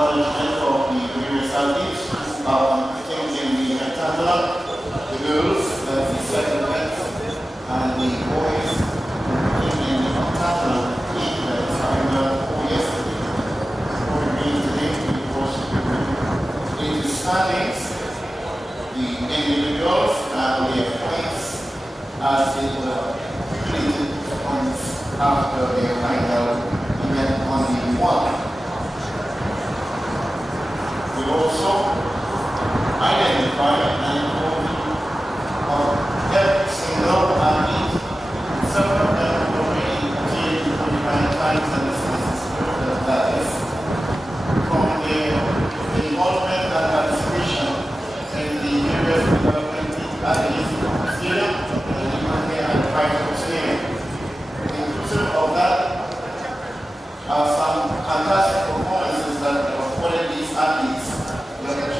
Acknowledgement of the various athletes who are attending the Heptathlon, the girls, that's the second event, and the boys attending the Heptathlon. after their final event on the one. We also identify and every single athlete, several of them already achieved 25 times the distances, that is, from their involvement and participation in the various development athletes stadium and even here at the private stadium. Inclusive of that are some fantastic performances that have afforded these athletes the opportunity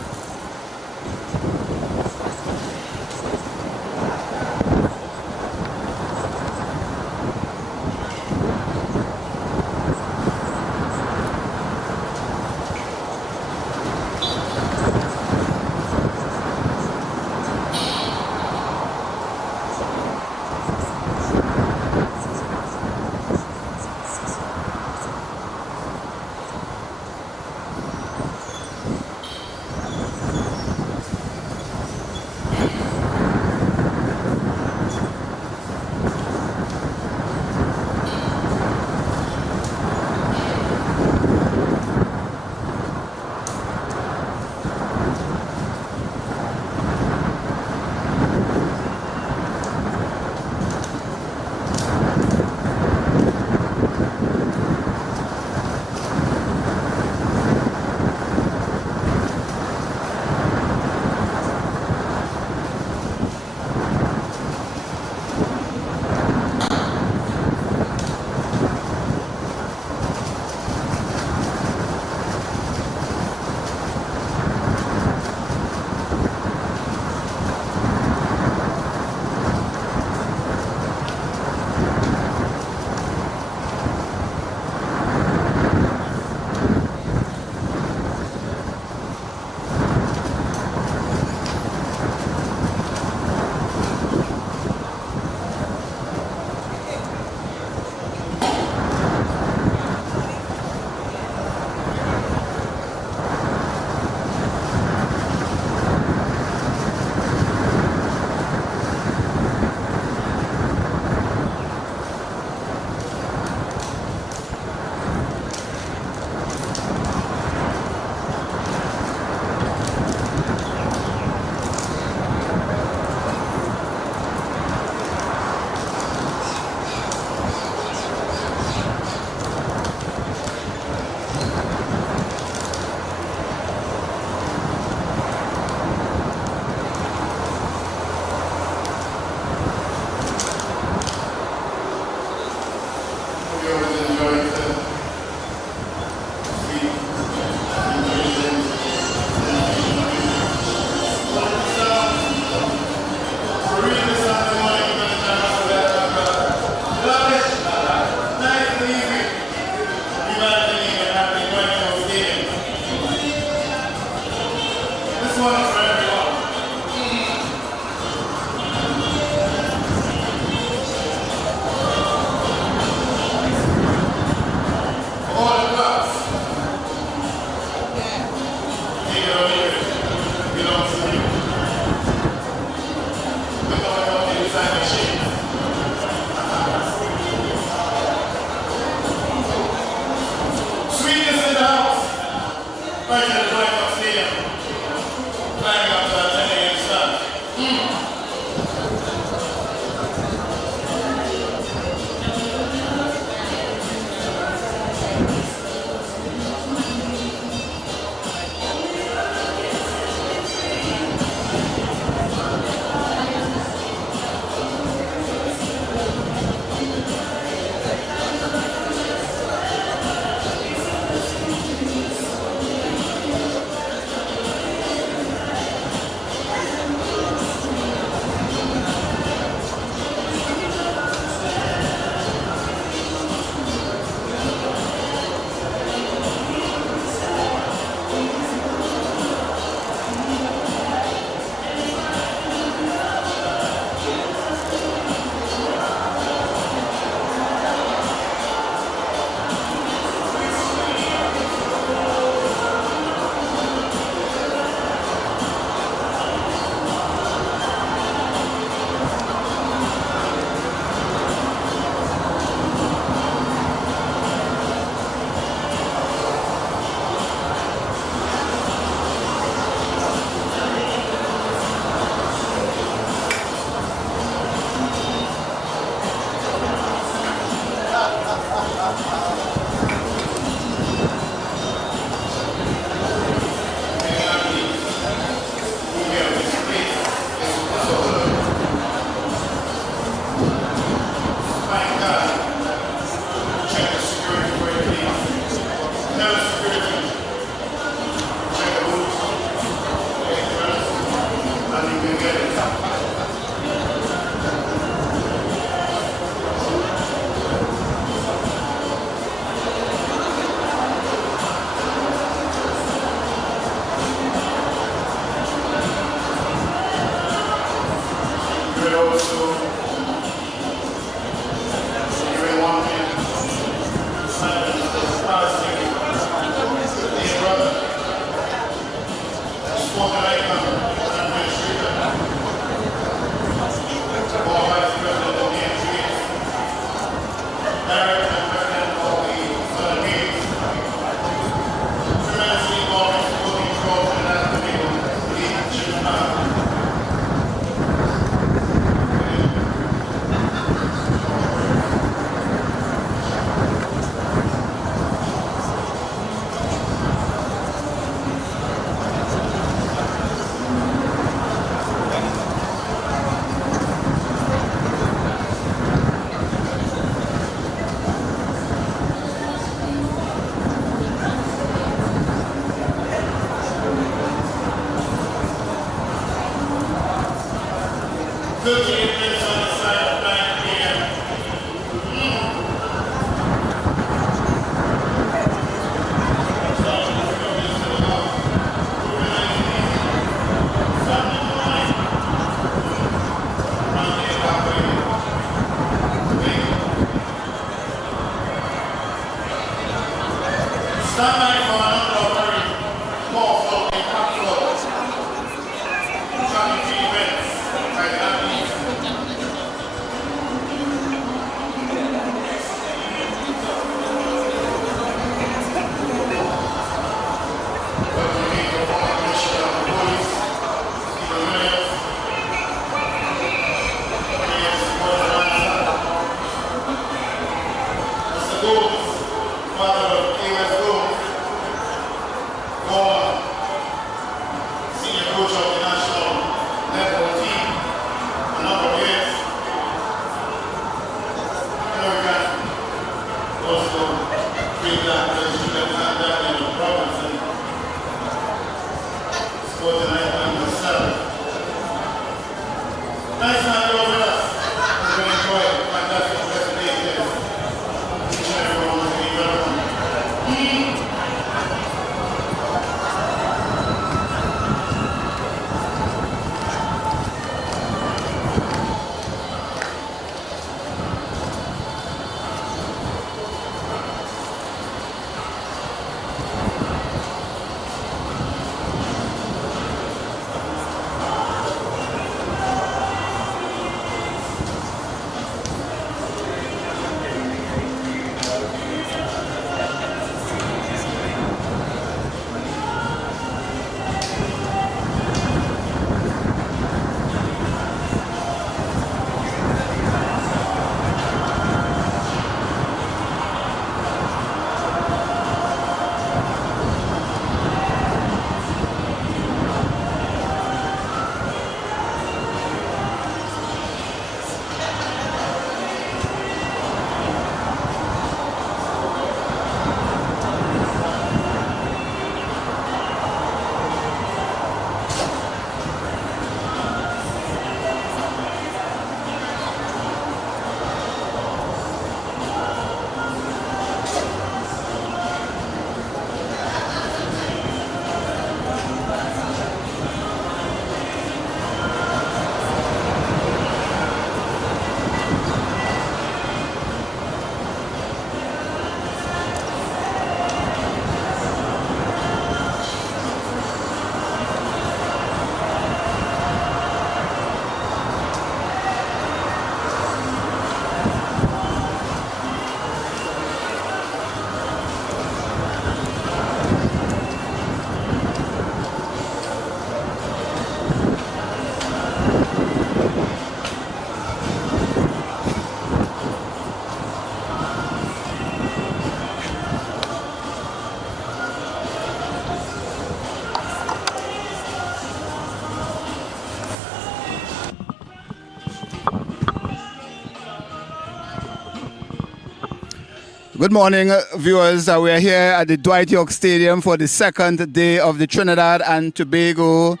Good morning, viewers. We are here at the Dwight York Stadium for the second day of the Trinidad and Tobago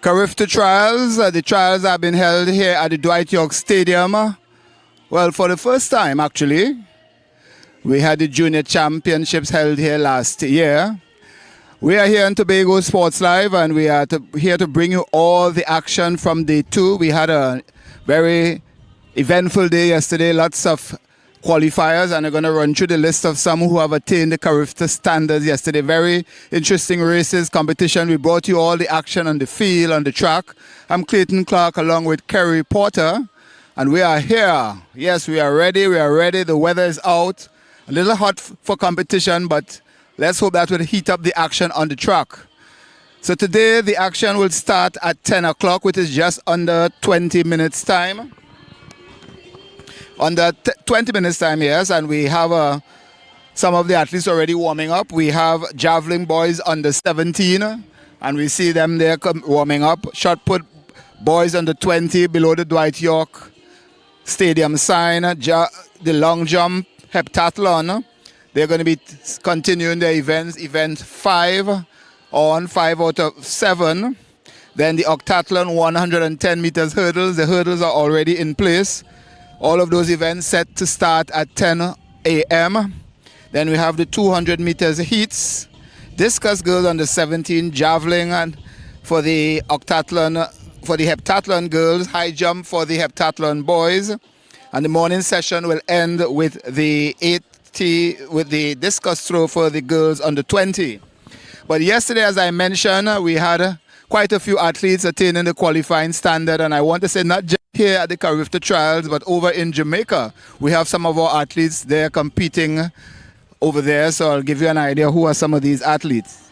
Carifta Trials. The trials have been held here at the Dwight York Stadium. Well, for the first time, actually. We had the Junior Championships held here last year. We are here on Tobago Sports Live, and we are here to bring you all the action from day 2. We had a very eventful day yesterday, lots of qualifiers, and I'm going to run through the list of some who have attained the Carifta standards yesterday. Very interesting races, competition. We brought you all the action on the field, on the track. I'm Clayton Clark along with Kerry Porter, and we are here. Yes, we are ready. We are ready. The weather is out. A little hot for competition, but let's hope that will heat up the action on the track. So today the action will start at 10 o'clock, which is just under 20 minutes time. Under 20 minutes time, yes, and we have some of the athletes already warming up. We have Javelin boys under 17, and we see them there warming up. Shot put boys under 20 below the Dwight York Stadium sign. The long jump, Heptathlon. They're going to be continuing their events. Event 5 out of 7. Then the Heptathlon 110 meters hurdles. The hurdles are already in place. All of those events set to start at 10 a.m. Then we have the 200 meters heats. Discus girls under 17, javelin and for the Heptathlon, for the Heptathlon girls, high jump for the Heptathlon boys. And the morning session will end with the with the discus throw for the girls under 20. But yesterday, as I mentioned, we had quite a few athletes attaining the qualifying standard, and I want to say not just here at the Carifta Trials, but over in Jamaica. We have some of our athletes there competing over there, so I'll give you an idea who are some of these athletes.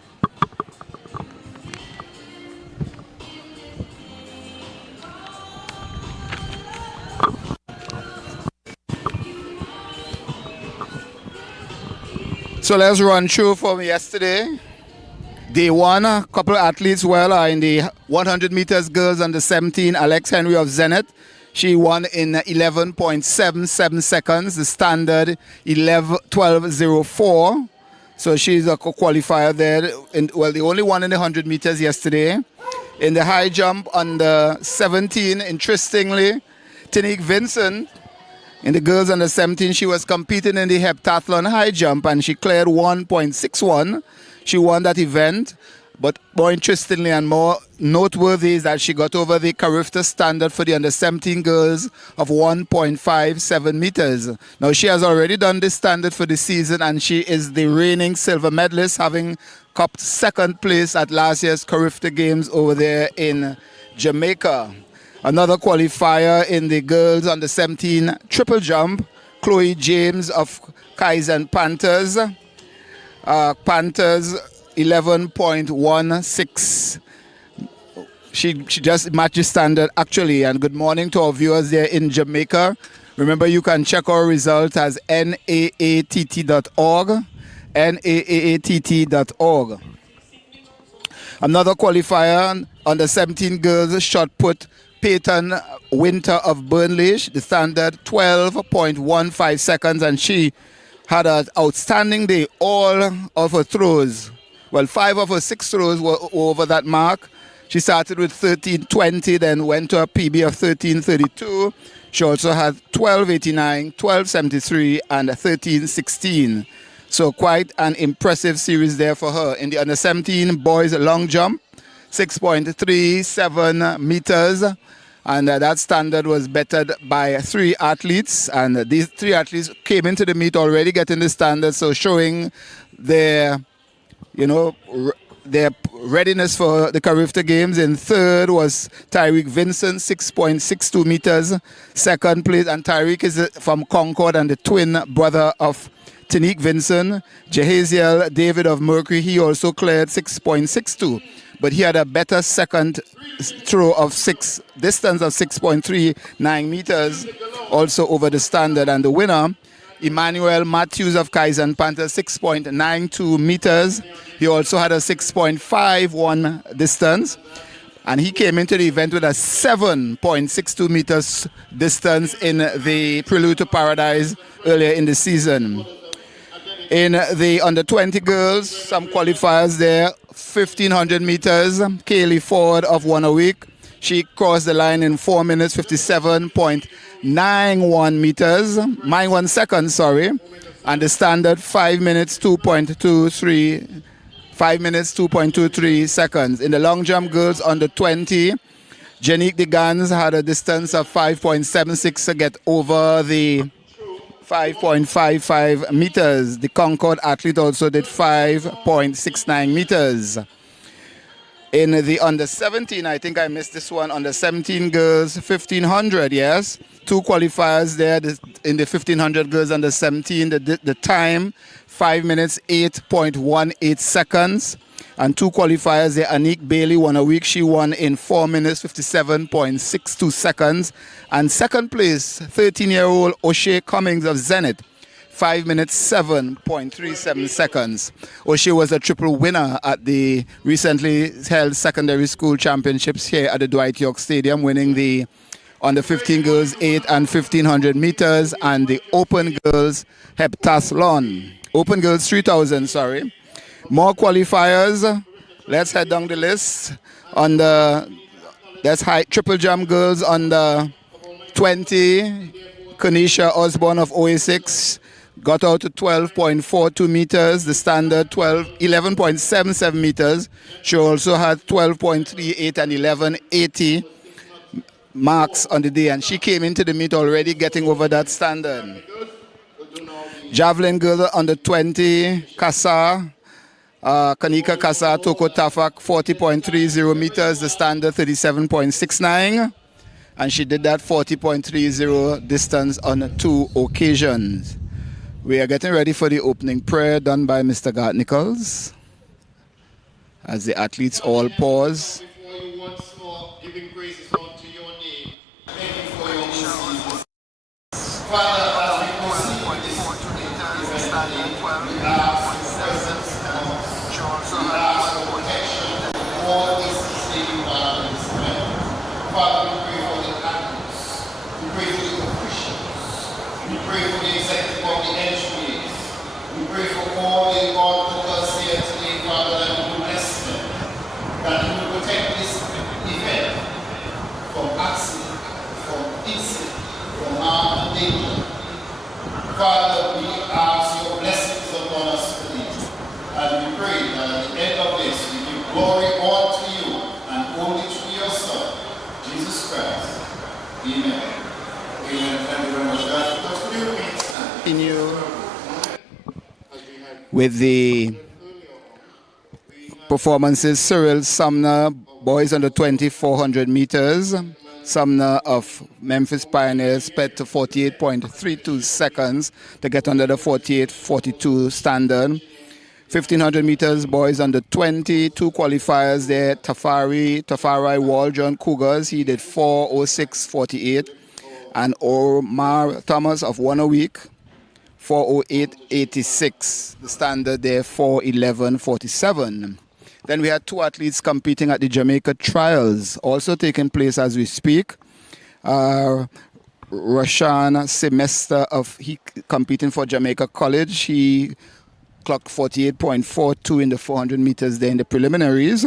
So let's run through from yesterday. Day 1, a couple of athletes are in the 100 meters girls under 17. Alex Henry of Zenith. She won in 11.77 seconds. The standard 12:04. So she's a qualifier there. The only one in the 100 meters yesterday. In the high jump under 17, interestingly, Tinique Vincent. In the girls under 17, she was competing in the heptathlon high jump, and she cleared 1.61. She won that event, but more interestingly and more noteworthy is that she got over the Carifta standard for the under 17 girls of 1.57 meters. Now she has already done this standard for the season, and she is the reigning silver medalist, having copped 2nd place at last year's Carifta Games over there in Jamaica. Another qualifier in the girls under 17 triple jump, Chloe James of Kaizen Panthers. Panthers 11.16. She just matched the standard actually. And good morning to our viewers there in Jamaica. Remember, you can check our results as naatt.org. naatt.org. Another qualifier under 17 girls shot put, Peyton Winter of Burnley, the standard 12.15 seconds, and she had an outstanding day. All of her throws, well, 5 of her 6 throws were over that mark. She started with 13.20, then went to a PB of 13.32. She also had 12.89, 12.73, and 13.16. So quite an impressive series there for her. In the under 17 boys long jump, 6.37 meters, and that standard was bettered by 3 athletes, and these 3 athletes came into the meet already getting the standard, so showing their their readiness for the Carifta Games. In 3rd was Tyreek Vincent, 6.62 meters. 2nd place, and Tyreek is from Concord and the twin brother of Tinique Vincent. Jehaziel David of Mercury, he also cleared 6.62. But he had a better 2nd throw of distance of 6.39 meters, also over the standard. And the winner, Emmanuel Matthews of Kaizen Panthers, 6.92 meters. He also had a 6.51 distance. And he came into the event with a 7.62 meters distance in the Prelude to Paradise earlier in the season. In the under 20 girls, some qualifiers there. 1500 meters, Kaylee Ford of 1 a week. She crossed the line in 4 minutes 57.91 meters, 91 seconds, sorry. And the standard 5 minutes 2.23, 5 minutes 2.23 seconds. In the long jump girls under 20, Janique Degans had a distance of 5.76 to get over the 5.55 meters. The Concord athlete also did 5.69 meters. In the under 17, I think I missed this one, under 17 girls, 1500, yes. 2 qualifiers there in the 1500 girls under 17. The time, 5 minutes 8.18 seconds. And 2 qualifiers there. Anique Bailey won a week. She won in 4 minutes 57.62 seconds. And second place, 13-year-old O'Shea Cummings of Zenith, 5 minutes 7.37 seconds. O'Shea was a triple winner at the recently held secondary school championships here at the Dwight York Stadium, winning the under 15 girls 8 and 1500 meters and the open girls Heptathlon. Open girls 3000, sorry. More qualifiers. Let's head down the list. On the that's high triple jump girls under 20. Kanisha Osborne of OA6 got out to 12.42 meters. The standard 11.77 meters. She also had 12.38 and 11.80 marks on the day, and she came into the meet already getting over that standard. Javelin girl under 20, Kasa. Kanika Kasa Toko Tafak 40.30 meters, the standard 37.69, and she did that 40.30 distance on 2 occasions. We are getting ready for the opening prayer done by Mr. Garth Nichols as the athletes all pause. Before you once more giving praises unto your name, thank you for your mercy. Father, as we proceed with this event, we ask for presence and we ask for protection for all these stadium violence. Father, we pray for the athletes, we pray for the officials, we pray for the executive of the entries, we pray for all the onlookers here today, Father, that you will bless them, that you will protect this event from accident, from incident, from harm and danger. Father, we ask your blessings upon us today, and we pray that at the end of this, we give glory all to you and only to your Son, Jesus Christ. Amen. Amen. Thank you very much, God. Continue with the performances. Cyril Sumner, boys under 20, 400 meters. Sumner of Memphis Pioneers sped to 48.32 seconds to get under the 48.42 standard. 1500 meters, boys under 20, 2 qualifiers there. Tafari Wall, John Cougars, he did 4:06.48. And Omar Thomas of 1 a week, 4:08.86. The standard there, 4:11.47. Then we had 2 athletes competing at the Jamaica Trials, also taking place as we speak. Rashan Semester he competing for Jamaica College. He clocked 48.42 in the 400 meters there in the preliminaries.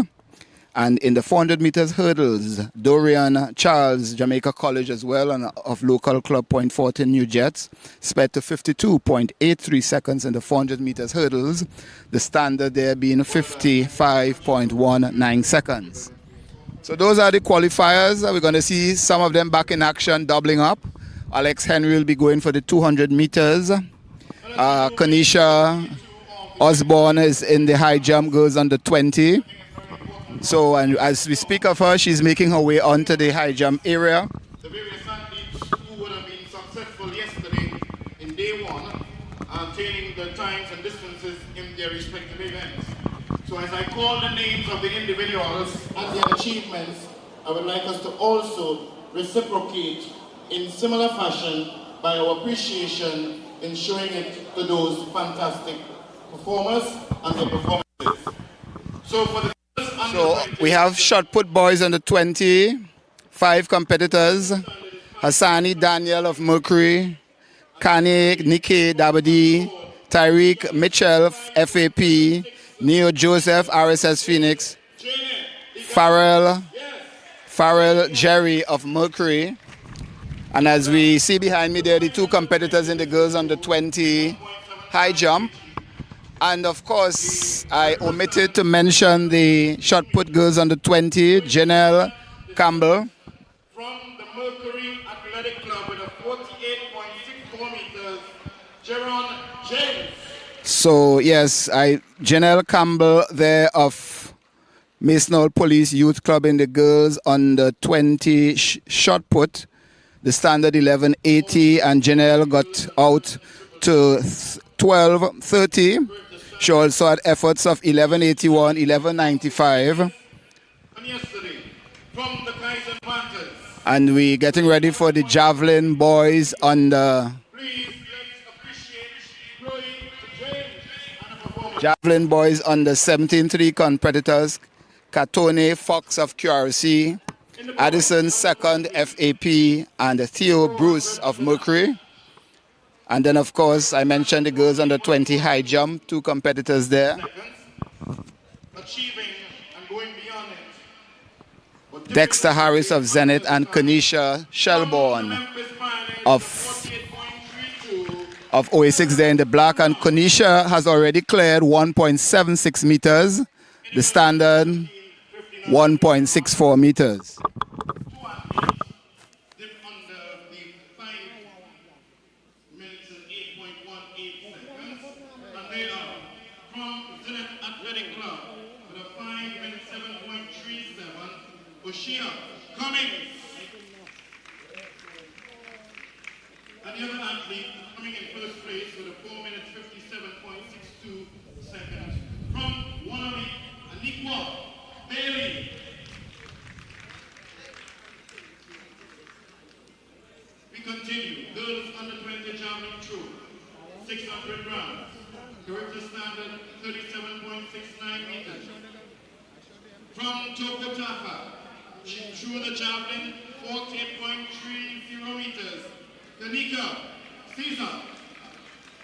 And in the 400 meters hurdles, Dorian Charles, Jamaica College as well, and of local club Point Fortin New Jets, sped to 52.83 seconds in the 400 meters hurdles, the standard there being 55.19 seconds. So those are the qualifiers. We're going to see some of them back in action, doubling up. Alex Henry will be going for the 200 meters. Kanisha Osborne is in the high jump, goes under 20. So, and as we speak of her, she's making her way onto the high jump area. The various athletes who would have been successful yesterday in day 1 are attaining the times and distances in their respective events. So as I call the names of the individuals and their achievements, I would like us to also reciprocate in similar fashion by our appreciation in showing it to those fantastic performers and their performances. So for the we have shot put boys under 20, 5 competitors. Hassani Daniel of Mercury, Kanye Nikkei Dabadi, Tyreek Mitchell FAP, Neo Joseph, RSS Phoenix, Farrell Jerry of Mercury. And as we see behind me there, the two competitors in the girls under 20 high jump. And of course, I omitted to mention the shot put girls under 20, Janelle Campbell. From the Mercury Athletic Club with a 48.64 meters, Jaron James. So yes, Janelle Campbell there of Masonol Police Youth Club in the girls under 20 shot put. The standard 11.80, and Janelle got out to 12.30. She also had efforts of 11.81, 11.95. And we're getting ready for the Javelin boys under Javelin boys under 17-3 competitors. Katone Fox of QRC, Addison second FAP, and Theo Bruce of Mercury. And then of course I mentioned the girls under 20 high jump, two competitors there. Dexter Harris of Zenith and Kanisha Shelbourne of OA6 there in the black, and Kanisha has already cleared 1.76 meters, the standard 1.64 meters. And the other athlete coming in first place with a 4 minutes 57.62 seconds from Wannabe, Anikwa Bailey. We continue. Girls under 20 javelin throw, 600 rounds. Carifta standard 37.69 meters. From Tokotaka, she threw the javelin 48.30 meters. Kanika Caesar,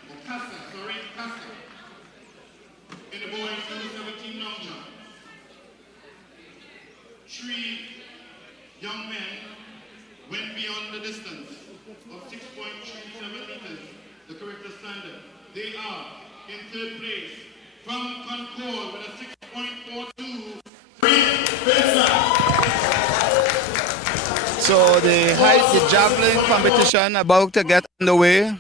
or Casa, in the boys under 17 long jump. 3 young men went beyond the distance of 6.37 meters, the Carifta standard. They are in third place from Concord with a 6.42. So the javelin competition about to get underway.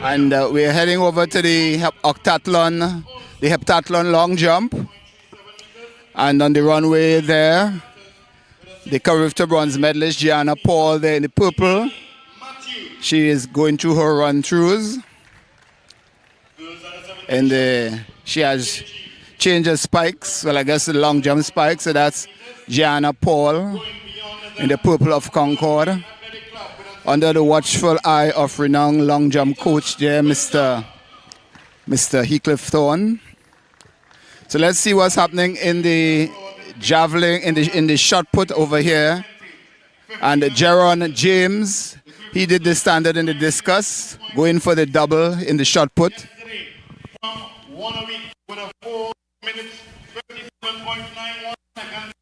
And we're heading over to the heptathlon long jump. And on the runway there, the Carifta bronze medalist Gianna Paul there in the purple. She is going through her run-throughs. And she has changed her spikes. Well, I guess the long jump spikes. So that's Gianna Paul in the purple of Concord, under the watchful eye of renowned long jump coach there, Mr. Heathcliff Thorne. So let's see what's happening in the javelin, in the shot put over here. And Jaron James, he did the standard in the discus, going for the double in the shot put. With a 4 minutes 57.91 seconds.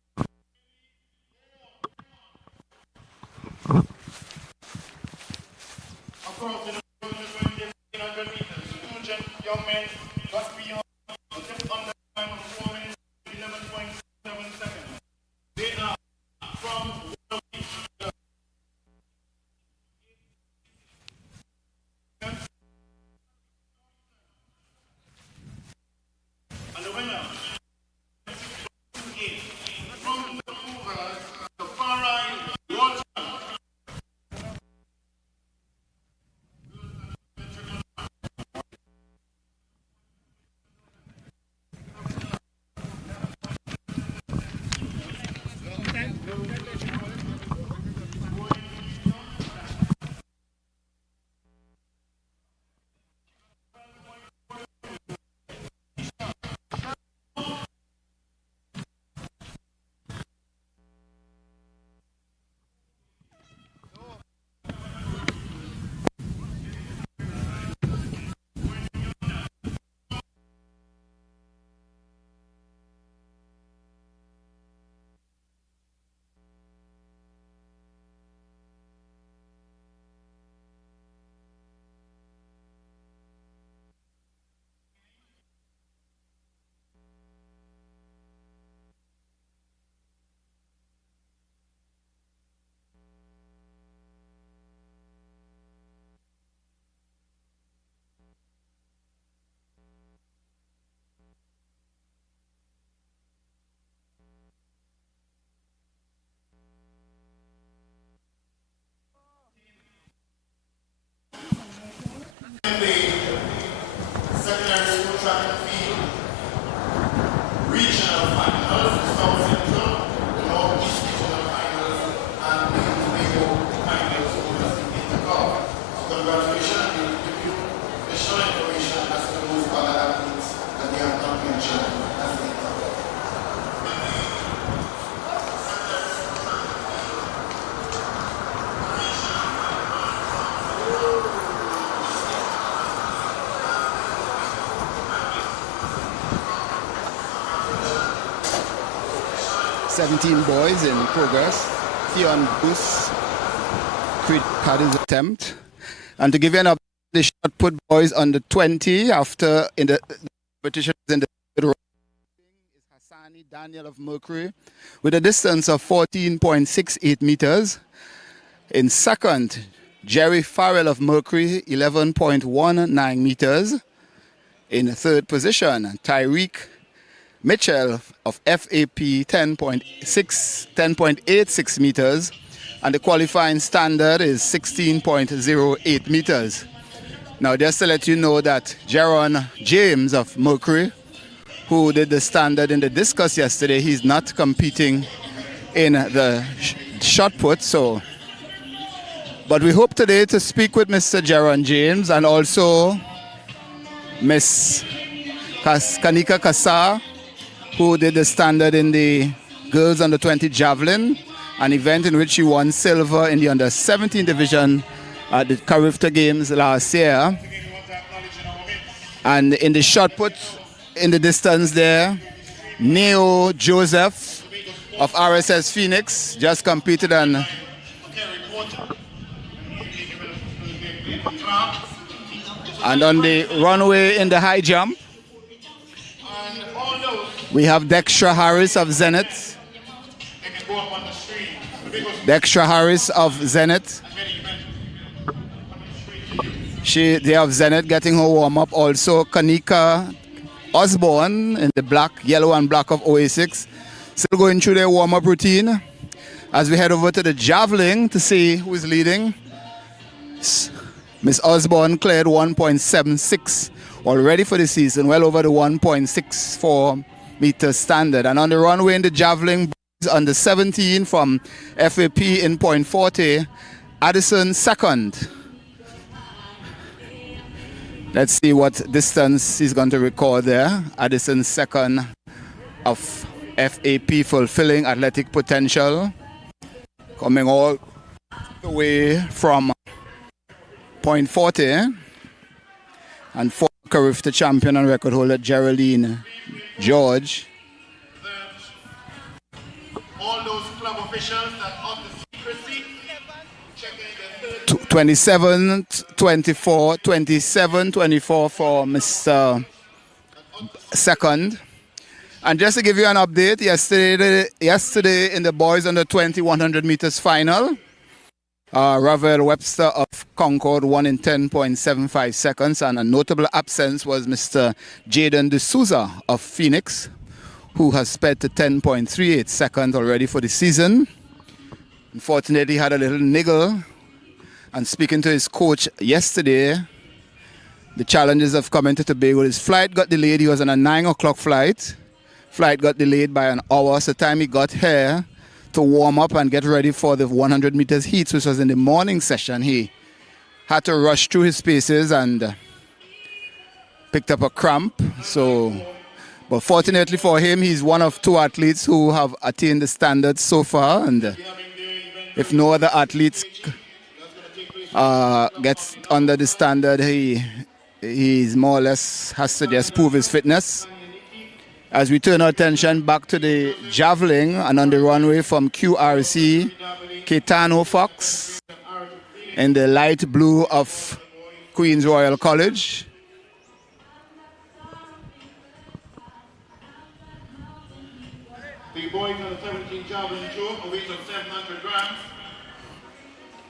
Across the 100 meters, 2 young men got beyond just under time of 4 minutes 11.7 seconds. They are from 17 boys in progress. Theon Bruce had his attempt. And to give you an update, the shot put boys under 20 after in the competition in the third round is Hassani Daniel of Mercury with a distance of 14.68 meters. In second, Jerry Farrell of Mercury, 11.19 meters. In third position, Tyreek Mitchell of FAP, 10.86 meters. And the qualifying standard is 16.08 meters. Now, just to let you know that Jaron James of Mercury, who did the standard in the discus yesterday, he's not competing in the shot put. So, but we hope today to speak with Mr. Jaron James and also Miss Kanika Kassar, who did the standard in the girls under 20 javelin, an event in which she won silver in the under 17 division at the Carifta Games last year. And in the shot put in the distance there, Neo Joseph of RSS Phoenix just competed on the runway in the high jump. We have Dextra Harris of Zenith. Dextra Harris of Zenith. They have Zenith getting her warm up. Also Kanika Osborne in the black, yellow and black of OA6. Still going through their warm up routine. As we head over to the javelin to see who is leading. Miss Osborne cleared 1.76 already for the season, well over the 1.64 meter standard. And on the runway in the javelin, under 17 from FAP in .40, Addison second. Let's see what distance he's going to record there. Addison second of FAP, fulfilling athletic potential. Coming all the way from .40. And former Carifta champion and record holder Geraldine George. All those club officials that on the secrecy, checking the 27, 24, 27, 24 for Mr. Second. And just to give you an update, yesterday in the boys under 20 100 meters final, Ravel Webster of Concord won in 10.75 seconds, and a notable absence was Mr. Jaden D'Souza of Phoenix, who has sped to 10.38 seconds already for the season. Unfortunately, he had a little niggle, and speaking to his coach yesterday, the challenges of coming to Tobago, his flight got delayed. He was on a 9 o'clock flight. Flight got delayed by an hour, so the time he got here to warm up and get ready for the 100 meters heats, which was in the morning session, he had to rush through his paces and picked up a cramp. So, but fortunately for him, he's one of two athletes who have attained the standards so far, and if no other athletes gets under the standard, he's more or less has to just prove his fitness. As we turn our attention back to the javelin, and on the runway from QRC, Keitano Fox in the light blue of Queen's Royal College. The boys on the 17 javelin show, a weight of 700 grams.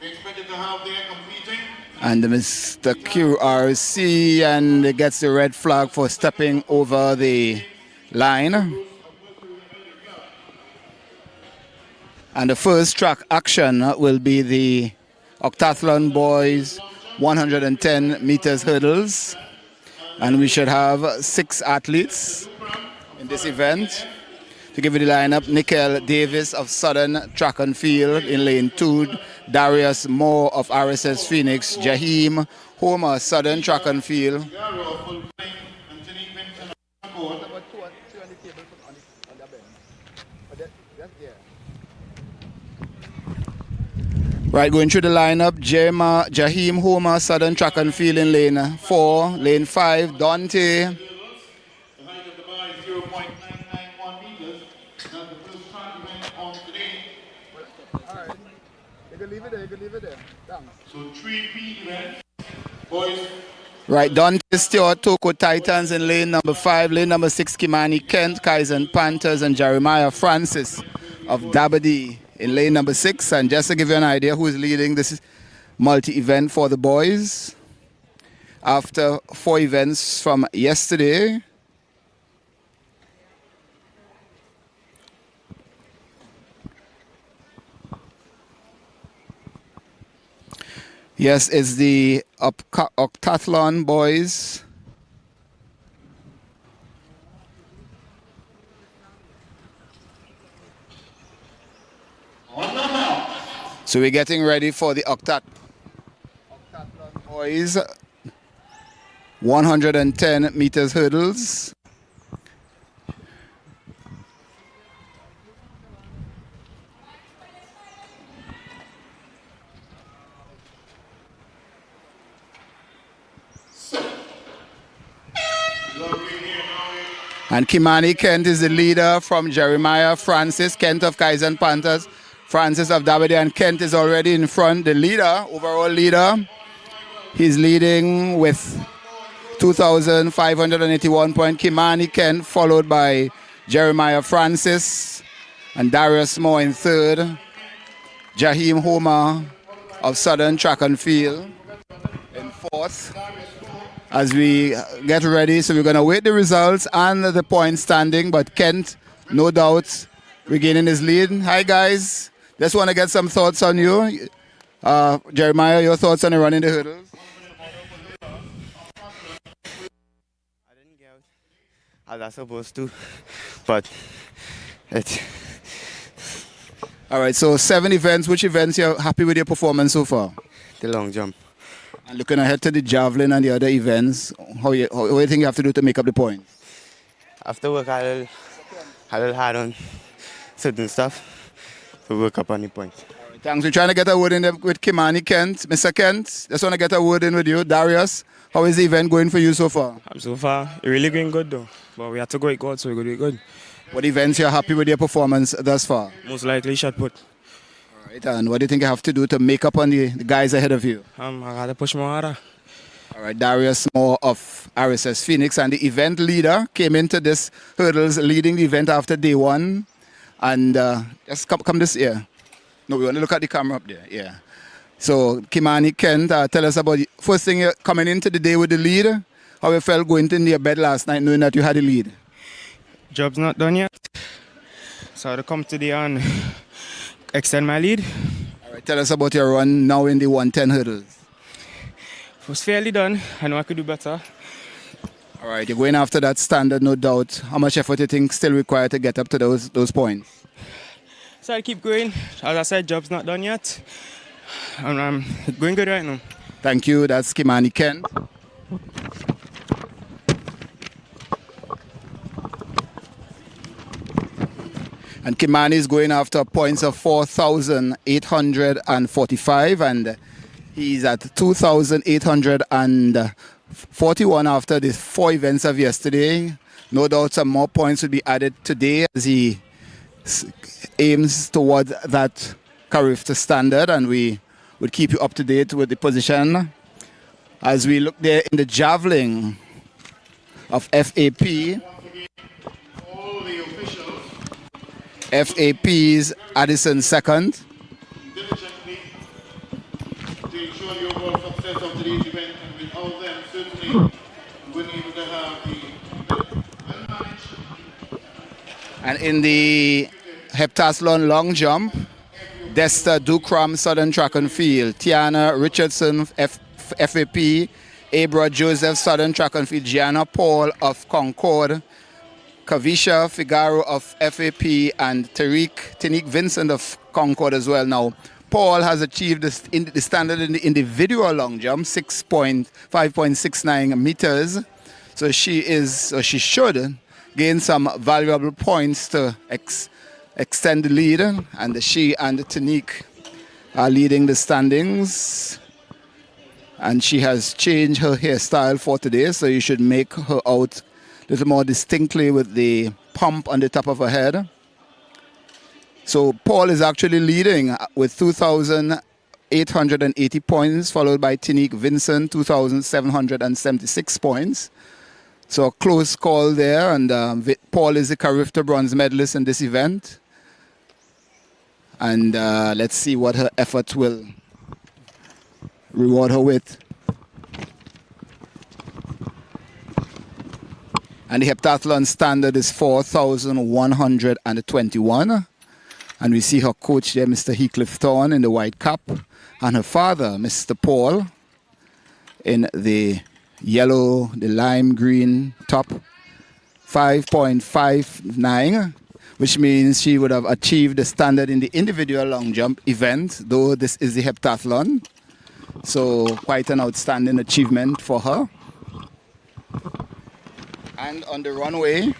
They expected to have their competing. And Mr. QRC, and he gets the red flag for stepping over the line. And the first track action will be the Heptathlon boys 110 meters hurdles, and we should have 6 athletes in this event. To give you the lineup, Nickel Davis of Southern Track and Field in lane 2, Darius Moore of RSS Phoenix, Jaheim Homer, Southern Track and Field. Right, going through the lineup, Jaheim Homer, Southern Track and Field in lane 4, lane 5, Dante. on today. Alright. You can leave it there, you can leave it there. Thanks. So 3P event. Boys. Right, Dante Stewart, Toko Titans in lane number 5, lane number 6, Kimani Kent, Kaizen Panthers, and Jeremiah Francis of Dabadi in lane number 6. And just to give you an idea who is leading this multi-event for the boys, after 4 events from yesterday, yes, it's the Heptathlon boys. So we're getting ready for the Heptathlon boys. 110 meters hurdles. And Kimani Kent is the leader from Jeremiah Francis, Kent of Kaizen Panthers, Francis of Dabadi, and Kent is already in front, the leader, overall leader. He's leading with 2,581 points. Kimani Kent, followed by Jeremiah Francis and Darius Moore in third. Jaheim Homer of Southern Track and Field in fourth. As we get ready, so we're going to wait the results and the point standing, but Kent, no doubt, regaining his lead. Hi guys, just want to get some thoughts on you. Jeremiah, your thoughts on the running the hurdles? I didn't get out as I was supposed to, but it. All right, so 7 events. Which events you're happy with your performance so far? The long jump. And looking ahead to the javelin and the other events, how you think you have to do to make up the points? After work, I will hard on certain stuff to work up on the points. Right, thanks. We're trying to get a word in with Kimani Kent. Mr. Kent, just want to get a word in with you. Darius, how is the event going for you so far? So far, it's really going good though. But we have to go with God, so we're going to do good. What events you're happy with your performance thus far? Most likely shot put. All right, and what do you think you have to do to make up on the guys ahead of you? I got to push more harder. All right, Darius Moore of RSS Phoenix, and the event leader came into this hurdles leading the event after day 1. And just come this year. No, we want to look at the camera up there. Yeah. So Kimani Kent, tell us about the first thing you're coming into the day with the lead. How you felt going into your bed last night knowing that you had the lead? Job's not done yet. So I had to come today and extend my lead. All right, tell us about your run now in the 110 hurdles. It was fairly done. I know I could do better. All right, you're going after that standard, no doubt. How much effort do you think still required to get up to those points? So I keep going. As I said, job's not done yet. And I'm going good right now. Thank you. That's Kimani Kent. And Kimani is going after points of 4,845, and he's at 2,841 after the 4 events of yesterday. No doubt some more points will be added today as he aims towards that Carifta standard, and we will keep you up to date with the position. As we look there in the javelin of FAP, FAP's Addison second. Diligently to ensure the overall success of today's event, and without them certainly wouldn't able to have the well-managed. And in the Heptathlon long jump, Desta Dukram, Southern Track and Field, Tiana Richardson, FAP, Abra Joseph, Southern Track and Field, Gianna Paul of Concord, Kavisha Figaro of FAP, and Tanique Vincent of Concord as well. Now, Paul has achieved the standard in the individual long jump, 5.69 meters. So she should gain some valuable points to extend the lead. And she and Tanique are leading the standings. And she has changed her hairstyle for today, so you should make her out a little more distinctly with the pump on the top of her head. So Paul is actually leading with 2,880 points, followed by Tinique Vincent, 2,776 points. So a close call there, and Paul is the Carifta bronze medalist in this event. And let's see what her efforts will reward her with. And the heptathlon standard is 4,121. And we see her coach there, Mr. Heathcliff Thorne, in the white cap, and her father, Mr. Paul, in the yellow, the lime green top, 5.59, which means she would have achieved the standard in the individual long jump event, though this is the heptathlon. So quite an outstanding achievement for her. And on the runway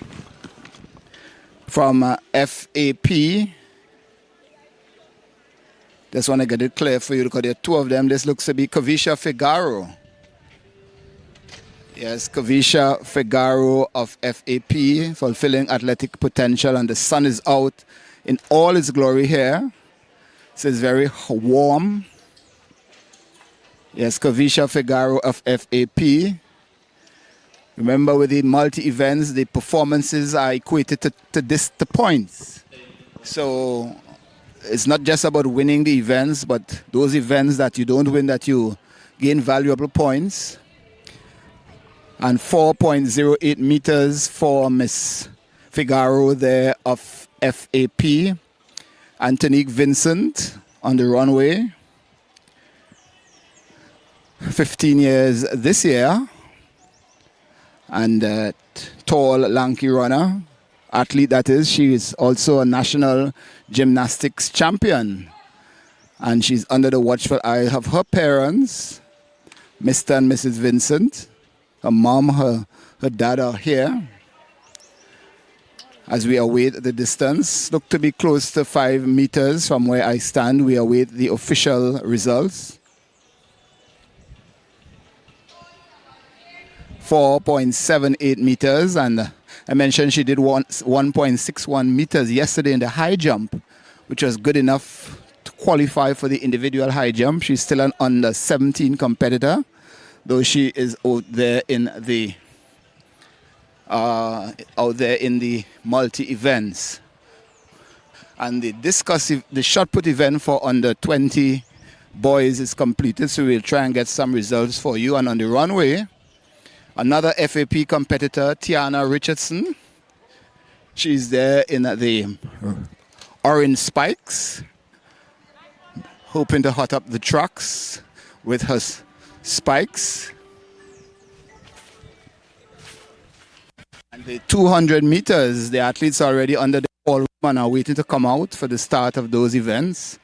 from FAP, just want to get it clear for you because there are two of them. This looks to be Kavisha Figaro. Yes, Kavisha Figaro of FAP, fulfilling athletic potential, and the sun is out in all its glory here. So it's very warm. Yes, Kavisha Figaro of FAP. Remember, with the multi-events, the performances are equated to the points. So it's not just about winning the events, but those events that you don't win, that you gain valuable points. And 4.08 meters for Miss Figaro there of FAP. Antonique Vincent on the runway. 15 years this year. And tall, lanky runner, athlete that is. She is also a national gymnastics champion. And she's under the watchful eye of her parents, Mr. and Mrs. Vincent. Her mom, her dad are here. As we await the distance, look to be close to 5 meters from where I stand. We await the official results. 4.78 meters, and I mentioned she did 1.61 meters yesterday in the high jump, which was good enough to qualify for the individual high jump. She's still an under 17 competitor, though she is out there in the multi events. And the discus, the shot put event for under 20 boys is completed, so we'll try and get some results for you. And on the runway, another FAP competitor, Tiana Richardson. She's there in the orange spikes, hoping to hot up the trucks with her spikes. And the 200 meters, the athletes are already under the ballroom and are waiting to come out for the start of those events.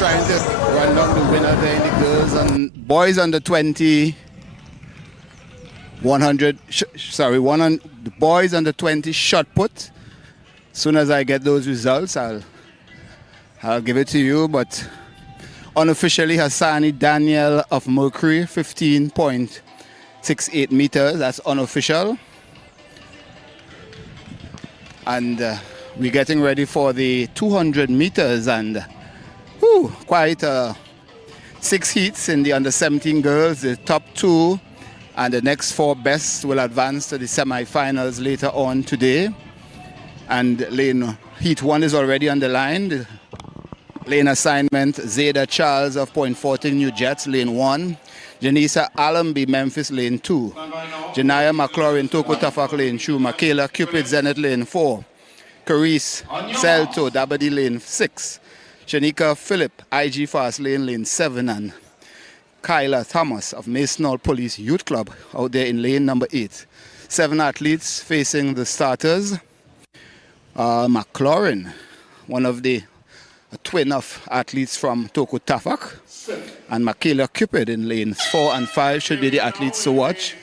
trying to run down the winner there in the girls and boys under 20, 100, the boys under 20 shot put. As soon as I get those results, I'll give it to you. But unofficially, Hassani Daniel of Mercury, 15.68 meters. That's unofficial. And we're getting ready for the 200 meters and quite 6 heats in the under 17 girls. The top 2 and the next 4 best will advance to the semi-finals later on today. And lane heat 1 is already on the line. The lane assignment, Zeta Charles of Point 14 New Jets, lane 1. Janisa Allenby, Memphis, lane 2. Janaya McLaurin, Toko Tafak, lane 2. Michaela Cupid, Zenith, lane 4. Carice Celto, Dabadi, lane 6. Shanika Phillip, IG Fast lane 7. And Kyla Thomas of Masonal Police Youth Club out there in lane number 8. 7 athletes facing the starters. McLaurin, one of the twin of athletes from Toko Tafak, and Michaela Cupid in lanes 4 and 5 should be the athletes to watch.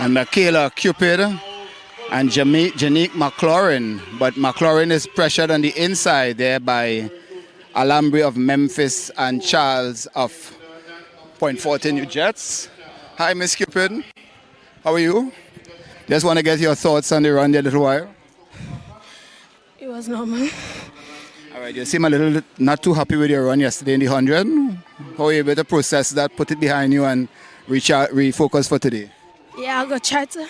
And Michaela Cupid and Janique McLaurin, but McLaurin is pressured on the inside there by Alhambra of Memphis and Charles of Point 14 New Jets. Hi, Miss Cupid. How are you? Just want to get your thoughts on the run there a little while. It was normal. All right, you seem a little not too happy with your run yesterday in the 100. How are you able to process that, put it behind you, and refocus for today? Yeah, I'll go try to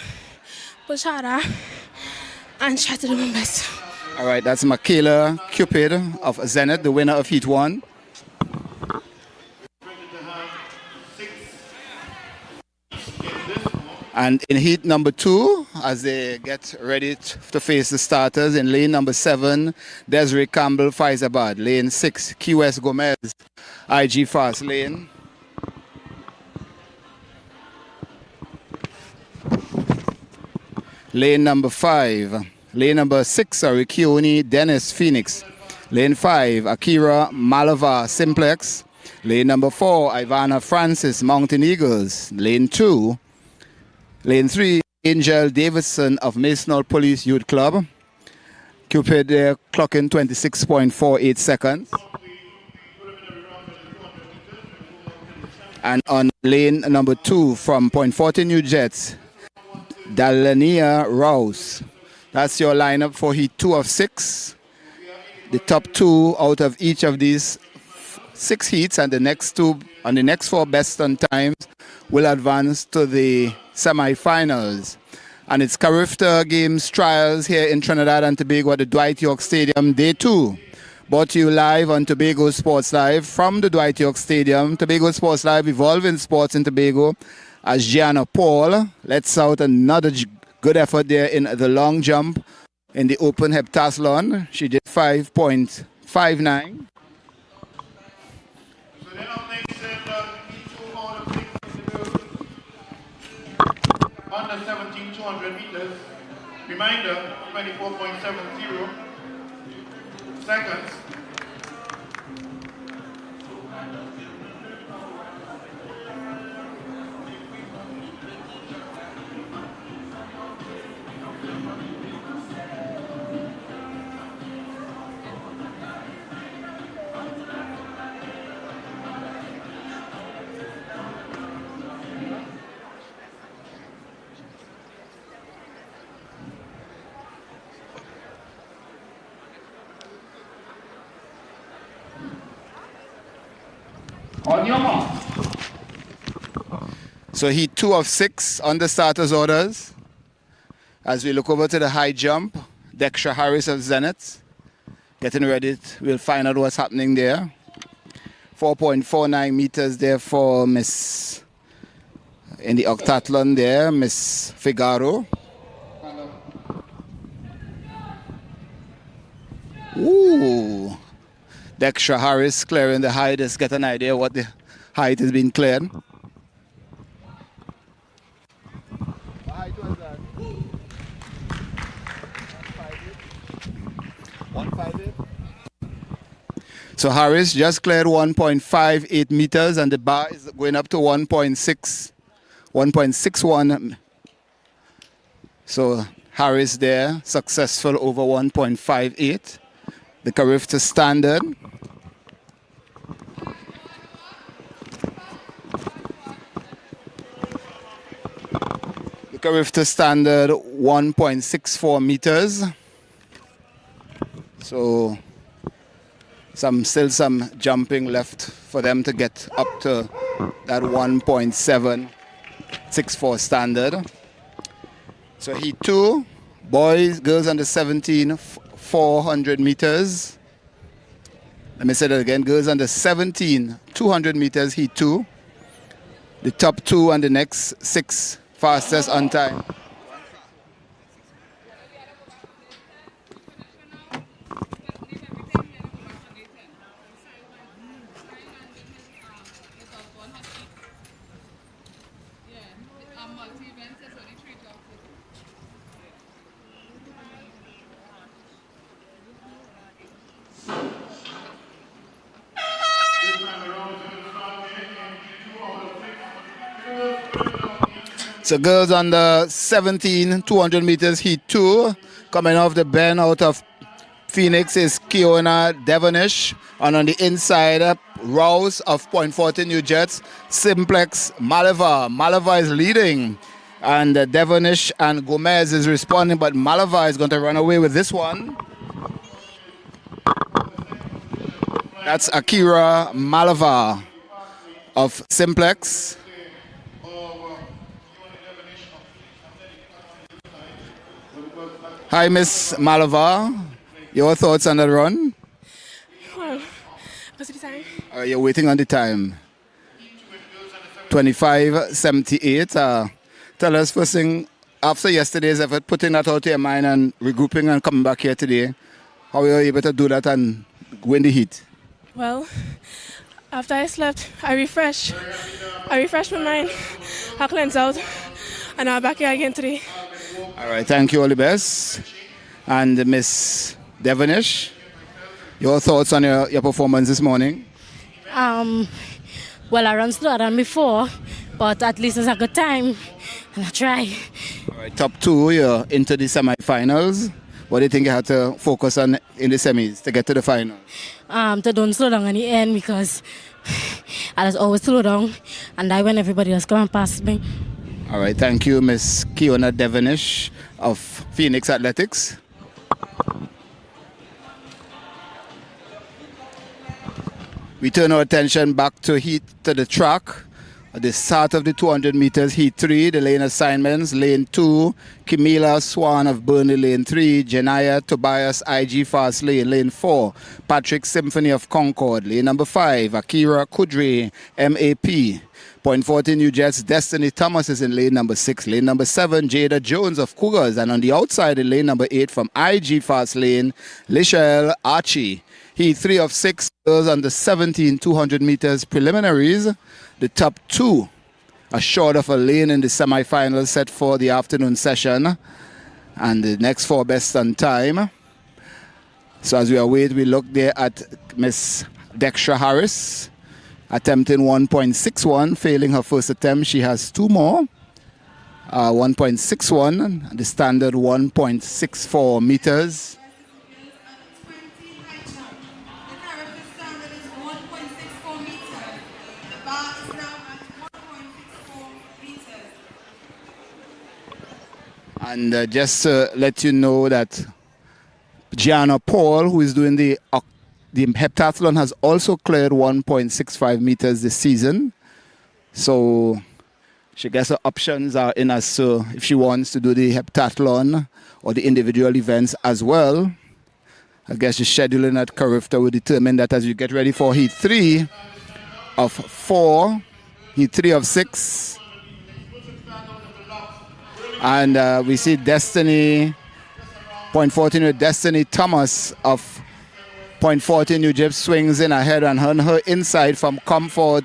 push harder and try to do my best. All right, that's Michaela Cupid of Zenith, the winner of Heat 1. And in heat number 2, as they get ready to face the starters, in lane number 7, Desiree Campbell, Faizabad. Lane 6, Key West Gomez, IG Fast lane. Lane number 6, Keone Dennis Phoenix. Lane 5, Akira Malava Simplex. Lane number 4, Ivana Francis Mountain Eagles. Lane 2, Lane 3, Angel Davidson of Masonal Police Youth Club. Cupid there clocking 26.48 seconds. And on lane number 2 from Point 14 New Jets, Dalania Rouse. That's your lineup for Heat 2 of 6. The top 2 out of each of these 6 heats and the next 2 and the next 4 best on times will advance to the semi-finals. And it's Carifta Games Trials here in Trinidad and Tobago at the Dwight York Stadium, day 2. Brought to you live on Tobago Sports Live from the Dwight York Stadium. Tobago Sports Live, evolving sports in Tobago, as Gianna Paul lets out another good effort there in the long jump in the open heptathlon. She did 5.59. Under 17, 200 meters. Reminder, 24.70 seconds. On your mark. So Heat 2 of 6 on the starters orders. As we look over to the high jump, Dextra Harris of Zenith getting ready. We'll find out what's happening there. 4.49 meters there for Miss in the octathlon there, Miss Figaro. Ooh. Dextra Harris clearing the height. Let's get an idea what the height has been cleared. What height was that? 158. So Harris just cleared 1.58 meters and the bar is going up to 1.61. So Harris there, successful over 1.58. The Carifta standard. The Carifta standard 1.64 meters. So still some jumping left for them to get up to that 1.764 standard. So heat 2, boys, girls under 17, 400 meters. Let me say that again, girls under 17, 200 meters, heat 2. The top 2 and the next 6 fastest on time. So girls under 17, 200 meters, heat 2. Coming off the bend out of Phoenix is Kiona Devonish. And on the inside, Rouse of Point 40 New Jets, Simplex Malava. Malava is leading. And Devonish and Gomez is responding, but Malava is going to run away with this one. That's Akira Malava of Simplex. Hi, Miss Malava. Your thoughts on the run? Well, what's the time? You're waiting on the time. 25:78. Tell us first thing, after yesterday's effort, putting that out of your mind and regrouping and coming back here today, how were you able to do that and win the heat? Well, after I slept, I refreshed my mind, I cleansed out, and I'm back here again today. All right, thank you, all the best. And Miss Devonish, your thoughts on your performance this morning? Well, I ran slower than before, but at least it's a good time, and I try. All right, top 2, you're into the semi-finals. What do you think you have to focus on in the semis to get to the final? To don't slow down in the end because I just always slow down, and I when everybody else come and pass me. All right, thank you, Miss Kiona Devonish of Phoenix Athletics. We turn our attention back to the track. At the start of the 200 meters, heat 3, the lane assignments. Lane 2, Camila Swan of Burnley, lane 3, Janaya Tobias, IG Fast Lane. Lane 4, Patrick Symphony of Concord. Lane number 5, Akira Kudri, MAP. Point 40 New Jets, Destiny Thomas is in lane number 6. Lane number 7, Jada Jones of Cougars. And on the outside in lane number 8 from IG Fast Lane, Lishelle Archie. Heat 3 of 6, girls under 17, 200 meters preliminaries. The top 2 are short of a lane in the semi-finals set for the afternoon session. And the next 4 best on time. So as we await, we look there at Miss Dextra Harris, attempting 1.61, failing her first attempt. She has 2 more. 1.61, the standard 1.64 meters. And just to let you know that Gianna Paul, who is doing the heptathlon, has also cleared 1.65 meters this season. So she gets her options are in as so if she wants to do the heptathlon or the individual events as well. I guess the scheduling at Carifta will determine that as you get ready for heat 3 of 4, heat 3 of 6. And we see Destiny, point 14 with Destiny Thomas of .40 New Jeep swings in ahead, and on her inside from Concord,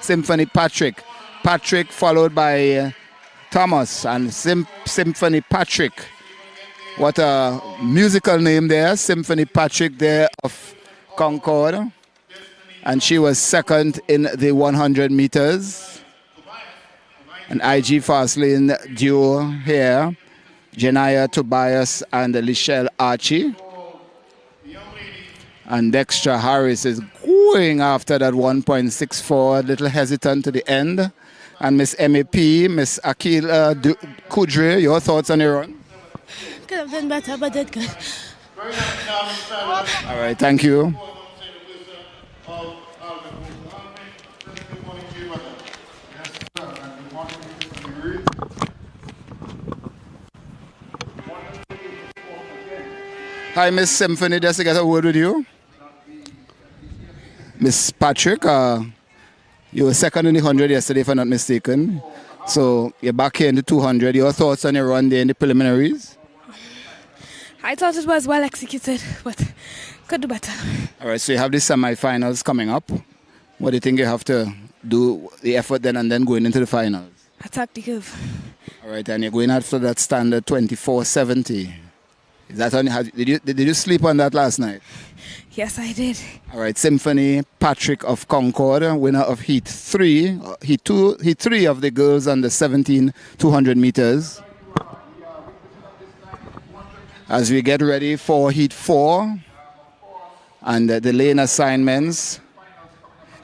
Symphony Patrick. Patrick followed by Thomas and Symphony Patrick. What a musical name there, Symphony Patrick there of Concord. And she was second in the 100 meters. An IG fast lane duo here, Janaya Tobias and Lichelle Archie. And Dextra Harris is going after that 1.64, a little hesitant to the end. And Miss MEP, Miss Akil Kudri, your thoughts on your run? Could have done better, but did good. All right, thank you. Hi, Miss Symphony, just to get a word with you. Miss Patrick, you were second in the 100 yesterday, if I'm not mistaken. So you're back here in the 200. Your thoughts on your run there in the preliminaries? I thought it was well executed, but could do better. All right, so you have the semi-finals coming up. What do you think you have to do, the effort then and then going into the finals? Attack the curve. All right, and you're going after that standard 24.70. Is that on? Did you sleep on that last night? Yes, I did. All right, Symphony Patrick of Concord, winner of Heat 3. Heat 3 of the girls on the 17 200 meters. As we get ready for Heat 4 and the lane assignments,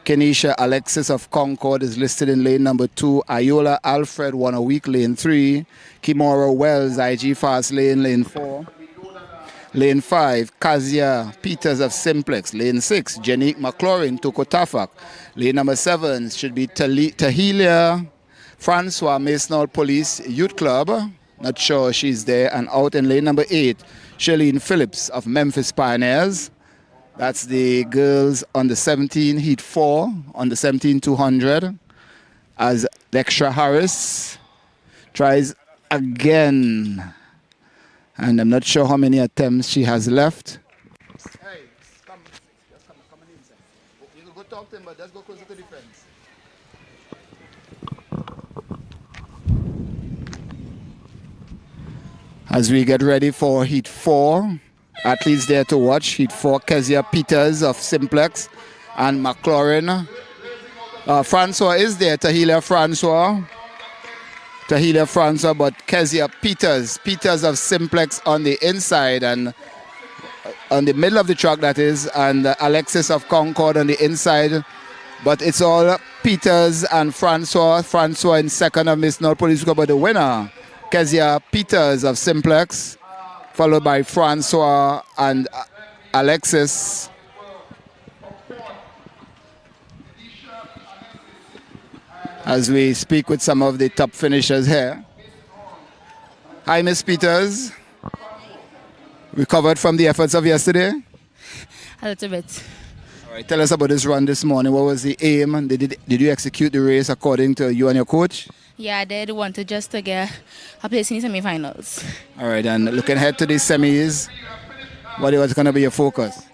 Kenisha Alexis of Concord is listed in lane number 2. Ayola Alfred won a week, lane 3. Kimora Wells, IG fast lane 4. Lane 5, Kazia Peters of Simplex. Lane 6, Janique McLaurin, Tokotafak. Lane number 7 should be Tahilia Francois, Masonal Police Youth Club. Not sure she's there. And out in lane number 8, Shalene Phillips of Memphis Pioneers. That's the girls on the 17 Heat 4 on the 17 200. As Dextra Harris tries again. And I'm not sure how many attempts she has left. Hey, come on inside. You can go talk to him, but let's go closer to the fence. As we get ready for Heat 4, athletes there to watch. Heat 4, Kezia Peters of Simplex and McLaurin. Francois is there, Tahilia Francois, but Kezia Peters of Simplex on the inside and on the middle of the track, that is, and Alexis of Concord on the inside. But it's all Peters and Francois in second of Miss North Police Club, but the winner, Kezia Peters of Simplex, followed by Francois and Alexis. As we speak with some of the top finishers here. Hi, Miss Peters. Recovered from the efforts of yesterday? A little bit. All right, tell us about this run this morning. What was the aim? Did you execute the race according to you and your coach? Yeah, I did want to just to get a place in the semi-finals. All right, and looking ahead to the semis, what was going to be your focus?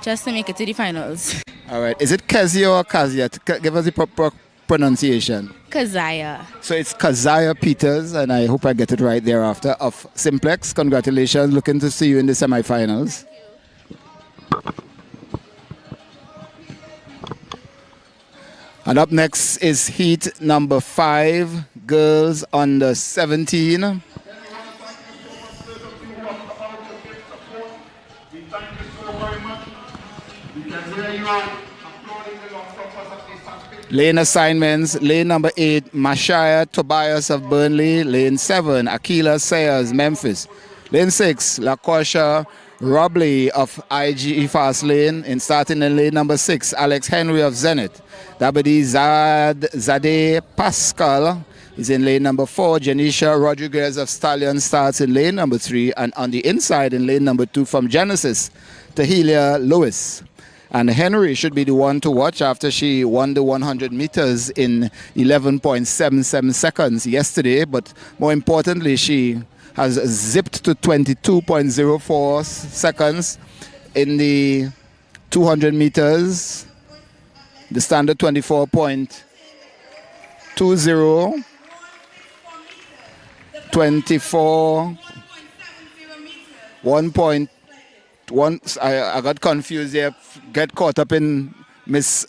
Just to make it to the finals. All right, is it Kezia or Kazia? Give us the proper pronunciation. Kazaya. So it's Kazia Peters, and I hope I get it right thereafter, of Simplex. Congratulations. Looking to see you in the semi-finals. And up next is heat number 5, girls under 17. Lane assignments, lane number 8, Mashaya Tobias of Burnley. Lane 7, Akila Sayers, Memphis. Lane 6, LaCosha Robley of IG Fast Lane. And starting in lane number 6, Alex Henry of Zenith. Dabadi Zade Pascal is in lane number 4. Janisha Rodriguez of Stallion starts in lane number 3. And on the inside in lane number 2 from Genesis, Tahilia Lewis. And Henry should be the one to watch after she won the 100 meters in 11.77 seconds yesterday. But more importantly, she has zipped to 22.04 seconds in the 200 meters. The standard 24.20, 24, 1.1. I got confused there, get caught up in Miss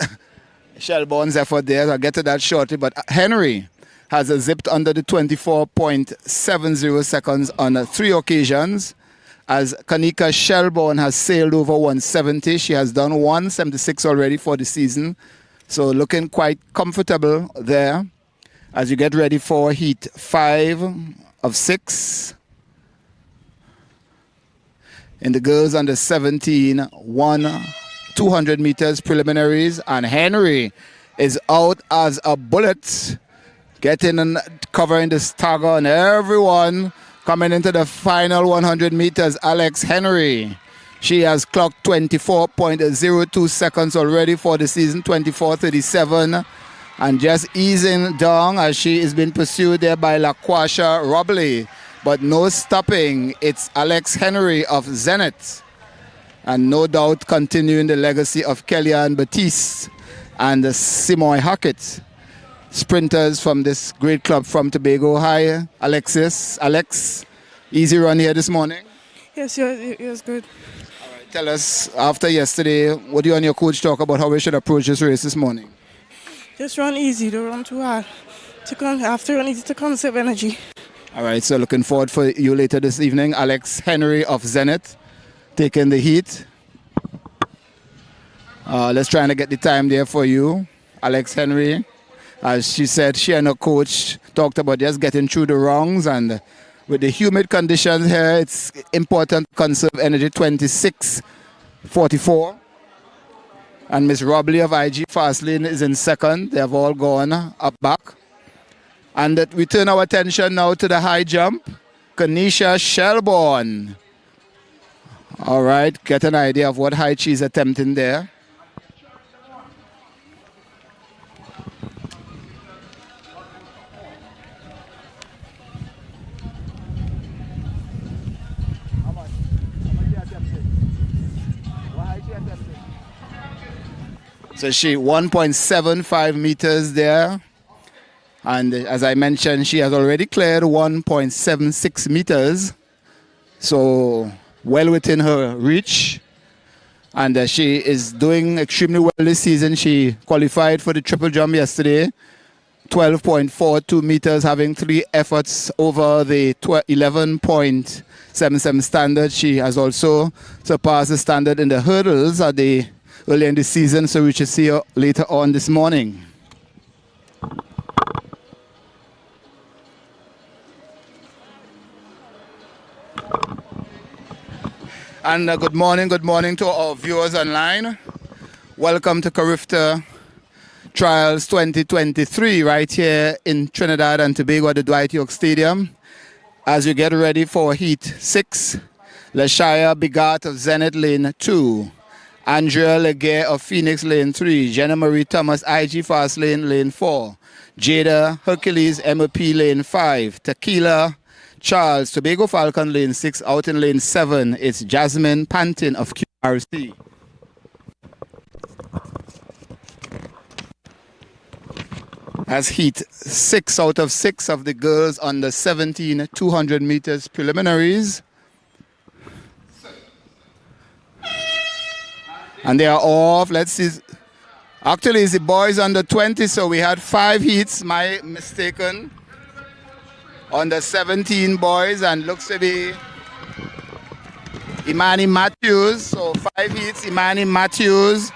Shelbourne's effort there. I'll get to that shortly. But Henry has zipped under the 24.70 seconds on 3 occasions, as Kanika Shelbourne has sailed over 170. She has done 176 already for the season. So looking quite comfortable there as you get ready for heat 5 of 6. In the girls under 17, 200 meters preliminaries, and Henry is out as a bullet, getting and covering the stagger on everyone. Coming into the final 100 meters, Alex Henry. She has clocked 24.02 seconds already for the season, 24.37. And just easing down as she is being pursued there by LaQuasha Robley. But no stopping. It's Alex Henry of Zenith. And no doubt continuing the legacy of Kellyanne Batiste and Simoy Hackett. Sprinters from this great club from Tobago. Hi, Alex, easy run here this morning? Yes, it was good. All right, tell us, after yesterday, what do you and your coach talk about how we should approach this race this morning? Just run easy, don't run too hard. After run easy to conserve energy. All right, so looking forward for you later this evening. Alex Henry of Zenith taking the heat. Let's try and get the time there for you, Alex Henry. As she said, she and her coach talked about just getting through the rungs, and with the humid conditions here, it's important to conserve energy. 26.44. And Miss Robley of IG Fastlane is in second. They have all gone up back. And that we turn our attention now to the high jump. Kanisha Shelbourne. All right, get an idea of what height she's attempting there. So she 1.75 meters there. And as I mentioned, she has already cleared 1.76 meters. So well within her reach. And she is doing extremely well this season. She qualified for the triple jump yesterday. 12.42 meters, having 3 efforts over the 11.77 standard. She has also surpassed the standard in the hurdles at the early in the season, so we should see her later on this morning. And good morning to our viewers online. Welcome to Carifta Trials 2023 right here in Trinidad and Tobago at the Dwight Yorke Stadium. As you get ready for Heat 6, Lashaya Bigat of Zenith Lane 2. Andrea Leguer of Phoenix Lane 3, Jenna Marie Thomas IG Fast Lane 4, Jada Hercules MOP Lane 5, Tequila Charles Tobago Falcon Lane 6, out in Lane 7, it's Jasmine Pantin of QRC. As heat 6 out of 6 of the girls on the 17 200 meters preliminaries. And they are off. Let's see. Actually, it's the boys under 20, so we had 5 heats, my mistaken. Under 17 boys, and looks to be Imani Matthews. So 5 heats, Imani Matthews.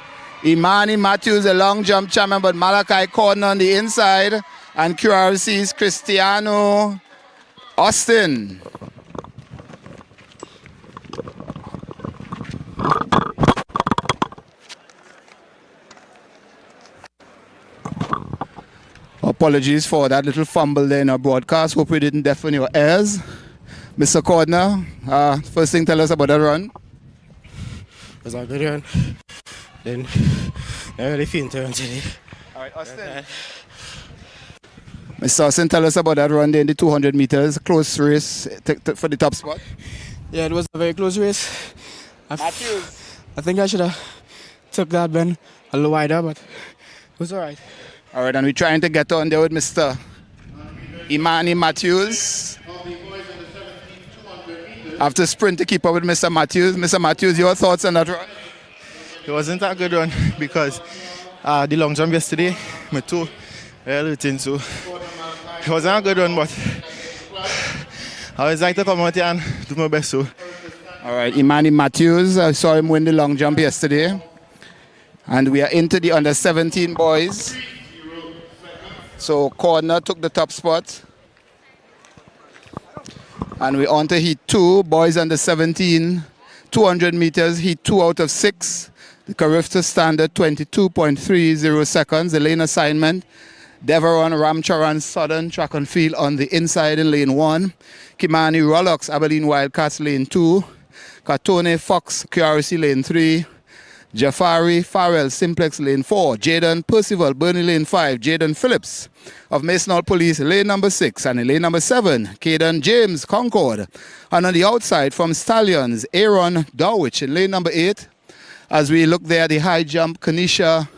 Imani Matthews, a long jump champion, but Malachi Corden on the inside. And QRC's Cristiano Austin. Apologies for that little fumble there in our broadcast. Hope we didn't deafen your ears. Mr. Cordner, first thing, tell us about that run. It was a good run. Then, I really feeling to run today. All right, Austin. Mr. Austin, tell us about that run there in the 200 meters. Close race for the top spot. Yeah, it was a very close race. Matthews. I think I should have took that bend a little wider, but it was all right. All right, and we're trying to get on there with Mr. Imani Matthews. Have to sprint to keep up with Mr. Matthews. Mr. Matthews, your thoughts on that run? It wasn't a good run because the long jump yesterday, my toe really hurting, so it wasn't a good run, but I always like to come out here and do my best. So. All right, Imani Matthews, I saw him win the long jump yesterday. And we are into the under 17 boys. So Corner took the top spot. And we're on to heat 2, boys under 17, 200 meters, heat 2 out of 6. The Carifta standard 22.30 seconds. The lane assignment, Deveron, Ramcharan, Southern track and field on the inside in lane 1. Kimani, Rollocks, Abilene Wildcats lane 2. Katone, Fox, QRC lane 3. Jafari, Farrell, Simplex lane 4. Jaden Percival, Burnley lane 5. Jaden Phillips of Masonal Police lane number 6. And in lane number 7, Caden James, Concord. And on the outside from Stallions, Aaron Dowich in lane number 8. As we look there, the high jump, Kanisha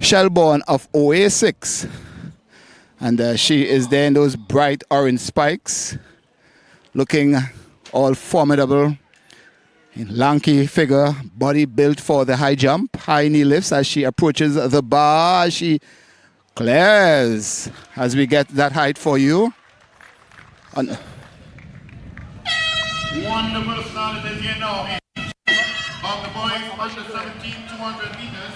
Shelbourne of OA6. And she is there in those bright orange spikes, looking all formidable. Lanky figure, body built for the high jump, high knee lifts as she approaches the bar. She clears as we get that height for you. Wonderful start it is here now. On the boys under 17, 200 meters.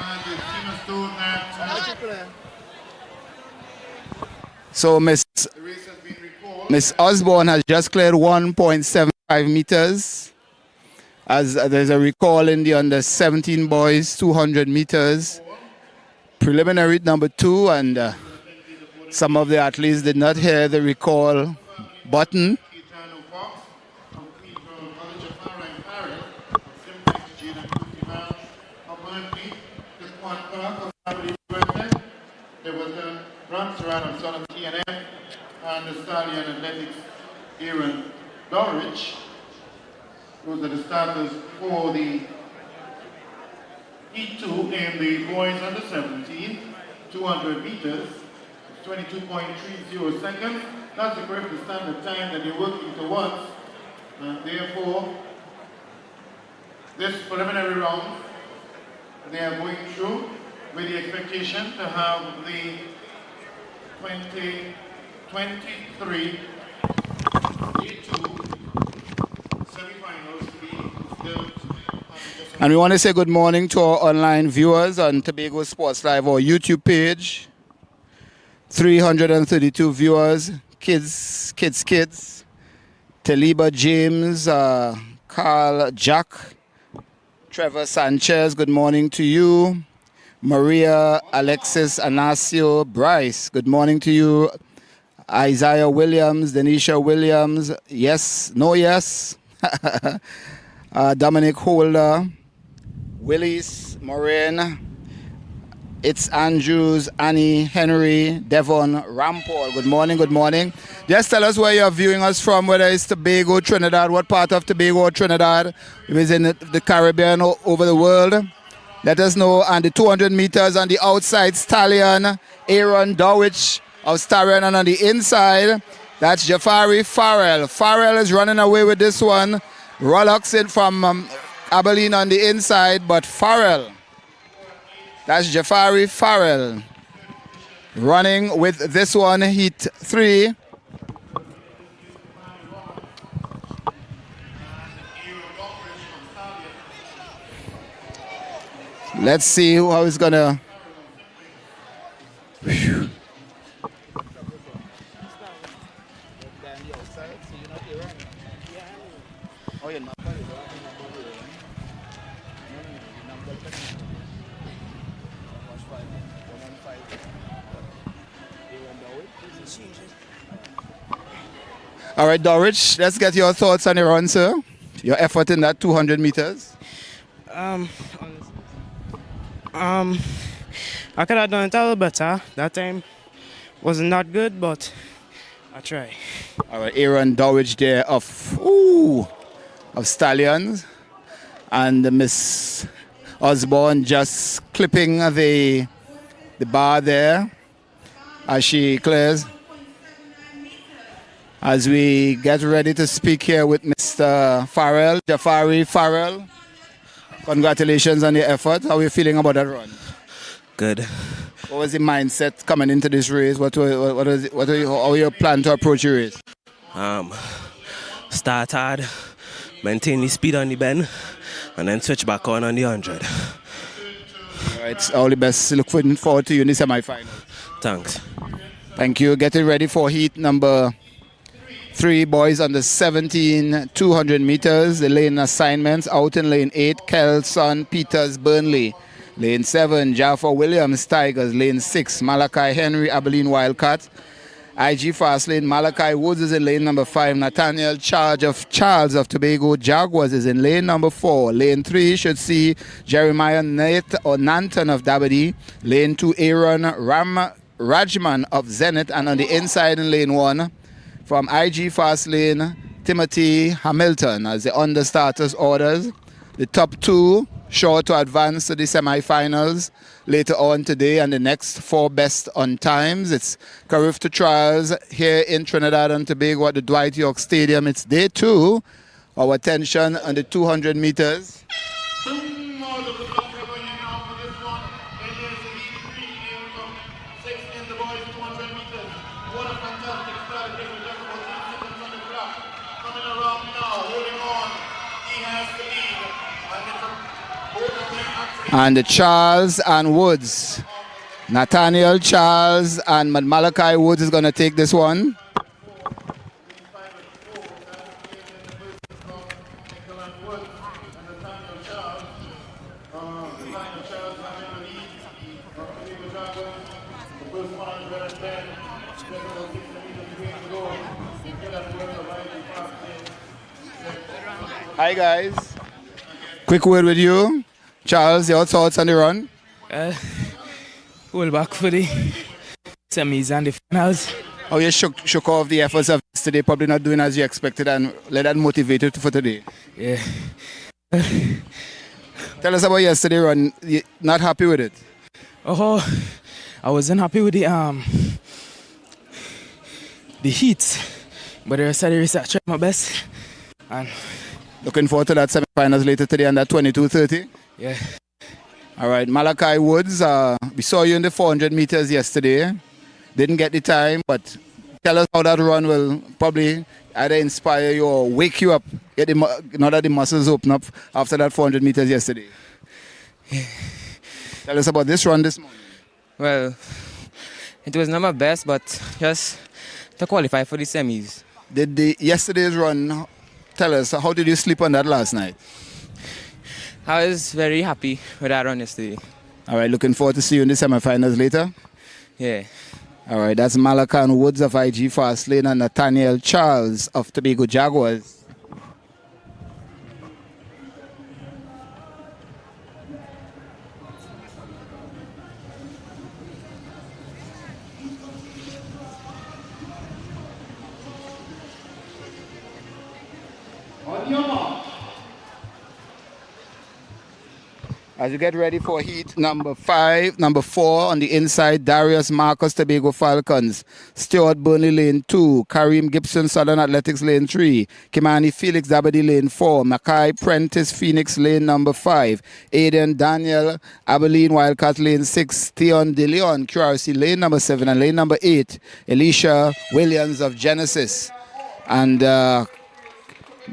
And the team has told that. So Miss Osborne has just cleared 1.75 meters. As there's a recall in the under 17 boys, 200 meters. Preliminary number 2, and some of the athletes did not hear the recall button. There was a Ramsaran of Southern TNF and the Stallion Athletics Aaron Dorridge. Those are the starters for the heat 2 in the boys under 17, 200 meters, 22.30 seconds. That's the correct standard time that they're working towards. And therefore, this preliminary round, they are going through with the expectation to have the 2023 A2 semi-finals to be built. And we want to say good morning to our online viewers on Tobago Sports Live, our YouTube page. 332 viewers, kids. Taliba James, Carl Jack, Trevor Sanchez, good morning to you. Maria Alexis Anasio Bryce, good morning to you. Isaiah Williams, Denisha Williams, yes, no yes. Dominic Holder, Willis, Maureen, it's Andrews, Annie, Henry, Devon, Rampol. Good morning, good morning. Just tell us where you're viewing us from, whether it's Tobago, Trinidad, what part of Tobago or Trinidad. If it's in the Caribbean or over the world. Let us know. And the 200 meters on the outside, Stallion, Aaron Dowich of Stallion, and on the inside, that's Jafari Farrell. Farrell is running away with this one. Rollocks in from Abilene on the inside, but Farrell, that's Jafari Farrell, running with this one, heat 3. Let's see how he's gonna. Whew. All right, Dorich, let's get your thoughts on your run, sir. Your effort in that 200 meters. I could have done it a little better. That time wasn't that good, but I try. All right, Aaron Dowich there of Stallions. And Miss Osborne just clipping the bar there as she clears. As we get ready to speak here with Mr. Jafari Farrell. Congratulations on your effort. How are you feeling about that run? Good. What was the mindset coming into this race? How you plan to approach your race? Start hard, maintain the speed on the bend, and then switch back on the 100. All right, all the best. Looking forward to you in the semi-final. Thanks. Thank you. Getting ready for heat number 3, boys under 17, 200 meters. The lane assignments out in lane 8, Kelson Peters Burnley. Lane 7, Jaffa Williams Tigers. Lane 6, Malachi Henry Abilene Wildcat. IG Fast Lane, Malachi Woods is in lane number 5. Nathaniel Charles of Tobago Jaguars is in lane number 4. Lane 3 should see Jeremiah Nanton of Dabadi. Lane 2, Aaron Rajman of Zenith. And on the inside in lane 1, from IG Fast Lane, Timothy Hamilton as the understarters orders. The top 2 sure to advance to the semi-finals later on today, and the next 4 best on times. It's Carifta Trials here in Trinidad and Tobago at the Dwight Yorke Stadium. It's day 2. Our attention on the 200 meters. And the Charles and Woods. Nathaniel Charles and Malachi Woods is going to take this one. Hi guys. Quick word with you. Charles, your thoughts on the run? Hold back for the semis and the finals. How you shook off the efforts of yesterday, probably not doing as you expected, and let that motivate you for today? Yeah. Tell us about yesterday run. You not happy with it? Oh, I wasn't happy with the heat, but the rest of the race I tried my best. And looking forward to that semi-finals later today and that 22:30. Yeah. All right, Malachi Woods, we saw you in the 400 meters yesterday. Didn't get the time, but tell us how that run will probably either inspire you or wake you up, get that the muscles open up after that 400 meters yesterday. Yeah. Tell us about this run this morning. Well, it was not my best, but just to qualify for the semis. Did yesterday's run, tell us, how did you sleep on that last night? I was very happy with that run yesterday. All right, looking forward to see you in the semifinals later. Yeah. All right, that's Malachi Woods of IG Fast Lane and Nathaniel Charles of Tobago Jaguars. On your mark. As you get ready for heat number 4 on the inside, Darius Marcus Tobago Falcons, Stuart Burnley lane 2, Kareem Gibson Southern Athletics lane 3, Kimani Felix Dabadi lane 4, Mackay Prentice Phoenix lane number 5, Aiden Daniel Abilene Wildcat lane 6, Theon De Leon QRC lane number 7, and lane number 8, Elisha Williams of Genesis. And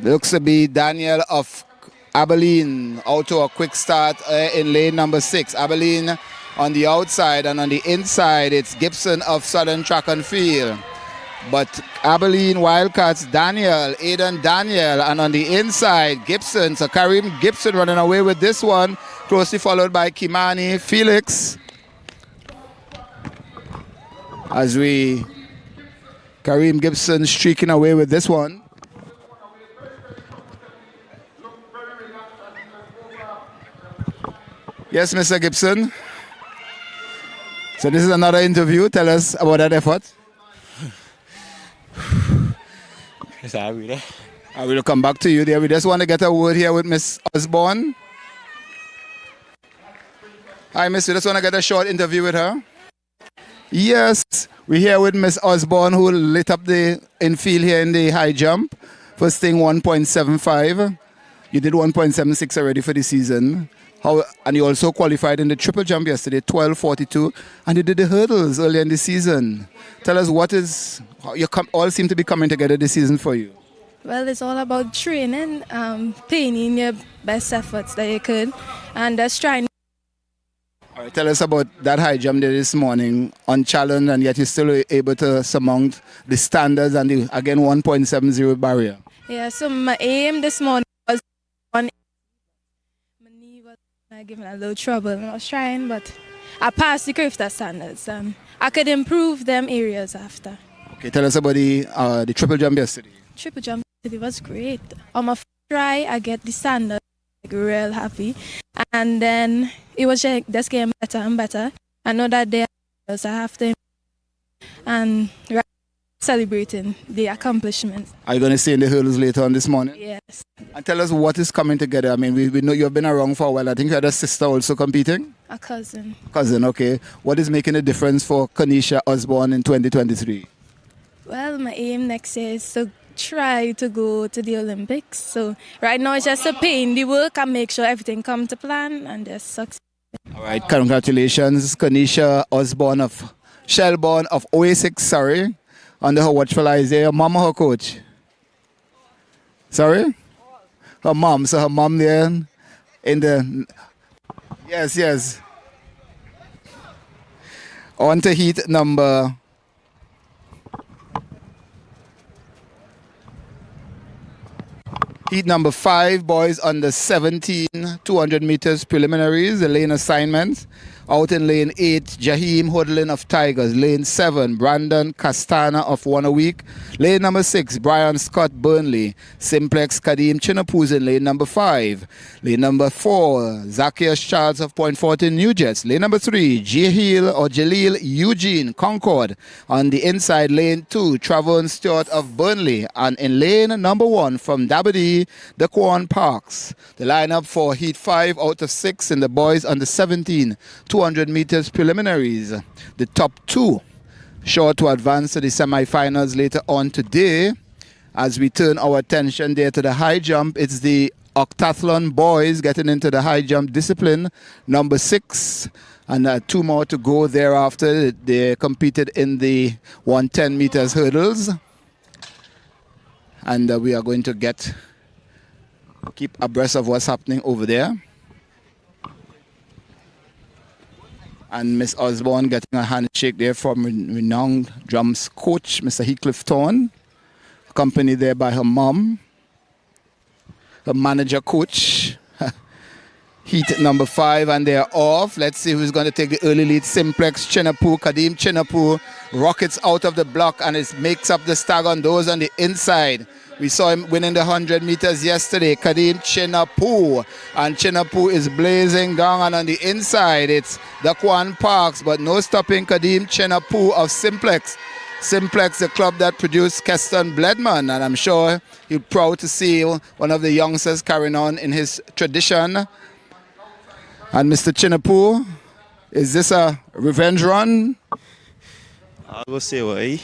looks to be Daniel of Abilene out to a quick start in lane number 6. Abilene on the outside, and on the inside it's Gibson of Southern Track and Field. But Abilene Wildcats, Aiden Daniel, and on the inside Gibson. So Kareem Gibson running away with this one, closely followed by Kimani Felix. Kareem Gibson streaking away with this one. Yes, Mr. Gibson. So this is another interview. Tell us about that effort. I will come back to you there. We just want to get a word here with Miss Osborne. Hi, Miss. We just want to get a short interview with her. Yes, we're here with Miss Osborne, who lit up the infield here in the high jump. First thing 1.75. You did 1.76 already for the season. And you also qualified in the triple jump yesterday, 12.42, and you did the hurdles earlier in the season. Tell us all seem to be coming together this season for you. Well, it's all about training, putting in your best efforts that you could, and just trying. All right, tell us about that high jump there this morning, unchallenged, and yet you still were able to surmount the standards and the, again, 1.70 barrier. Yeah, so my aim this morning was my knee was giving a little trouble, and I was trying, but I passed the Carifta standards, and I could improve them areas after. Okay, tell us about the triple jump yesterday. Triple jump yesterday was great. On my first try, I get the standard, like, real happy, and then it was just getting better and better. I know that day I have to, and celebrating the accomplishments. Are you going to see in the hurdles later on this morning? Yes. And tell us what is coming together. I mean, we know you've been around for a while. I think you had a sister also competing? A cousin. Cousin, okay. What is making a difference for Kanisha Osborne in 2023? Well, my aim next year is to try to go to the Olympics. So right now it's just to put in the work and make sure everything comes to plan and just succeed. All right, congratulations, Kanisha Osborne of Shelbourne of OA6, sorry. Under her watchful eyes there, her mom or her coach? Sorry? Her mom. So her mom there in the... Yes. On to heat number... Heat number 5, boys under 17, 200 meters preliminaries, the lane assignments. Out in lane 8, Jaheim Hoodlin of Tigers. Lane 7, Brandon Castana of One a Week. Lane number 6, Brian Scott Burnley. Simplex Kadeem Chinapuz in lane number 5. Lane number 4, Zacchaeus Charles of Point 14 New Jets. Lane number 3, Jalil Eugene Concord. On the inside, lane 2, Travon Stewart of Burnley. And in lane number 1 from Dabadee, Daquan Parks. The lineup for Heat 5 out of 6 in the boys under 17, 200 meters preliminaries. The top 2 sure to advance to the semi-finals later on today. As we turn our attention there to the high jump, it's the Heptathlon boys getting into the high jump discipline, number 6. And 2 more to go thereafter. They competed in the 110 meters hurdles. And we are going to keep abreast of what's happening over there. And Miss Osborne getting a handshake there from renowned drums coach, Mr. Heathcliff Thorne, accompanied there by her mom, her manager coach. Heat number 5, and they're off. Let's see who's going to take the early lead. Simplex Chinapuz, Kadeem Chinapuz rockets out of the block, and it makes up the stag on those on the inside. We saw him winning the 100 meters yesterday, Kadeem Chinapuz. And Chinapuz is blazing down, and on the inside it's Daquan Parks, but no stopping Kadeem Chinapuz of Simplex. Simplex, the club that produced Keston Bledman, and I'm sure he's proud to see one of the youngsters carrying on in his tradition. And Mr. Chinapuz, is this a revenge run? I will say why.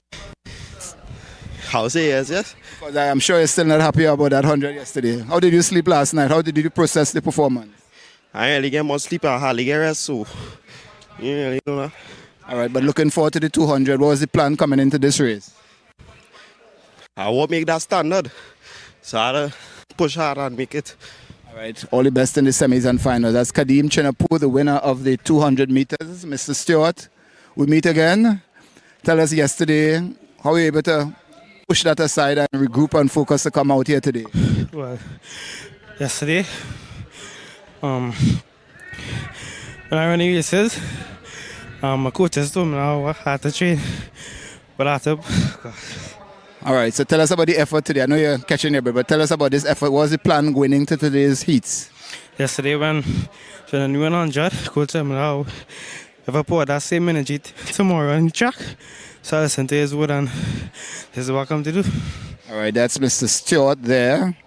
I'll say yes. Because I'm sure you're still not happy about that 100 yesterday. How did you sleep last night? How did you process the performance? I really get much sleep. I hardly get rest, so you really don't know. All right, but looking forward to the 200. What was the plan coming into this race? I won't make that standard, so I had to push hard and make it. All right, all the best in the semis and finals. That's Kadeem Chinapuz, the winner of the 200 meters. Mr. Stewart, we meet again. Tell us yesterday how were you able to push that aside and regroup and focus to come out here today? Well, yesterday, when I ran the races, my coaches told me now I had to train, but I had to. All right, so tell us about the effort today. I know you're catching your breath, but tell us about this effort. What was the plan going into today's heats? Yesterday when I knew 100, coach said me now, if I put that same energy tomorrow on the track, so I listened to his word and this is what I come to do. All right, that's Mr. Stewart there.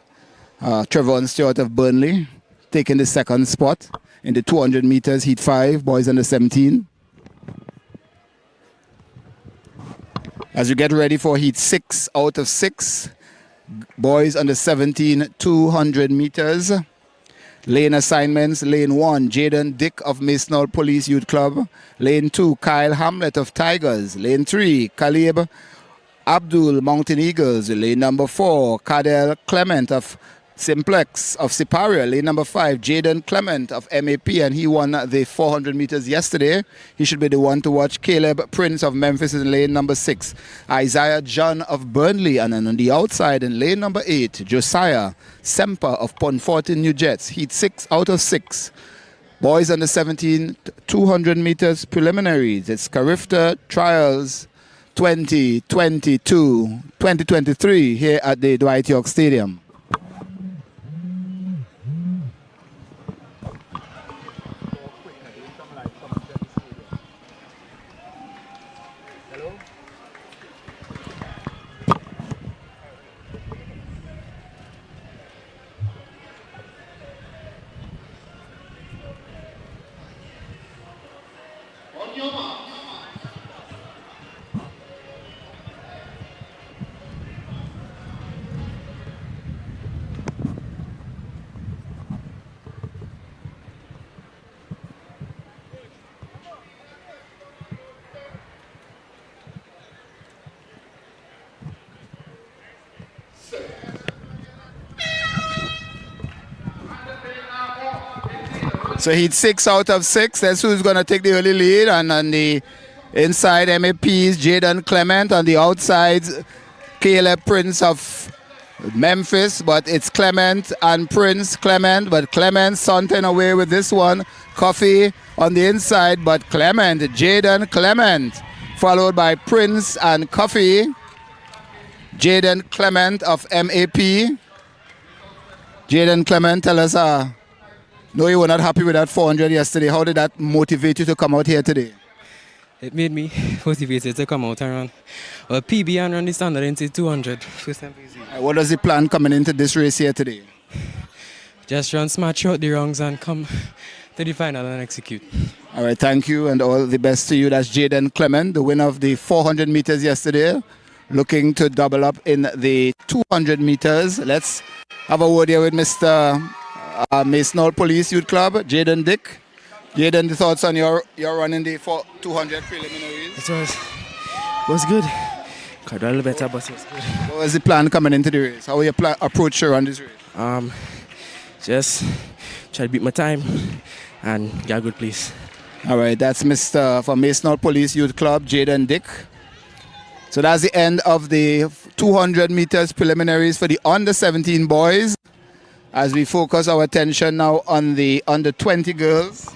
Trevon Stewart of Burnley taking the second spot in the 200 meters heat 5, boys under 17. As you get ready for heat 6 out of 6, boys under 17, 200 meters. Lane assignments, lane 1, Jaden Dick of Masonol Police Youth Club. Lane 2, Kyle Hamlet of Tigers. Lane 3, Caleb Abdul Mountain Eagles. Lane number 4, Cadel Clement of Simplex of Siparia. Lane number 5, Jaden Clement of MAP, and he won the 400 meters yesterday. He should be the one to watch. Caleb Prince of Memphis in lane number 6. Isaiah John of Burnley, and then on the outside in lane number 8, Josiah Semper of Ponfortin New Jets. Heat 6 out of 6. Boys under 17, 200 meters preliminaries. It's Carifta Trials 2023 here at the Dwight York Stadium. So heat 6 out of 6. That's who's going to take the early lead. And on the inside, MAPs, Jaden Clement. On the outside, Caleb Prince of Memphis. But it's Clement and Prince. Clement, but Clement sunting away with this one. Coffee on the inside, but Clement, Jaden Clement. Followed by Prince and Coffee. Jaden Clement of MAP. Jaden Clement, tell us, no, you were not happy with that 400 yesterday. How did that motivate you to come out here today? It made me motivated to come out and run a PB and run the standard into 200. First time easy. What is the plan coming into this race here today? Just run smart, out the wrongs and come to the final and execute. All right, thank you and all the best to you. That's Jaden Clement, the winner of the 400 meters yesterday, looking to double up in the 200 meters. Let's have a word here with Mr. Masonol Police Youth Club, Jaden Dick. Jaden, the thoughts on your run in the 200 preliminaries? It was good. Could do a little better, but it was good. What was the plan coming into the race? How will you approach your run this race? Just try to beat my time and get a good place. All right, that's Mr. from Masonol Police Youth Club, Jaden Dick. So that's the end of the 200 meters preliminaries for the under 17 boys. As we focus our attention now on the under 20 girls.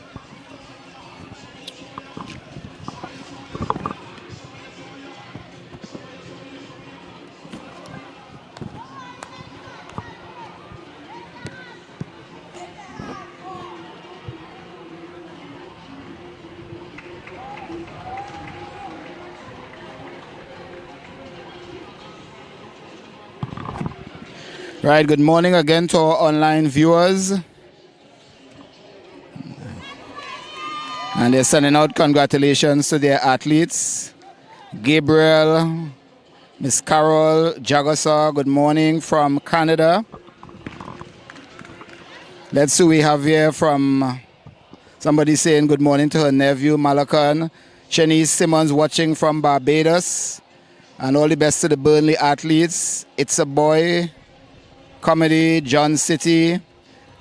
Right, good morning again to our online viewers. And they're sending out congratulations to their athletes. Gabriel, Miss Carol Jagosa, good morning from Canada. Let's see, we have here from somebody saying good morning to her nephew, Malakan. Shanice Simmons watching from Barbados. And all the best to the Burnley athletes. It's a boy. Comedy, John City,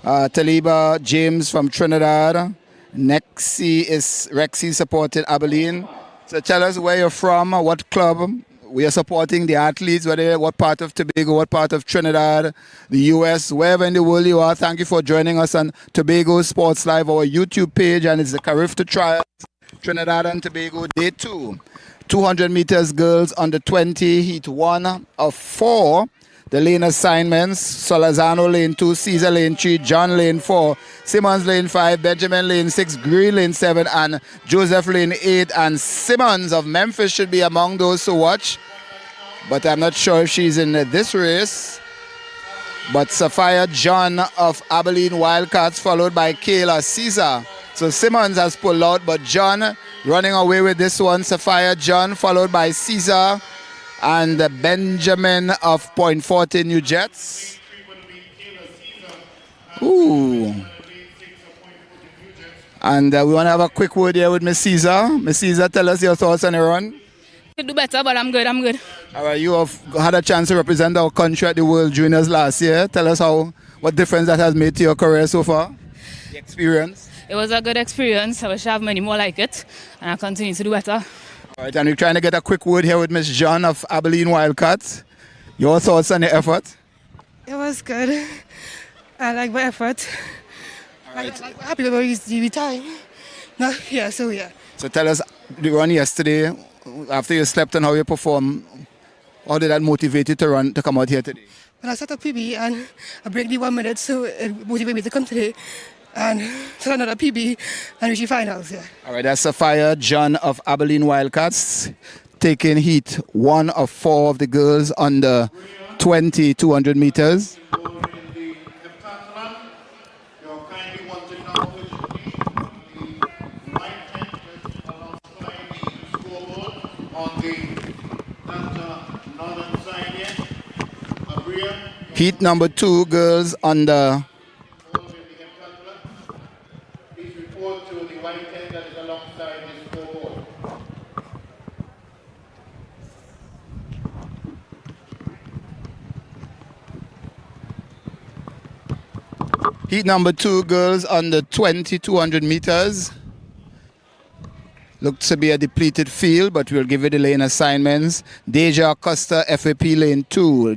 Taliba James from Trinidad, Rexy supported Abilene. So tell us where you're from, what club. We are supporting the athletes, what part of Tobago, what part of Trinidad, the US, wherever in the world you are. Thank you for joining us on Tobago Sports Live, our YouTube page, and it's the Carifta Trials, Trinidad and Tobago, Day 2. 200 meters girls under 20, heat 1 of 4. The lane assignments, Solazano lane 2, Caesar lane 3, John lane 4, Simmons lane 5, Benjamin lane 6, Green lane 7, and Joseph lane 8. And Simmons of Memphis should be among those to watch. but I'm not sure if she's in this race. But Sophia John of Abilene Wildcats, followed by Kayla Caesar. So Simmons has pulled out, but John running away with this one. Sophia John, followed by Caesar and Benjamin of Point 40 New Jets. Ooh. And we want to have a quick word here with Miss Caesar. Miss Caesar, tell us your thoughts on the run. Could do better, but I'm good. All right, you have had a chance to represent our country at the World Juniors last year. Tell us what difference that has made to your career so far, the experience. It was a good experience. I wish I have many more like it, and I continue to do better. All right, and we're trying to get a quick word here with Miss John of Abilene Wildcats. Your thoughts on the effort? It was good. I like my effort. All right. I'm happy about the time. No, yeah, so yeah. So tell us, the run yesterday, after you slept and how you performed, how did that motivate you to come out here today? When I started PB and I break the 1 minute, so it motivated me to come today and start another PB and reach the finals. Yeah. All right, that's Sophia John of Abilene Wildcats taking heat 1 of 4 of the girls on the 200 meters. Heat number 2, girls on the Please report to the white tent that is alongside the scoreboard. heat number 2, girls on the 200 meters. Looks to be a depleted field, but we'll give it the lane assignments. Deja Costa, FAP lane 2.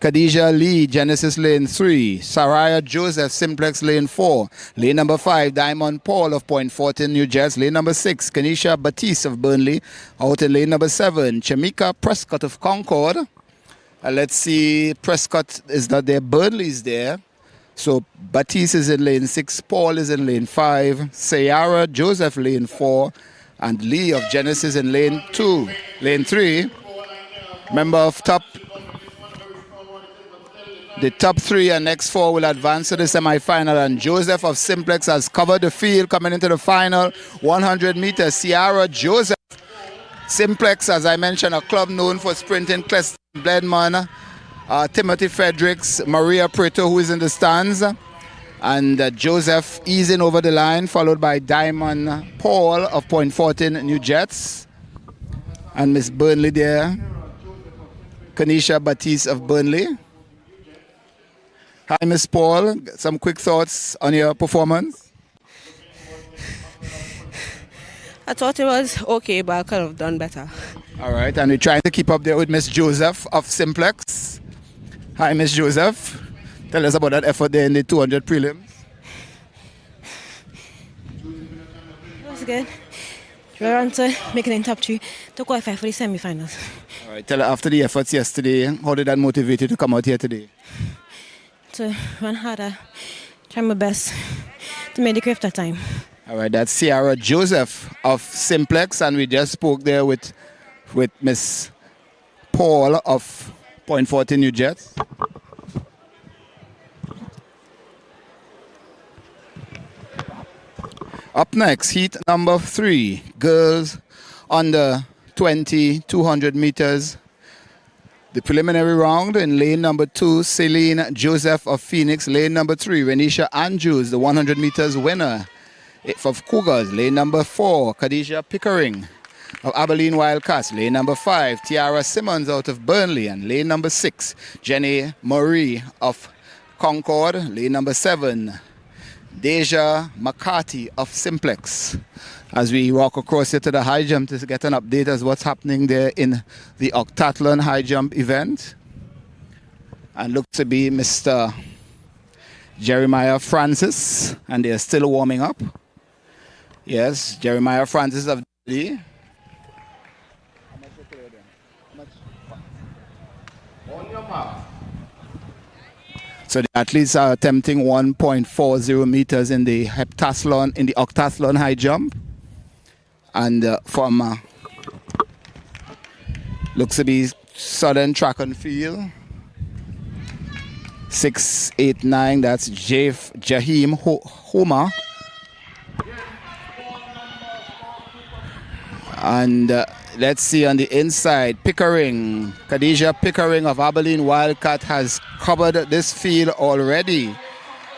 Khadijah Lee, Genesis lane 3. Saraya Joseph, Simplex lane 4. Lane number 5, Diamond Paul of Point 14, New Jersey. Lane number 6, Kanisha Batiste of Burnley. Out in lane number 7, Chamika Prescott of Concord. Let's see, Prescott is not there, Burnley is there. So Batiste is in lane 6, Paul is in lane 5, Sayara Joseph lane 4, and Lee of Genesis in lane 2. Lane 3, member of the top 3 and next 4 will advance to the semi-final, and Joseph of Simplex has covered the field coming into the final 100 meters. Ciara Joseph, Simplex, as I mentioned, a club known for sprinting. Cleston Bledman, Timothy Fredericks, Maria Preto, who is in the stands, and Joseph easing over the line, followed by Diamond Paul of Point 14 New Jets, and Miss Burnley there, Kanisha Batiste of Burnley. Hi, Miss Paul. Some quick thoughts on your performance? I thought it was okay, but I could have done better. All right, and we're trying to keep up there with Miss Joseph of Simplex. Hi, Miss Joseph. Tell us about that effort there in the 200 prelims. It was good. We were on to making it in top 3 to qualify for the semi-finals. All right, tell us, after the efforts yesterday, how did that motivate you to come out here today? To run harder, try my best to make the Carifta time. All right, that's Ciara Joseph of Simplex, and we just spoke there with Miss Paul of Point 14 New Jets. Up next, heat number 3, girls under 200 meters. The preliminary round in lane number 2, Celine Joseph of Phoenix. Lane number 3, Renisha Andrews, the 100 meters winner of Cougars. Lane number 4, Khadijah Pickering of Abilene Wildcats. Lane number 5, Tiara Simmons out of Burnley. And lane number 6, Jenny Murray of Concord. Lane number 7, Deja McCarthy of Simplex. As we walk across here to the high jump to get an update as what's happening there in the Heptathlon high jump event. And looks to be Mr. Jeremiah Francis, and they're still warming up. Yes, Jeremiah Francis of D. On your mark. So the athletes are attempting 1.40 meters in the Heptathlon, in the Heptathlon high jump. And from looks to be Southern Track and Field. 689, that's Jahim Homer. And let's see on the inside, Pickering. Khadijah Pickering of Abilene Wildcat has covered this field already.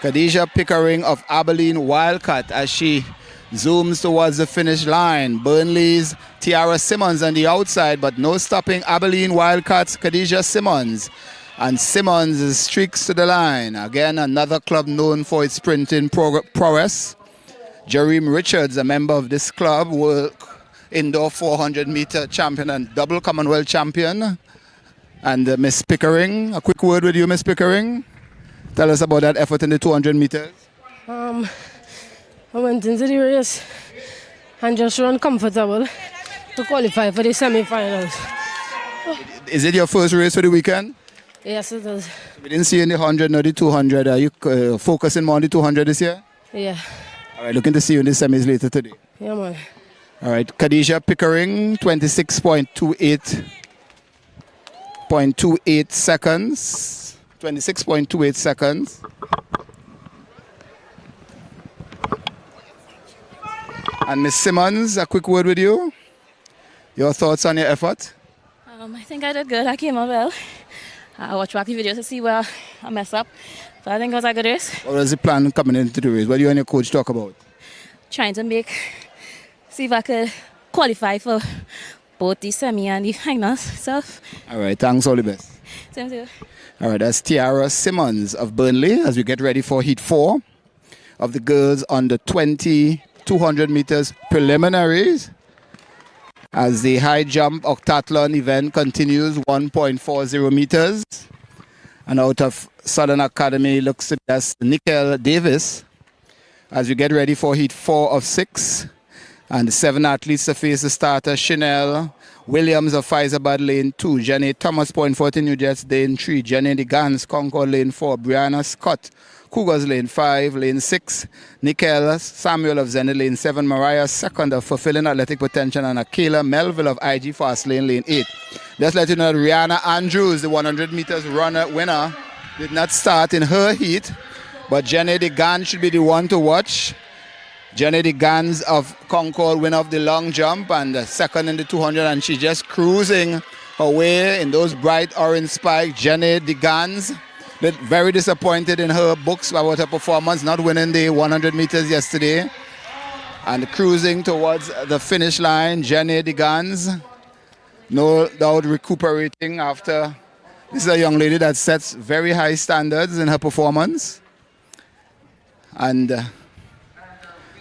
Khadijah Pickering of Abilene Wildcat as she zooms towards the finish line. Burnley's Tiara Simmons on the outside, but no stopping Abilene Wildcats' Khadijah Simmons. And Simmons streaks to the line. Again, another club known for its sprinting prowess. Jareem Richards, a member of this club, world indoor 400-meter champion and double Commonwealth champion. And Miss Pickering, a quick word with you, Miss Pickering. Tell us about that effort in the 200 meters. I went into the race and just run comfortable to qualify for the semi-finals. Is it your first race for the weekend? Yes, it is. We didn't see you in the 100 nor the 200. Are you focusing more on the 200 this year? Yeah. All right, looking to see you in the semis later today. Yeah, man. All right, Khadijah Pickering, 26.28 seconds. 26.28 seconds. And Miss Simmons, a quick word with you. Your thoughts on your effort? I think I did good. I came out well. I watched back the videos to see where I messed up. But I think it was a good race. What was the plan coming into the race? What do you and your coach talk about? Trying to see if I could qualify for both the semi and the finals. So, all right, thanks, all the best. Same to you. All right, that's Tiara Simmons of Burnley as we get ready for Heat 4 of the girls under 20 200 meters preliminaries. As the high jump Heptathlon event continues, 1.40 meters. And out of Southern Academy looks to best Nickel Davis as we get ready for Heat 4 of 6. And the 7 athletes to face the starter, Chanel Williams of Faizabad lane 2, Jenny Thomas Point 14 New Jets lane 3, Jenny DeGans Concord lane 4, Brianna Scott Cougars lane 5, lane 6, Nickel Samuel of Zenith lane 7, Mariah second of Fulfilling Athletic Potential, and Akela Melville of IG Fast lane 8. Just let you know that Rihanna Andrews, the 100 meters runner winner, did not start in her heat, but Jenny DeGans should be the one to watch. Jenny DeGans of Concord, winner of the long jump and second in the 200, and she's just cruising her way in those bright orange spikes. Jenny DeGans, very disappointed in her books about her performance, not winning the 100 meters yesterday. And cruising towards the finish line, Jenny DeGans, no doubt recuperating after. This is a young lady that sets very high standards in her performance. And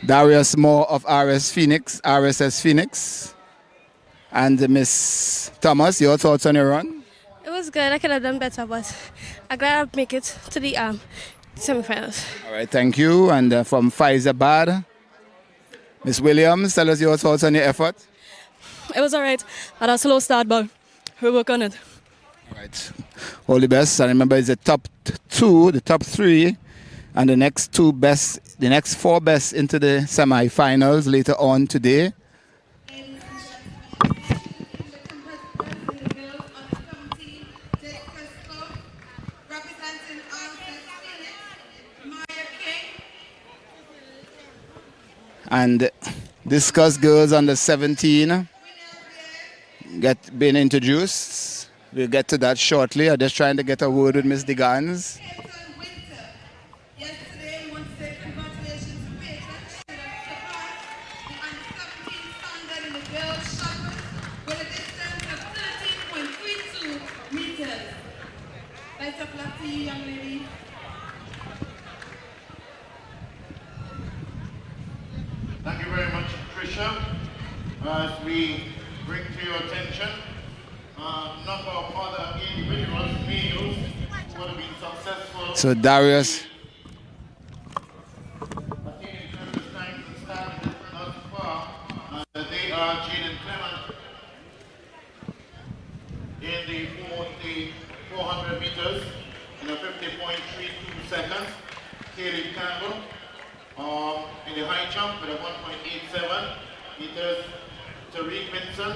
Darius Moore of RSS Phoenix. And Miss Thomas, your thoughts on your run? It was good. I could have done better, but I'm glad I make it to the semi-finals. All right, thank you. And from Faizabad, Miss Williams, tell us your thoughts on your effort. It was all right. I had a slow start, but we work on it. All right. All the best. And remember, it's the top 2, the top 3, and the next 4 best into the semi-finals later on today. And discus girls under 17 being introduced. We'll get to that shortly. I'm just trying to get a word with Miss DeGans. Thank you very much, Tricia. As we bring to your attention a number of other individuals, males, who have been successful. So Darius. They are Jaden Clement in the 400 meters in a 50.32 seconds. Kaylee Campbell in the high jump with a 1.87 meters. Tariq Minson,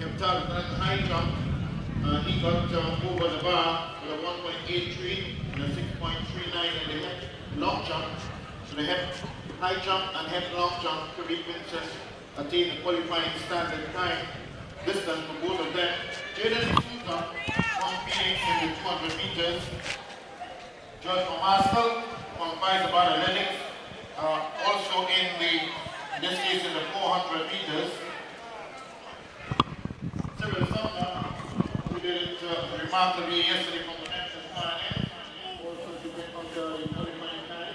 Heptathlon high jump, He got over the bar with a 1.83 and a 6.39 in the hip long jump. So the hip high jump and hip long jump, Kareem Princess attained the qualifying standard time distance for both of them. Jaden D'Souza competing in the 200 meters. George Mamastel from Vice-Bar Athletics, also in this case in the 400 meters. Cyril Sumner, who did it remarkably yesterday from the men's final, also to get on the qualifying time.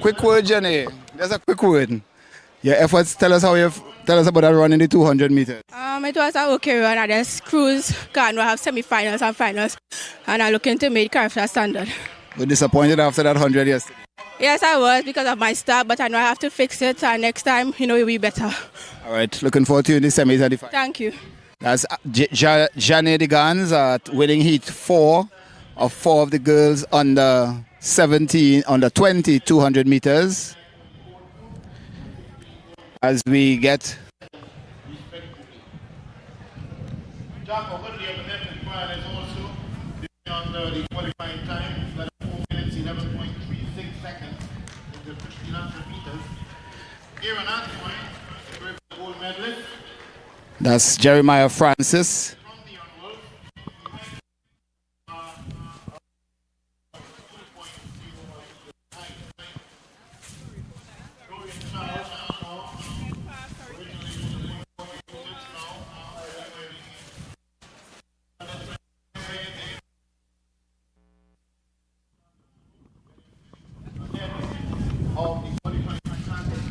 Quick word, Jenny. Just a quick word. Your efforts. Tell us about that run in the 200 meters. It was a okay run. I just cruise. Can we have semi-finals and finals, and I'm looking to make Carifta standard. Were disappointed after that 100 yesterday? Yes, I was because of my start, but I know I have to fix it, and next time, it will be better. All right. Looking forward to you in the semis and the finals. Thank you. That's Jane de Gans winning heat 4 of 4 of the girls under 17, under 20, 200 meters. As we get Jaco Woodley of the men's final is also on the qualifying time, that 4 minutes 11.36 seconds in the 1500 meters. Aaron Antoine, the gold medalist. that's Jeremiah Francis. Of the qualifying standard,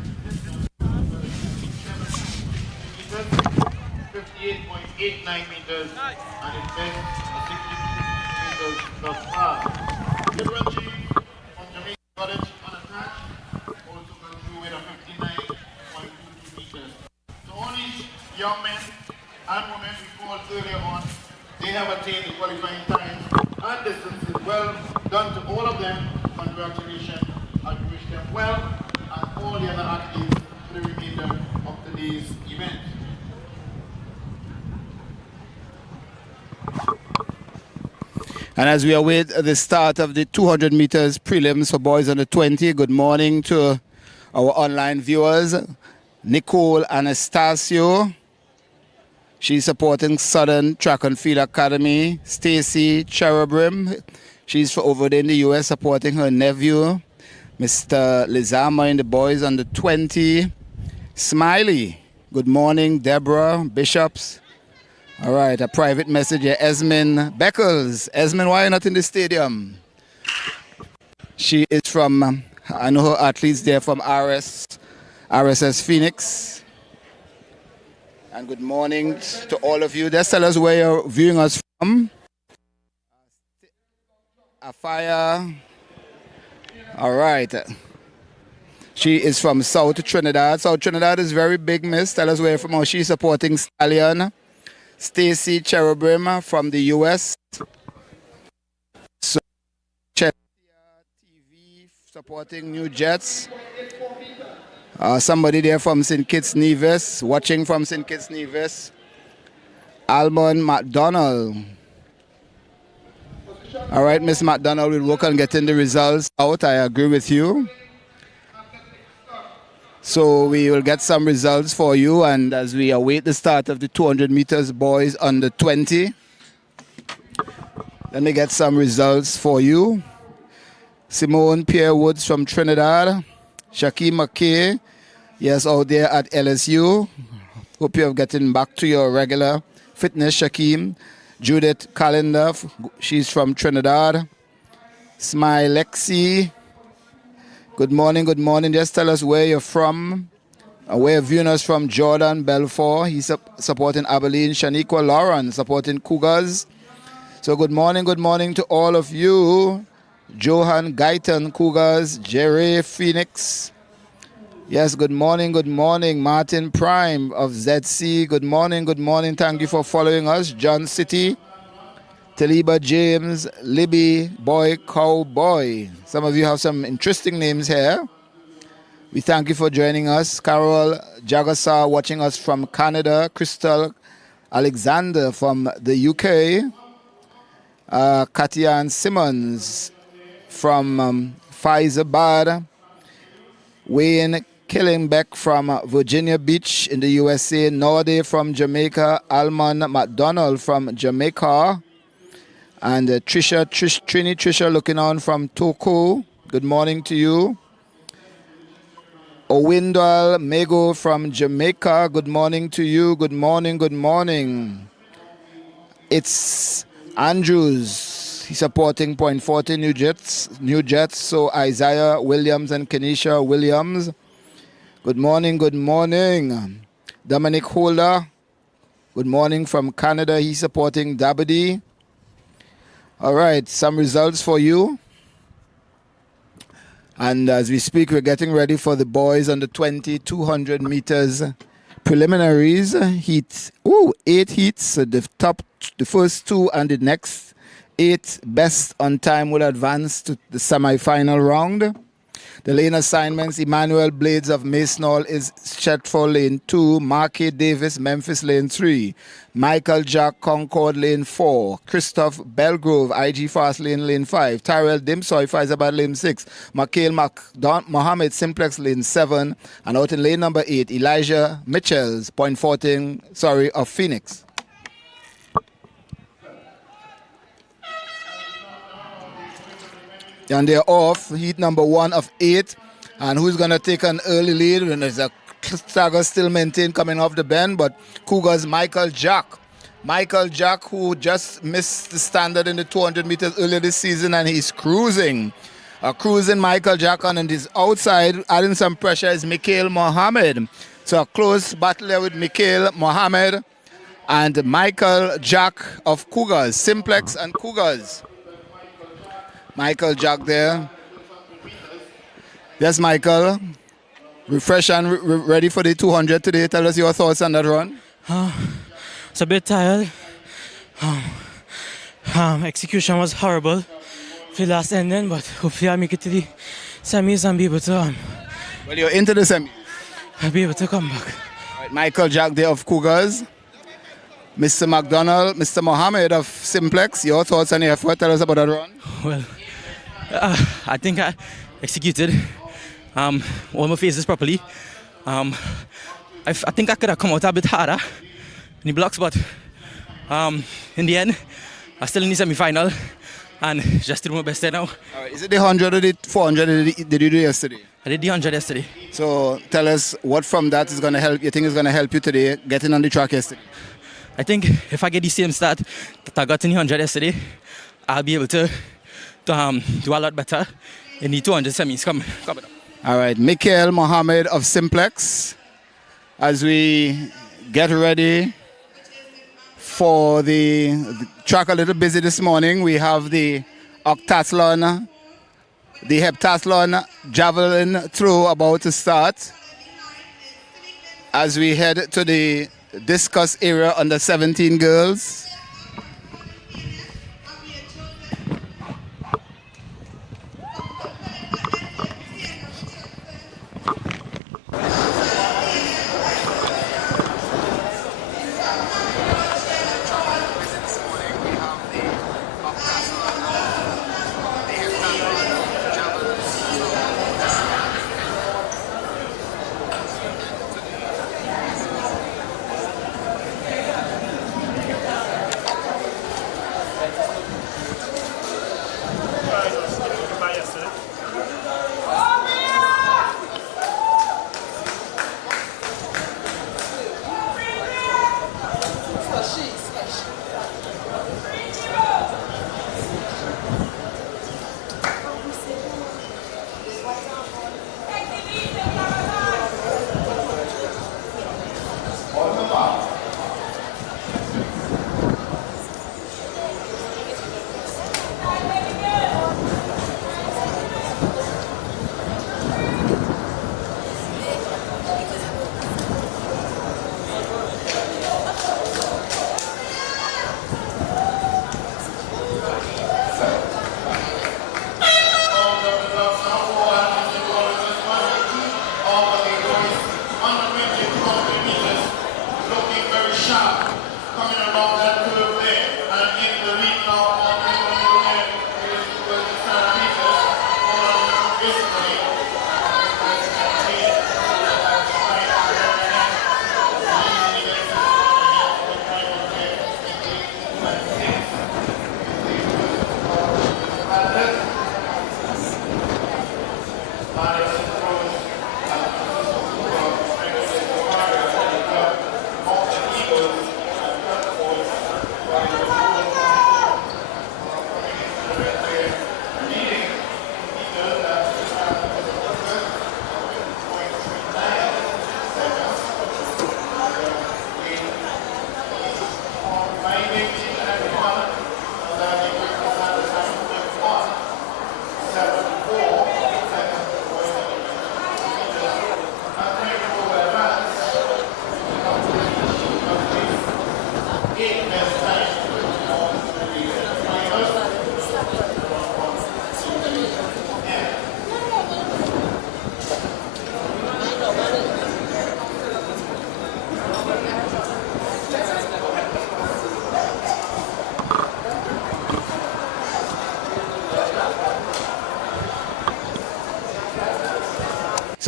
58.89 meters, and it best 62 meters thus far. Liberal James from Jamaica College unattached, also got through with a 59.22 meters. So all these young men and women we called earlier on, they have attained the qualifying time and distances. Well done to all of them. Congratulations. I wish them well and all the other athletes for the remainder of today's event. And as we await the start of the 200 meters prelims for boys under 20, good morning to our online viewers. Nicole Anastasio, she's supporting Southern Track and Field Academy. Stacy Cherubim, she's over there in the US supporting her nephew. Mr. Lizama in the boys under 20. Smiley, good morning. Deborah Bishops. All right, a private message here. Esmond Beckles. Esmond, why are you not in the stadium? She is from, I know her athletes there from RSS Phoenix. And good morning to all of you. Just tell us where you're viewing us from. Afaya. All right. She is from South Trinidad. South Trinidad is very big, miss. Tell us where you're from. Oh, she's supporting Stallion. Stacy Cherubim from the US. So, TV supporting New Jets. Somebody there from St. Kitts Nevis, watching from St. Kitts Nevis. Almond McDonald. All right, Miss McDonald, we'll work on getting the results out. I agree with you. So we will get some results for you, and as we await the start of the 200 meters boys under 20, let me get some results for you. Simone Pierre Woods from Trinidad. Shaquille McKay, yes, out there at LSU. Hope you have gotten back to your regular fitness, Shaquille. Judith Calendar, she's from Trinidad. Smilexi, good morning, good morning. Just tell us where you're from. Where you're viewing us from. Jordan Belfort, he's supporting Abilene. Shaniqua Lauren, supporting Cougars. So good morning to all of you. Johan Guyton, Cougars. Jerry Phoenix. Yes, good morning. Martin Prime of ZC, good morning. Thank you for following us. John City, Taliba James, Libby, Boy Cowboy. Some of you have some interesting names here. We thank you for joining us. Carol Jagasa watching us from Canada. Crystal Alexander from the UK. Katian Simmons from Faizabad. Wayne Killingbeck from Virginia Beach in the USA. Norde from Jamaica. Alman McDonald from Jamaica. And Trisha looking on from Toko. Good morning to you. Owindal Mego from Jamaica. Good morning to you. Good morning. Good morning. It's Andrews. He's supporting Point 40 New Jets. So Isaiah Williams and Kenisha Williams. Good morning. Good morning. Dominic Holder. Good morning from Canada. He's supporting Dabadi. All right. Some results for you. And as we speak, we're getting ready for the boys on the 200 meters preliminaries heat. 8 heats. So the first 2 and the next 8 best on time will advance to the semi-final round. The lane assignments: Emmanuel Blades of Masonall is set for lane 2, Marquis Davis Memphis lane 3, Michael Jack Concord lane 4, Christoph Belgrove IG Fast lane 5, Tyrell Dimsoy Faizabad lane 6, Makhail Mohammed Simplex lane 7, and out in lane number 8, Elijah Mitchells Point 14 of Phoenix. And they're off heat number 1 of 8. And who's going to take an early lead? And there's a stagger still maintained coming off the bend, but Cougars Michael Jack. Michael Jack, who just missed the standard in the 200 meters earlier this season, and he's cruising. Cruising Michael Jack on, and his outside, adding some pressure, is Mikhail Mohammed. So a close battle there with Mikhail Mohammed and Michael Jack of Cougars, Simplex and Cougars. Michael Jack there. Yes, Michael. Refresh and ready for the 200 today. Tell us your thoughts on that run. It's a bit tired. Execution was horrible for the last ending, but hopefully I'll make it to the semis and be able to... Well, you're into the semis. I'll be able to come back. All right, Michael Jack there of Cougars. Mr. McDonald, Mr. Mohammed of Simplex, your thoughts on your effort. Tell us about that run. Well, I think I executed all my phases properly. I think I could have come out a bit harder in the blocks, but in the end, I'm still in the semi-final and just doing my best there now. All right, is it the 100 or the 400 did you do yesterday? I did the 100 yesterday. So tell us what from that is going to help, you think is going to help you today getting on the track yesterday? I think if I get the same start that I got in the 100 yesterday, I'll be able to do a lot better in the 200 semis coming up. All right, Mikhail Mohammed of Simplex. As we get ready for the track, a little busy this morning. We have the octathlon, the heptathlon javelin throw about to start. As we head to the discus area under 17 girls.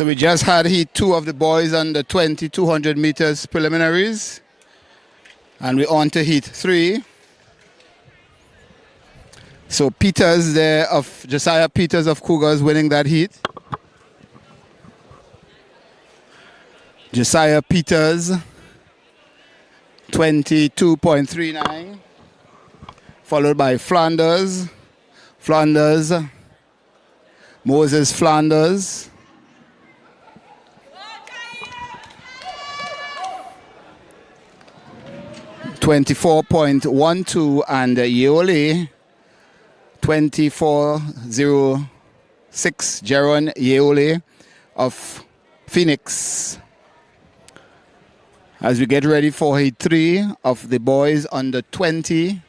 So we just had heat 2 of the boys on the 200 meters preliminaries. And we're on to heat 3. So Peters there of Josiah Peters of Cougars winning that heat. Josiah Peters, 22.39. Followed by Flanders. Moses Flanders. .12 and Yeole 24.06. Jaron Yeole of Phoenix. As we get ready for heat 3 of the boys under 20.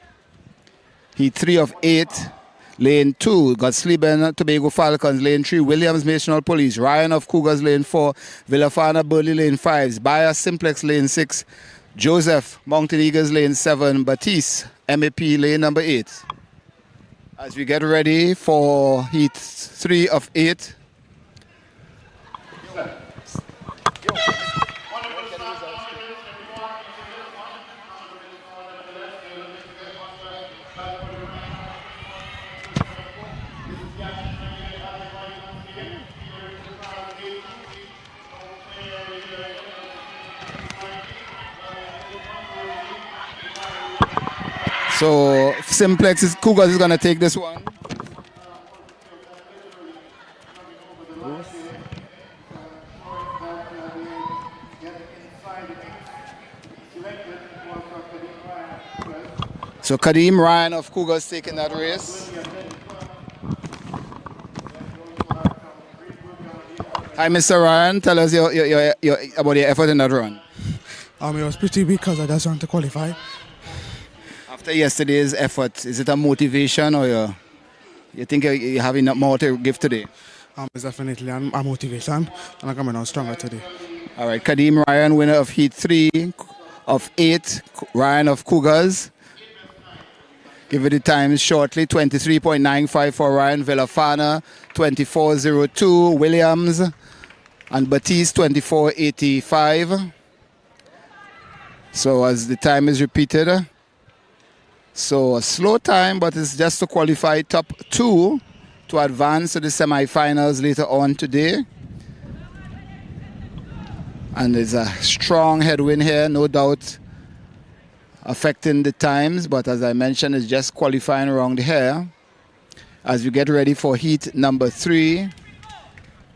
Heat 3 of 8. Lane 2, Gottsleben, Tobago Falcons. Lane 3, Williams National Police. Ryan of Cougars, Lane 4. Villafana Burley, Lane 5. Bayer Simplex, Lane 6. Joseph, Mountain Eagles, Lane 7. Batiste, MAP, Lane number 8. As we get ready for heat 3 of 8. So Simplex Cougars is going to take this one. So Kadeem Ryan of Cougars taking that race. Hi, Mr. Ryan. Tell us about your effort in that run. It was pretty weak because I just want to qualify. After yesterday's effort, is it a motivation or you think you have enough more to give today? It's definitely a motivation, and I'm coming out stronger today. All right, Kadeem Ryan, winner of heat 3 of 8. Ryan of Cougars. Give it the times shortly. 23.95 for Ryan. Villafana 24.02. Williams and Batiste 24.85. So as the time is repeated. So a slow time, but it's just to qualify top 2 to advance to the semi-finals later on today. And there's a strong headwind here, no doubt, affecting the times. But as I mentioned, it's just qualifying around here. As we get ready for heat number 3,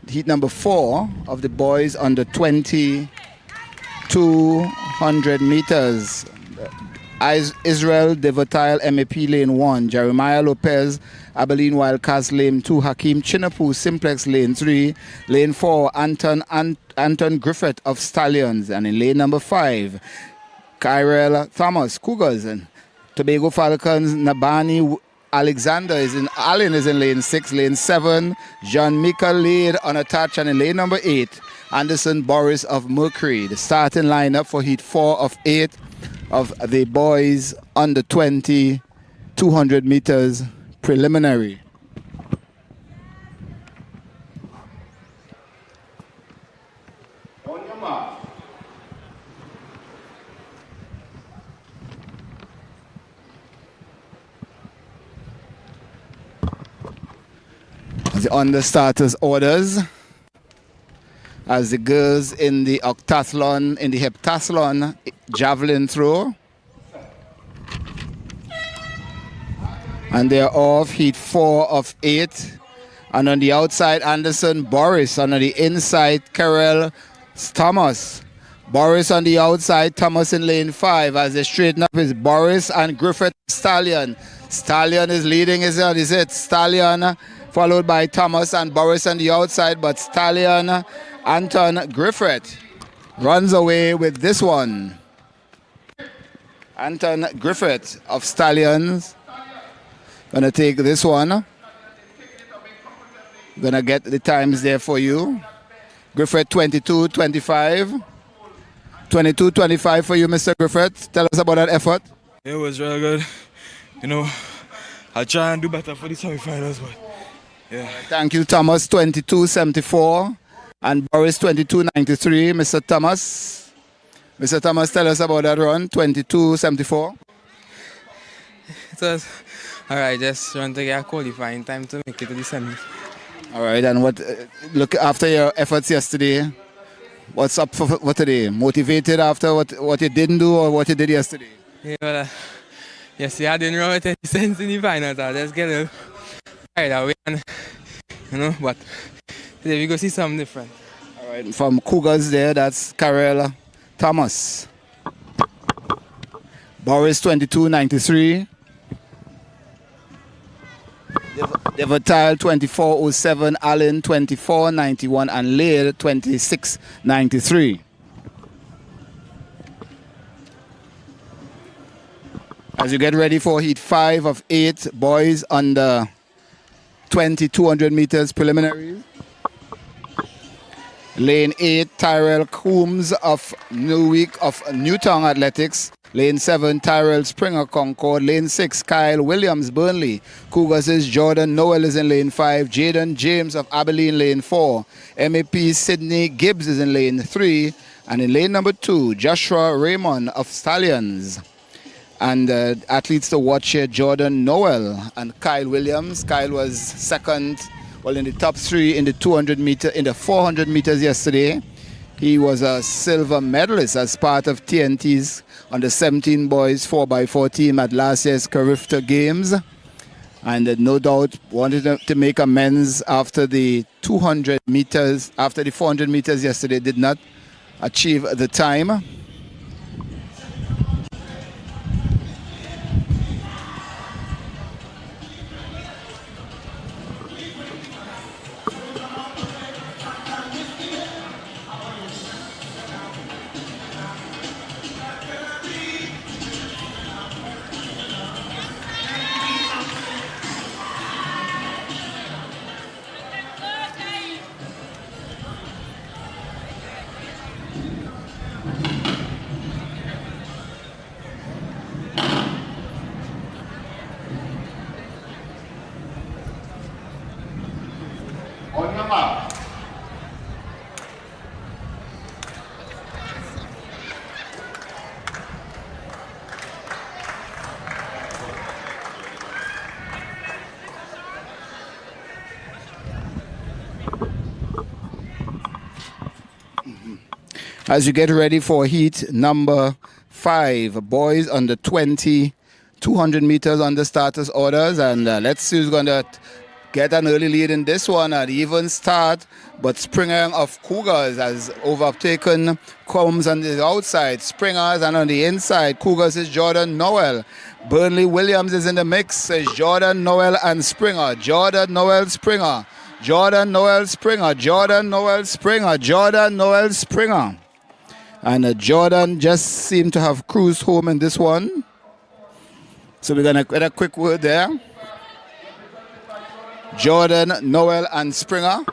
heat number 4 of the boys under 200 meters. Israel Devotail MAP Lane 1, Jeremiah Lopez, Abilene Wildcats Lane 2, Hakeem Chinapu Simplex Lane 3, Lane 4, Anton Griffith of Stallions, and in lane number 5, Kyrell Thomas Cougars, and Tobago Falcons Nabani Alexander Allen is in lane 6, lane 7, John Mika lead unattached, and in lane number 8, Anderson Boris of Mercury. The starting lineup for heat 4 of 8 of the boys under 200 meters preliminary. On your mark. On the starters orders, as the girls in the octathlon, in the heptathlon javelin throw. And they're off heat 4 of 8. And on the outside, Anderson Boris. And on the inside, Kyrell Thomas. Boris on the outside, Thomas in lane 5. As they straighten up is Boris and Griffith Stallion. Stallion is leading, is it? Stallion followed by Thomas and Boris on the outside, but Stallion, Anton Griffith runs away with this one. Anton Griffith of Stallions gonna take this one. Gonna get the times there for you. Griffith 22.25. 22.25 for you, Mr. Griffith. Tell us about that effort. It was really good. You know, I'll try and do better for the semi-finals, but yeah. Thank you, Thomas. 22.74. And Boris 22.93, Mr. Thomas. Mr. Thomas, tell us about that run, 22.74. It was alright, just trying to get a qualifying time to make it to the semi. All right, and what? Look, after your efforts yesterday, what's up for what today? Motivated after what you didn't do or what you did yesterday? Yeah, well, yesterday I didn't run with any sense in the final, so I just get a little carried away, and but today we go see something different. All right, from Cougars there, that's Carel Thomas. Boris 22.93. Devatal 24.07, Allen 24.91, and Laird 26.93. As you get ready for Heat 5 of 8 boys under 200 meters preliminaries. Lane 8, Tyrell Coombs of Newtown Athletics. Lane 7, Tyrell Springer Concord. Lane 6, Kyle Williams Burnley. Cougars' Jordan Noel is in lane 5. Jaden James of Abilene, lane 4. MAP Sydney Gibbs is in lane 3. And in lane number 2, Joshua Raymond of Stallions. And athletes to watch here, Jordan Noel and Kyle Williams. Kyle was second, well, in the top 3 in the 400 meters yesterday. He was a silver medalist as part of TNT's under 17 boys 4x4 team at last year's Carifta Games. And no doubt wanted to make amends after the 200 meters, after the 400 meters yesterday did not achieve the time. On your mark. As you get ready for heat number 5, boys under 200 meters under starters orders, and let's see who's going to get an early lead in this one at even start. But Springer of Cougars has overtaken Combs on the outside. Springers, and on the inside, Cougars is Jordan Noel. Burnley Williams is in the mix. Is Jordan Noel and Springer. Jordan Noel Springer. Jordan Noel Springer. Jordan Noel Springer. Jordan Noel Springer. And Jordan just seemed to have cruised home in this one. So we're going to get a quick word there. Jordan, Noel, and Springer.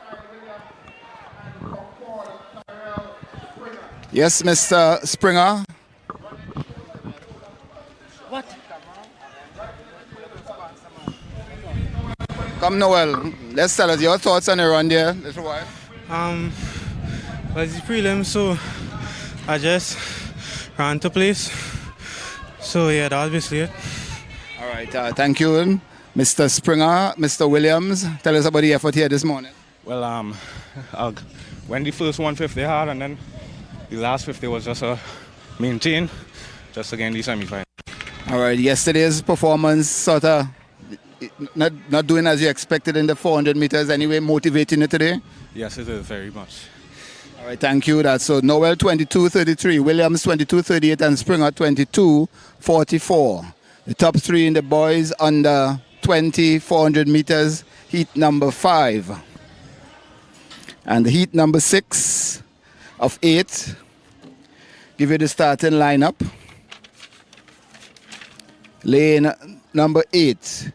Yes, Mr. Springer. What? Come, Noel. Let's tell us your thoughts on the run there, little while. Well, it's prelim, so I just ran to place. So yeah, that was basically it. All right, thank you, Mr. Springer. Mr. Williams, tell us about the effort here this morning. Well, when the first 150 hard, and then the last 50 was just a maintain, just again the semi-final. All right, yesterday's performance sort of not doing as you expected in the 400 meters anyway, motivating you today? Yes, it is very much. All right, thank you. That's so Noel 22.33, Williams 22.38, and Springer 22.44. The top 3 in the boys under 400 meters, heat number 5. And the heat number 6 of 8. Give you the starting lineup. Lane number 8.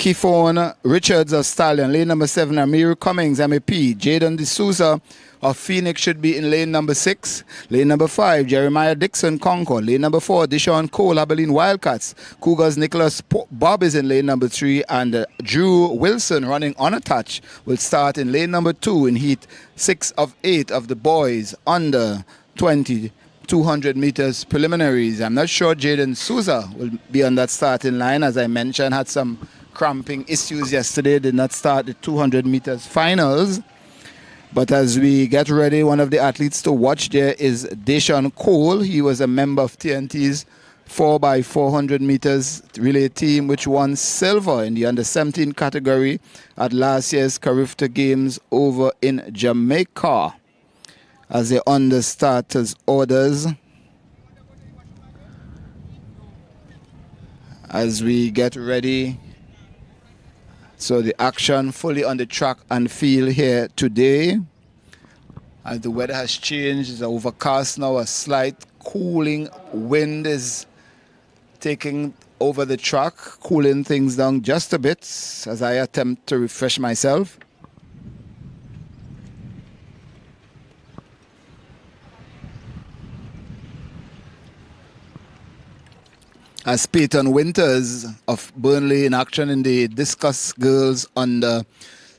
Kifone Richards of Stallion. Lane number 7, Amir Cummings, MEP. Jaden D'Souza of Phoenix should be in lane number 6. Lane number 5, Jeremiah Dixon, Concord. Lane number 4, Deshaun Cole, Abilene Wildcats. Cougars Nicholas Bob is in lane number 3, and Drew Wilson, running unattached, will start in lane number 2 in heat 6 of 8 of the boys under 20 200 meters preliminaries. I'm not sure Jaden Souza will be on that starting line. As I mentioned, had some cramping issues yesterday, did not start the 200 meters finals. But as we get ready, one of the athletes to watch there is Deshaun Cole. He was a member of TNT's 4x400 meters relay team, which won silver in the under-17 category at last year's Carifta Games over in Jamaica. As they're on the starters' orders, as we get ready. So the action fully on the track and field here today. As the weather has changed, it's overcast now, a slight cooling wind is taking over the track, cooling things down just a bit as I attempt to refresh myself. As Peyton Winters of Burnley in action in the discus girls under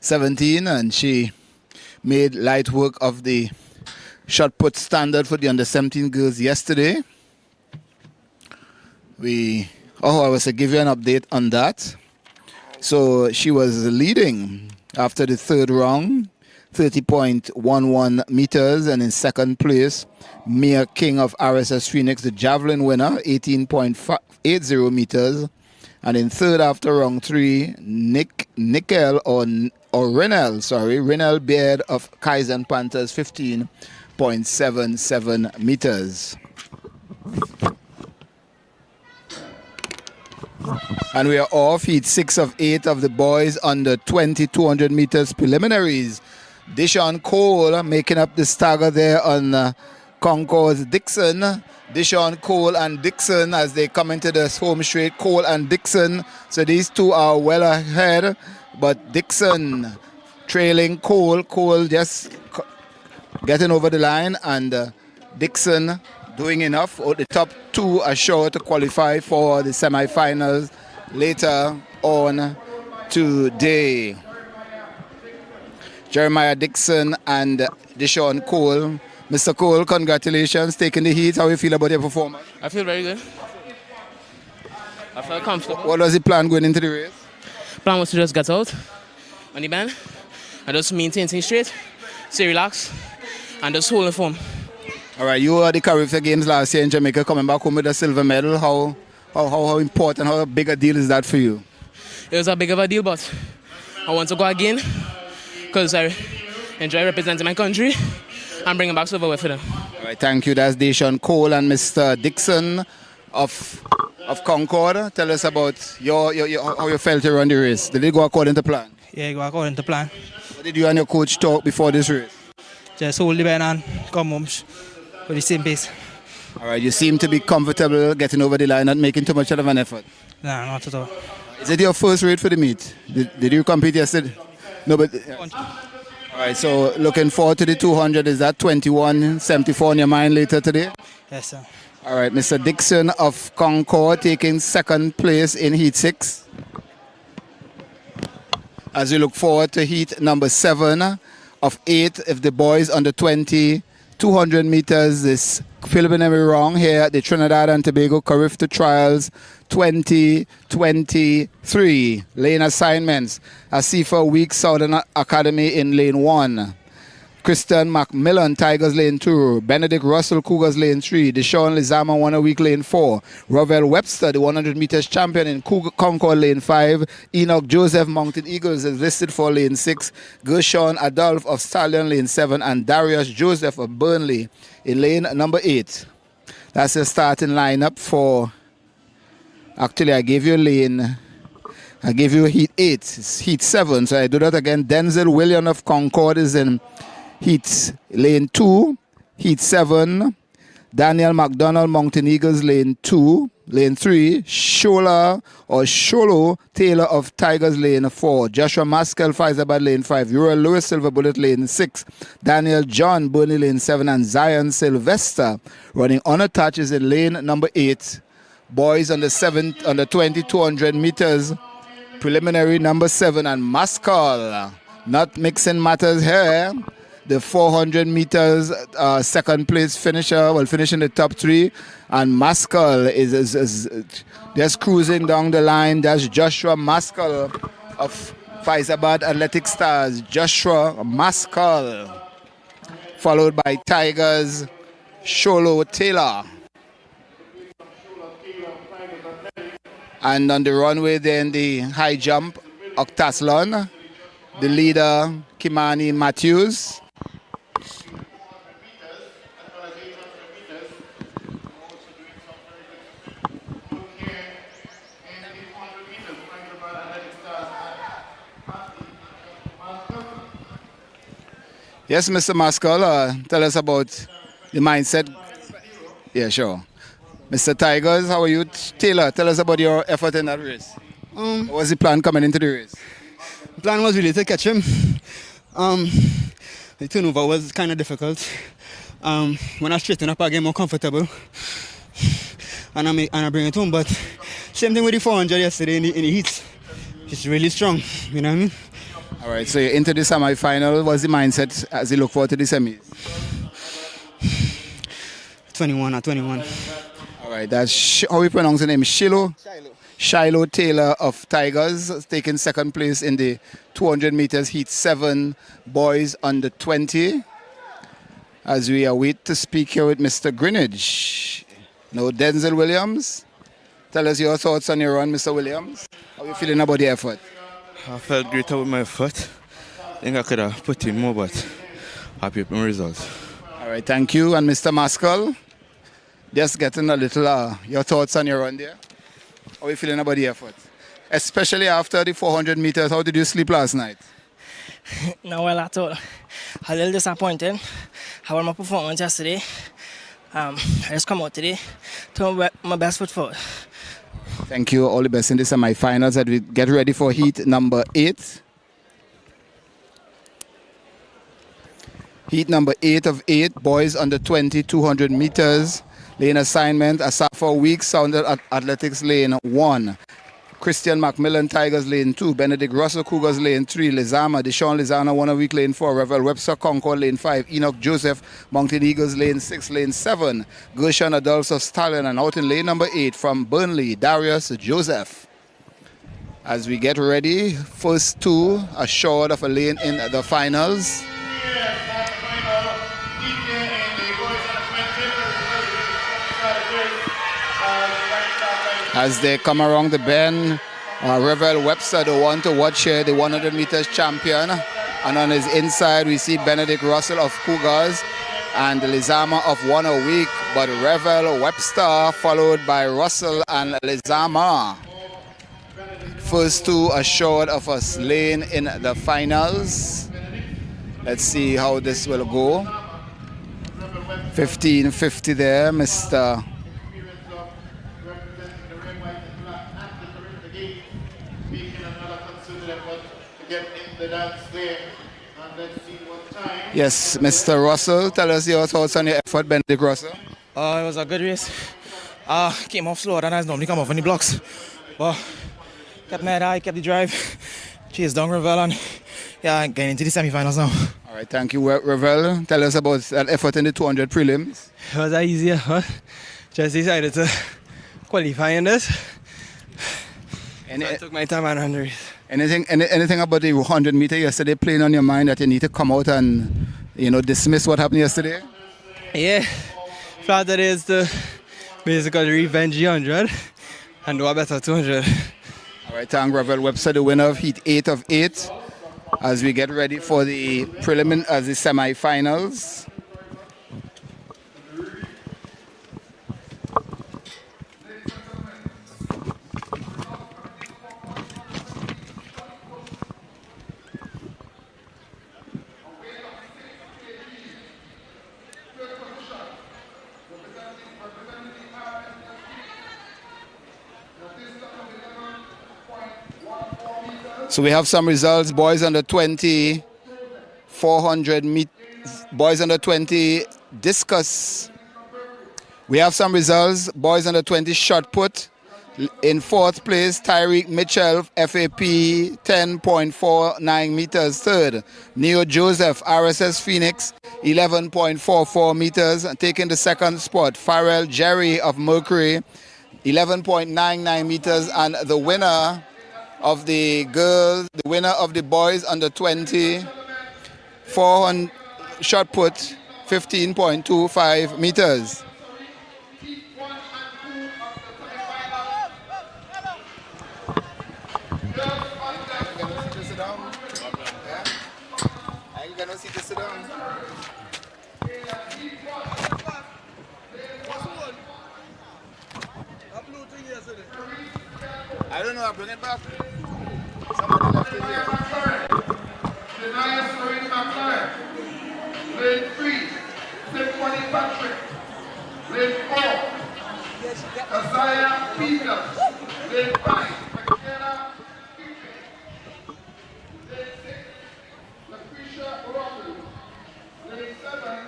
17, and she made light work of the shot put standard for the under 17 girls yesterday. I was to give you an update on that. So she was leading after the third round, 30.11 meters, and in second place, Mia King of RSS Phoenix, the javelin winner, 18.80 meters, and in third after round 3, Renel Beard of Kaizen Panthers, 15.77 meters. And we are off heat 6 of 8 of the boys under 20 200 meters preliminaries. Deshaun Cole making up the stagger there on Concord's Dixon. Deshaun Cole and Dixon as they come into the home straight. Cole and Dixon. So these two are well ahead. But Dixon trailing Cole. Cole just getting over the line. And Dixon doing enough. The top two are sure to qualify for the semifinals later on today. Jeremiah Dixon and Deshaun Cole. Mr. Cole, congratulations, taking the heat. How do you feel about your performance? I feel very good. I felt comfortable. What was the plan going into the race? Plan was to just get out on the band and just maintain things straight, stay relaxed, and just hold the form. All right, you were at the Carifta Games last year in Jamaica, coming back home with a silver medal. How important, how big a deal is that for you? It was a big of a deal, but I want to go again because I enjoy representing my country and bringing back silverware for them. All right, thank you. That's Deshaun Cole and Mr. Dixon of Concord. Tell us about how you felt around the race. Did it go according to plan? Yeah, it go according to plan. What did you and your coach talk before this race? Just hold the band and come home with the same pace. All right, you seem to be comfortable getting over the line, not making too much of an effort. Nah, not at all. Is it your first race for the meet? Did you compete yesterday? No, but... All right, so looking forward to the 200. Is that 21.74 on your mind later today? Yes, sir. All right, Mr. Dixon of Concord taking second place in heat 6. As we look forward to heat number 7 of 8, if the boys under 20, 200 meters, this preliminary round here at the Trinidad and Tobago Carifta Trials 2023. Lane assignments. Asifa Week Southern Academy in lane 1. Kristen McMillan, Tigers lane 2. Benedict Russell, Cougars lane 3. Deshaun Lizama, 1 a week lane 4. Rovel Webster, the 100 meters champion in Concord lane 5. Enoch Joseph, Mountain Eagles is listed for lane 6. Gershon Adolph of Stallion lane 7. And Darius Joseph of Burnley in lane number 8. That's the starting lineup for... Actually, I gave you heat 8. It's heat 7, so I do that again. Denzel William of Concord is in heat lane 2, heat 7. Daniel McDonald, Mountain Eagles, lane 2. Lane 3, Sholo Taylor of Tigers, lane 4. Joshua Maskell, Faizabad, lane 5. Uriel Lewis, Silver Bullet, lane 6. Daniel John, Burnley, lane 7. And Zion Sylvester, running unattached, is in lane number 8. Boys on the 20, 200 meters. Preliminary number 7. And Maskell, not mixing matters here. The 400 meters second place finisher will finish in the top 3, and Maskell is just cruising down the line. That's Joshua Maskell of Faizabad Athletic Stars. Joshua Maskell, followed by Tigers Sholo Taylor. And on the runway then the high jump octathlon, the leader Kimani Matthews. Yes, Mr. Maskell, tell us about the mindset. Yeah, sure. Mr. Tigers, how are you? Taylor, tell us about your effort in that race. What was the plan coming into the race? The plan was really to catch him. The turnover was kind of difficult. When I straighten up, I get more comfortable. And I bring it home. But same thing with the 400 yesterday in the heats. It's really strong, you know what I mean? All right, so you're into the semi-final. What's the mindset as you look forward to the semis? 21 or 21. All right, that's how we pronounce the name? Shiloh? Shiloh Taylor of Tigers, taking second place in the 200 meters heat 7, boys under 20. As we await to speak here with Mr. Greenwich. No, Denzel Williams. Tell us your thoughts on your run, Mr. Williams. How are you feeling about the effort? I felt great with my effort. I think I could have put in more, but happy with my results. All right, thank you. And Mr. Maskell, just getting a little, your thoughts on your run there. How are you feeling about the effort? Especially after the 400 meters, how did you sleep last night? No, well at all. A little disappointed about my performance yesterday. I just come out today to my best foot forward. Thank you. All the best in the semi-finals as we get ready for heat number 8. Heat number 8 of 8, boys under 20, 200 meters. Lane assignment, Asafa Weeks, Sounded Athletics lane 1. Christian Macmillan, Tigers lane 2. Benedict Russell, Cougars lane 3. Lizama, Deshaun Lizana, 1 a week lane 4. Revel Webster, Concord lane 5. Enoch Joseph, Mountain Eagles lane 6. Lane 7. Gershon Adults of Stallion, and out in lane number 8 from Burnley, Darius Joseph. As we get ready, first 2 assured of a lane in the finals. As they come around the bend, Revel Webster, the one to watch here, the 100 meters champion. And on his inside, we see Benedict Russell of Cougars and Lizama of 1 a week. But Revel Webster followed by Russell and Lizama. First 2 assured of a lane in the finals. Let's see how this will go. 15:50 there, Mr. Yes, Mr. Russell, tell us your thoughts on your effort, Benedict Russell. It was a good race. Came off slower than I normally come off on the blocks. But kept my head high, kept the drive, chased down Revel, and yeah, getting into the semi-finals now. All right, thank you, Revel. Tell us about that effort in the 200 prelims. It was easier, huh? Just decided to qualify in this. So I took my time at 100. Anything about the 100 meter yesterday playing on your mind that you need to come out and, dismiss what happened yesterday? Yeah, thought that is to basically revenge the 100 and do a better 200. All right, thank Revel Webster, the winner of Heat 8 of 8, as we get ready for the the semi-finals. So we have some results. Boys under 20, 400 boys under 20 discus. We have some results. Boys under 20 shot put. In fourth place, Tyreek Mitchell, FAP 10.49 meters. Third, Neo Joseph, RSS Phoenix, 11.44 meters. Taking the second spot, Farrell Jerry of Mercury, 11.99 meters. And the winner of the girls, the winner of the boys under 20, 400 shot put, 15.25 meters. I don't know, I'll bring it back. Somebody left it here. Denias Marine McLaren. Lane 3, Symphony Patrick. Lane 4, Isaiah Peters. Lane 5, McKenna Kitchen. Lane 6, Lucretia Robin. Lane 7,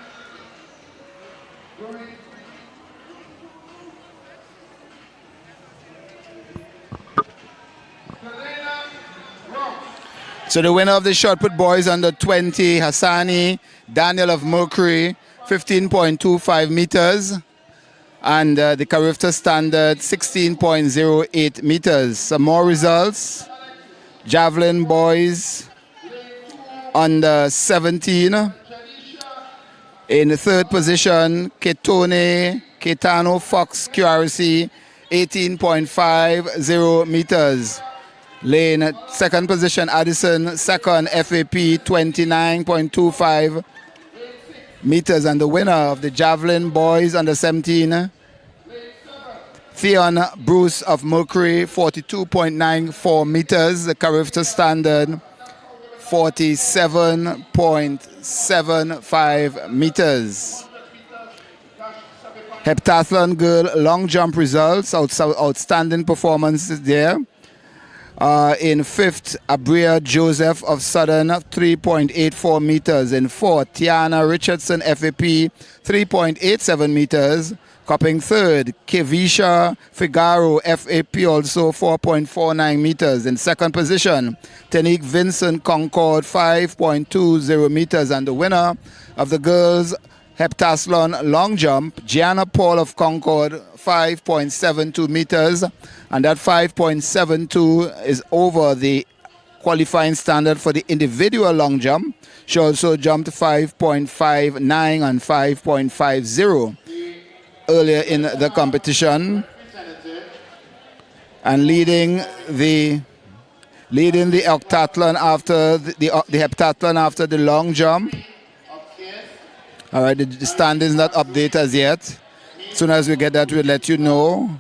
Doreen. So the winner of the shot put boys under 20, Hassani Daniel of Mercury, 15.25 meters. And the Carifta standard, 16.08 meters. Some more results. Javelin boys under 17. In the third position, Ketano Fox QRC, 18.50 meters. Lane, second position, Addison, second, FAP, 29.25 meters. And the winner of the Javelin boys under 17, Theon Bruce of Mercury, 42.94 meters. The Carifta standard, 47.75 meters. Heptathlon girl long jump results, outstanding performances there. In fifth, Abria Joseph of Southern, 3.84 meters. In fourth, Tiana Richardson, FAP, 3.87 meters. Cupping third, Kevisha Figaro, FAP, also 4.49 meters. In second position, Tenique Vincent Concord, 5.20 meters. And the winner of the girls' Heptathlon long jump, Gianna Paul of Concord, 5.72 meters. And that 5.72 is over the qualifying standard for the individual long jump. She also jumped 5.59 and 5.50 earlier in the competition. And leading the octathlon after the heptathlon after the long jump. All right, the standing is not updated as yet. As soon as we get that, we'll let you know.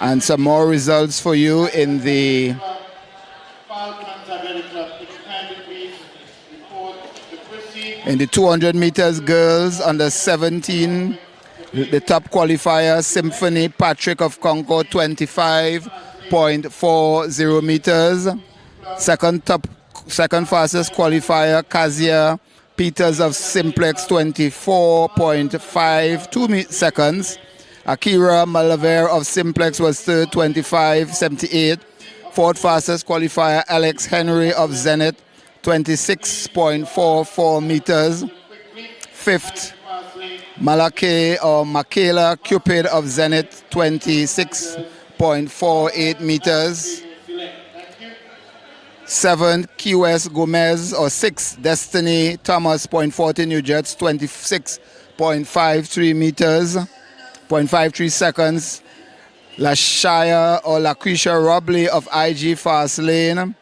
And some more results for you in the in the 200 meters girls under 17. The top qualifier, Symphony Patrick of Concord, 25.40 meters. Second fastest qualifier, Kazia Peters of Simplex, 24.52 seconds. Akira Malaver of Simplex was third, 25.78. Fourth fastest qualifier, Alex Henry of Zenith, 26.44 meters. Fifth, Michaela Cupid of Zenith, 26.48 meters. Seventh, QS Gomez, or sixth, Destiny Thomas, 0.40 New Jets, 26.53 meters, 0.53 seconds. Lashaya or Lucretia Robley of IG Fast Lane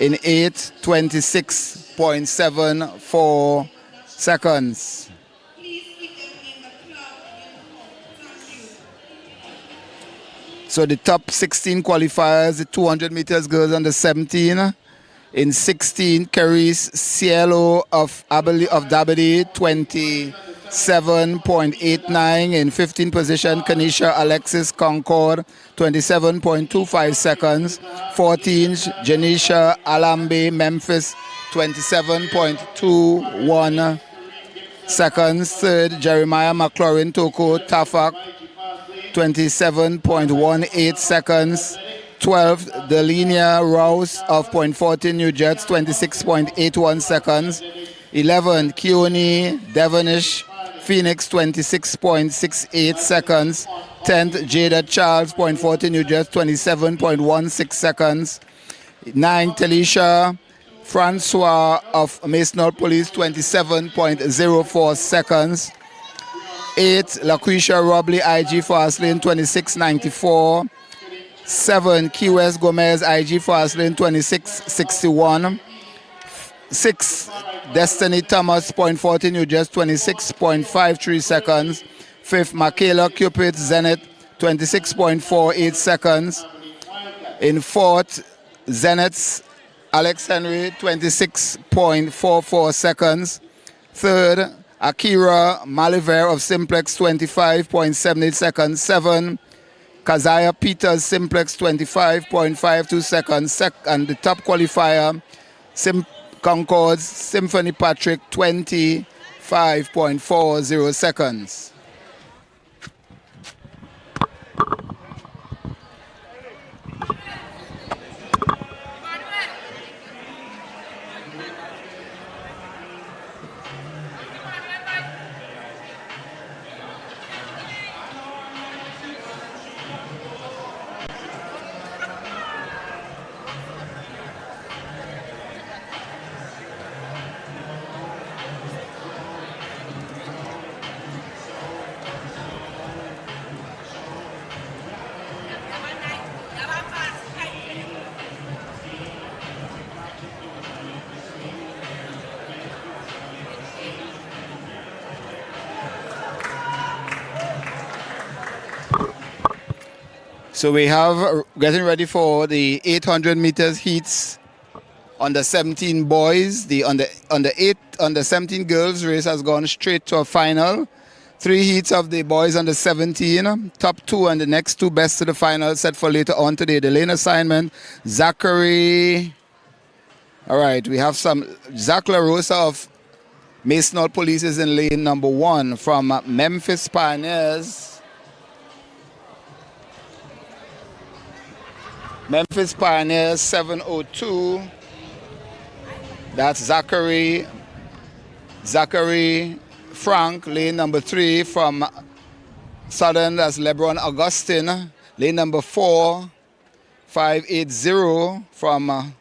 in 8th, 26.74 seconds. So the top 16 qualifiers, the 200 meters girls under 17. In 16, Carice Cielo of Dabadi, 27.89. In 15th position, Kanisha Alexis Concord, 27.25 seconds. 14th, Janisha Alambe Memphis, 27.21 seconds. Third, Jeremiah McLaurin Toko Tafak, 27.18 seconds. 12th, Delinia Rouse of Point 14 New Jets, 26.81 seconds. 11th, Keone Devonish Phoenix, 26.68 seconds. 10th, Jada Charles, Point 14 New Jets, 27.16 seconds. 9th, Alicia Francois of Masonol Police, 27.04 seconds. 8th, LaQuisha Robley IG Fast Lane, 26.94. 7th, Key West Gomez IG Fast Lane, 26.61. 6th, Destiny Thomas, Point 14 New Jets, 26.53 seconds. 5th, Michaela Cupid Zenith, 26.48 seconds. In 4th, Zenith's Alex Henry, 26.44 seconds. 3rd, Akira Maliver of Simplex, 25.78 seconds. 7, Kazaya Peters Simplex, 25.52 seconds. And the top qualifier, Concord's Symphony Patrick, 25.40 seconds. So we have getting ready for the 800 meters heats on the 17 boys. The on the 17 girls race has gone straight to a final. 3 heats of the boys under 17. Top 2 and the next 2 best to the final set for later on today. The lane assignment, Zachary. All right, we have some Zach LaRosa of Masonol Police is in lane number 1 from Memphis Pioneers. Memphis Pioneers 702. That's Zachary Frank, lane number 3 from Southern. That's LeBron Augustine, lane number 4, 580 from.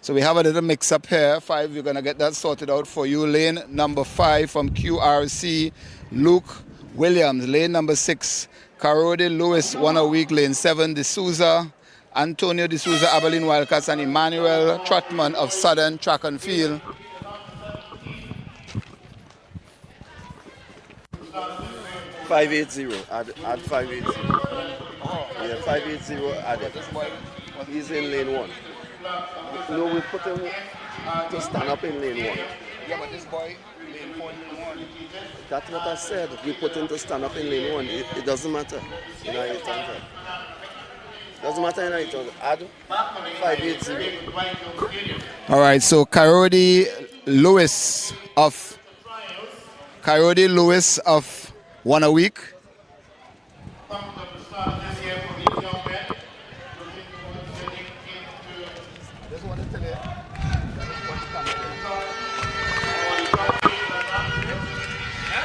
So we have a little mix up here. 5, we're gonna get that sorted out for you. Lane number 5 from QRC, Luke Williams. Lane number 6, Karode Lewis, 1 a week. Lane 7, D'Souza. Antonio D'Souza, Abilene Wildcats, and Emmanuel Trotman of Southern Track and Field. .580, add 580. Yeah, 580 added. He's in lane 1. No, we put him to stand up in lane 1. Yeah, but this boy, lane 4 in lane 1. That's what I said. We put him to stand up in lane 1. It doesn't matter. You know, it doesn't matter, you know, it add 580. All right, so Karode Lewis of 1 a week.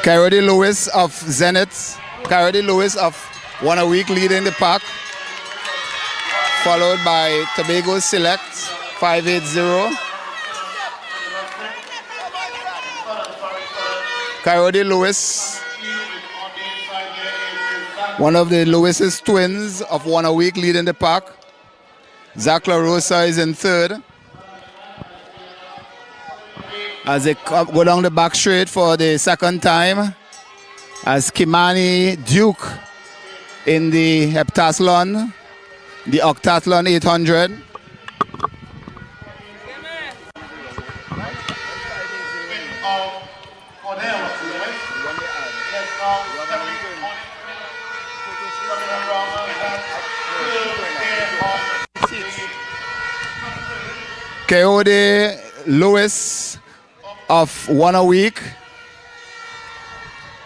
Karode Lewis of Zenith. Karode Lewis of 1 a week leading the pack. Followed by Tobago Select, 580. Karode Lewis, one of the Lewis's twins of 1 a week leading the pack. Zach LaRosa is in 3rd. As they go down the back straight for the 2nd time, as Kimani Duke in the Heptathlon. The Octathlon 800. Coyote Lewis of 1 a week.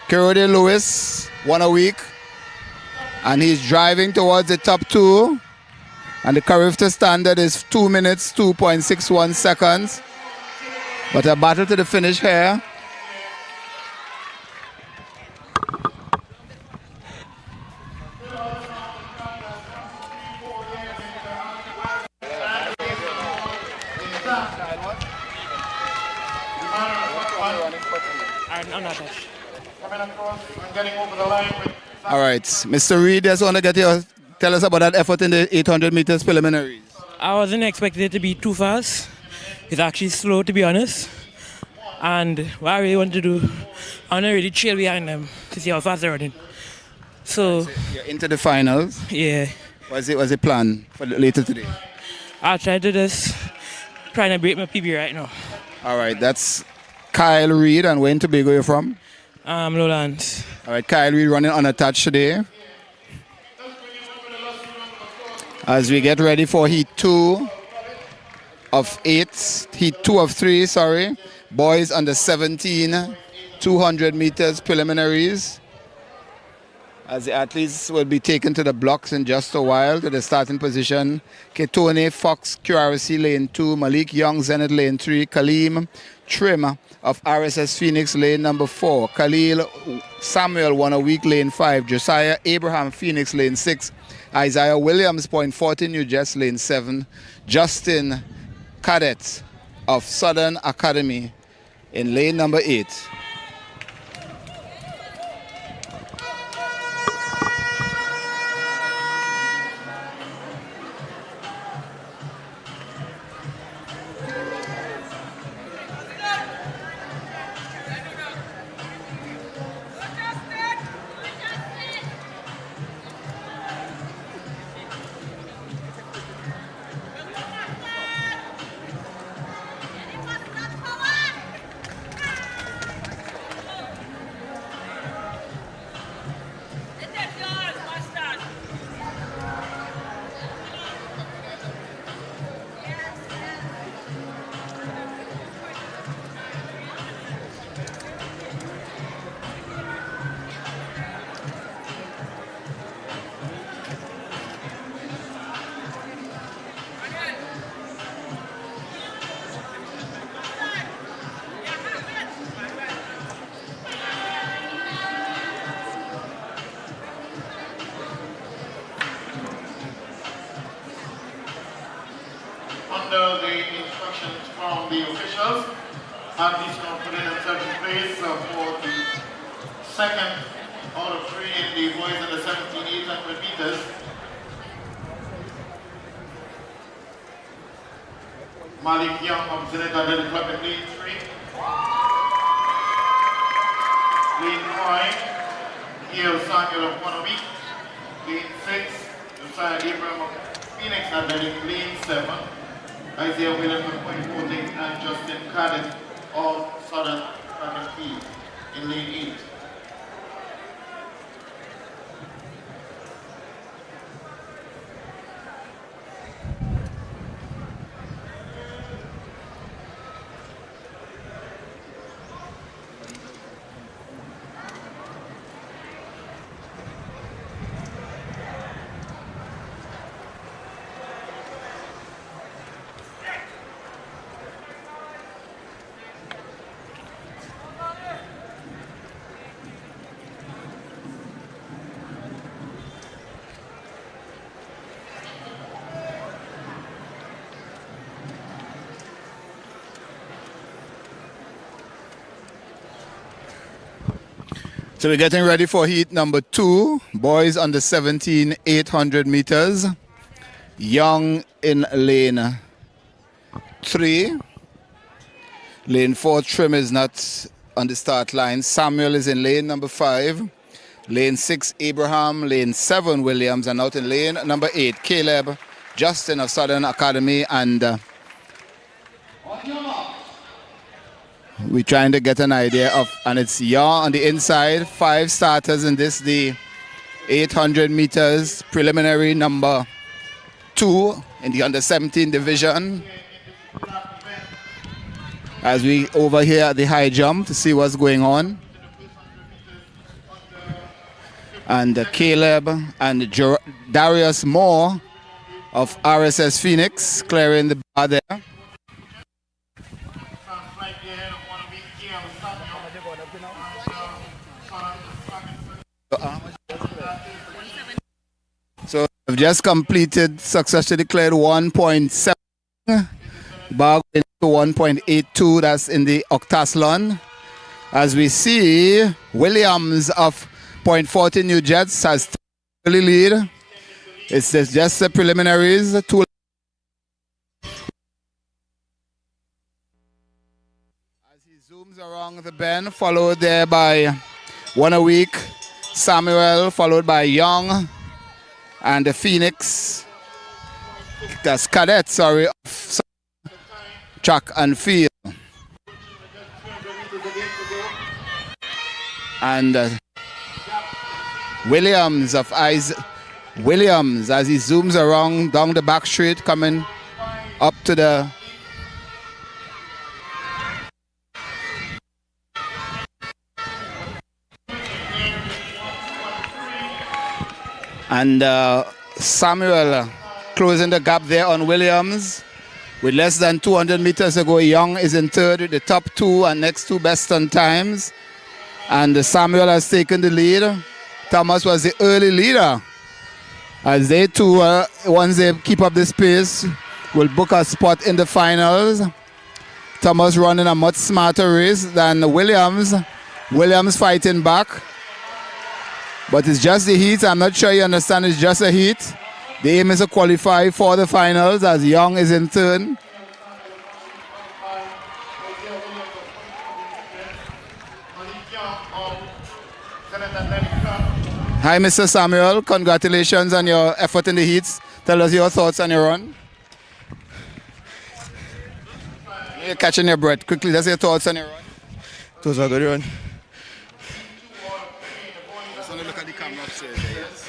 Coyote Lewis, 1 a week. And he's driving towards the top 2. And the Carifta standard is 2 minutes, 2.61 seconds. But a battle to the finish here. All right, Mr. Reed, just want to tell us about that effort in the 800 meters preliminaries. I wasn't expecting it to be too fast. It's actually slow, to be honest. And what I really want to do, I want to really trail behind them to see how fast they're running. So you're into the finals. Yeah. What's the plan for later today? I'll try to just trying to break my PB right now. All right, that's Kyle Reed. And where in Tobago you're from? Lowlands. All right, Kyle Reed running unattached today. As we get ready for heat 2 of 8, heat 2 of 3, sorry. Boys under 17, 200 meters preliminaries. As the athletes will be taken to the blocks in just a while to the starting position. Ketone Fox, QRC lane 2, Malik Young, Zenith lane 3, Kaleem Trim of RSS Phoenix lane number 4, Khalil Samuel 1 a week lane 5, Josiah Abraham Phoenix lane 6, Isaiah Williams Point 40 New Jess lane 7, Justin Cadet of Southern Academy in lane number 8. Under the instructions from the officials, athletes now putting themselves in place for the second out of 3 in the boys under 17 800 meters. Malik Young of Zenith Athletic Club in lane 3. Lane 5, Kiel Samuel of 1 a week. Lane 6, Josiah Abraham of Phoenix Athletic. Lane 7, Isaiah Williams of Point 14 and Justin Cadet of Southern Academy in lane 8. So we're getting ready for heat number 2. Boys under 17, 800 meters. Young in lane 3. Lane 4, Trim is not on the start line. Samuel is in lane number 5. Lane 6, Abraham. Lane 7, Williams. And out in lane number 8, Caleb Justin of Southern Academy. And we're trying to get an idea of, and it's Young on the inside, 5 starters in this, the 800 meters preliminary number 2 in the under 17 division. As we over here at the high jump to see what's going on. And Caleb and Darius Moore of RSS Phoenix clearing the bar there. So I've just completed, successfully cleared 1.7, bar going to 1.82, that's in the Heptathlon. As we see, Williams of .40 New Jets has early lead. It's just the preliminaries. As he zooms around the bend, followed there by 1 a week, Samuel, followed by Young, and the Phoenix, that's cadet, sorry, of track and field. And Williams of Williams as he zooms around down the back straight, coming up to the and Samuel closing the gap there on Williams. With less than 200 meters to go, Young is in third with the top 2 and next 2 best on times. And Samuel has taken the lead. Thomas was the early leader. As they two, once they keep up this pace, will book a spot in the finals. Thomas running a much smarter race than Williams. Williams fighting back. But it's just the heat. I'm not sure you understand it's just a heat. The aim is to qualify for the finals as Young is in third. Hi, Mr. Samuel. Congratulations on your effort in the heats. Tell us your thoughts on your run. You're catching your breath. Quickly, that's your thoughts on your run. It was a good run. Just want to look at the camera upstairs. Yes.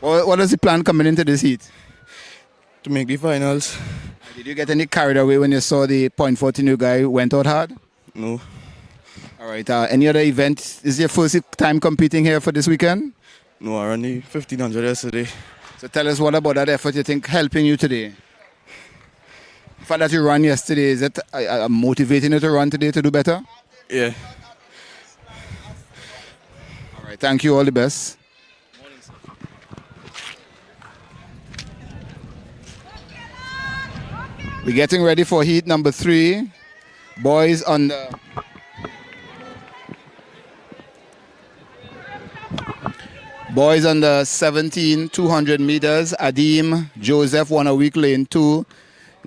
What is the plan coming into this heat? To make the finals. Did you get any carried away when you saw the .40 new guy went out hard? No. All right. Any other event? Is your first time competing here for this weekend? No, I ran the 1500 yesterday. So tell us what about that effort you think helping you today? The fact that you ran yesterday, is it motivating you to run today to do better? Yeah. All right. Thank you. All the best. We're getting ready for heat number 3. Boys on the boys on the 17 200 meters. Adim Joseph 1 a week lane 2.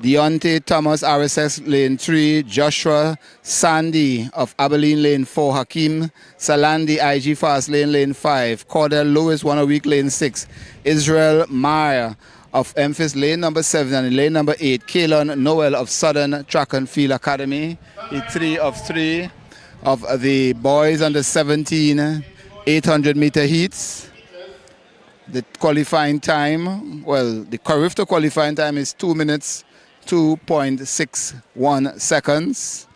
Deontay Thomas RSS lane 3. Joshua Sandy of Abilene lane 4. Hakeem Salandi IG Fast lane 5. Cordell Lewis 1 a week lane 6. Israel Meyer of Memphis lane number 7 and lane number 8. Kalon Noel of Southern Track and Field Academy. The 3 of 3 of the boys under 17 800 meter heats. The qualifying time, well, the Carifta qualifying time is 2 minutes 2.61 seconds.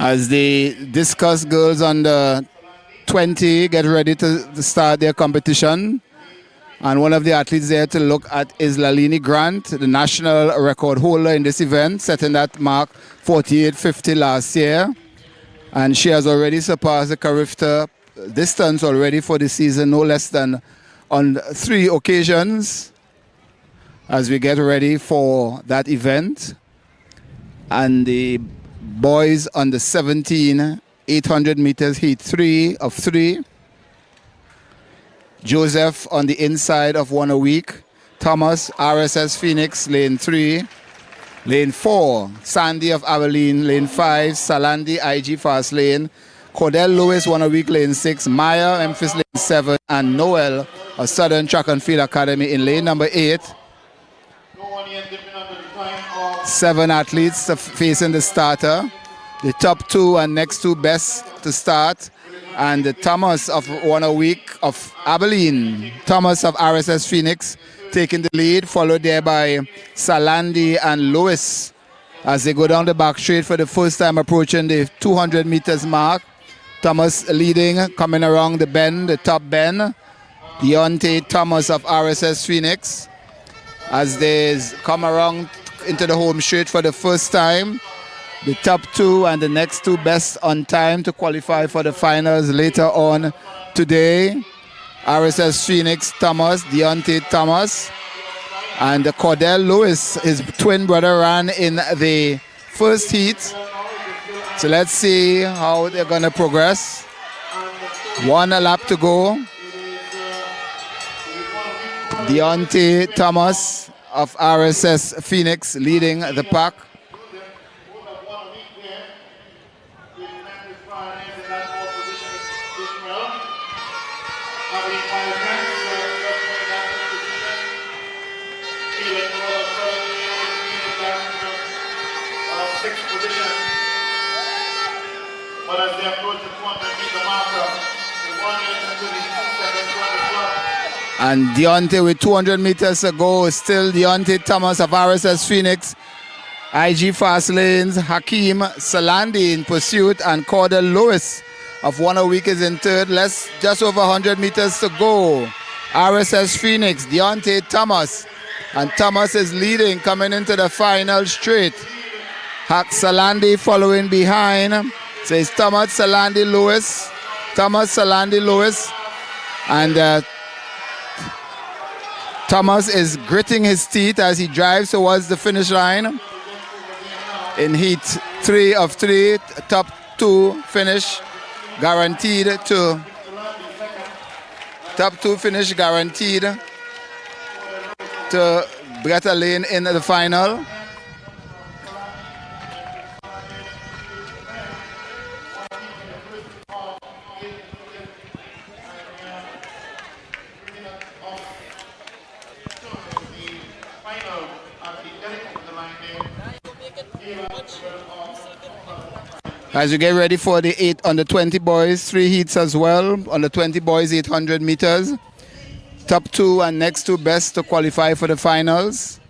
As the discus girls under 20 get ready to start their competition. And one of the athletes there to look at is Lalini Grant, the national record holder in this event, setting that mark 48.50 last year. And she has already surpassed the Carifta distance already for the season, no less than on 3 occasions as we get ready for that event. And the boys under 17, 800 meters heat 3 of 3. Joseph on the inside of 1 a week. Thomas, RSS Phoenix, lane 3. Lane 4, Sandy of Abilene, lane 5. Salandi, IG Fast Lane. Cordell Lewis, 1 a week, lane 6. Maya, Memphis, lane 7. And Noel of Southern Track and Field Academy in lane number 8. 7 athletes facing the starter. The top 2 and next 2 best to start. And the Thomas of 1 a week of Abilene. Thomas of RSS Phoenix taking the lead, followed there by Salandi and Lewis as they go down the back straight for the first time approaching the 200 meters mark. Thomas leading, coming around the bend, the top bend. Deontay Thomas of RSS Phoenix as they come around into the home straight for the first time. The top 2 and the next 2 best on time to qualify for the finals later on today. RSS Phoenix Thomas, Deontay Thomas, and Cordell Lewis, his twin brother, ran in the first heat. So let's see how they're going to progress. 1 lap to go. Deontay Thomas of RSS Phoenix leading the pack. But as they approach the 200-meter marker, the 122 And Deontay with 200 meters to go. Still Deontay Thomas of RSS Phoenix. IG Fast Lanes, Hakeem Salandi in pursuit, and Cordell Lewis of 1 a week is in third. Just over 100 meters to go. RSS Phoenix, Deontay Thomas. And Thomas is leading, coming into the final straight. Salandi following behind. So it's Thomas, Salandi, Lewis. Thomas, Salandi, Lewis. And Thomas is gritting his teeth as he drives towards the finish line. In heat 3 of 3, top 2 finish guaranteed to. Top 2 finish guaranteed to get a lane in the final. As you get ready for the 8 under 20 boys, 3 heats as well. Under 20 boys, 800 meters. Top 2 and next 2 best to qualify for the finals.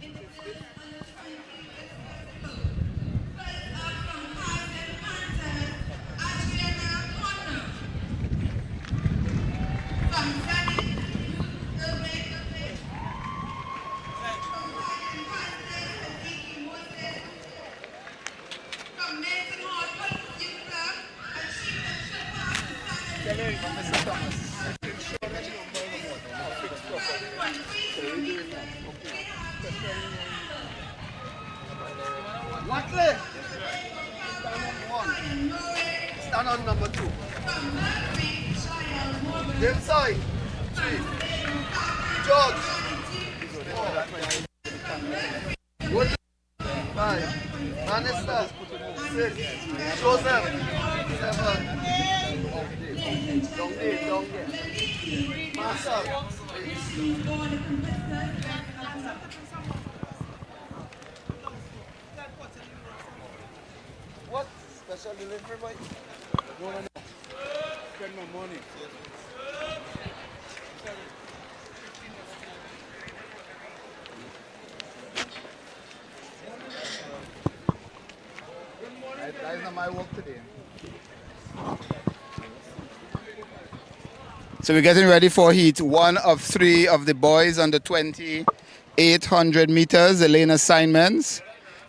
Stand on number 2. Them side. 3. George. 4. 5. Vanessa. 6. Joseph. 7. Dongi. Marcel. What? Special delivery, Mike? No. Spend my money. That is not my work today. So we're getting ready for heat 1 of 3 of the boys under 20, 800 meters, the lane assignments.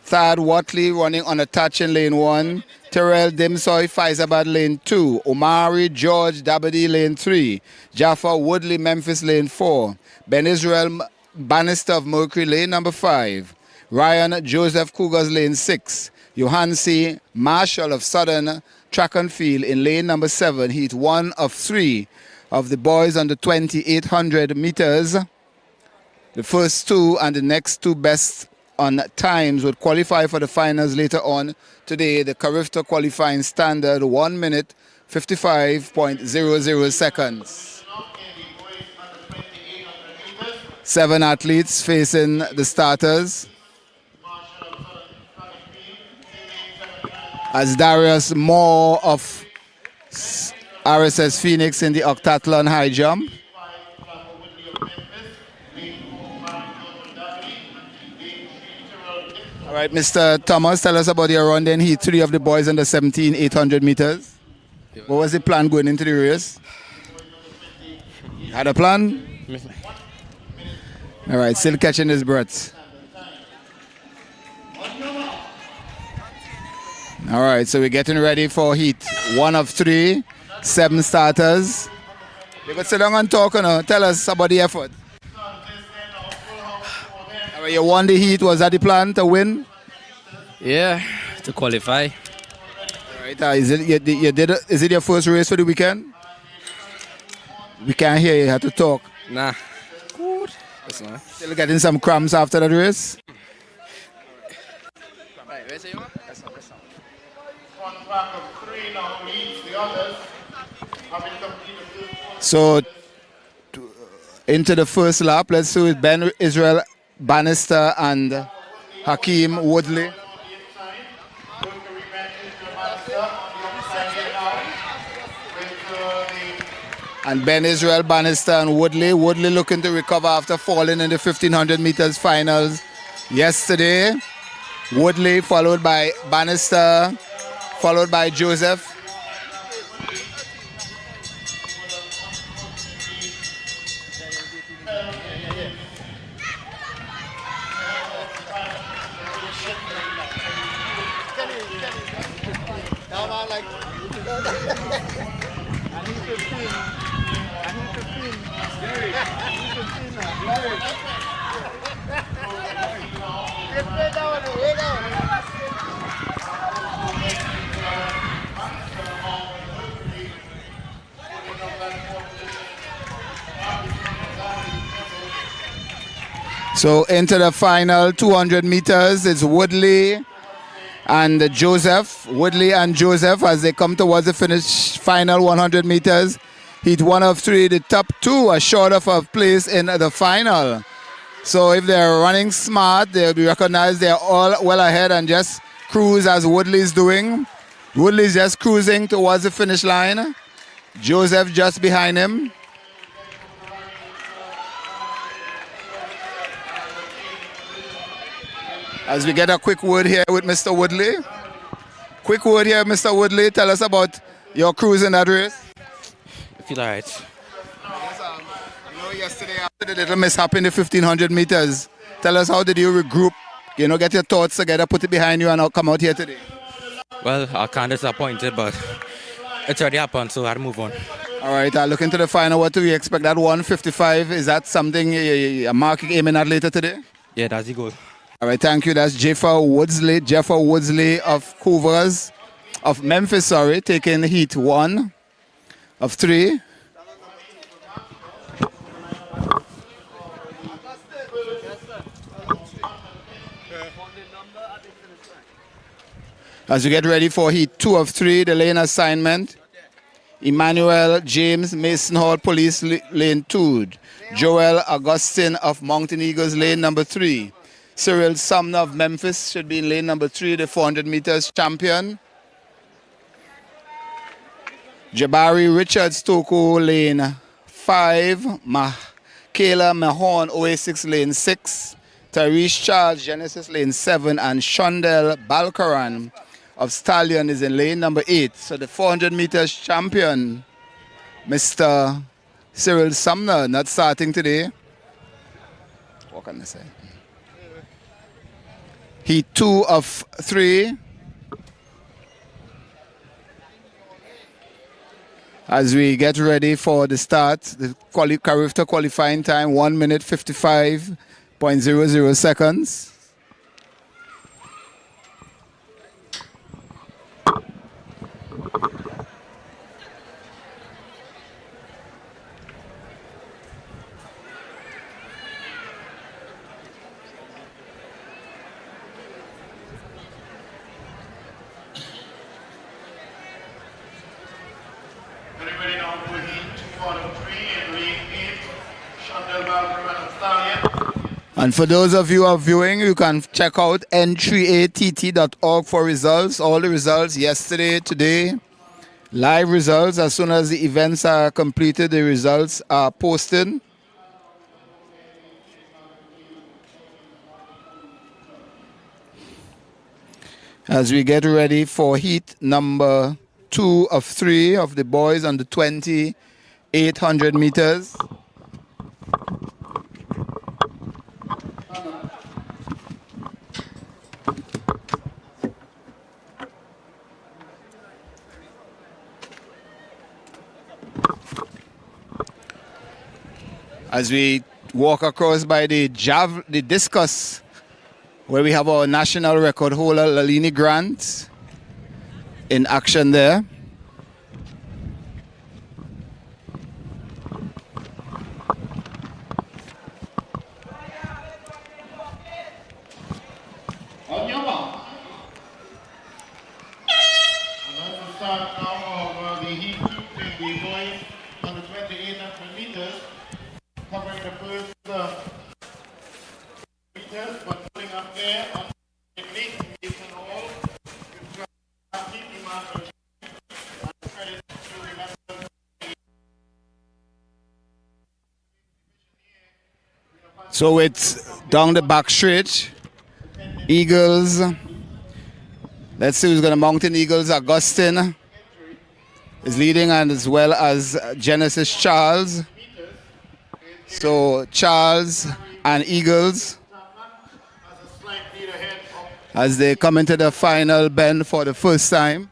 Thad Watley running on a touch in lane 1. Terrell Dimsoy, Faizabad lane 2. Omari George Dabadi lane 3. Jaffa Woodley Memphis lane 4. Ben Israel Bannister of Mercury lane number 5. Ryan Joseph Cougars lane 6. Johansi Marshall of Southern Track and Field in lane number 7, heat 1 of 3 of the boys under 2800 meters. The first two and the next two best on times would qualify for the finals later on today. The Carifta qualifying standard 1 minute 55.00 seconds. 7 athletes facing the starters. As Darius Moore of RSS Phoenix in the Heptathlon high jump. All right, Mr. Thomas, tell us about your run then. Heat 3 of the boys under 17, 800 meters. What was the plan going into the race? Had a plan? All right, still catching his breath. All right, so we're getting ready for heat 1 of 3, 7 starters. You could sit down and talk, tell us about the effort. All right, you won the heat, was that the plan to win? Yeah, to qualify. All right, is it your first race for the weekend? We can't hear you, you have to talk. Nah. Good. That's not. Still getting some crumbs after that race? So, into the first lap, let's see with Ben Israel Bannister and Hakeem Woodley. And Ben Israel Bannister and Woodley. Woodley looking to recover after falling in the 1500 meters finals yesterday. Woodley followed by Bannister, followed by Joseph. So into the final 200 meters, it's Woodley and Joseph. Woodley and Joseph as they come towards the finish final 100 meters. Heat 1 of 3, the top 2 are short of a place in the final. So if they're running smart, they'll be recognized they're all well ahead and just cruise as Woodley's doing. Woodley's just cruising towards the finish line. Joseph just behind him. As we get a quick word here with Mr. Woodley. Quick word here, Mr. Woodley. Tell us about your cruise in that race. I feel all right. Yesterday after the little mishap in the 1500 meters, tell us how did you regroup, get your thoughts together, put it behind you and now come out here today? Well, I kind of disappointed, but it's already happened, so I had to move on. All right, look into the final. What do we expect? That 155, is that something a mark aiming at later today? Yeah, that's the goal. All right, thank you. That's Jeffer Woodsley of Cougars, of Memphis, taking heat 1 of 3. As we get ready for heat 2 of 3, the lane assignment. Emmanuel James, Mason Hall Police, lane 2. Joel Augustine of Mountain Eagles, lane number 3. Cyril Sumner of Memphis should be in lane number 3, the 400 meters champion. Jabari Richards, Toko, lane 5. Kayla Mahon, OA6, lane 6. Tarish Charles, Genesis, lane 7. And Shondell Balkaran of Stallion is in lane number 8. So the 400 meters champion, Mr. Cyril Sumner, not starting today. What can I say? Heat 2 of 3. As we get ready for the start, the Carifta qualifying time, 1 minute 55.00 seconds. And for those of you who are viewing, you can check out n3att.org for results. All the results yesterday, today, live results. As soon as the events are completed, the results are posted. As we get ready for heat number 2 of 3 of the boys on the 800 meters. As we walk across by the discus, where we have our national record holder, Lalini Grant, in action there. On your mark. And as we start now of the heat in the boys on the 2800 meters, covering the first meters, but pulling up there on the technique and all. So it's down the back straight. Eagles. Let's see who's going to Mountain Eagles. Augustine is leading, and as well as Genesis Charles. So Charles and Eagles as they come into the final bend for the first time.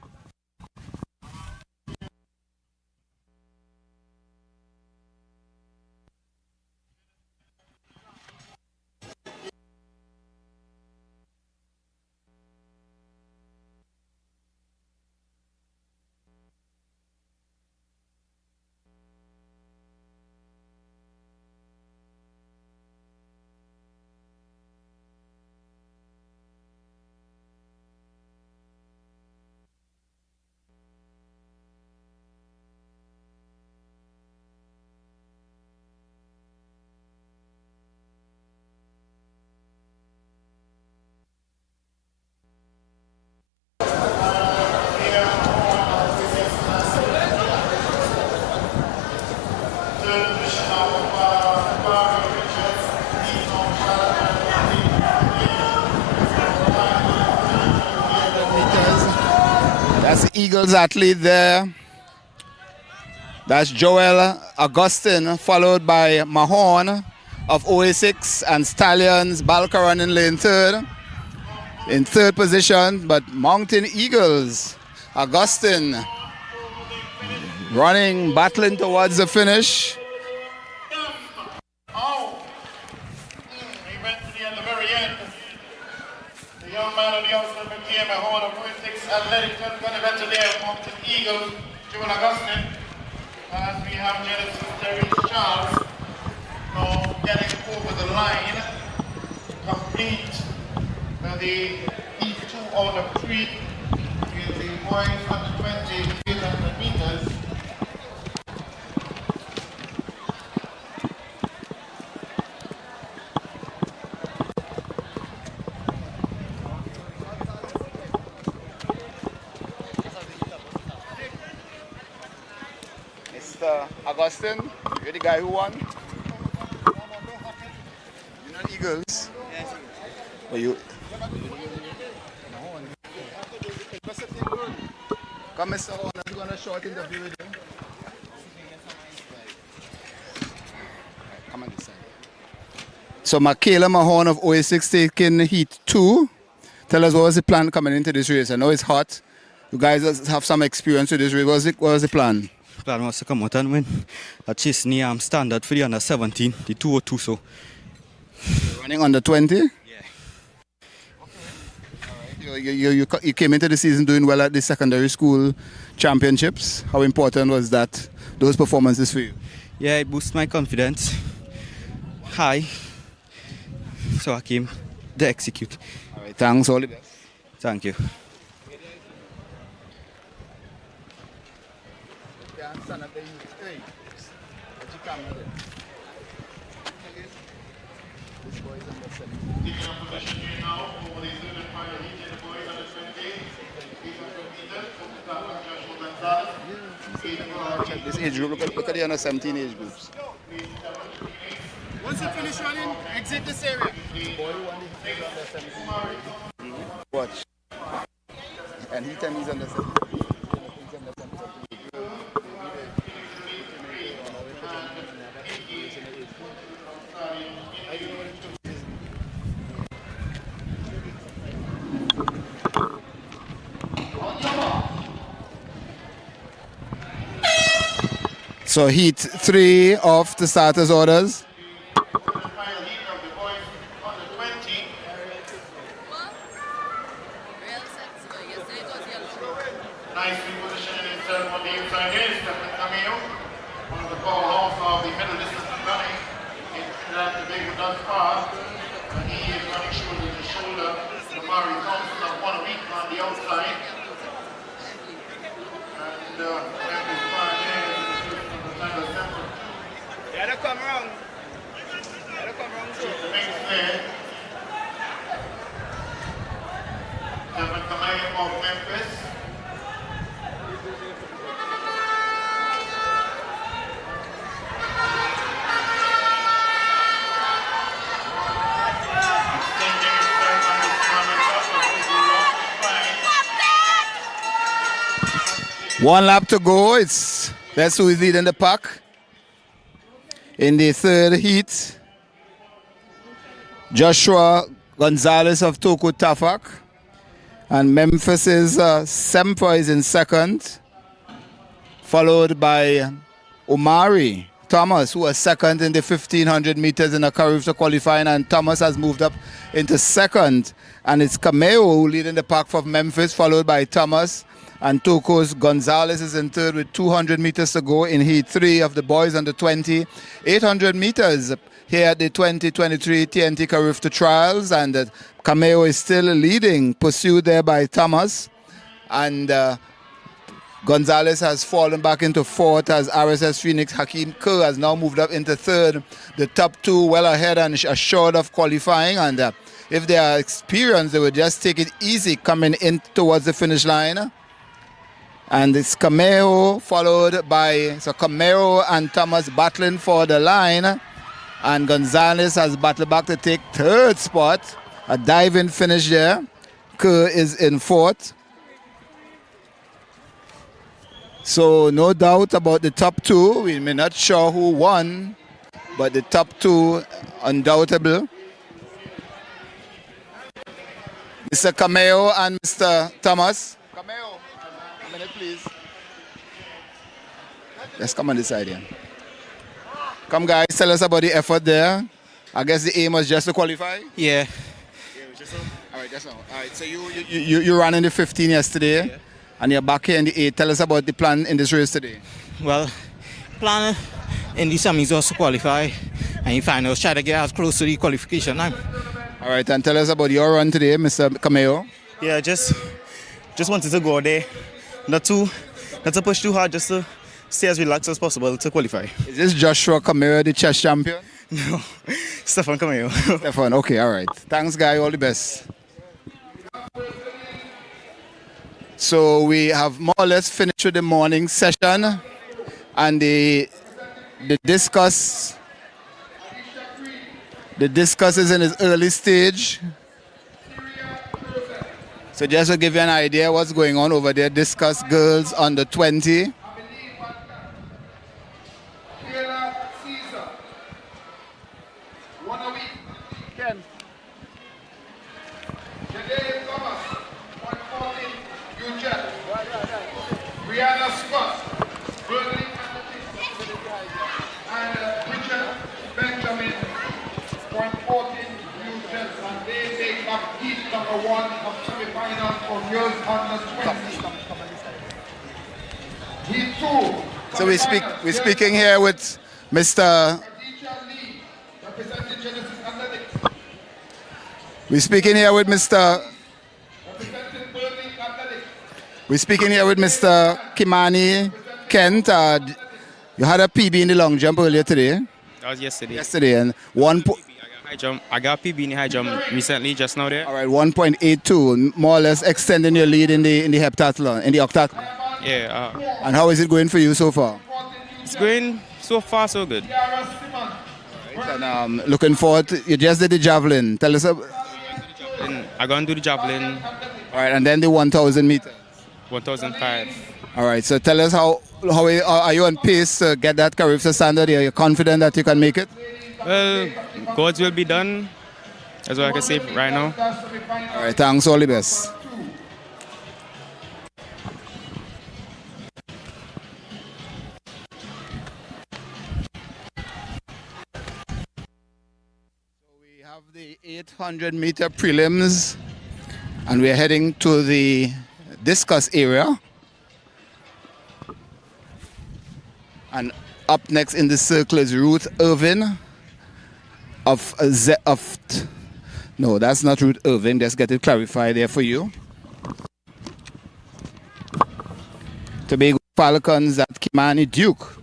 That's the Eagles athlete there. That's Joel Augustine, followed by Mahon of OA6 and Stallions Balcaron in lane third. In third position, but Mountain Eagles, Augustine, running, battling towards the finish. The young man of the also became a horn of 46 athletic convention there, Mountain Eagles, Joel Augustine. And we have Genesis Terry Charles now getting over the line to complete the heat 2 out of 3 in the boys under 20 800 meters. Mr. Augustine, you're the guy who won? You're not Eagles? Yes. But you... Come, Mr. Horn, I'm going to short interview with you. Come on this side. So, Michaela Mahon of OA6 taking heat 2. Tell us, what was the plan coming into this race? I know it's hot. You guys have some experience with this race. What was the plan? The plan was to come out and win. I chased the standard for the under 17, the 202. So. You're running under 20? Yeah. You came into the season doing well at the secondary school championships. How important was that, those performances for you? Yeah, it boosted my confidence high. So I came to execute. All right, thanks, all the best. Thank you. Check this age group. Look at the under 17 age groups. Once you finish running, exit this area. Watch. And he tell me he's under 17. So heat 3 of the starters orders. Nicely positioned in ceremonies against Camille, one of the powerhouse of the middle distance running in Trinidad and Tobago thus far. And he is running shoulder to shoulder. Amari Thompson of 1 week on the outside. And Memphis Barnes from the Tyler Center. Yeah, they come wrong. Yeah, they come wrong too. The next there. Kevin Kamaya of Memphis. One lap to go. That's who is leading the pack in the third heat. Joshua Gonzalez of Toku Tafak. And Memphis's Semper is in second, followed by Omari Thomas, who was second in the 1500 meters in the Carifta qualifying, and Thomas has moved up into second. And it's Cameo who leading the pack for Memphis, followed by Thomas. And Toko's Gonzalez is in third with 200 meters to go in heat 3 of the boys under 20. 800 meters here at the 2023 TNT Carifta Trials, and Cameo is still leading, pursued there by Thomas. And Gonzalez has fallen back into fourth as RSS Phoenix Hakeem Kerr has now moved up into third. The top two well ahead and assured of qualifying, and if they are experienced, they will just take it easy coming in towards the finish line. And it's Cameo followed by, so Cameo and Thomas battling for the line. And Gonzalez has battled back to take third spot. A diving finish there. Kerr is in fourth. So no doubt about the top two. We may not sure who won, but the top two undoubtable. Mr. Cameo and Mr. Thomas. Cameo, a minute please. Let's come on this side here. Come guys, tell us about the effort there. I guess the aim was just to qualify? Yeah. All right, that's all. All right, so you ran in the 15 yesterday, yeah, and you're back here in the 8. Tell us about the plan in this race today. Well, plan in the semis was to qualify, and in finals try to get as close to the qualification time. All right, and tell us about your run today, Mr. Cameo. Yeah, just wanted to go there, not to push too hard, just to stay as relaxed as possible to qualify. Is this Joshua Cameo, the chess champion? No, Stefan Cameo. Stefan, okay, all right. Thanks, guy. All the best. So we have more or less finished with the morning session, and the discus is in its early stage. So just to give you an idea what's going on over there, discus girls under 20. Brianna Scott, Bernie, and Richard Benjamin, 114 U-Jets, and they make up heat number 1 of semi-finals for girls under 20. Heat 2. So we're speaking here with Mr. We're speaking here with Mr. Kimani Kent. You had a PB in the long jump earlier today. That was yesterday. Yesterday, and High jump. I got PB in the high jump recently, just now there. All right, 1.82, more or less extending your lead in the heptathlon, in the octathlon. Yeah. And how is it going for you so far? It's going so far so good. And looking forward to, you just did the javelin. Tell us about. I'm going to do the javelin. All right, and then the 1,000 meters. 1,005. All right, so tell us how are you on pace to get that Carifta standard? Are you confident that you can make it? Well, God's will be done. That's what I can say right now. All right, thanks. All the best. We have the 800-meter prelims, and we're heading to the discus area. And up next in the circle is Ruth Irvin no, that's not Ruth Irvin. Let's get it clarified there for you. Tobago Falcons at Kimani Duke.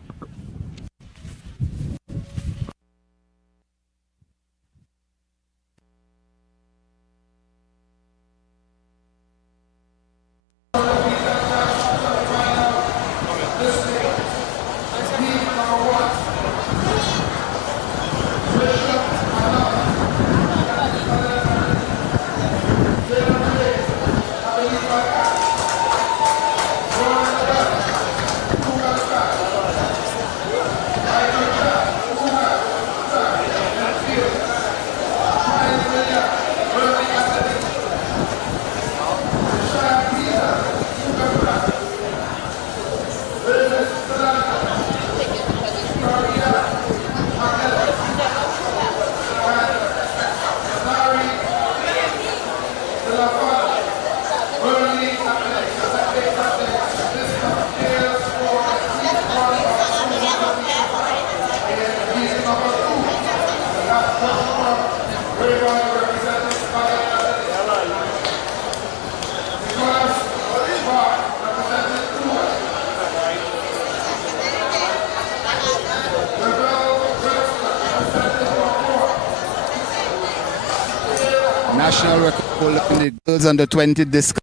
National record holder in the girls under 20 discus.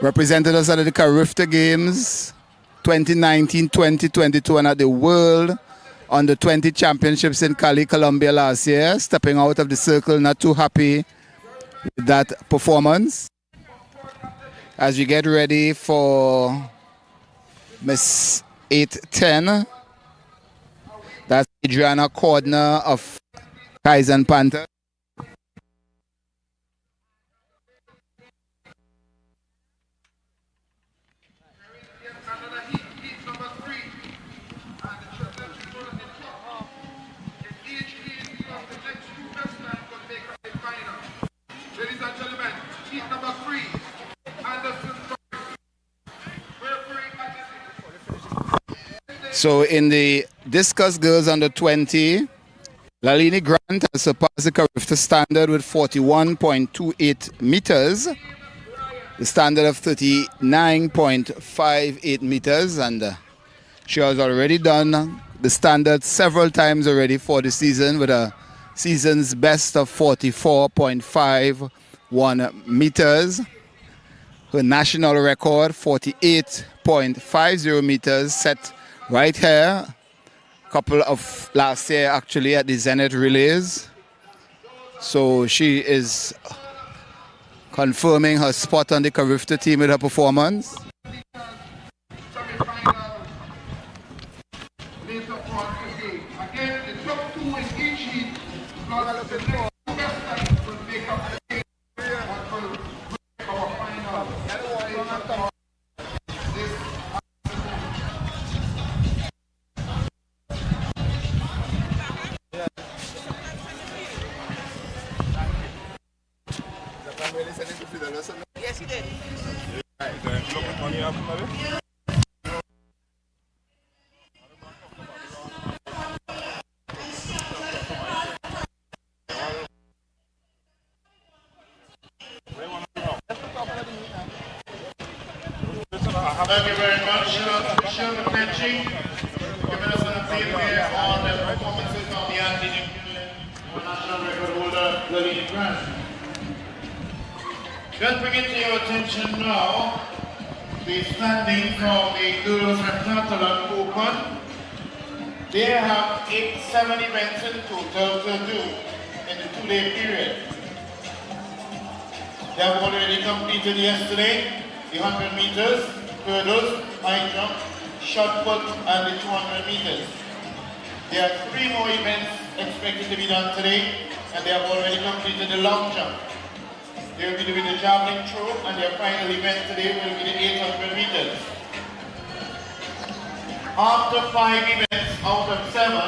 Represented us at the Carifta Games 2019, 2022, and at the World under 20 Championships in Cali, Colombia last year. Stepping out of the circle, not too happy with that performance. As we get ready for Miss 810, that's Adriana Cordner of Kaizen Panther. So in the discus girls under 20, Lalini Grant has surpassed the Carifta standard with 41.28 meters, the standard of 39.58 meters, and she has already done the standard several times already for the season with a season's best of 44.51 meters. Her national record, 48.50 meters, set right here, couple of last year actually at the Zenith Relays. So she is confirming her spot on the Carifta team with her performance. Yes, he did. Thank you very much, Sean McClenching, giving us an update here on the performances of the anti-nuclear national record holder, Lillian Grant. Just bring it to your attention now, the standing for the girls Heptathlon Open. They have 7 events in total to do in the 2-day period. They have already completed yesterday the 100 meters, hurdles, high jump, shot put, and the 200 meters. There are 3 more events expected to be done today, and they have already completed the long jump. They will be doing the javelin throw, and their final event today will be the 800 meters. After 5 events out of 7,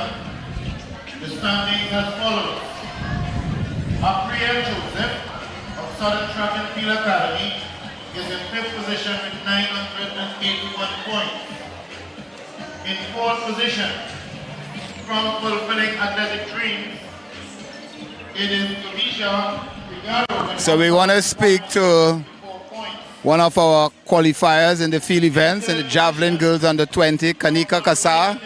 the standings as follows. Apriel Joseph of Southern Track and Field Academy is in 5th position with 981 points. In 4th position, from fulfilling athletic dreams, it is Tovisha Figaro. So we want to speak to one of our qualifiers in the field events in the Javelin Girls Under 20, Kanika Kassar.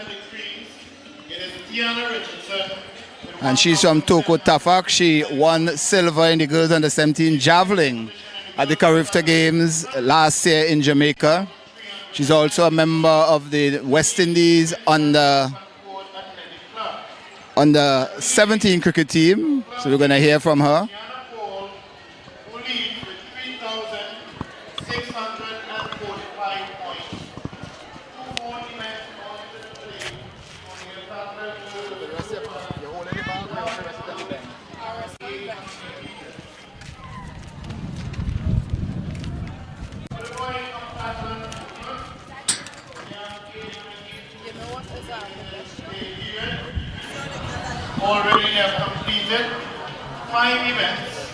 And she's from Toko Tafak. She won silver in the Girls Under 17 Javelin at the Carifta Games last year in Jamaica. She's also a member of the West Indies under 17 cricket team. So we're going to hear from her. Already have completed 5 events,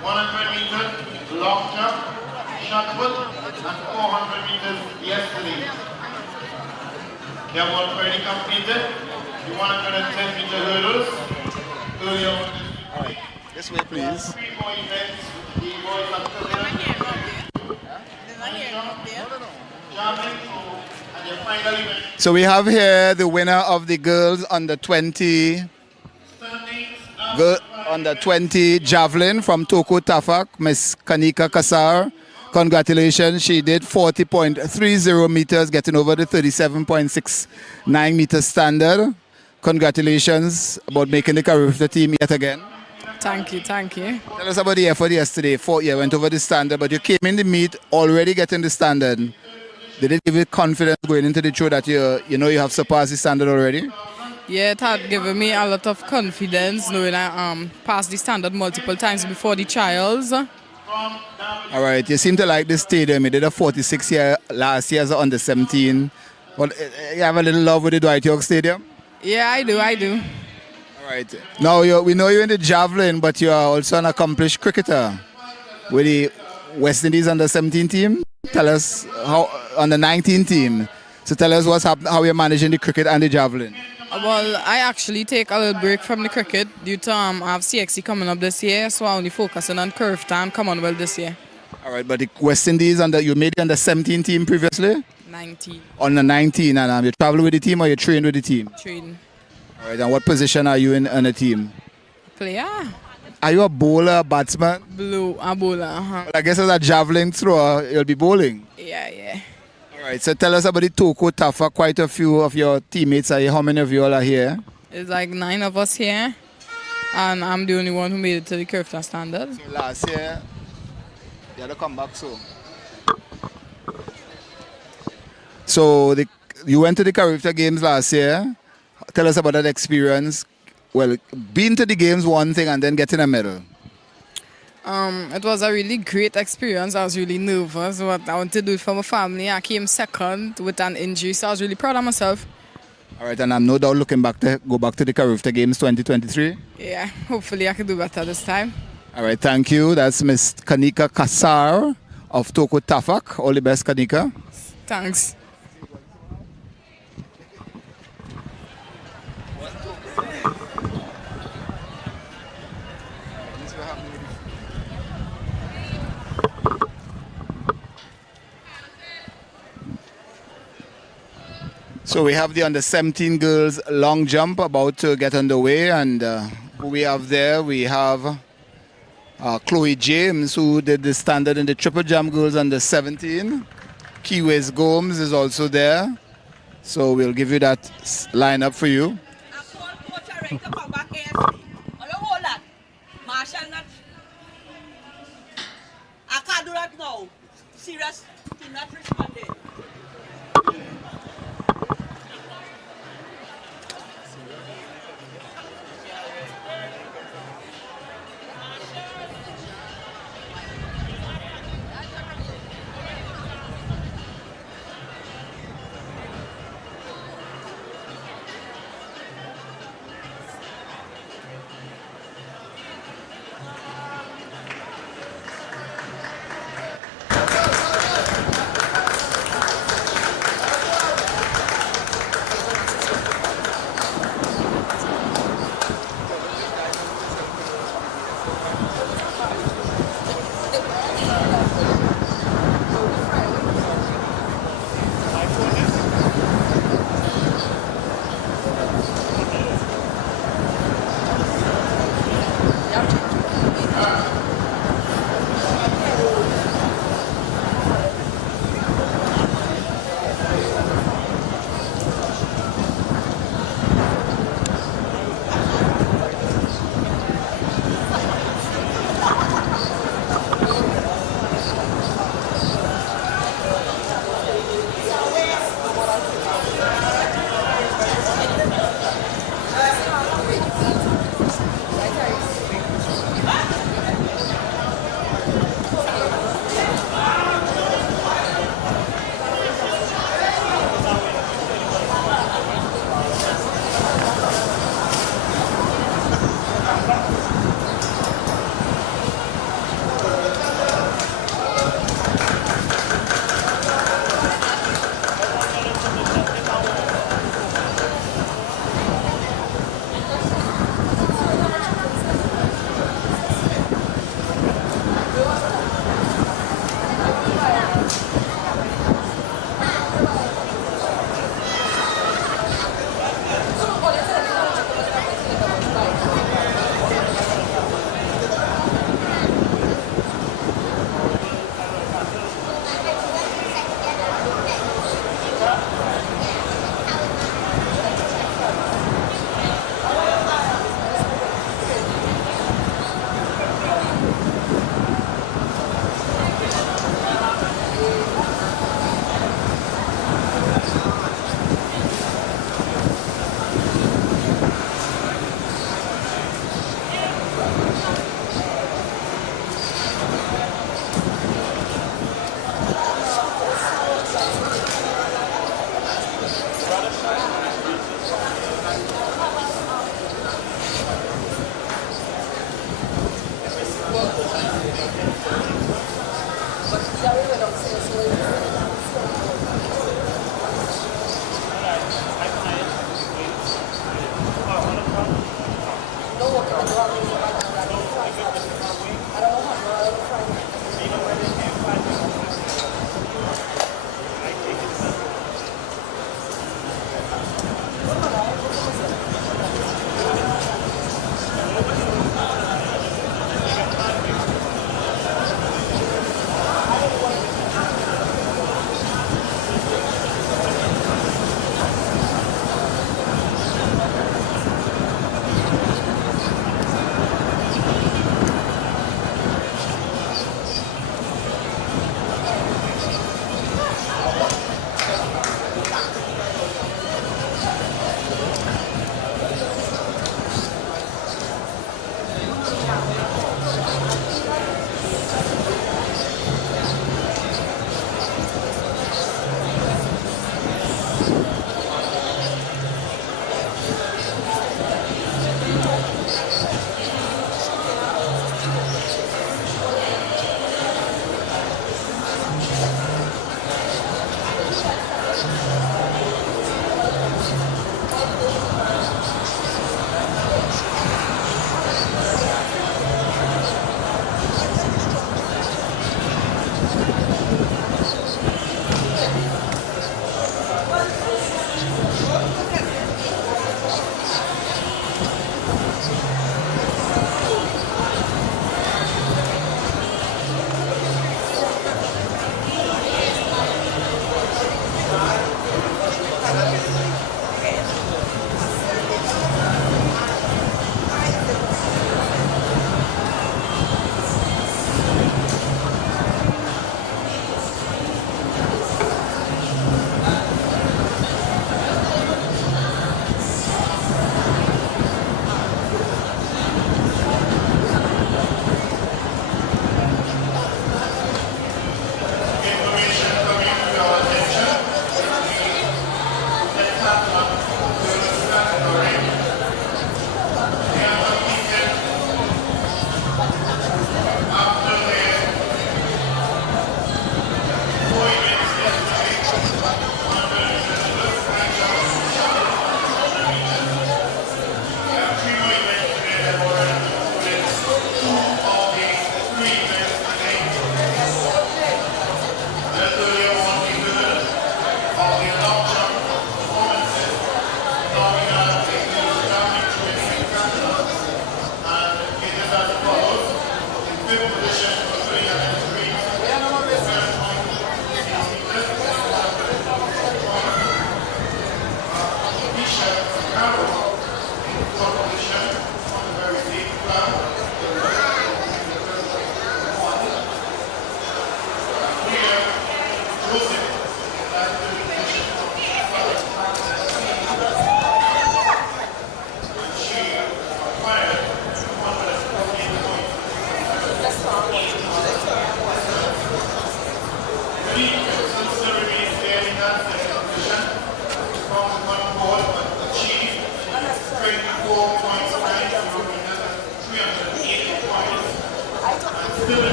100 meters, long jump, shot put, and 400 meters yesterday. They have already completed the 110 meter hurdles earlier on this week. This way, please. 3 more events, the boys have still javelin throw, and their final event. So we have here the winner of the Girls Under 20 Under 20 Javelin from Toko Tafak, Miss Kanika Kassar. Congratulations, she did 40.30 meters, getting over the 37.69 meter standard. Congratulations about making the Carifta team yet again. Thank you, thank you. Tell us about the effort yesterday. 4 years went over the standard, but you came in the meet already getting the standard. Did it give you confidence going into the show that you know you have surpassed the standard already? Yeah, it had given me a lot of confidence knowing I passed the standard multiple times before the trials. All right, you seem to like this stadium. You did a 46 year last year as under 17. Well, you have a little love with the Dwight York Stadium? Yeah, I do. All right. Now, we know you're in the javelin, but you are also an accomplished cricketer with the West Indies under 17 team. Tell us how on the 19 team. So tell us what's happening, how you're managing the cricket and the javelin. Well, I actually take a little break from the cricket due to I have CXC coming up this year, so I'm only focusing on Carifta and Commonwealth this year. All right, but the West Indies you made the under 17 team previously? 19. On the 19, and you travel with the team or you train with the team? Train. All right, and what position are you in on the team? Player. Are you a bowler, batsman? A bowler, Well, I guess as a javelin thrower, you'll be bowling. Yeah. All right, so tell us about the Toko Tafak. Quite a few of your teammates are here. How many of you all are here? It's like 9 of us here, and I'm the only one who made it to the Carifta standard. So last year, you had to come back So you went to the Carifta Games last year. Tell us about that experience. Well, being to the games one thing and then getting a medal. It was a really great experience. I was really nervous, but I wanted to do it for my family. I came second with an injury, so I was really proud of myself. All right, and I'm no doubt looking back to go back to the Carifta Games 2023. Yeah, hopefully I can do better this time. All right, thank you. That's Miss Kanika Kassar of Toko Tafak. All the best, Kanika. Thanks. So we have the under 17 girls long jump about to get underway, and who we have there? We have Chloe James, who did the standard in the triple jump girls under 17. Kiwis Gomes is also there. So we'll give you that lineup for you. I can't do that now. Serious, do not respond.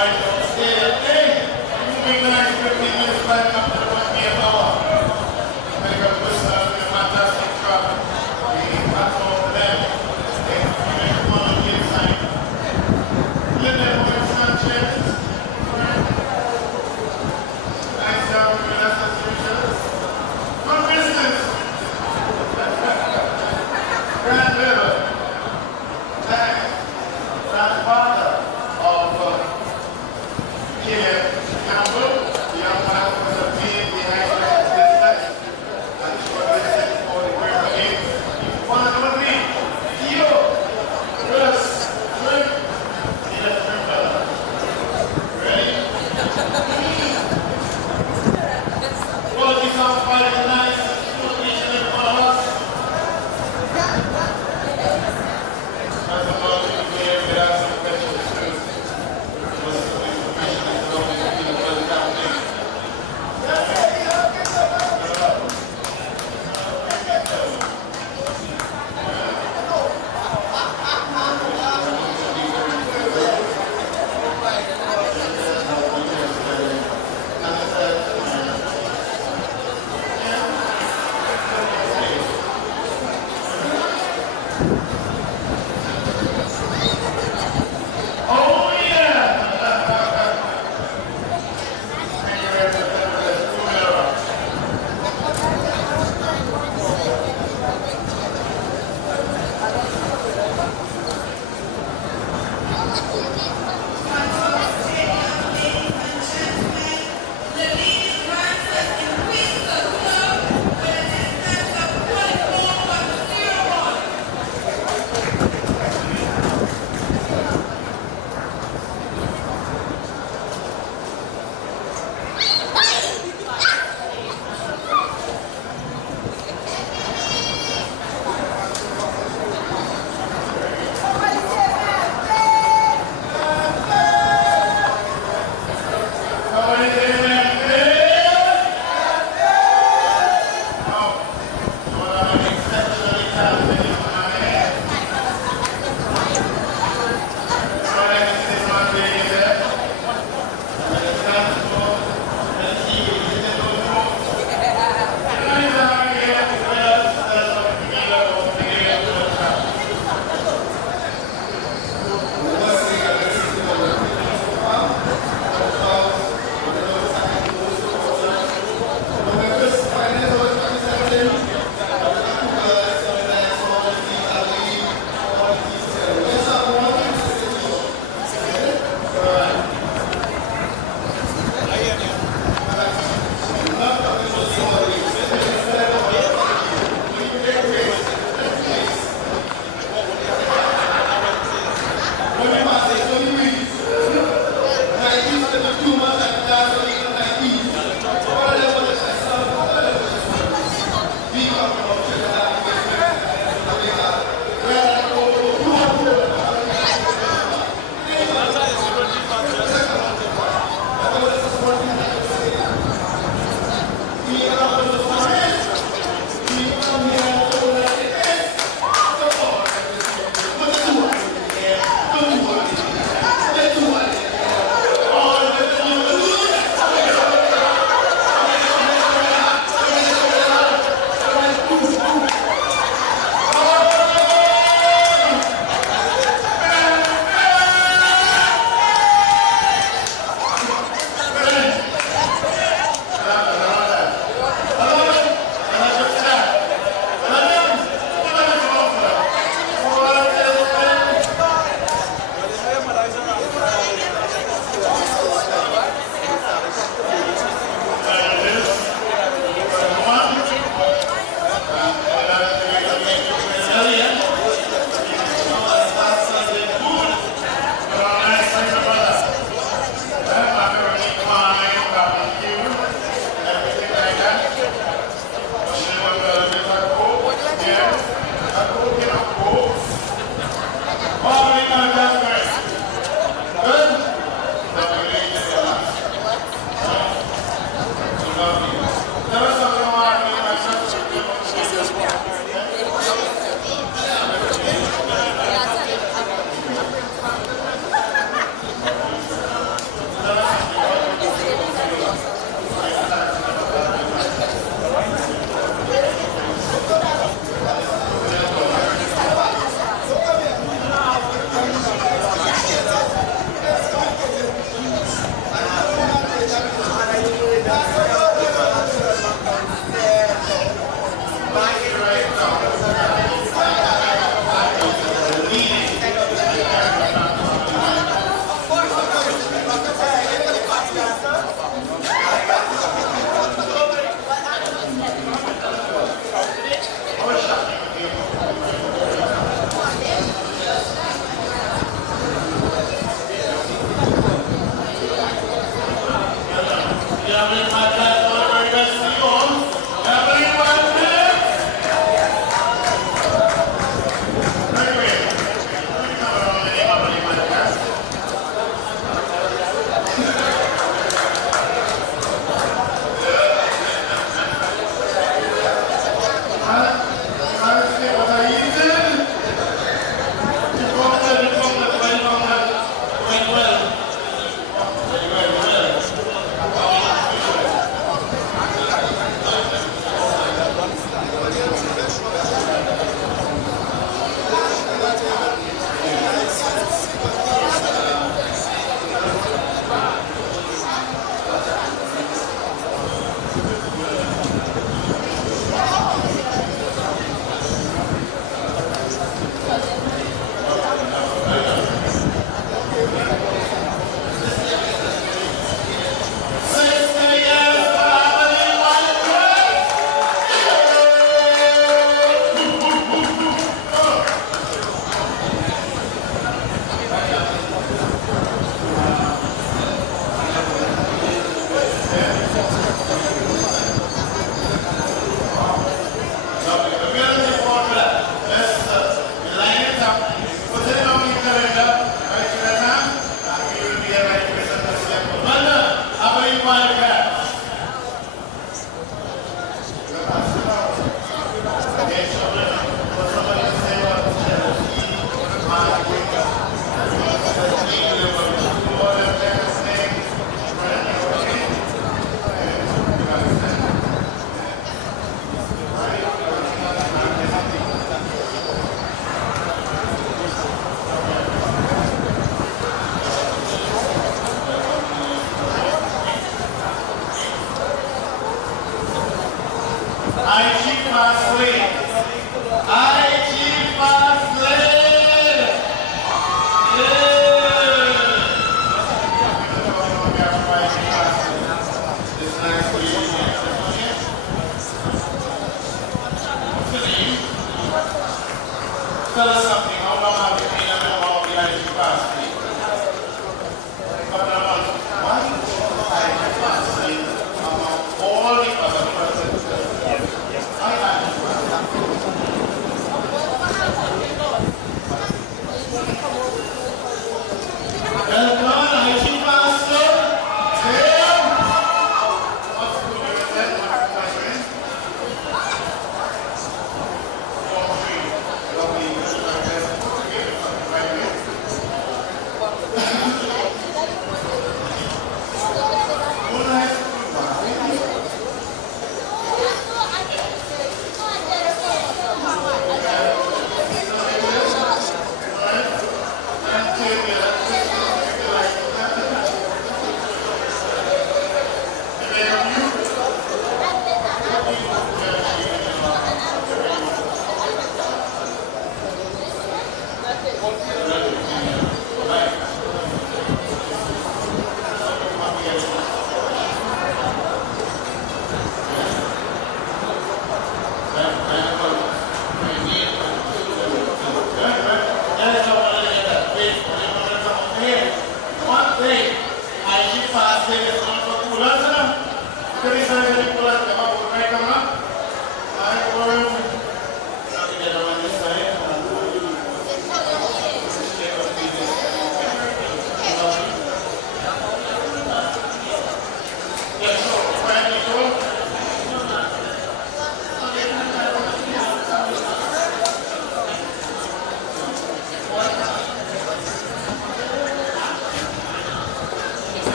White House Stadium. Hey, moving nice 15 minutes climbing up to the 1 p.m. hour. Make up with a fantastic truck. We pass over them. They make a one on the inside. Little Boy Sanchez. Nice job, that's as usual. From distance. Grand River. Grandfather of Caleb Campbell, the young man was a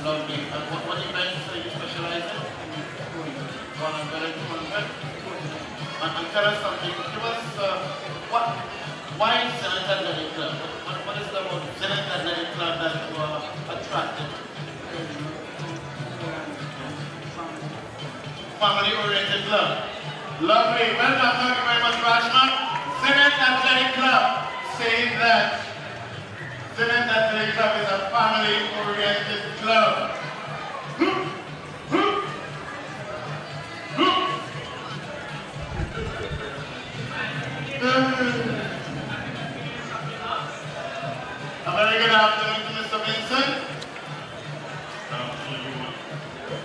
Lovely. And what events do you specialize in? 100, 200. And tell us something. Give us why Zenith Athletic Club? What is it about Zenith Athletic Club that you are attracted? Family-oriented club. Lovely. Well done. Thank you very much, Rashman. Zenith Athletic Club saying that Zenith Athletic Club is a family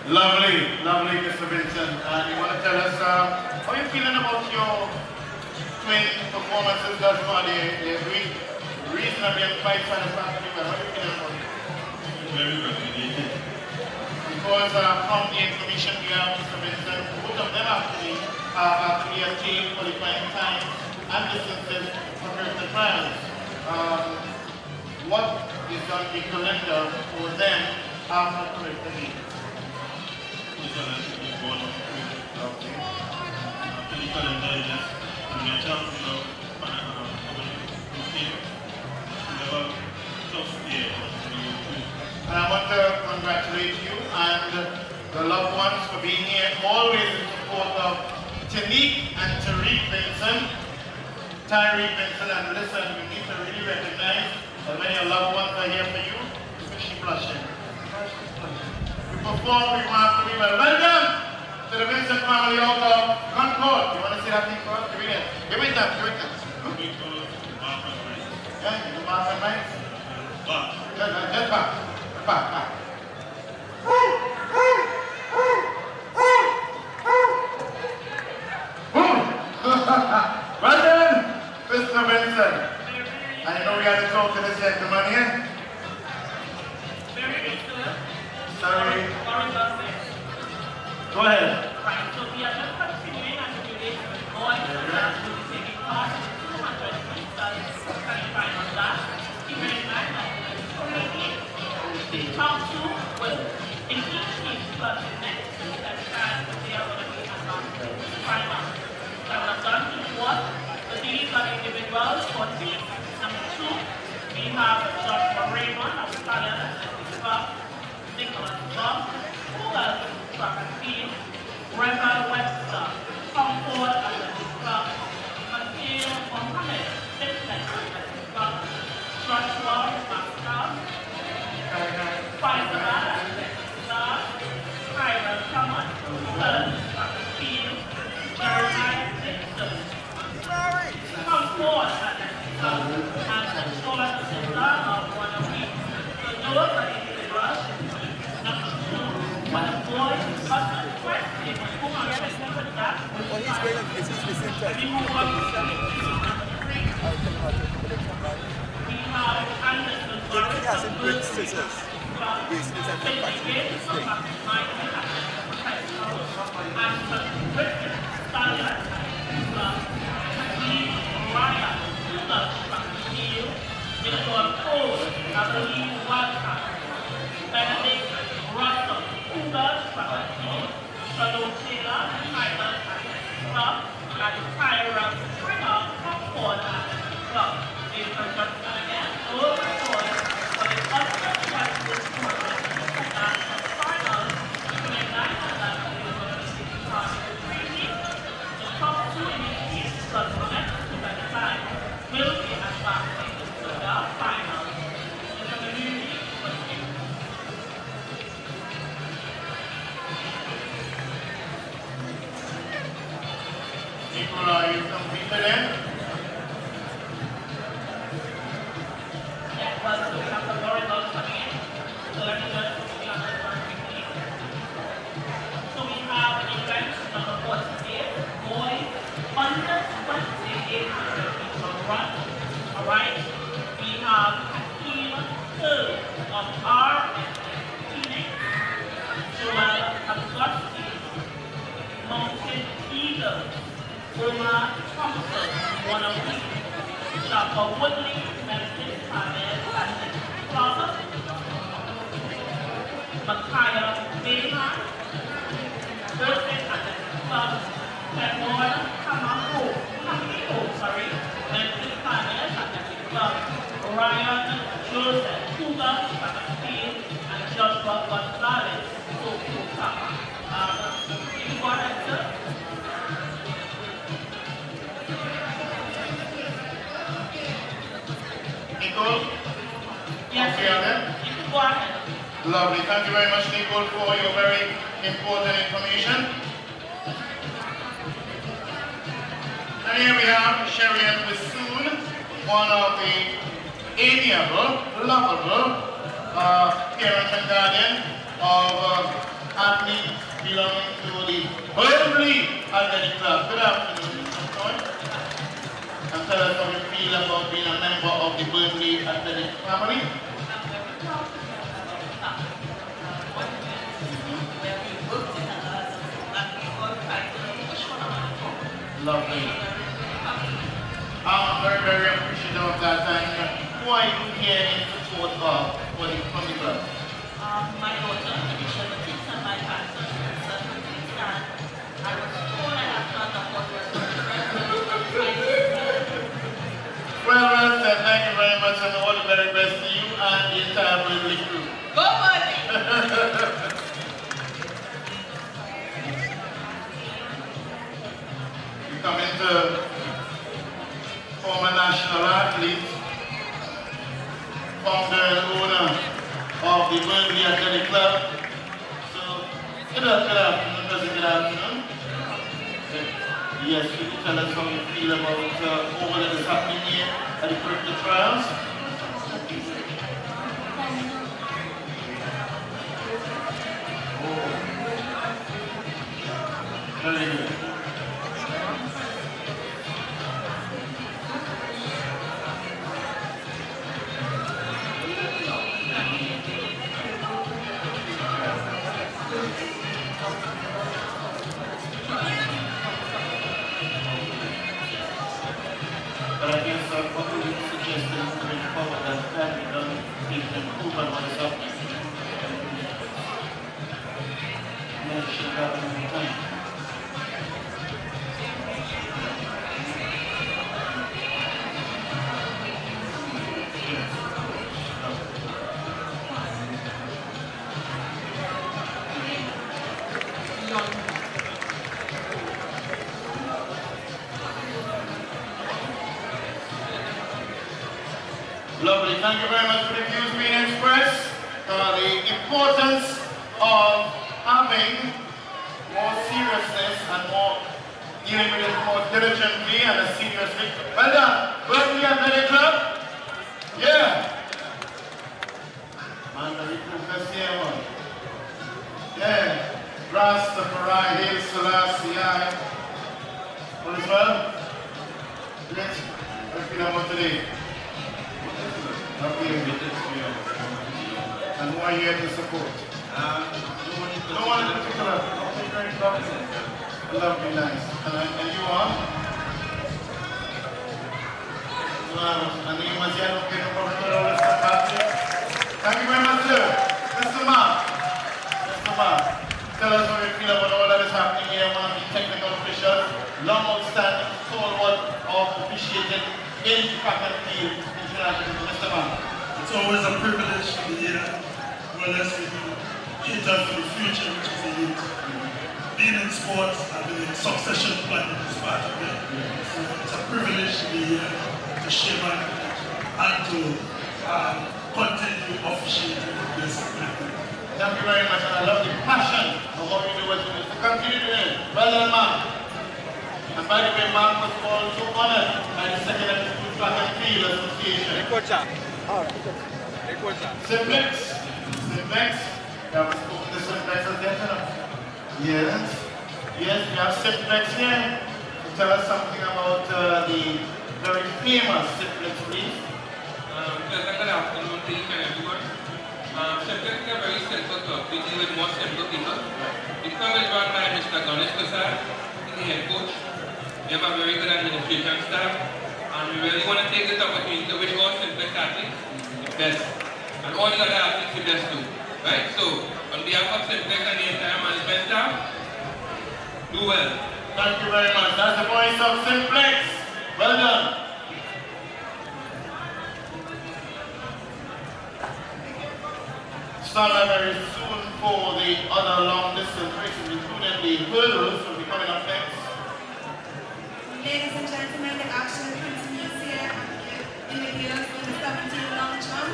Lovely, lovely, Mr. Vincent. And you want to tell us how you feeling about your twin performances thus far? They agreed reasonably and quite satisfactory. Well, how are you feeling about it? Very good. Because from the information we have, Mr. Vincent, both of them actually attained qualifying times and distances for Carifta Trials. What is on the calendar for them after Carifta meet? And I want to congratulate you and the loved ones for being here, always in support of Tanique and Tariq Vincent. Tyree Vincent, and listen, you need to really recognize that when your loved ones are here for you, especially blushing. We perform, we want to be well. Welcome to the Vincent family out of Concord. You want to see that thing first? Give me that. Give me that. Give me that. Yeah, you do Mark and Mike? Just back. Back. Well done, Mr. Vincent. I know we have to talk to this gentleman here. Sorry. Go ahead. Right, so we are just continuing as it relates to the boys that will be taking part in the 200 meters semi-final dash. Keep in mind that currently the top two will in each team plus the next two that chance that they are going to be advanced to the final. That was done before. So these are individuals for team number 2. We have Joshua Raymond of Italian, Nicholas Bob, who was track and field, Reverend Webster, Concord and the club, Matthew Mohammed, Fitness and the club, Joshua Master, Faisal and the club, Kyra Thomas, track and field, Jeremiah Dixon, Concord and the club, and the short sister of one of these. So those are the individuals. Number 2, when a boy is husband, question, who are you with that? Oh, he's going to visit the same time. We move on to number 3. We have Anderson Barrett. He hasn't great scissors. Wasting his time for practicing this thing. Benedict Russell, Cougar, Shalom Taylor, Tyler, Club, and Tyra Springer, Concord, Club. These are just again, those are boys for the ultimate practice tournament. And the final, between 9 and 11, is going to be taking part in the 3 weeks. The top 2 in each team, plus the next 2 at a time, will be advancing to the final. It's a really good thing. People, are you completed then? Yeah, well, so we have some more results coming in. So let me just quickly on this one quickly. So we have event number 48, boys under 2800 meter run. Alright. We have Hakeem Hill of R and Phoenix, Joel Agosti, Mountain Eagles, Omar Thompson, one of these, Shaka Woodley, Memphis Panel, and Club, Makaya Bayman, Thursday and Club, Edward Kamako, Memphis Panel, and Club, Ryan Joseph, Cougar, Field, and Joshua Gonzalez, Kama. You go ahead, sir. Nicole? Yes, okay, then? You can go ahead. Lovely. Thank you very much, Nicole, for your very important information. And here we have Sherian Bassoon, one of the amiable, lovable parent and guardian of athlete belonging to the Burnley Athletic Club. Good afternoon, Mr. Toy. And tell us how you feel about being a member of the Burnley Athletic family. Lovely. I'm very, very appreciative of that. And who are you here in support of for the club? My daughter, she's 17, and my grandson, she's 17, and I was told I have to afford Well said. Thank you very much, and all the very best to you and the entire Burnley crew. Go, buddy! You come into former national athlete, founder and owner of the Burnley Athletic Club. So, good afternoon, good afternoon. Yes, could you tell us how you feel about all that is happening here at the Carifta Trials? Very good. But I guess what would you suggest moving forward that we don't need to improve on what is happening? Maybe should have more time. Lovely. Thank you very much for the views being expressed. The importance of having more seriousness and more dealing with it more diligently and seriously. Well done. Burnley Athletic Club. Yeah. Man, very cool. Let's see one. Yeah. Rastafari, Hail Selassie. All is well? Great. How do you feel about today? Okay. And who are you here to support? No one in particular. Okay, great, lovely. Lovely, nice. And you are? And you must have okay, no problem at all. Thank you very much, sir. Mr. Mark. Mr. Mark, tell us how you feel about all that is happening here. One of the technical officials, long outstanding stalwart of officiating in track and field. Mr. Mark. It's always a privilege to be here. Well, let's cater for the future, which is the youth. Being in sports and the succession planning is part of it. So it's a privilege to be here, to share my knowledge, and to continue officiating this event. Thank you very much, and I love the passion of what you do with this. Continue doing it. Well done, Mark. And by the way, Mark was also honored by the Second Episcopal Track and Field Association. All right. Simplex. Simplex. We have spoken to Simplex as gentlemen. Yes. Yes, we have Simplex here to tell us something about the very famous Simplex please. Good afternoon to each and everyone. Simplex is a very simple club. We deal with more simple people. The club is run by Mr. Ganesh Prasad, the head coach. We have a very good administration staff. And we really want to take this opportunity to wish all Simplex athletes the best. And all the other athletes the best too. Right? So, on behalf of Simplex and the entire management staff, do well. Thank you very much. That's the voice of Simplex. Well done. Start very soon for the other long distance races, including the hurdles, will be coming up next. Ladies and gentlemen, the action continues here in the girls in the 17 long jump.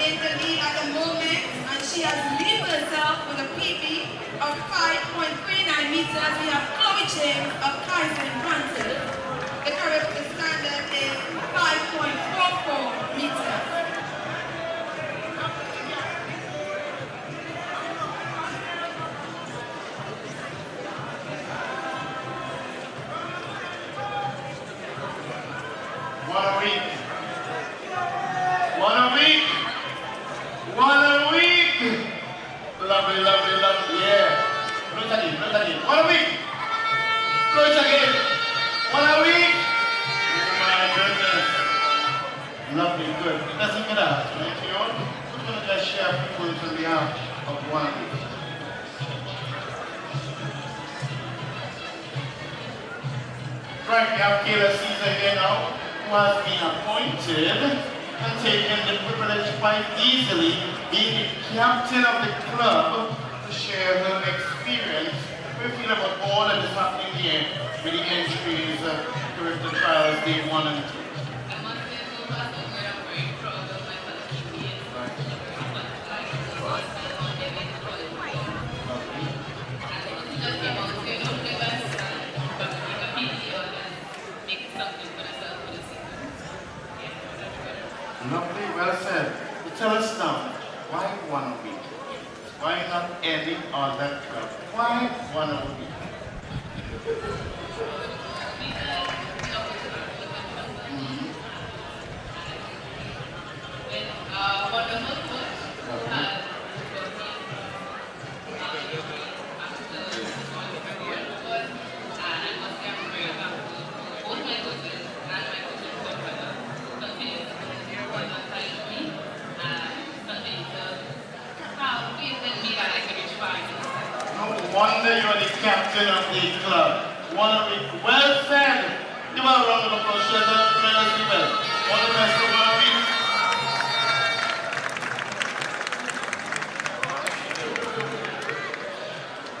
In the lead at the moment, and she has leaped herself with a PB of 5.39 meters. We have Chloe James of Carifta Trials. The correct standard is 5.44 meters. share a few points on behalf of one. Right, we have Kayla Caesar here now, who has been appointed and taken the privilege quite easily, being the captain of the club, to share her experience. We feel about all that is happening here with the entries to Carifta Trials Day 1 and 2. Lovely, well said. So tell us now, why 1 week? Why not any other club? Why 1 week? No wonder you're the captain of the club. 1 week. Well said. Give her a round of applause. She has done tremendously well. All the best for 1 week.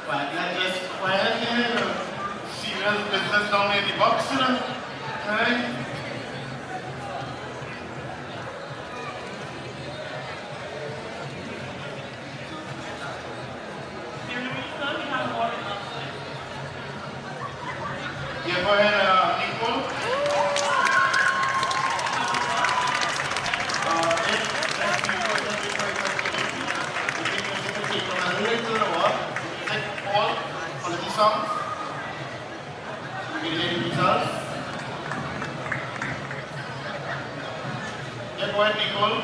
Right, now just quiet here. Serious business down in the box, you know. Okay? Yeah, go ahead, Nicole. Songs. We can hear the results. Yeah, go ahead, Nicole.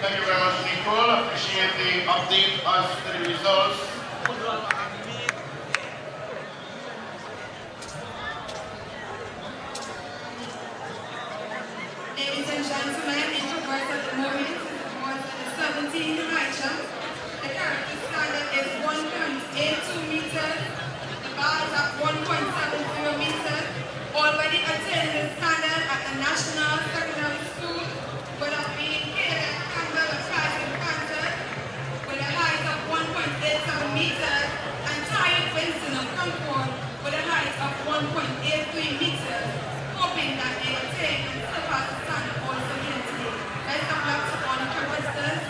Thank you very much, Nicole. Appreciate the update as to the results. Ladies and gentlemen, in regards at the moment, towards the 17 high jump, the character standard is 1.82 meters, the bar is at 1.70 meters, already attained the standard at the National Secondary School, would have been Caleb Campbell of Rising Panther, with a height of 1.87 meters, and Tyre Winston of Concord, with a height of 1.83 meters, hoping that they attain and surpass the standard also here today. Best of luck to all the competitors.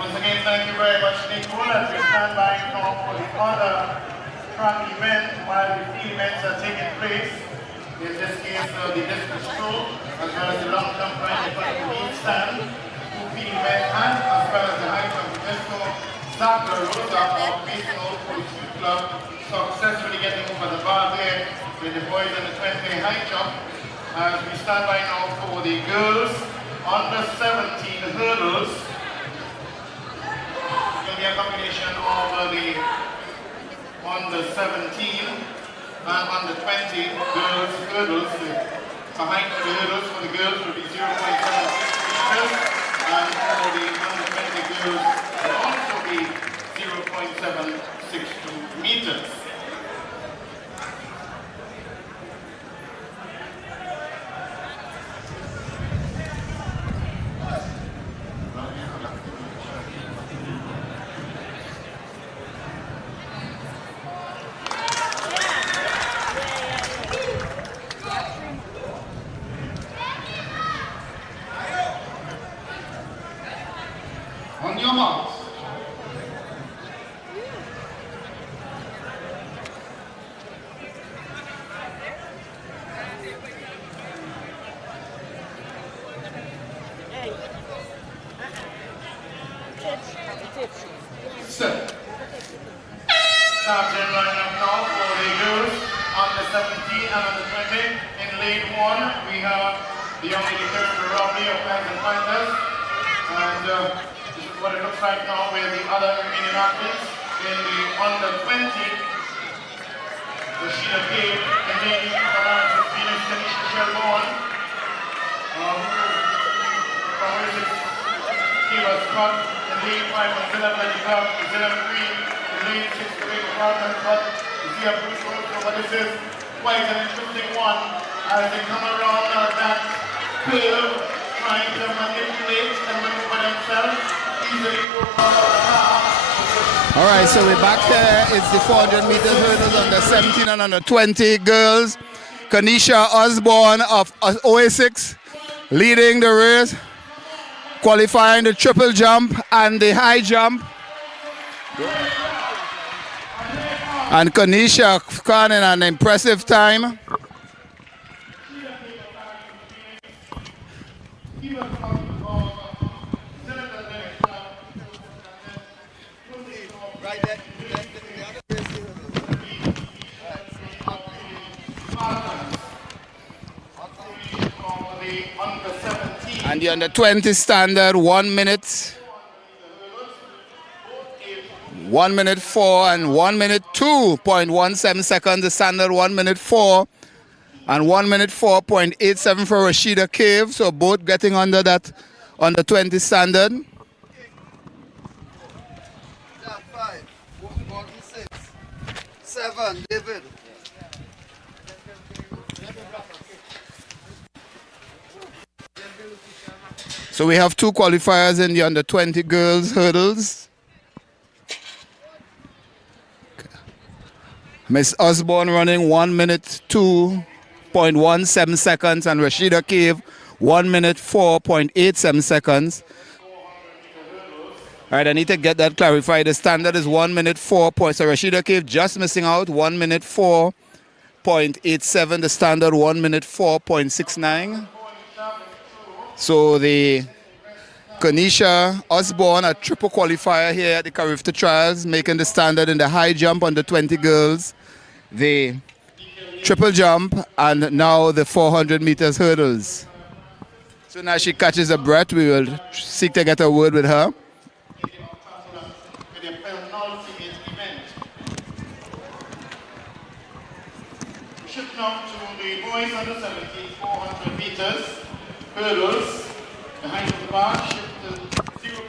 Once again, thank you very much, Nicole, as we stand by now for the other track event while the field events are taking place. In this case, the discus throw, as well as the long jump right in front of the lead stand, two field events, and as well as the high jump disco. Santa Rosa of Mason Football Club successfully getting over the bar there with the boys in the 20 high jump. As we stand by now for the girls under 17 hurdles. Be a combination of the under 17 and under 20 girls hurdles. The height of the hurdles for the girls will be 0.76 meters, and for the under 20 girls will also be 0.762 meters. On your marks. Set. Starting line up now for the girls under 17 and under 20. In lane 1, we have the only determined robbery of fans and fighters. And this is what it looks like now with the other remaining athletes. In the under 20, Rashida Cave, and then Commander Phoenix, Tanisha Shelbourne, Kiva Scott, in lane 5, and Zilla Blanchard, Zilla Green, in lane 6, Rebecca Carlton, but you see a Bruce Rose, but this is quite an interesting one as they come around that curve, trying to manipulate and maneuver themselves, easily go All right, so we're back there. It's the 400 meter hurdles under 17 and under 20 girls. Kanisha Osborne of OA6 leading the race, qualifying the triple jump and the high jump. And Kanisha caught in an impressive time. And the under 20 standard 1 minute, 1 minute 4 and 1 minute 2.17 seconds. The standard 1 minute 4 and 1 minute 4.87 for Rashida Cave. So both getting under that under 20 standard. 5, 46, 7, David. So we have two qualifiers in the under 20 girls hurdles. Miss Osborne running 1 minute 2.17 seconds and Rashida Cave 1 minute 4.87 seconds. All right, I need to get that clarified. The standard is 1 minute 4. So Rashida Cave just missing out 1 minute 4.87. The standard 1 minute 4.69. So the Kanisha Osborne, a triple qualifier here at the Carifta Trials, making the standard in the high jump under 20 girls, the triple jump, and now the 400 meters hurdles. So now she catches a breath. We will seek to get a word with her. Shift now to the boys under 17, 400 meters hurdles. The height of the bar shift to 0.762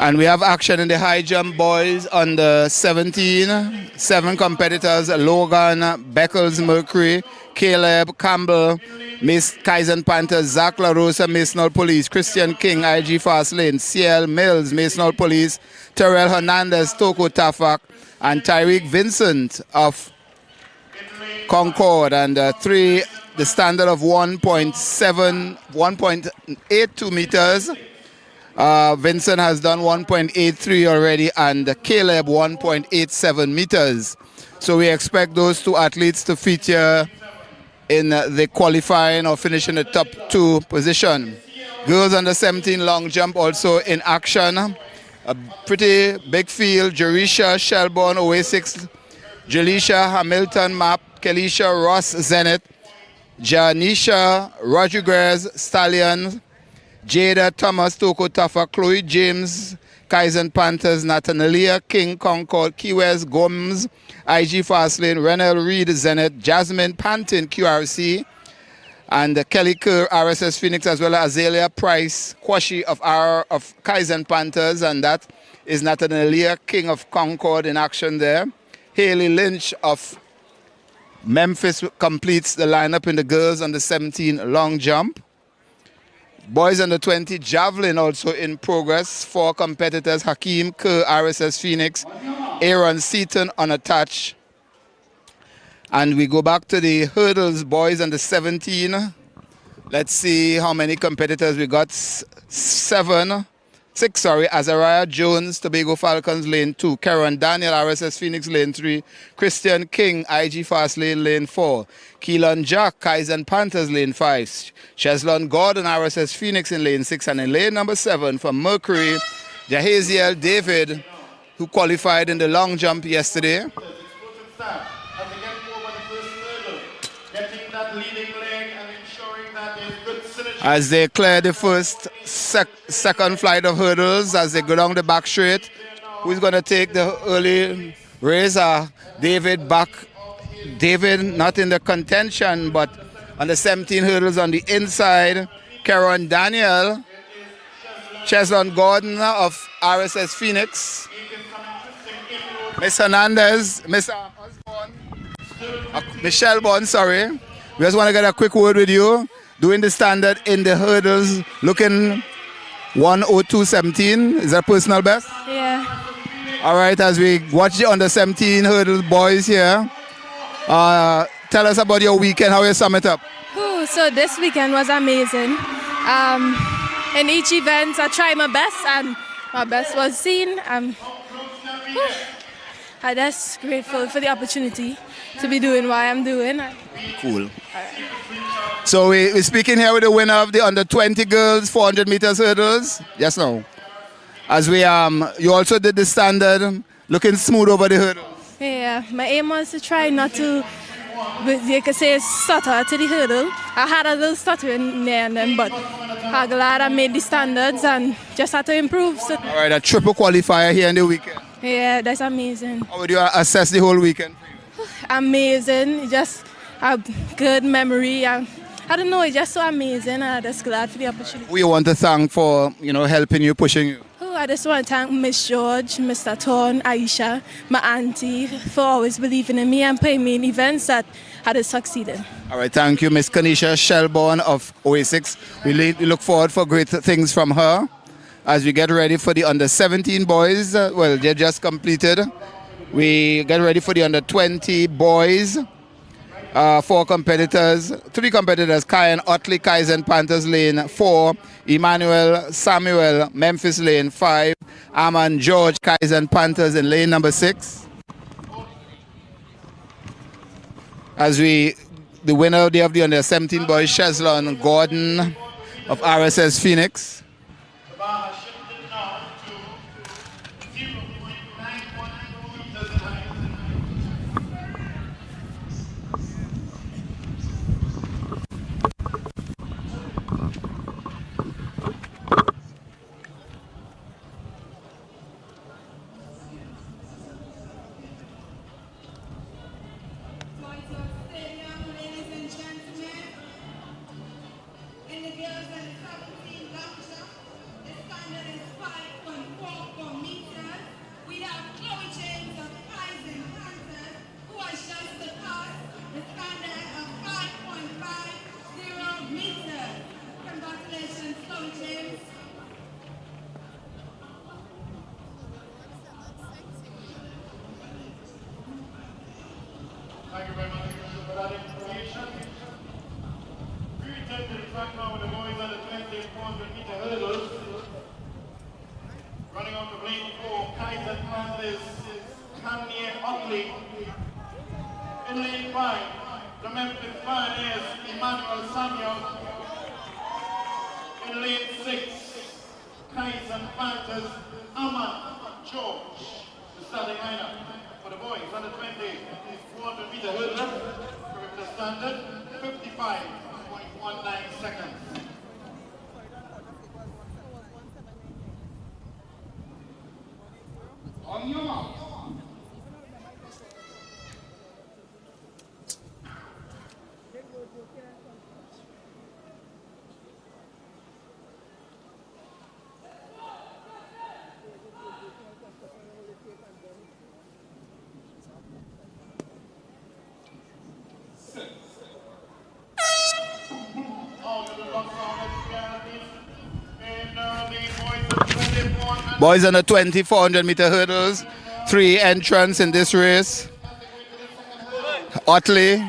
And we have action in the high jump boys under 17. 7 competitors: Logan, Beckles, Mercury, Caleb, Campbell, Miss Kaizen Panthers, Zach La Rosa, Masonal Police, Christian King, IG Fast Lane, CL Mills, Masonal Police, Terrell Hernandez, Toko Tafak, and Tyreek Vincent of Concord. And the standard of 1.82 meters. Vincent has done 1.83 already, and Caleb 1.87 meters. So we expect those 2 athletes to feature in the qualifying or finish in the top 2 position. Girls under 17 long jump also in action. A pretty big field: Jerisha Shelbourne, OA6, Jaleisha Hamilton, MAP, Kelisha Ross, Zenith, Janisha Rodriguez, Stallion, Jada Thomas, Toko Tafa, Chloe James, Kaizen Panthers, Nathanalia King, Concord, Key West, Gomes, IG Fastlane, Renel Reed, Zenith, Jasmine Pantin, QRC, and Kelly Kerr, RSS Phoenix, as well as Azalea Price, Kwashi of Kaizen Panthers, and that is Nathanalia King of Concord in action there. Haley Lynch of Memphis completes the lineup in the girls under 17 long jump. Boys under 20 javelin also in progress. 4 competitors: Hakeem Kerr, RSS Phoenix, Aaron Seaton unattached. And we go back to the hurdles, boys under 17. Let's see how many competitors we got. 6, Azariah Jones, Tobago Falcons, lane 2. Karen Daniel, RSS Phoenix, lane 3. Christian King, IG Fast Lane, lane 4. Keelan Jack, Kaizen Panthers, lane 5. Cheslon Gordon, RSS Phoenix, in lane 6. And in lane number 7 for Mercury, Jahaziel David, who qualified in the long jump yesterday. As they clear the first, second flight of hurdles, as they go down the back straight. Who's going to take the early race? David back. David not in the contention, but on the 17 hurdles on the inside. Karen Daniel. Cheslon Gordon of RSS Phoenix. Miss Hernandez. Miss Osborne. Michelle Bond, sorry. We just want to get a quick word with you. Doing the standard in the hurdles, looking 1:02.17. Is that personal best? Yeah. All right, as we watch the under 17 hurdles boys here, tell us about your weekend, how you sum it up. Ooh, so this weekend was amazing. In each event, I tried my best, and my best was seen. I'm just grateful for the opportunity to be doing what I'm doing. Cool. So we're speaking here with the winner of the under 20 girls 400 meters hurdles. Yes, no. As we you also did the standard, looking smooth over the hurdles. Yeah, my aim was to try not to, you could say, stutter to the hurdle. I had a little stutter in there and then, but I'm glad I made the standards and just had to improve. So. All right, a triple qualifier here in the weekend. Yeah, that's amazing. How would you assess the whole weekend? Amazing, just a good memory. I don't know, it's just so amazing. I'm just glad for the opportunity. Who you want to thank for, helping you, pushing you? Oh, I just want to thank Miss George, Mr. Thorne, Aisha, my auntie, for always believing in me and putting me in events that had succeeded. All right, thank you, Miss Kanisha Shelbourne of OA6. We look forward for great things from her as we get ready for the under 17 boys. Well, they just completed. We get ready for the under 20 boys. 3 competitors: Kyan Otley, Kaizen Panthers, lane 4. Emmanuel Samuel, Memphis, lane 5. Aman George, Kaizen Panthers, in lane number 6. As the winner of the under 17 boys, Cheslon Gordon of RSS Phoenix. pioneers, Emmanuel Samuel. In lane 6, Kites and Panthers, Aman George. The starting lineup for the boys under 20 is 400 meter hurdler. Carifta standard, 55.19 seconds. On your mark. Boys under 20 400 meter hurdles. 3 entrants in this race. Otley,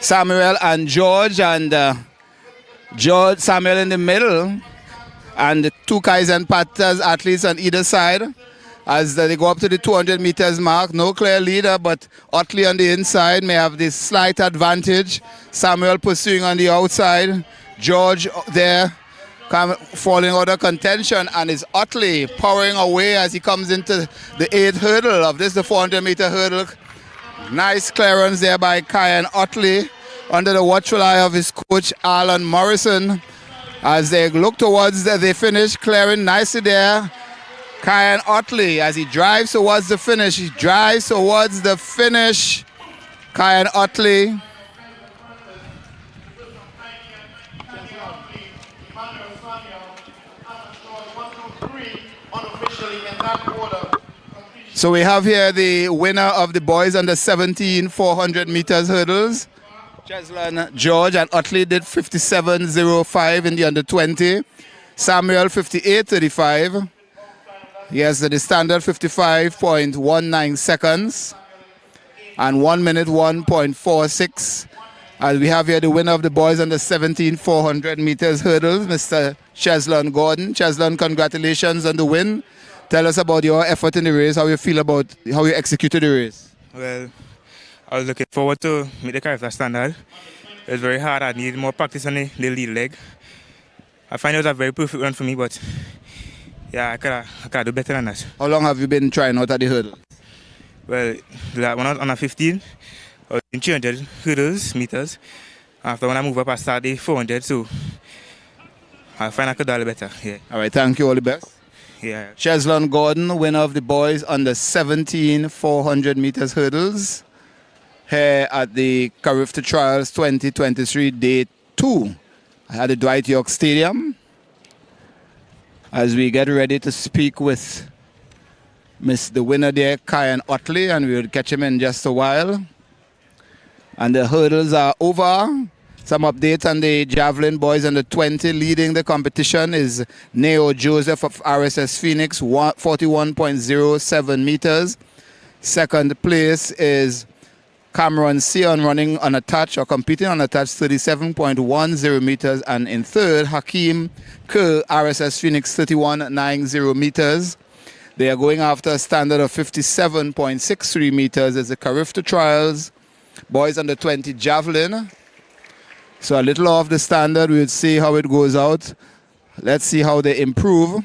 Samuel and George, and Samuel in the middle, and the 2 Kais and Panthers athletes on either side. As they go up to the 200 meters mark, no clear leader, but Otley on the inside may have this slight advantage. Samuel pursuing on the outside. George there falling out of contention, and is Otley powering away as he comes into the 8th hurdle of this, the 400 meter hurdle. Nice clearance there by Kyan Otley under the watchful eye of his coach Alan Morrison as they look towards the finish, clearing nicely there. Kyan Otley as he drives towards the finish. He drives towards the finish. Kyan Otley. So we have here the winner of the boys under 17 400 meters hurdles. Javelin George and Otley did 57.05 in the under 20. Samuel 58.35. Yes, the standard 55.19 seconds. And 1 minute 1.46. And we have here the winner of the boys under 17 400 meters hurdles, Mr. Cheslin Gordon. Cheslin, congratulations on the win. Tell us about your effort in the race, how you feel about how you executed the race. Well, I was looking forward to meet the Carifta standard. It was very hard. I needed more practice on the lead leg. I find it was a very perfect run for me, but yeah, I could do better than that. How long have you been trying out at the hurdle? Well, when I was on 15, I was in 300 hurdles, meters. After when I move up, I started the 400, so I find I could do a little better. Yeah. All right, thank you, all the best. Yeah. Cheslin Gordon, winner of the boys under 17 400 meters hurdles here at the Carifta Trials 2023 Day 2 at the Dwight York Stadium. As we get ready to speak with the winner there, Kyan Otley, and we will catch him in just a while. And the hurdles are over. Some updates on the Javelin boys under 20. Leading the competition is Neo Joseph of RSS Phoenix, 41.07 meters. Second place is Cameron Sion running unattached or competing unattached, 37.10 meters. And in third, Hakeem Kerr, RSS Phoenix, 31.90 meters. They are going after a standard of 57.63 meters as the Carifta Trials. Boys under 20 Javelin. So a little off the standard, we'll see how it goes out. Let's see how they improve.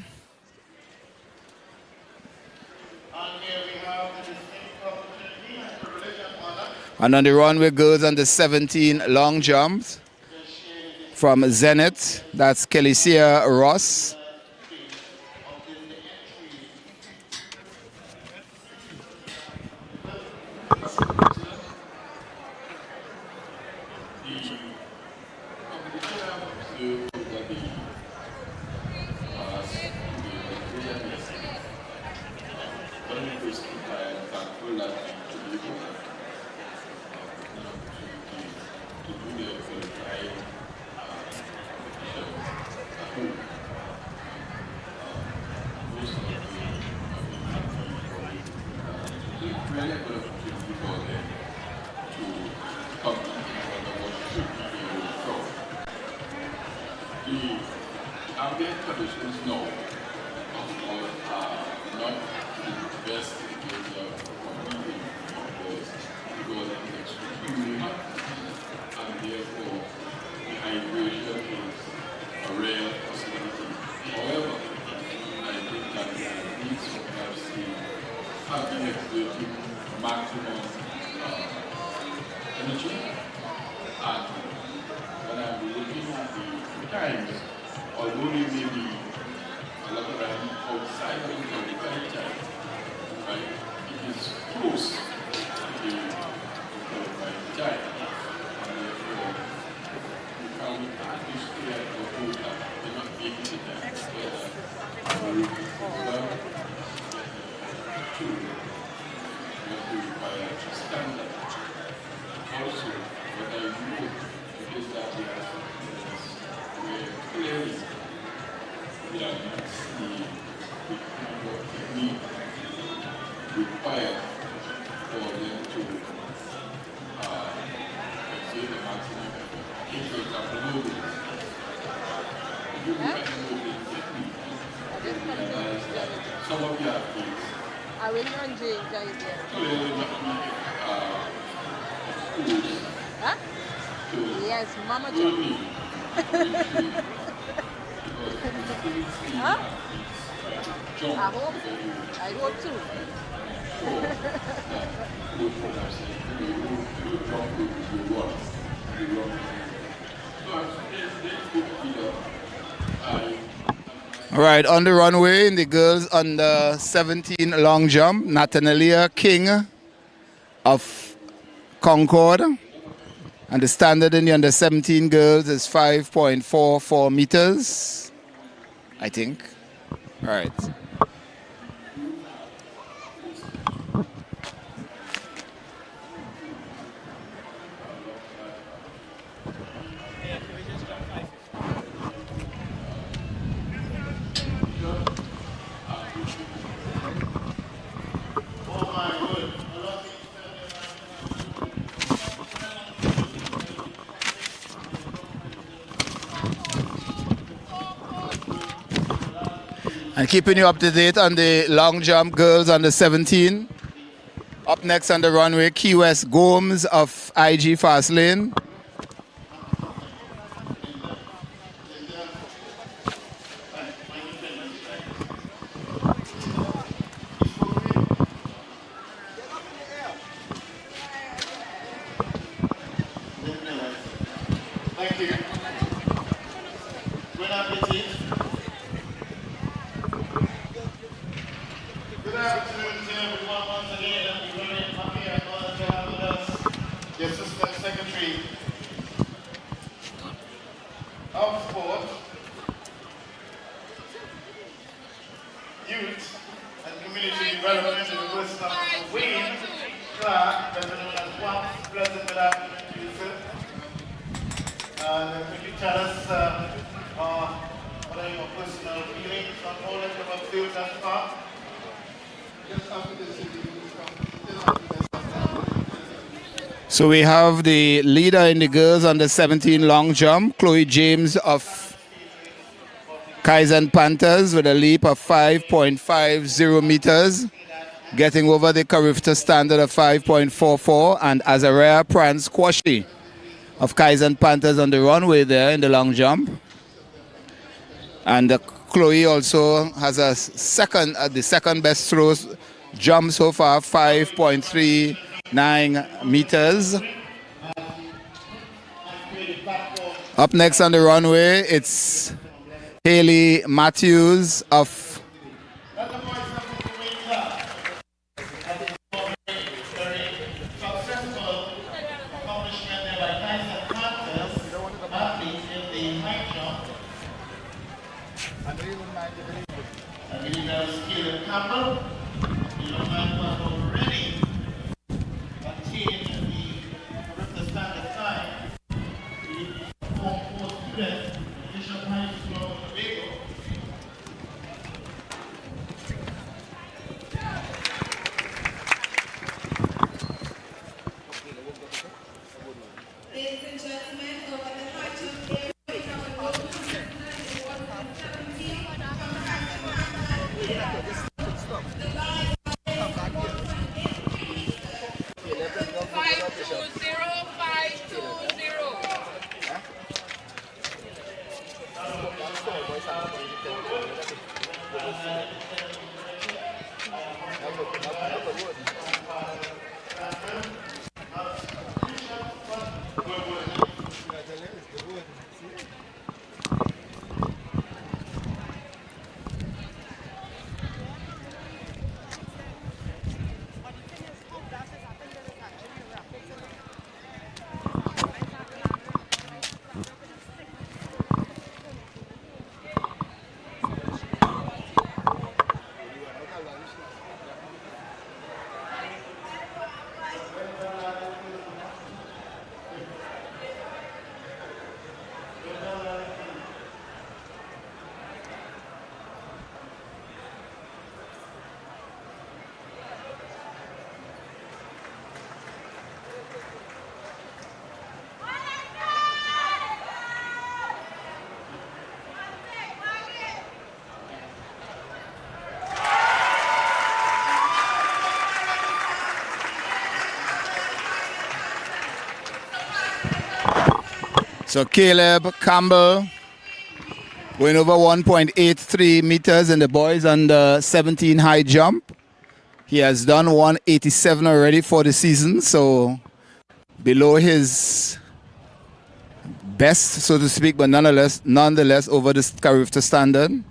And on the runway, girls under 17 long jumps. From Zenith, that's Kelicia Ross. something that's going to maximum energy. And when I'm looking at the times, although they may be a lot of them outside of the qualified time, right, it is close to the qualified time. And therefore, we can't display the whole time. They're not making the time together. Standard. Also, what I do is that we are clearly we are not seeing the kind of technique required for them to achieve the maximum effort. If, for example, moving, if you look at the moving technique, you realize that some of your athletes I will run Jay guys there. Huh? Yes, Mama John. Huh? I hope too. All right, on the runway in the girls under 17 long jump, Nathanalia King of Concord. And the standard in the under 17 girls is 5.44 meters, I think. All right. And keeping you up to date on the long jump girls under 17. Up next on the runway, Key West Gomes of IG Fast Lane. Thank you. Good afternoon. Good afternoon to everyone once again. I'm very happy and honored to have with us the Assistant Secretary of Sport, Youth and Community Development in the person of Wayne Clark, better known as WAPS. Pleasant good afternoon to you, sir. Could you tell us what are your personal feelings on all of your fields and stuff? So we have the leader in the girls under 17 long jump, Chloe James of Kaizen Panthers with a leap of 5.50 meters, getting over the Carifta standard of 5.44, and Azarea Prance Quashi of Kaizen Panthers on the runway there in the long jump. And Chloe also has a the second best throw jump so far, 5.39 meters. Up next on the runway, it's Haley Matthews of So Caleb Campbell going over 1.83 meters in the boys under 17 high jump. He has done 187 already for the season, so below his best, so to speak, but nonetheless over the Carifta standard.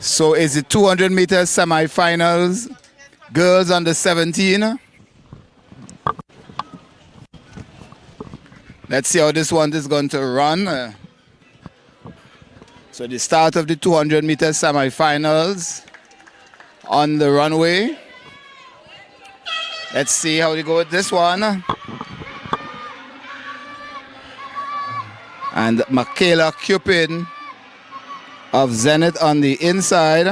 So is it 200 meters semi-finals, girls under 17. Let's see how this one is going to run. So the start of the 200 meters semi-finals on the runway. Let's see how they go with this one. And Michaela Cupid of Zenith on the inside.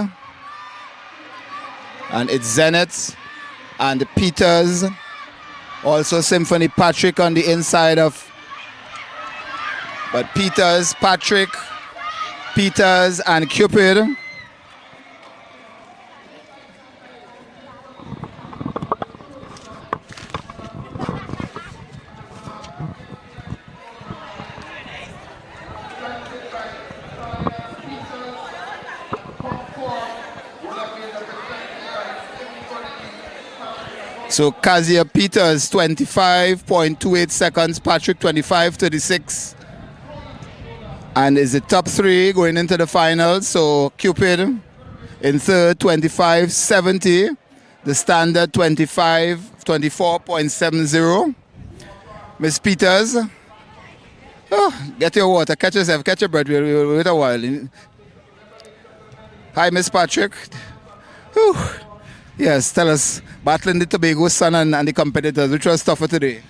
And it's Zenith and Peters. Also Symphony Patrick on the inside of, but Peters, Patrick, Peters and Cupid. So Kazia Peters 25.28 seconds, Patrick 25.36. And is the top three going into the finals. So Cupid in third 25.70. The standard 24.70. Miss Peters. Oh, get your water, catch yourself, catch your breath, we'll wait a while. Hi Miss Patrick. Whew. Yes, tell us, battling the Tobago Sun and the competitors, which was tougher today?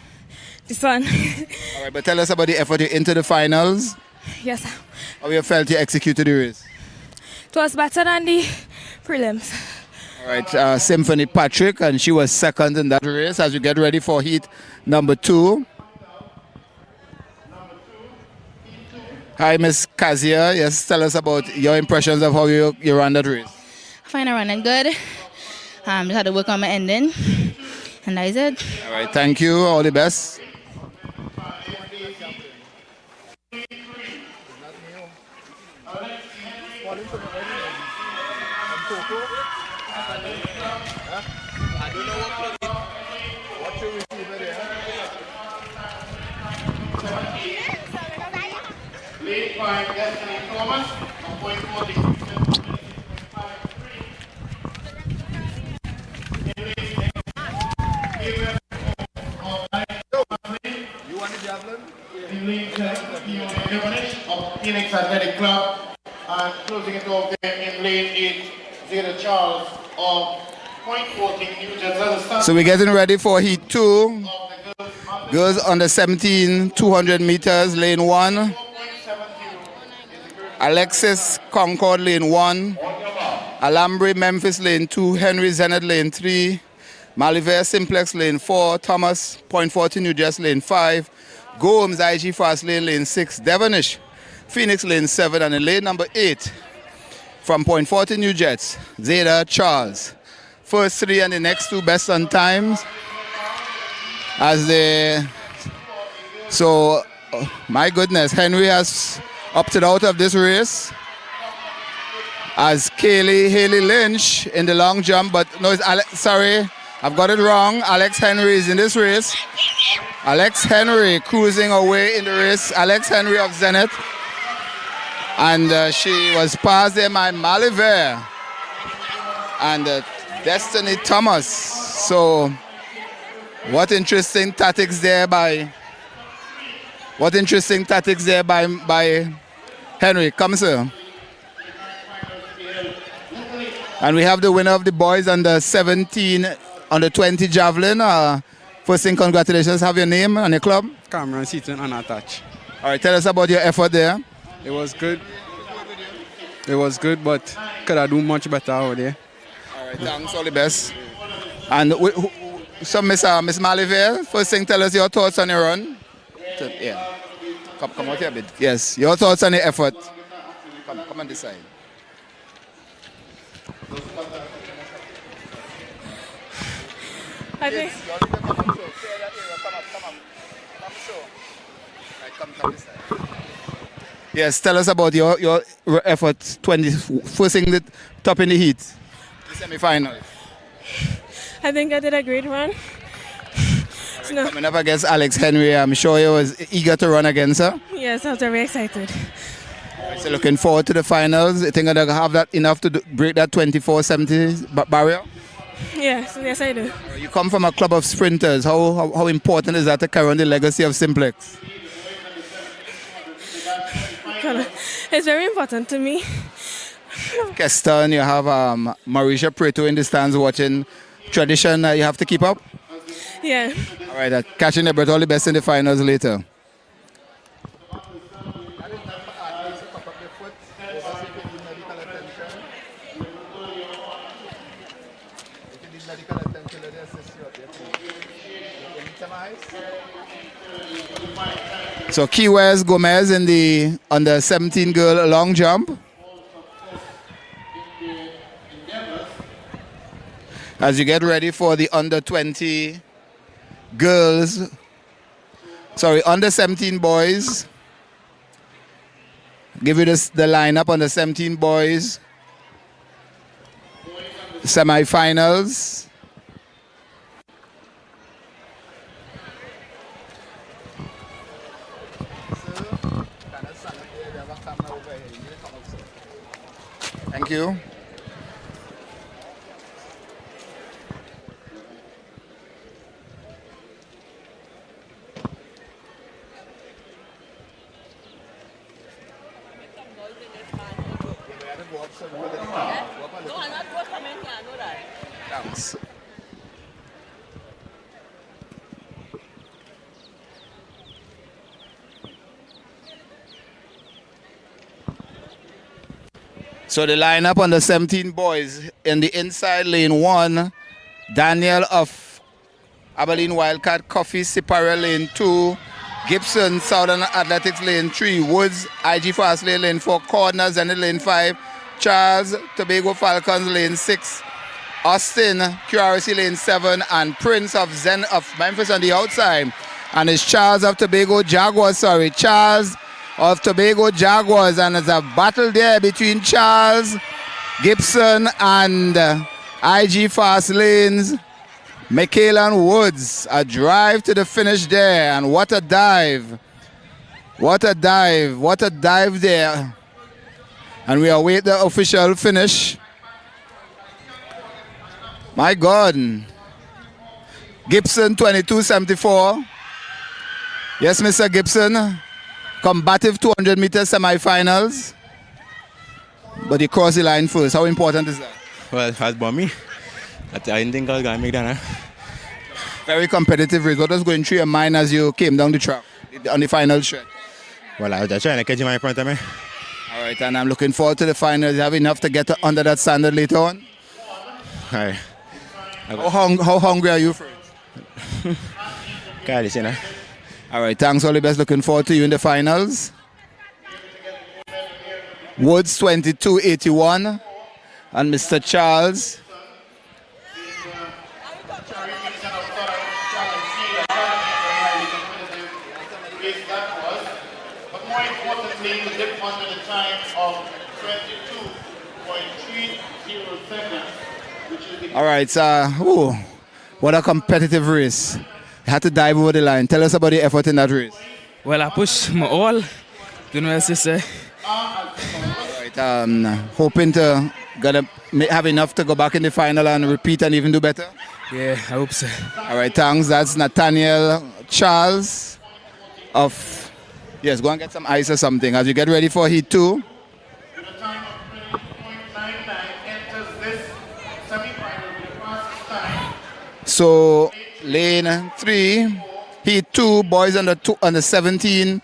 This one. All right, but tell us about the effort into the finals. Yes. How you felt you executed the race? It was better than the prelims. All right, Symphony Patrick, and she was second in that race as we get ready for heat number 2. Hi, Miss Kazia. Yes, tell us about your impressions of how you ran that race. I find I running good. Just had to work on my ending, and that is it. All right, thank you. All the best. Lead by Destiny Thomas, a point 40. You want the Javelin? Of Phoenix Athletic Club And closing it off there in lane 8, Zeta Charles of Point 14, New Jersey. So we're getting ready for Heat 2. Girls under 17, 200 meters, lane 1. Alexis Concord, lane 1. Alhambra Memphis, lane 2. Henry Zenith, lane 3. Maliver Simplex, lane 4. Thomas, Point 14, New Jersey, lane 5. Gomes, IG Fast lane 6. Devonish, Phoenix, lane 7. And in lane number 8, from Point 14, New Jets, Zeta Charles. First 3 and the next 2 best on times. As they, so, my goodness, Henry has opted out of this race. As Haley Lynch in the long jump, but no, it's sorry, I've got it wrong. Alex Henry is in this race. Alex Henry cruising away in the race. Alex Henry of Zenith. And she was passed there by Maliver and Destiny Thomas. So, what interesting tactics there by Henry. Come, sir. And we have the winner of the boys under 17, under 20 javelin. First thing, congratulations. Have your name and your club? Cameron Seaton unattached. All right, tell us about your effort there. It was good. It was good, but could have done much better over there. All right, thanks. All the best. And so, Miss Maliver, first thing, tell us your thoughts on your run. Yeah. Come out here a bit. Yes, your thoughts on the effort. Come on this side. I think. Yes, tell us about your effort. First thing, the top in the heat, the semi-final. I think I did a great run. No. Coming up against Alex Henry, I'm sure you was eager to run against her. Yes, I was very excited. So looking forward to the finals. You think you're have that enough to break that 24-70 barrier? Yes, I do. You come from a club of sprinters. How important is that to carry on the legacy of Simplex? It's very important to me. Keston, you have Marisha Preto in the stands watching. Tradition you have to keep up? Yeah. All right, catching the breath. All the best in the finals later. So Key West Gomez in the under 17 girl long jump. As you get ready for the under 20 girls, sorry, under 17 boys. Give you the lineup on the 17 boys. Semi-finals. Thank you. Thanks. So the lineup on the 17 boys in the inside lane 1, Daniel of Abilene Wildcat Coffee, Sipara lane 2, Gibson Southern Athletics lane 3, Woods IG Fast lane 4, Corners and lane 5, Charles Tobago Falcons lane 6, Austin QRC lane 7, and Prince of Memphis on the outside. And it's Charles of Tobago Jaguars, Charles of Tobago Jaguars, and there's a battle there between Charles, Gibson, and IG Fast Lanes, Michaela and Woods. A drive to the finish there, and what a dive. What a dive. What a dive there. And we await the official finish. My God. Gibson 22.74. Yes, Mr. Gibson. Combative 200 meter semifinals. but you crossed the line first. How important is that? Well, as for me, I didn't think I was going to make that. Very competitive race. What was going through your mind as you came down the track on the final stretch? Well, I was just trying to catch him in front of me. All right, and I'm looking forward to the finals. You have enough to get under that standard later on? All right. How hungry are you for it? Can't listen, All right, thanks. All the best. Looking forward to you in the finals. Woods 22.81 and Mr. Charles. But more importantly, to dip under the time of 22.30 seconds, which is the All right, what a competitive race. You had to dive over the line. Tell us about the effort in that race. Well, I pushed my all. Don't know what else to say. All right, hoping to have enough to go back in the final and repeat and even do better? Yeah, I hope so. All right, thanks. That's Nathaniel Charles of... Yes, go and get some ice or something as you get ready for Heat 2. So, lane 3, Heat 2, boys under 17.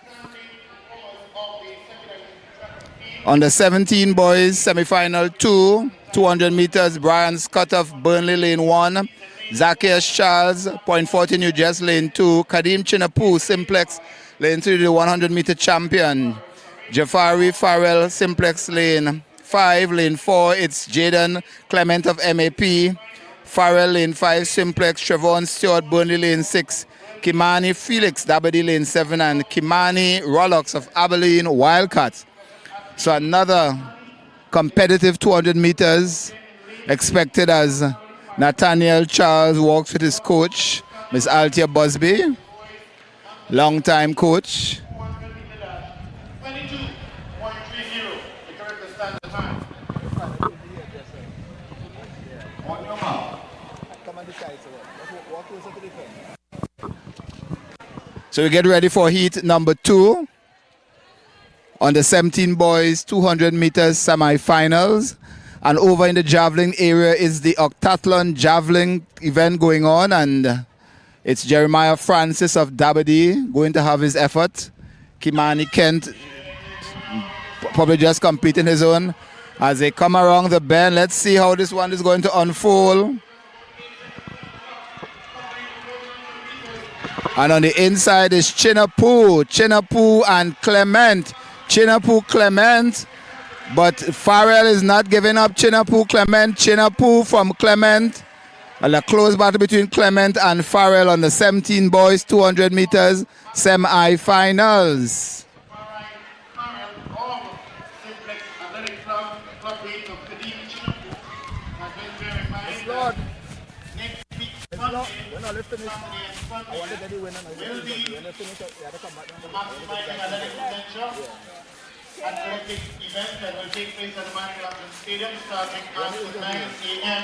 Under 17 boys, semi-final 2, 200 meters, Brian Scott of Burnley, lane 1. Zacchaeus Charles, Point 40 New Jersey, lane 2. Kadeem Chinapu, Simplex, lane 3, the 100-meter champion. Jafari Farrell, Simplex, lane 5. Lane 4, it's Jaden Clement of MAP. Farrell, lane 5, Simplex. Trevon Stewart, Burnley, lane 6. Kimani Felix, Dabadi, lane 7. And Kimani Rollocks of Abilene, Wildcats. So another competitive 200 meters expected as Nathaniel Charles walks with his coach, Miss Althea Busby, long-time coach. 22.30, the correct standard time. On your mark. So we get ready for heat number 2. On the 17 boys 200 meters semi-finals, and over in the javelin area is the Heptathlon javelin event going on, and it's Jeremiah Francis of Dabadi going to have his effort. Kimani Kent probably just competing his own as they come around the bend. Let's see how this one is going to unfold. And on the inside is Chinapu and Clement. Chinapu Clement, but Farrell is not giving up Chinapu Clement. Chinapu from Clement. A close battle between Clement and Farrell on the 17 boys 200 meters semi-finals. Athletic event that will take place at the Manhattan Stadium starting at 9 a.m.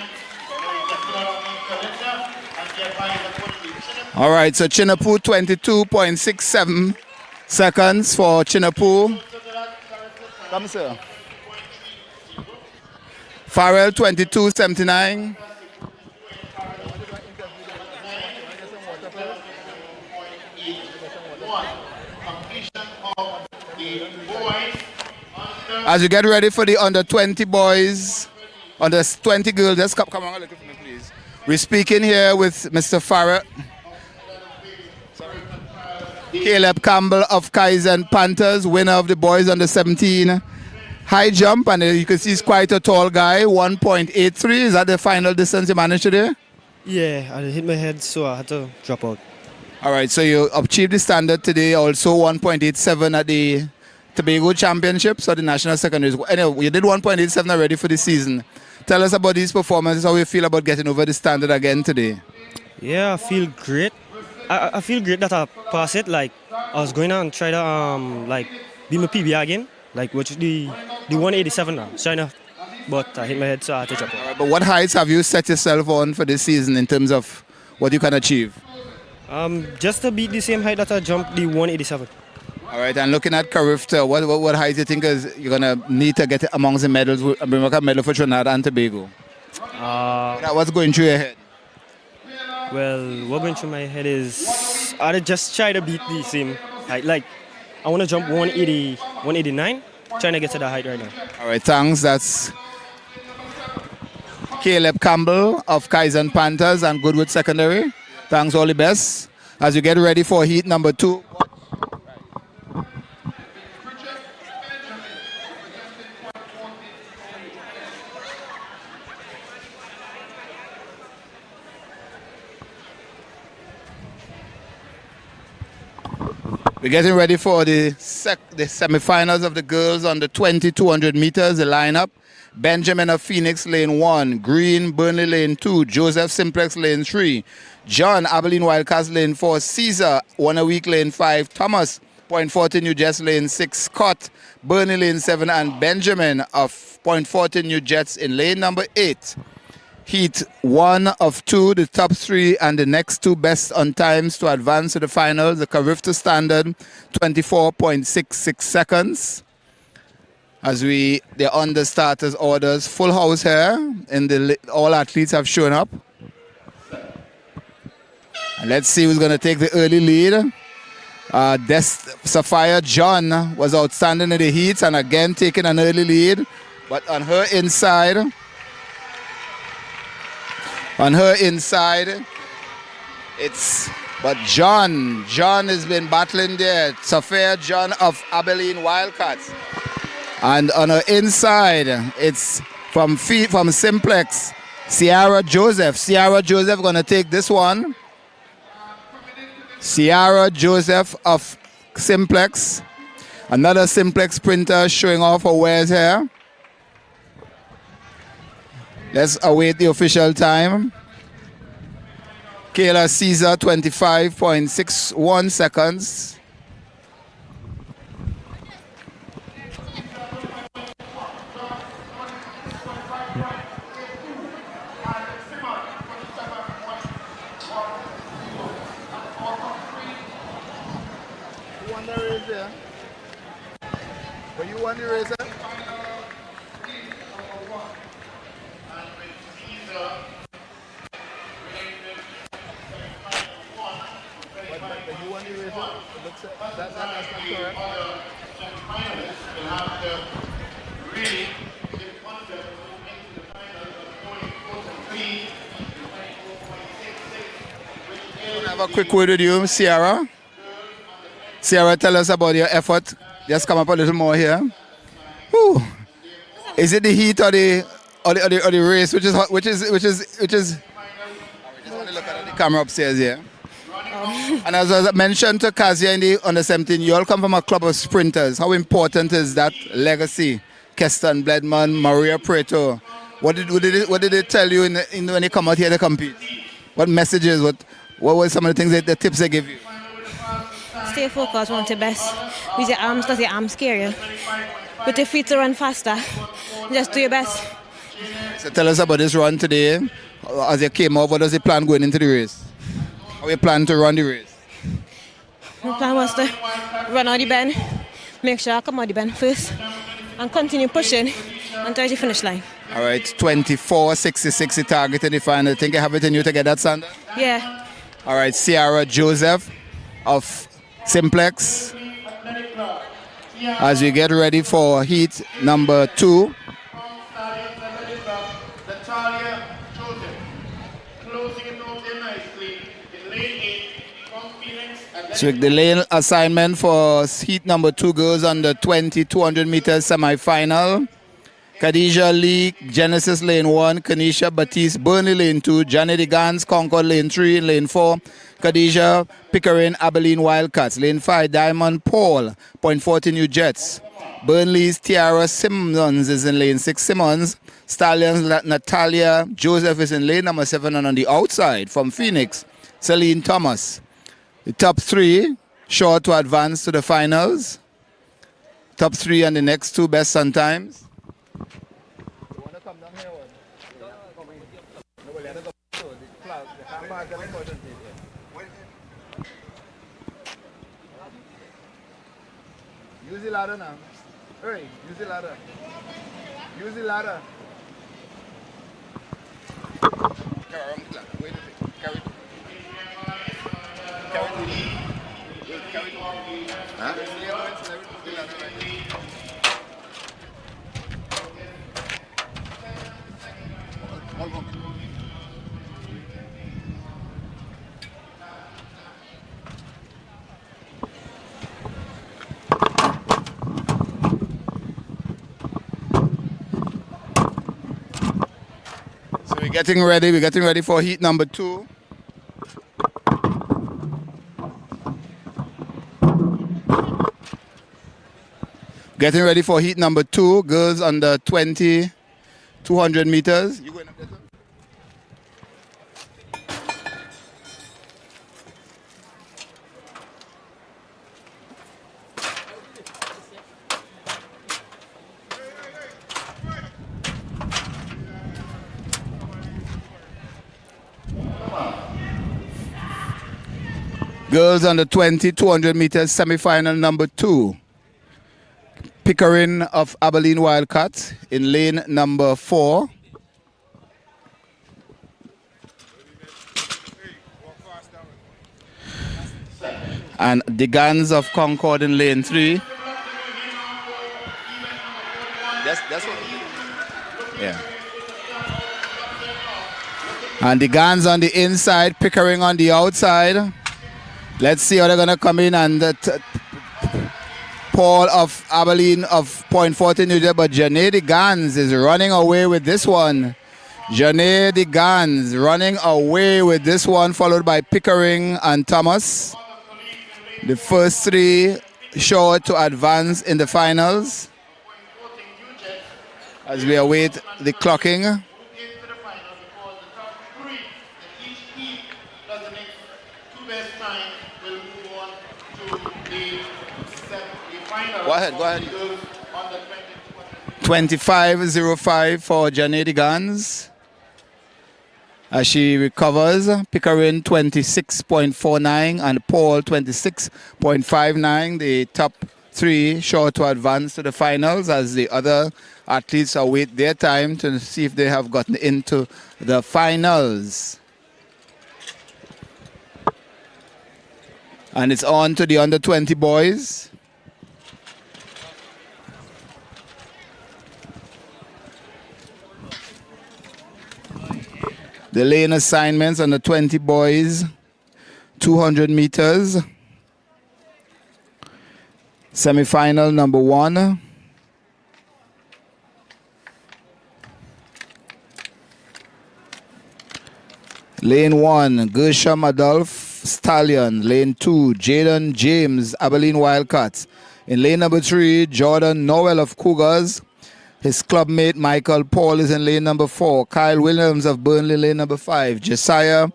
All right, so Chinapu 22.67 seconds for Chinapu. Come, sir. Farrell 22.79. As you get ready for the under 20 boys, under 20 girls, just come on a little for me, please. We're speaking here with Mr. Farrell, Caleb Campbell of Kaizen Panthers, winner of the boys under 17 high jump, and you can see he's quite a tall guy, 1.83. Is that the final distance you managed to do? Yeah, I hit my head, so I had to drop out. All right, so you achieved the standard today, also 1.87 at the Tobago Championships or the National Secondaries. Anyway, you did 1.87 already for the season. Tell us about these performances, how you feel about getting over the standard again today. Yeah, I feel great. I feel great that I passed it. Like, I was going to try to be my PB again, like which is the 187 now. So but I hit my head, so I had to drop out. But what heights have you set yourself on for this season in terms of what you can achieve? Just to beat the same height that I jumped, the 187. All right, and looking at Carifta, what height do you think is you're going to need to get amongst the medals, bring back a medal for Trinidad and Tobago? What's going through your head? Well, what going through my head is I just try to beat the same height. Like, I want to jump 180, 189, trying to get to that height right now. All right, thanks. That's Caleb Campbell of Kaizen Panthers and Goodwood Secondary. Thanks, all the best. As you get ready for heat number 2. We're getting ready for the semifinals of the girls on the 2,200 meters. The lineup: Benjamin of Phoenix, lane 1. Green, Burnley, lane 2. Joseph Simplex, lane 3. John, Abilene Wildcats, lane 4. Caesar, 1 a week, lane 5. Thomas, Point 40, New Jets, lane 6. Scott, Burnley, lane 7. And Benjamin of Point 40, New Jets in lane number 8. Heat 1 of 2, the top 3 and the next 2 best on times to advance to the finals. The Carifta standard, 24.66 seconds. As they're on the starters orders, full house here, and all athletes have shown up. And let's see who's going to take the early lead. Sapphire John was outstanding in the heats and again taking an early lead, but on her inside, but John has been battling there. Sapphire John of Abilene Wildcats. And on her inside, it's from Simplex, Ciara Joseph. Ciara Joseph going to take this one. Ciara Joseph of Simplex. Another Simplex sprinter showing off her wares here. Let's await the official time. Kayla Caesar, 25.61 seconds. Were you on the razor? Have a quick word with you, Ciara. Ciara, tell us about your effort. Just come up a little more here. Whew. Is it the heat or the race? Which is? I just want to look at the camera upstairs here. And as I mentioned to Kazia on the 17, you all come from a club of sprinters. How important is that legacy? Keston Bledman, Maria Preto. What did they tell you when you come out here to compete? What messages? What were some of the things the tips they give you? Stay focused, want your best. Use your arms because your arms scare you. Put your feet to run faster. Just do your best. So tell us about this run today. As you came up, what was the plan going into the race? How you plan to run the race? My plan was to run out the bend, make sure I come out the bend first, and continue pushing until the finish line. All right, 24.66 the target in the final. Think you have it in you to get that, Sandra? Yeah. All right, Ciara Joseph of Simplex. As we get ready for heat number 2. So the lane assignment for heat number 2 goes on the 2,200 meters semi-final. Khadijah Lee, Genesis lane 1, Kanisha Batiste, Burnley lane 2, Janet Gans, Concord lane 3, lane 4, Khadijah Pickering, Abilene Wildcats, lane 5, Diamond Paul, Point 40 New Jets. Burnley's Tiara Simmons is in lane 6, Simmons. Stallions Natalia Joseph is in lane number 7, and on the outside from Phoenix, Celine Thomas. The top 3 sure to advance to the finals. Top 3 and the next 2 best on times. Use the ladder now. Hurry, use the ladder. Use the ladder. Wait a minute. Carry. Carry. Huh? One moment. So we're getting ready for heat number 2. Getting ready for heat number 2, girls under 20, 200 meters. You going up there, sir? Girls under 20, 200 meters, semi-final number 2. Pickering of Abilene Wildcats in lane number 4. And the Guns of Concord in lane 3. That's what. Yeah. And the Guns on the inside, Pickering on the outside. Let's see how they're going to come in. And Paul of Abilene of Point Fortin, New Jersey, but Janae the Gans is running away with this one. Janae the Gans running away with this one, followed by Pickering and Thomas. The first 3 sure to advance in the finals as we await the clocking. Go ahead. 25.05 for Janedi Gans as she recovers. Pickering 26.49 and Paul 26.59. The top 3 sure to advance to the finals as the other athletes await their time to see if they have gotten into the finals. And it's on to the under 20 boys. The lane assignments on the 20 boys, 200 meters. Semi-final number 1. Lane 1, Gershom Adolph Stallion. Lane 2, Jaden James, Abilene Wildcats. In lane number 3, Jordan Noel of Cougars. His clubmate Michael Paul is in lane number 4. Kyle Williams of Burnley, lane number 5. Josiah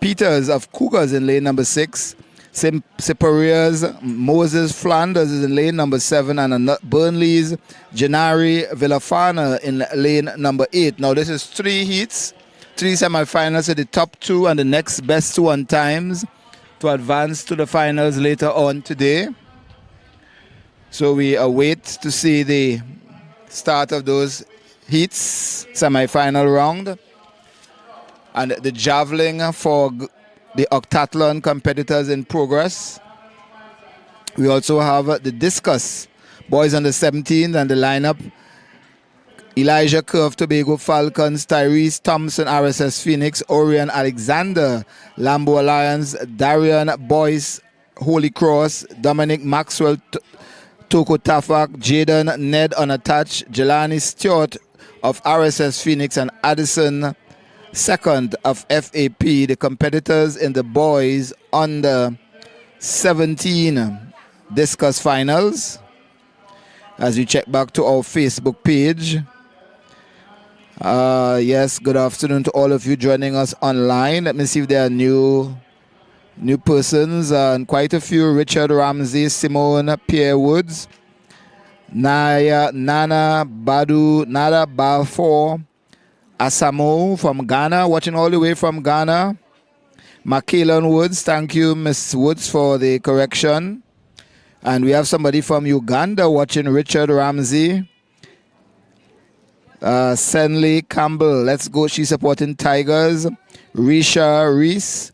Peters of Cougars in lane number 6. Separia's Moses Flanders is in lane number 7. And Burnley's Janari Villafana in lane number 8. Now this is 3 heats, 3 semifinals at the top 2 and the next best 2 on times to advance to the finals later on today. So we await to see the start of those heats, semi-final round. And the javelin for the Heptathlon competitors in progress. We also have the discus, boys under 17 and the lineup. Elijah Curve, Tobago Falcons, Tyrese Thompson, RSS Phoenix, Orion Alexander, Lambo Alliance, Darian Boyce, Holy Cross, Dominic Maxwell, Toko Tafak, Jaden Ned Unattached, Jelani Stewart of RSS Phoenix, and Addison Second of FAP, the competitors in the boys under 17 discus finals. As we check back to our Facebook page. Yes, good afternoon to all of you joining us online. Let me see if there are new persons, and quite a few. Richard Ramsey, Simone, Pierre Woods, Nana Badu, Nada Balfour, Asamo from Ghana, watching all the way from Ghana. Makelon Woods, thank you, Miss Woods, for the correction. And we have somebody from Uganda watching, Richard Ramsey. Senley Campbell, let's go. She's supporting Tigers. Risha Reese.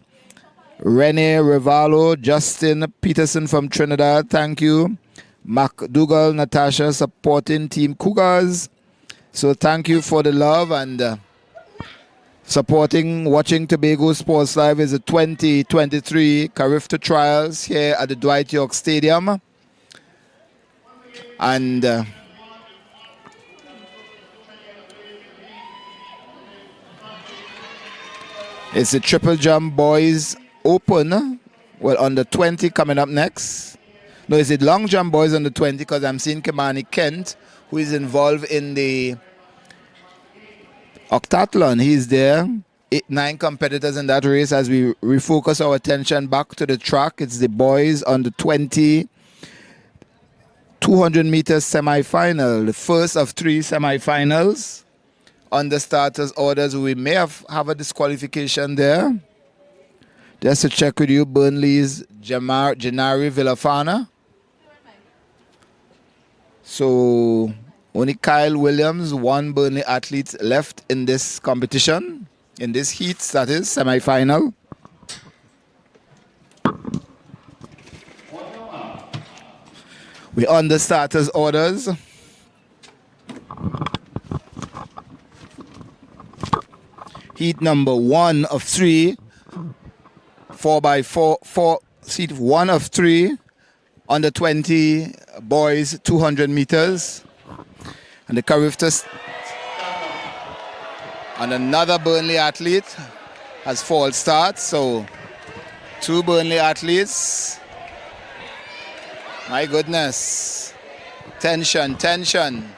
Rene Rivalo. Justin Peterson from Trinidad, thank you. MacDougall Natasha supporting Team Cougars. So thank you for the love and supporting, watching Tobago Sports Live is the 2023 Carifta Trials here at the Dwight York Stadium. And it's the Triple Jump Boys Open. Well, under 20 coming up next. No, it's the Long Jump Boys under 20 because I'm seeing Kimani Kent, who is involved in the Heptathlon. He's there. 9 competitors in that race as we refocus our attention back to the track. It's the boys under 20 200 meters semi-final, the first of 3 semi-finals. On the starters orders, we may have a disqualification there. Just to check with you, Burnley's Janari Villafana. So only Kyle Williams, 1 Burnley athlete left in this competition, in this heat, that is, semi-final. We're on the starters orders. Heat number 1 of 3, 4x4, seat 1 of 3, under 20 boys, 200 meters. And the Carifta, and another Burnley athlete has false start. So 2 Burnley athletes. My goodness. Tension, tension.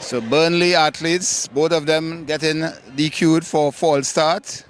So Burnley athletes, both of them getting DQ'd for false start.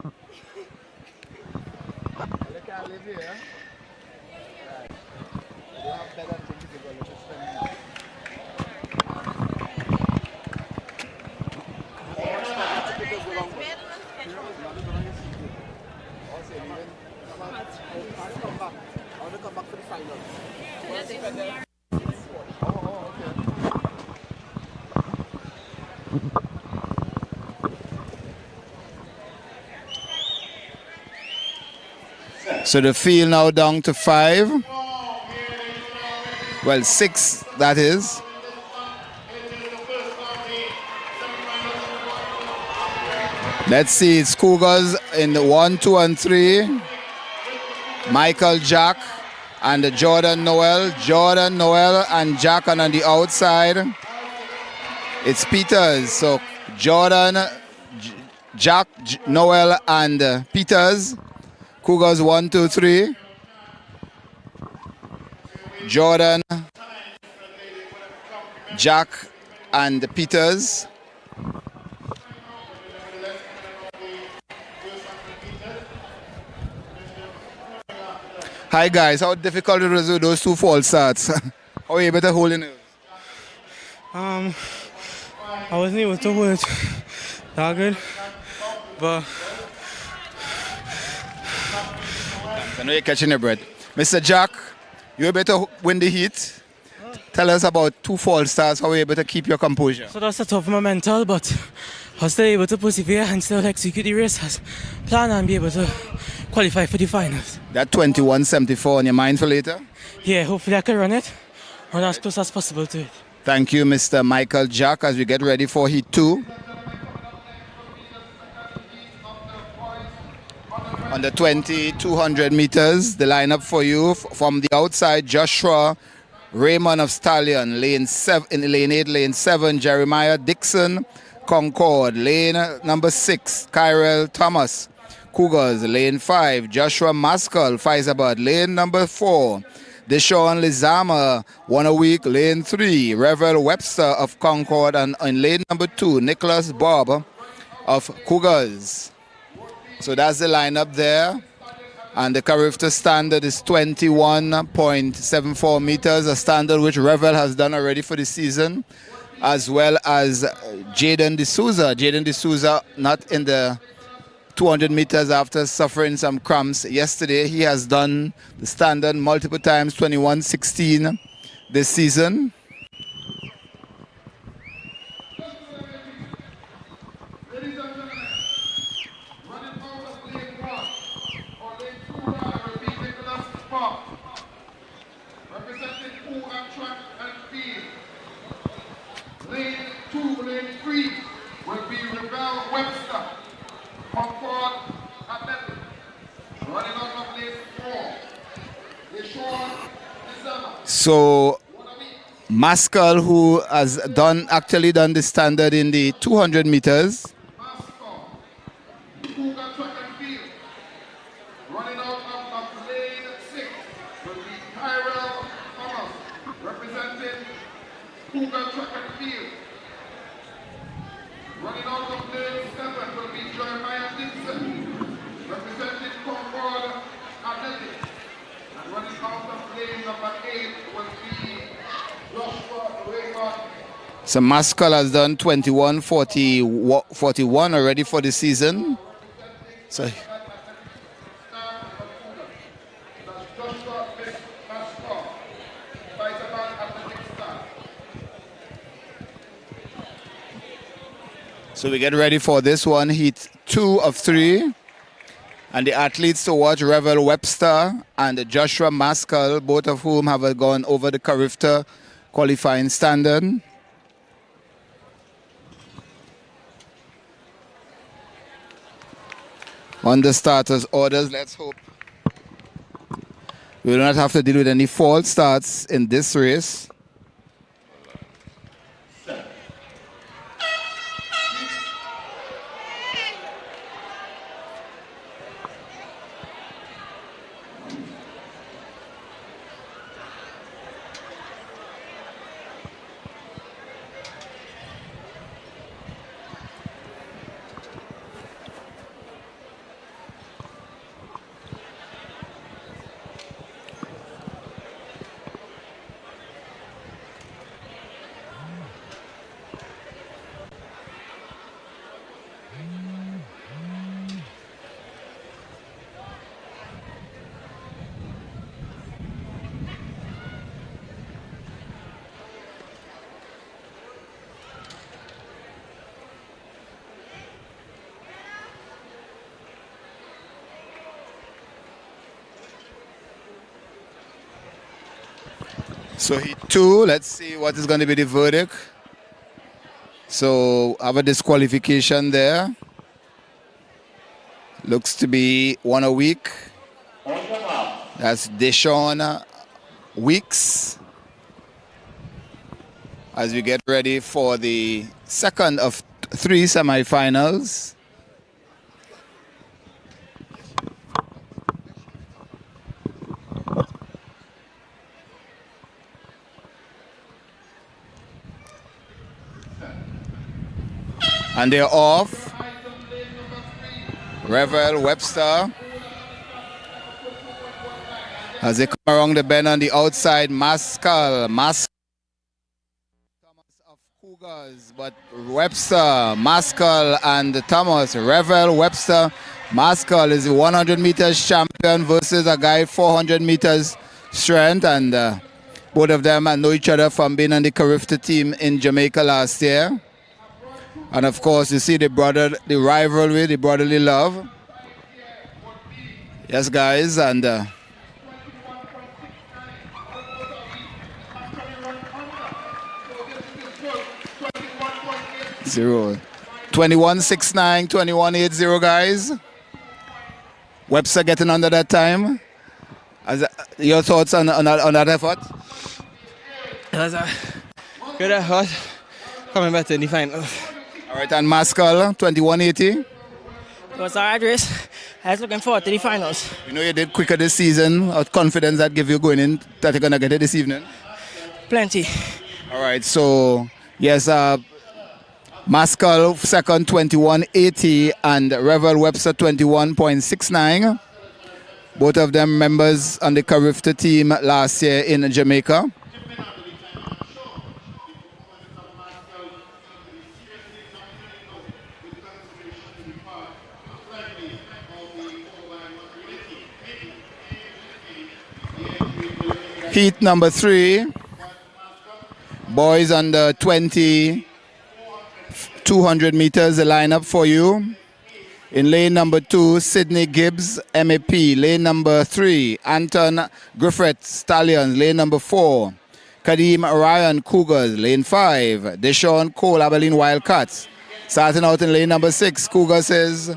So the field now down to 5. Well, 6, that is. Let's see, it's Cougars in the 1, 2, and 3. Michael Jack and Jordan Noel. Jordan Noel and Jack on the outside. It's Peters. So Jordan, Jack, Noel, and Peters. Cougars 1, 2, 3. Jordan, Jack, and Peters. Hi guys, how difficult it was with those 2 false starts? How are you able to hold your nerves? I wasn't able to hold it that good, but I know you're catching your breath. Mr. Jack, you're able to win the heat. Tell us about 2 false starts, how are you able to keep your composure? so that's a tough my mental, but I was still able to persevere and still execute the race as planned and be able to qualify for the finals. That 21.74 on your mind for later? Yeah, hopefully I can run it, run as close as possible to it. Thank you, Mr. Michael Jack, as we get ready for Heat 2. On the 20, 200 meters, the lineup for you from the outside, Joshua Raymond of Stallion, lane 7, in lane 8, lane 7, Jeremiah Dixon, Concord, lane number 6, Kyrell Thomas, Cougars, lane 5, Joshua Maskell, Faisabad, lane number 4, Deshaun Lizama, 1 a week, lane 3, Revel Webster of Concord, and in lane number 2, Nicholas Bob of Cougars. So that's the lineup there. And the Carifta standard is 21.74 meters, a standard which Revel has done already for the season, as well as Jaden D'Souza. Jaden D'Souza not in the 200 meters after suffering some cramps yesterday. He has done the standard multiple times, 21.16 this season. So Maskell, who has actually done the standard in the 200 meters. So Maskell has done 21.41 already for the season. So we get ready for this one, heat 2 of 3. And the athletes to watch, Revel Webster and Joshua Maskell, both of whom have gone over the Carifta qualifying standard. On the starters orders, let's hope we will not have to deal with any false starts in this race. So heat 2, let's see what is going to be the verdict. So have a disqualification there. Looks to be 1 a week. That's Deshaun Weeks. As we get ready for the second of 3 semifinals. And they're off. Revel Webster. As they come around the bend on the outside, Maskell. Thomas of Cougars, but Webster, Maskell, and Thomas. Revel Webster. Maskell is the 100 meters champion versus a guy 400 meters strength, and both of them know each other from being on the Carifta team in Jamaica last year. And of course, you see the rivalry, the brotherly love. Yes, guys, and 21.69, 21.80, guys. Webster getting under that time. Your thoughts on that effort? It was a good effort. Coming back in the final. All right, and Maskell, 21.80. It was a hard race. I was looking forward to the finals. You know you did quicker this season. What confidence that give you going in that you're going to get it this evening? Plenty. All right, so yes, Maskell second, 21.80, and Revel Webster 21.69. Both of them members on the Carifta team last year in Jamaica. Heat number 3, boys under 20, 200 meters, the lineup for you. In lane number 2, Sydney Gibbs, MAP. Lane number 3, Anton Griffith, Stallions. Lane number 4, Kadeem Ryan, Cougars. Lane 5, Deshaun Cole, Abilene Wildcats. Starting out in lane number 6, Cougars is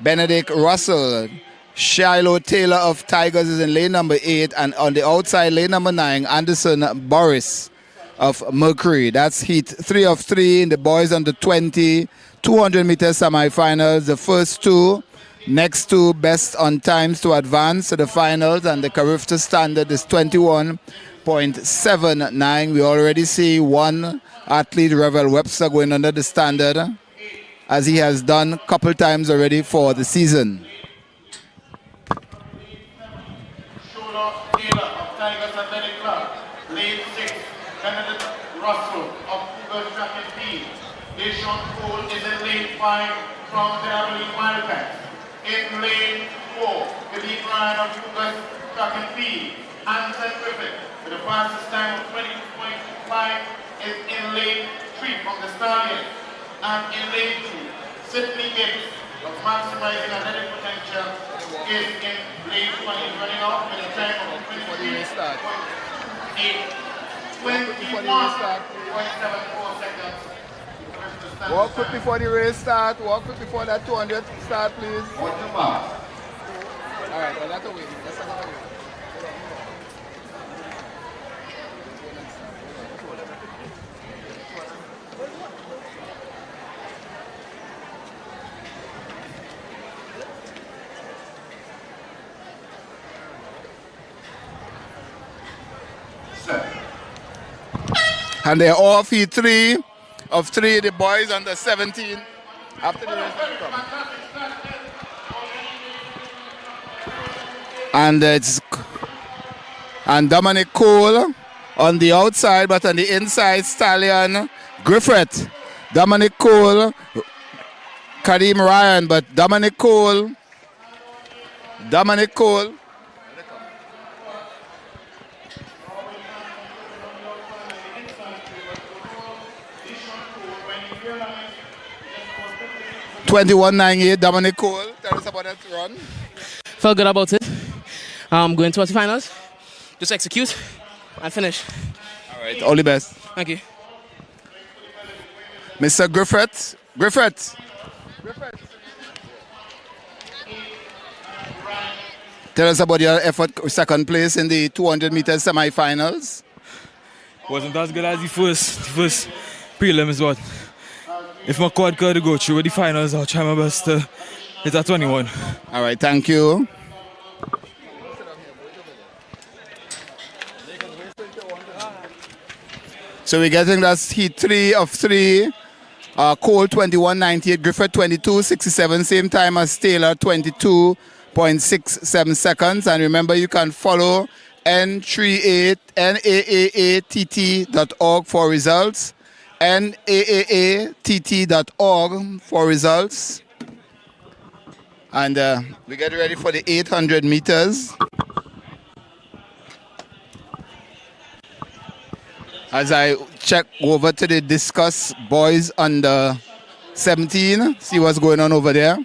Benedict Russell. Shiloh Taylor of Tigers is in lane number 8, and on the outside, lane number 9, Anderson Boris of Mercury. That's heat 3 of 3 in the boys under 20, 200 meter semifinals. The first two, next two best on times to advance to the finals, and the Carifta standard is 21.79. We already see one athlete, Revel Webster, going under the standard, as he has done a couple times already for the season. Taylor of Tigers Athletic Club. Lane 6, Benedict Russell of Cougars Track and Field. Deshaun Cole is in lane 5 from the Abilene Wildcats. In lane 4, Kadeem Ryan of Cougars Track and Field. Anton Griffith with the fastest time of 22.5 is in lane 3 from the Stallions. And in lane 2, Sydney Gibbs of Maximizing Athletic Potential is in lane 20, running off with a time of 23.8, 21.74 seconds. Walk quick before the race start. Walk quick before that 200 start, please. Watch the mark. All right, well, that's a wait. That's a wait. And they're off heat 3 of 3, the boys under 17. After the race come. And Dominic Cole on the outside, but on the inside, Stallion Griffith. Dominic Cole, Kadeem Ryan, but Dominic Cole. 21.98, Dominic Cole. Tell us about that run. Felt good about it. Going towards the finals. Just execute and finish. All right, all the best. Thank you. Mr. Griffith. Tell us about your effort, second place in the 200 meters semi-finals. Wasn't as good as the first prelims, but if my quad could go through with the finals, I'll try my best to hit at 21. All right, thank you. So we're getting that heat 3 of 3. Cole 21.98, Griffith 22.67, same time as Taylor 22.67 seconds. And remember, you can follow NAAATT.org for results. NAAATT.org for results. And we get ready for the 800 meters. As I check over to the discus boys under 17, see what's going on over there.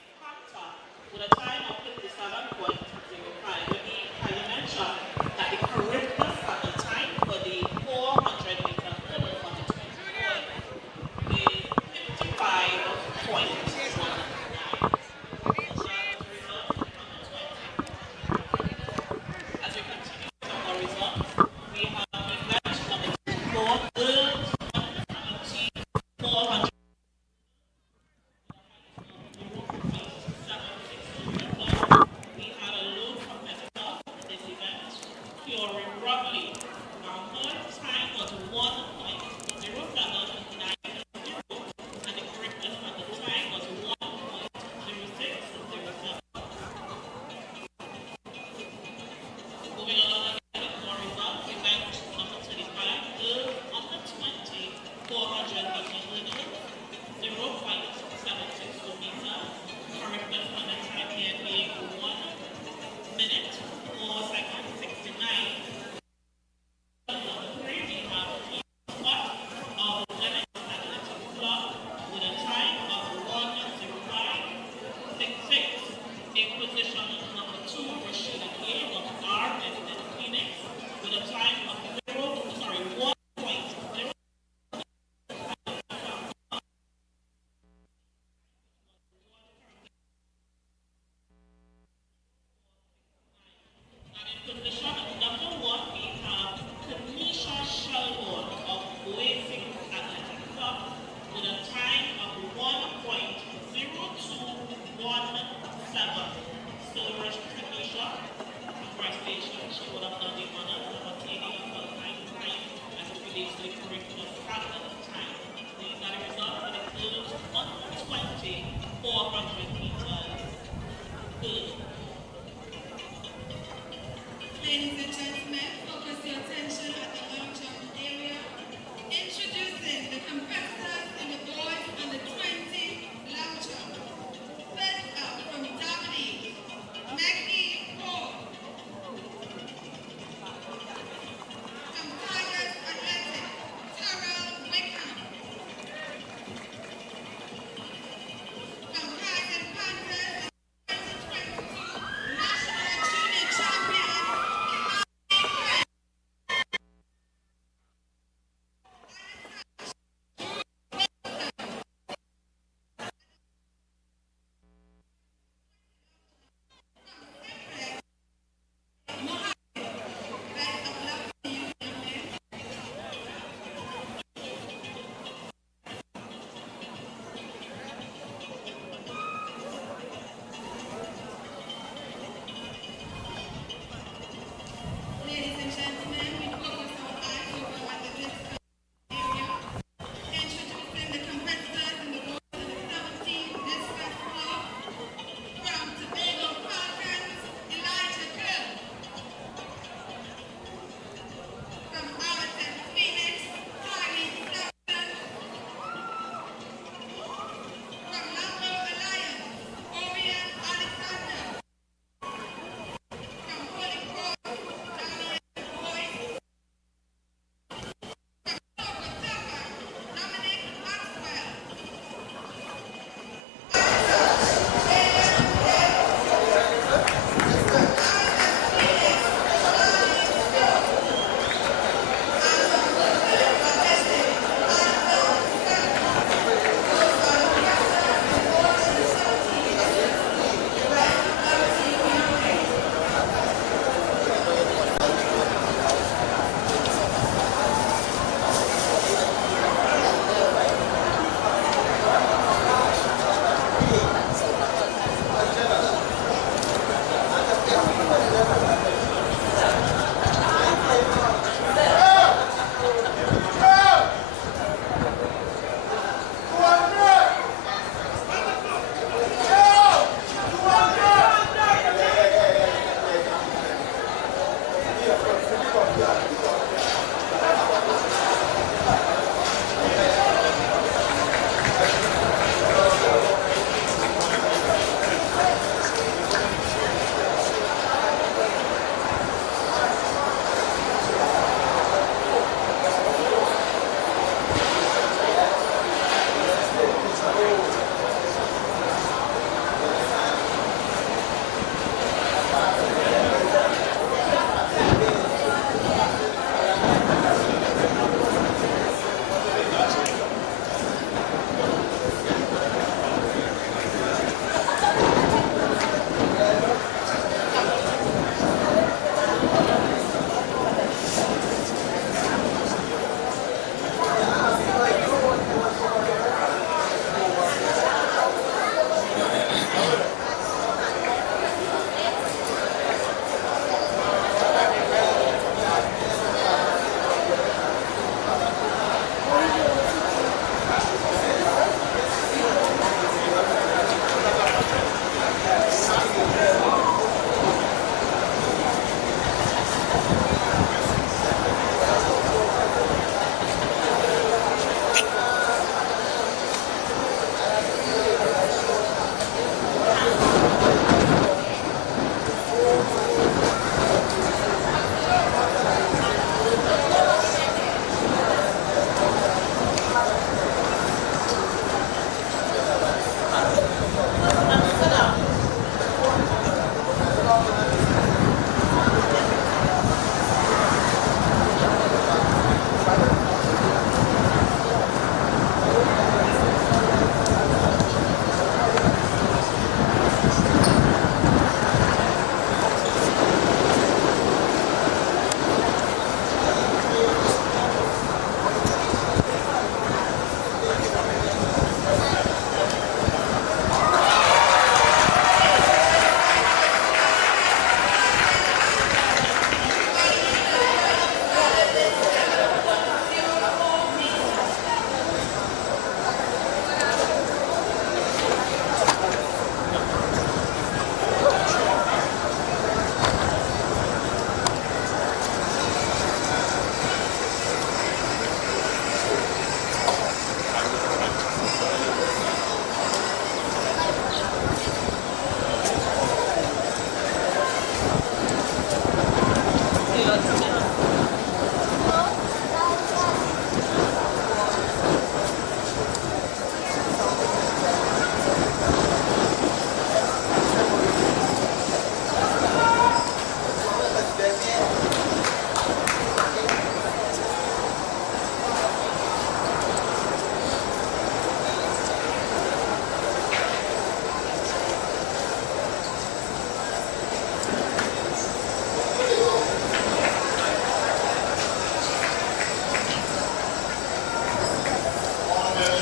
based on the curriculum product time. These are the results that include 120 400 meters. Ladies and gentlemen, focus your attention at the long jump area. Introducing the competitors in the boys under 20 long jump. First up from Javelin, Maggie Paul. From Tigers Athletic, Terrell Wickham. From Tigers Panthers 2020.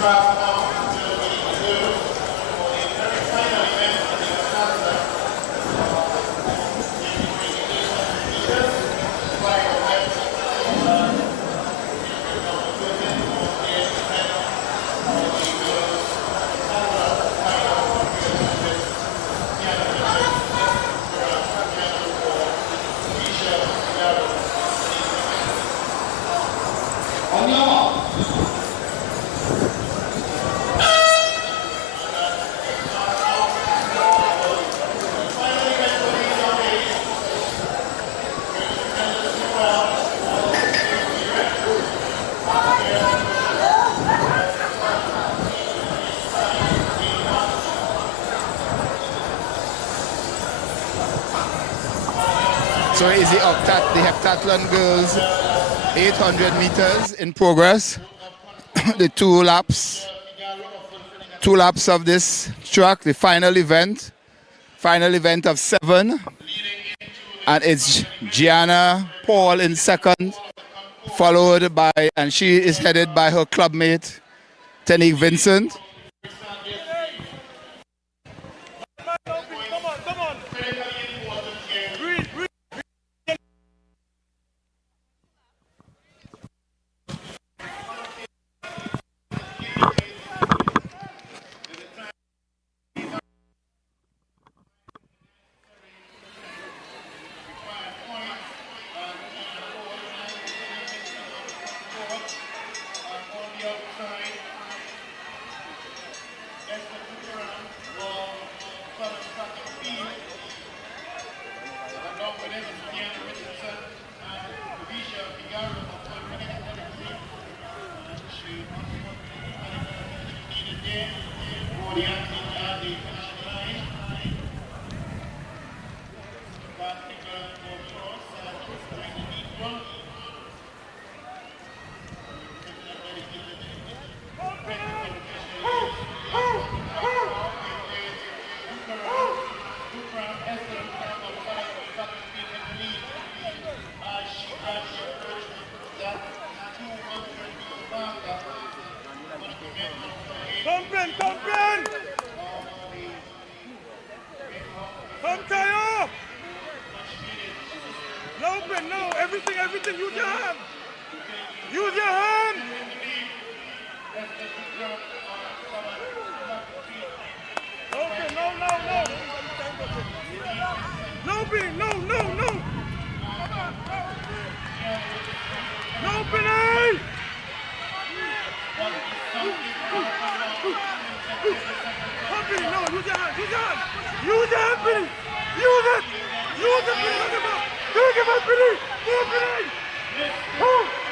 So is the heptathlon girls 800 meters in progress. The two laps of this track, the final event of 7. And it's Gianna Paul in second, followed by, and she is headed by her clubmate, Tenique Vincent. Everything, use your hand. Use your hand. Okay, no. No, Benny. No, Benny. No, use your hand. Use your hand, Benny. Use it, Benny. Look at my Benny. Move, Benny. Oh.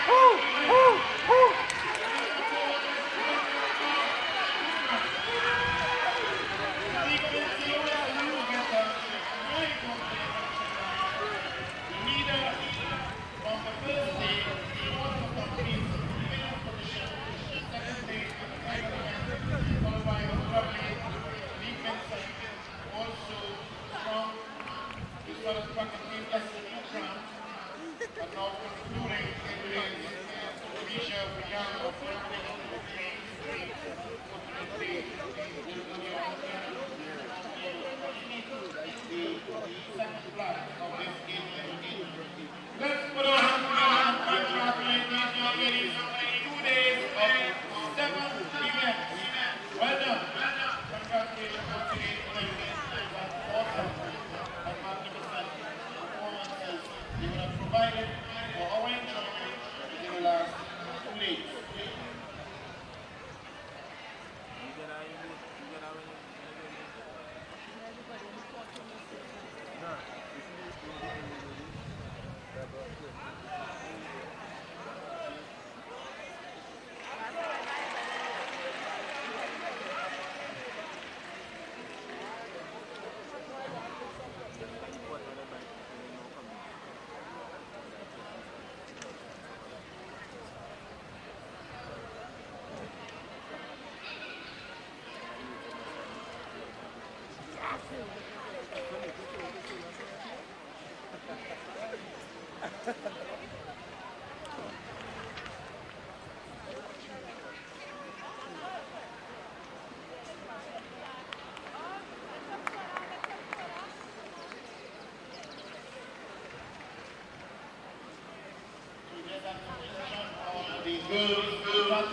the girls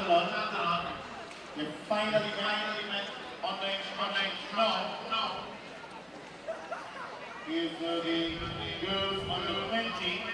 heptathlon, the final event on the instruction now is the girls under 20.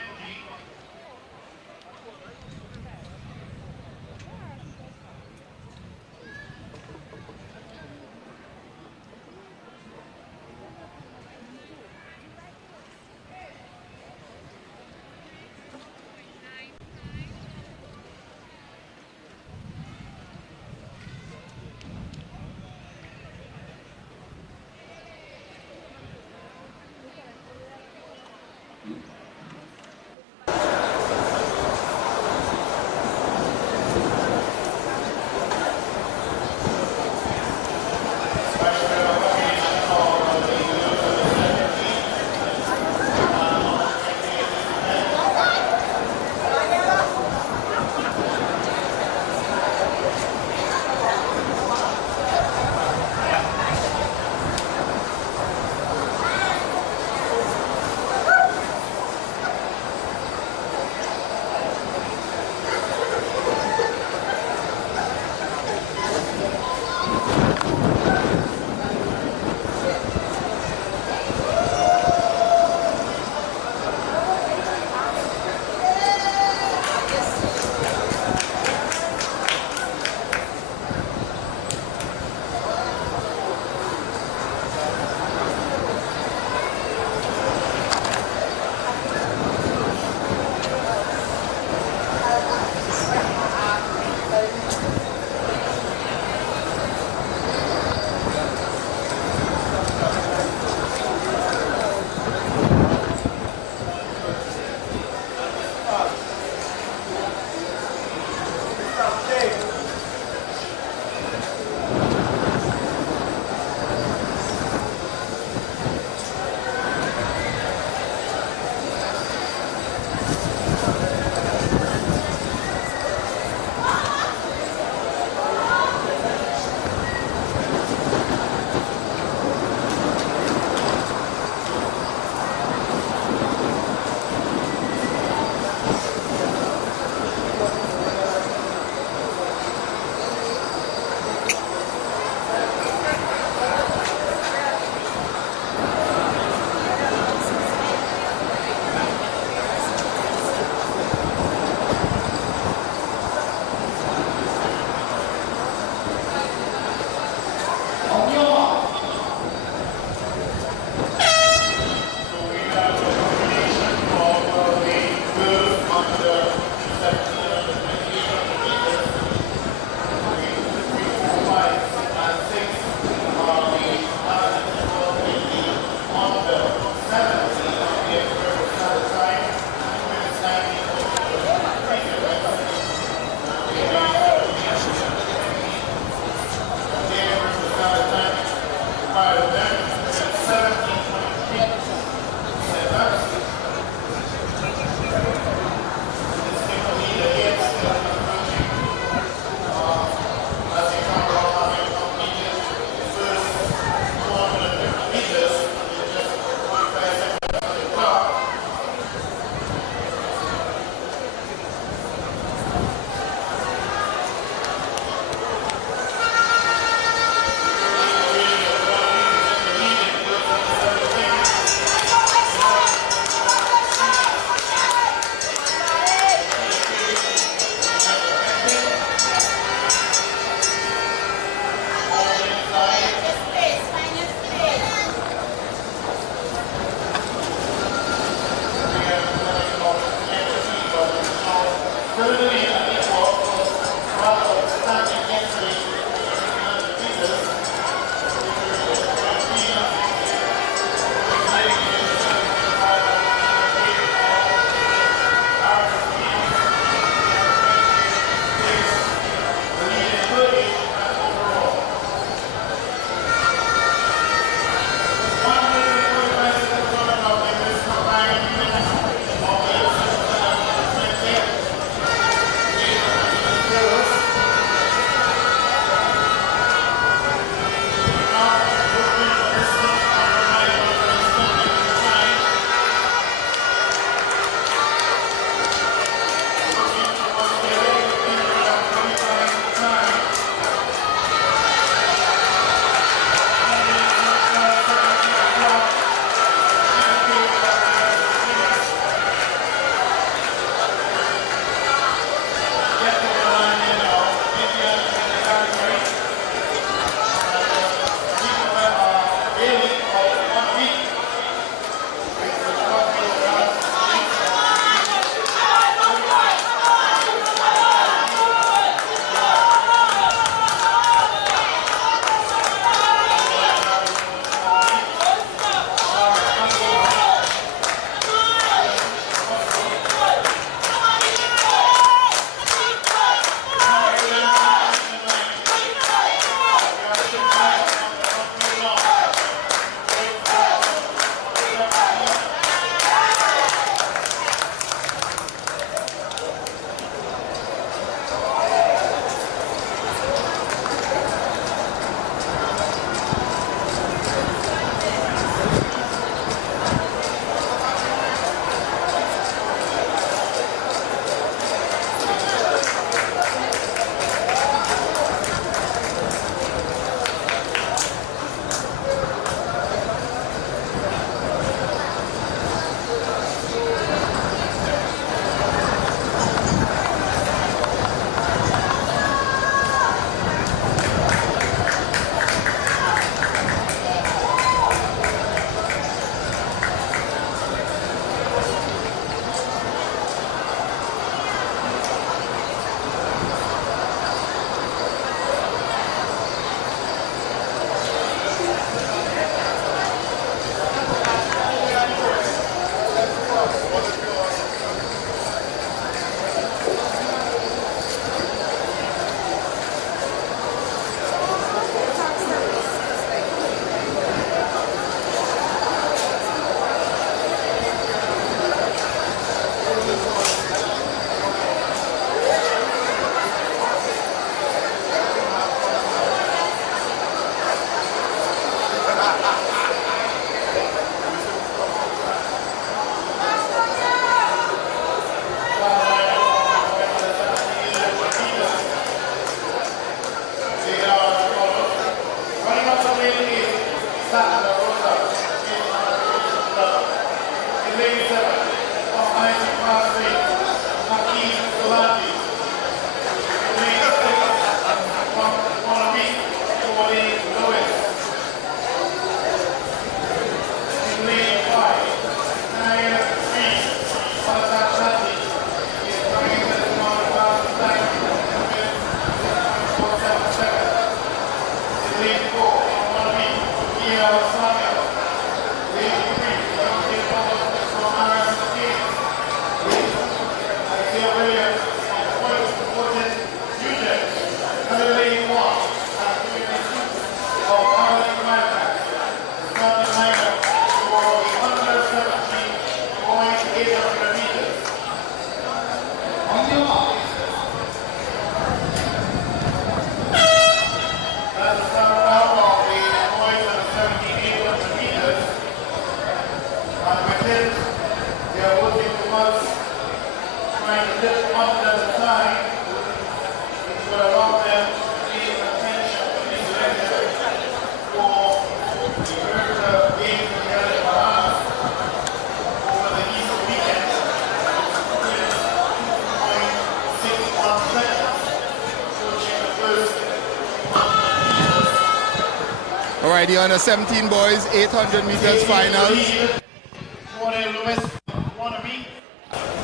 All right, the under 17 boys, 800 meters finals.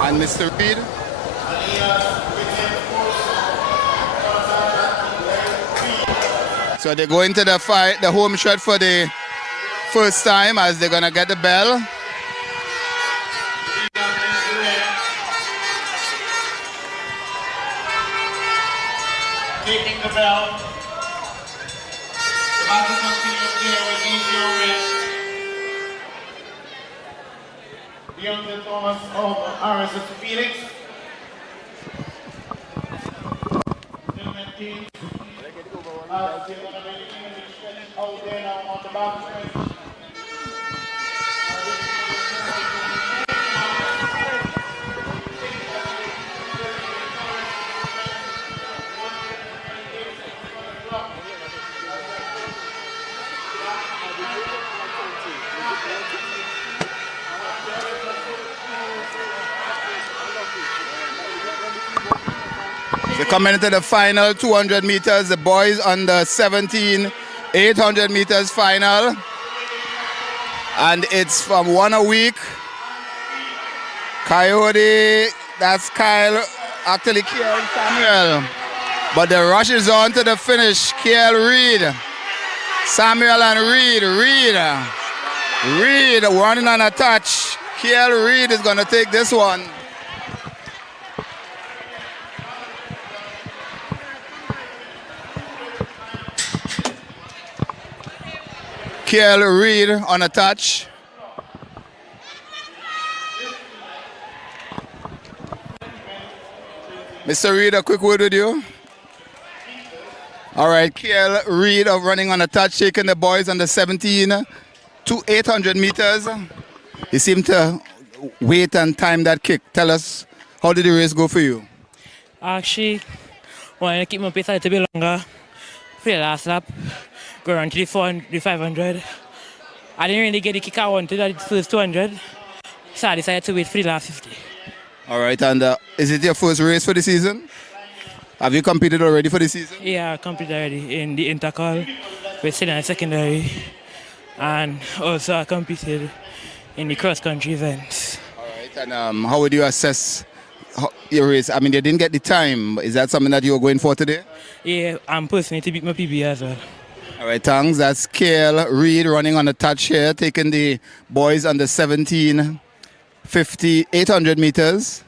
And Mr. Reed. So they go into the fight, the home shot for the first time as they're gonna get the bell. Taking the bell. The battle continues there with easier wrist. Deontay Thomas of RS Phoenix. Gentlemen team. They're going to be out there now on the back stretch. So coming into the final 200 meters, the boys under 17, 800 meters final. And it's from 1 a week. Coyote, that's Kyle, actually Kiel Samuel. But the rush is on to the finish. Kiel Reed, Samuel and Reed. Reed running on a touch. Kiel Reed is going to take this one. Kiel Reed on a touch. Mr. Reed, a quick word with you. All right, Kiel Reed of running on a touch, taking the boys under 17 to 800 meters. He seemed to wait and time that kick. Tell us, how did the race go for you? Actually, wanted to keep my pace a little bit longer for the last lap. Go around to the 400, the 500. I didn't really get the kick I wanted at the first 200, so I decided to wait for the last 50. All right, and is it your first race for the season? Have you competed already for the season? Yeah, I competed already in the intercall with senior secondary, and also I competed in the cross-country events. All right, and how would you assess your race? I mean, you didn't get the time. Is that something that you were going for today? Yeah, I'm personally to beat my PB as well. All right, thanks. That's Kiel Reed running on the touch here, taking the boys under 17, 50, 800 meters.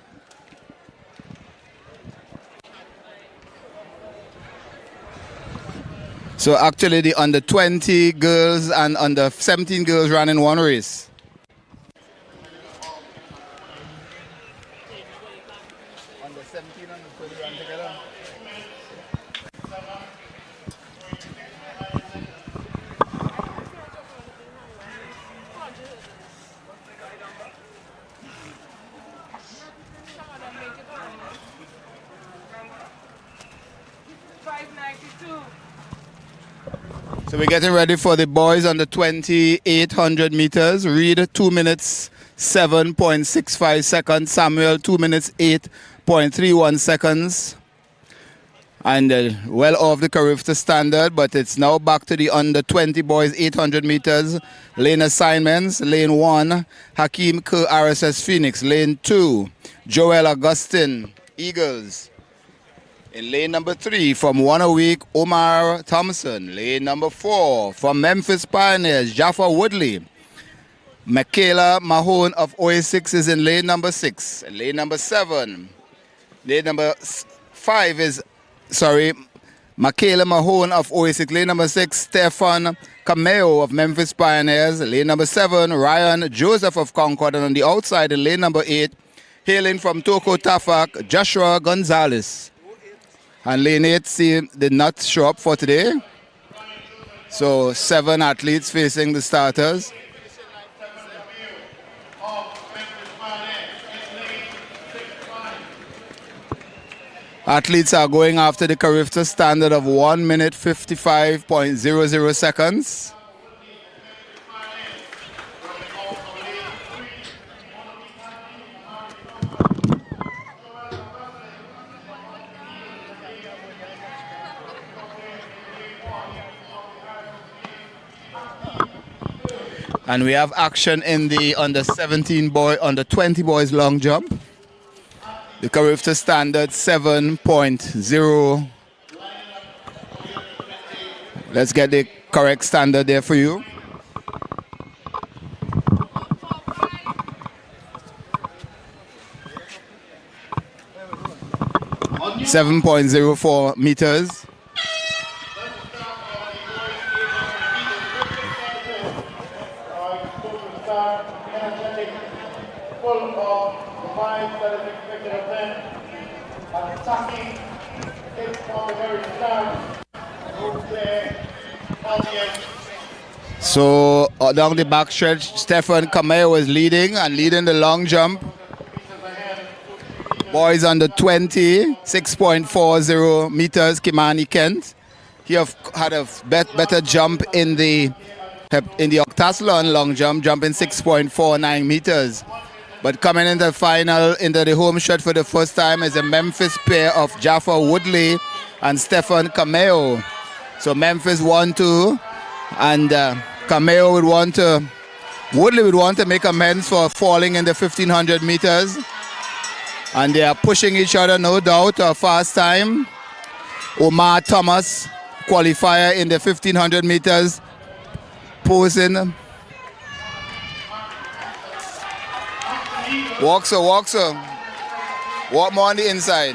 So actually the under 20 girls and under 17 girls ran in one race. Under 17 and 20 ran together. So we're getting ready for the boys on the 800 meters. Reed 2 minutes 7.65 seconds. Samuel 2 minutes 8.31 seconds. And well off the Carifta standard, but it's now back to the under 20 boys 800 meters. Lane assignments. Lane 1, Hakeem Kerr RSS Phoenix. Lane 2, Joel Augustine Eagles. In lane number 3, from 1 a week, Omar Thompson. Lane number 4, from Memphis Pioneers, Jaffa Woodley. Michaela Mahone of OA6 is in lane number 6. In lane number 7, lane number 5 is, Michaela Mahone of OA6. Lane number 6, Stefan Cameo of Memphis Pioneers. Lane number 7, Ryan Joseph of Concord. And on the outside, in lane number 8, hailing from Toko Tafak, Joshua Gonzalez. And lane 8 did not show up for today. So 7 athletes facing the starters. Athletes are going after the Carifta standard of 1 minute 55.00 seconds. And we have action in the under 20 boys long jump. The Carifta standard 7.0. Let's get the correct standard there for you. 7.04 meters. So down the back stretch, Stefan Kameo was leading the long jump. Boys under 20, 6.40 meters, Kimani Kent. He had a better jump in the Heptathlon long jump, jumping 6.49 meters. But coming into the final, into the home stretch for the first time is a Memphis pair of Jaffa Woodley and Stefan Kameo. So Memphis 1-2, and Kameo Woodley would want to make amends for falling in the 1500 meters. And they are pushing each other, no doubt, a fast time. Omar Thomas, qualifier in the 1500 meters, posing. Walk so. Walk more on the inside.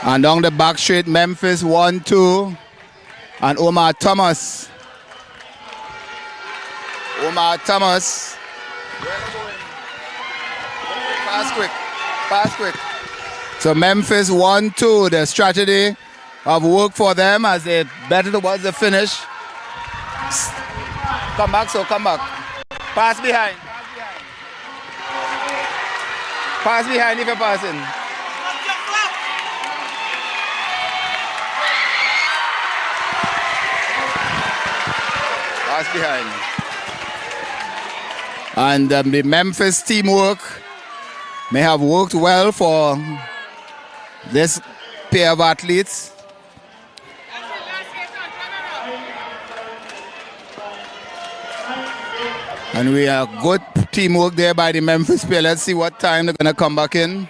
And down the back straight, Memphis 1-2, and Omar Thomas. Pass quick. So Memphis 1-2, the strategy of work for them as they battle towards the finish. Come back. Pass behind. Pass behind if you're passing. Pass behind. And the Memphis teamwork may have worked well for this pair of athletes. And we have good teamwork there by the Memphis pair. Let's see what time they're going to come back in.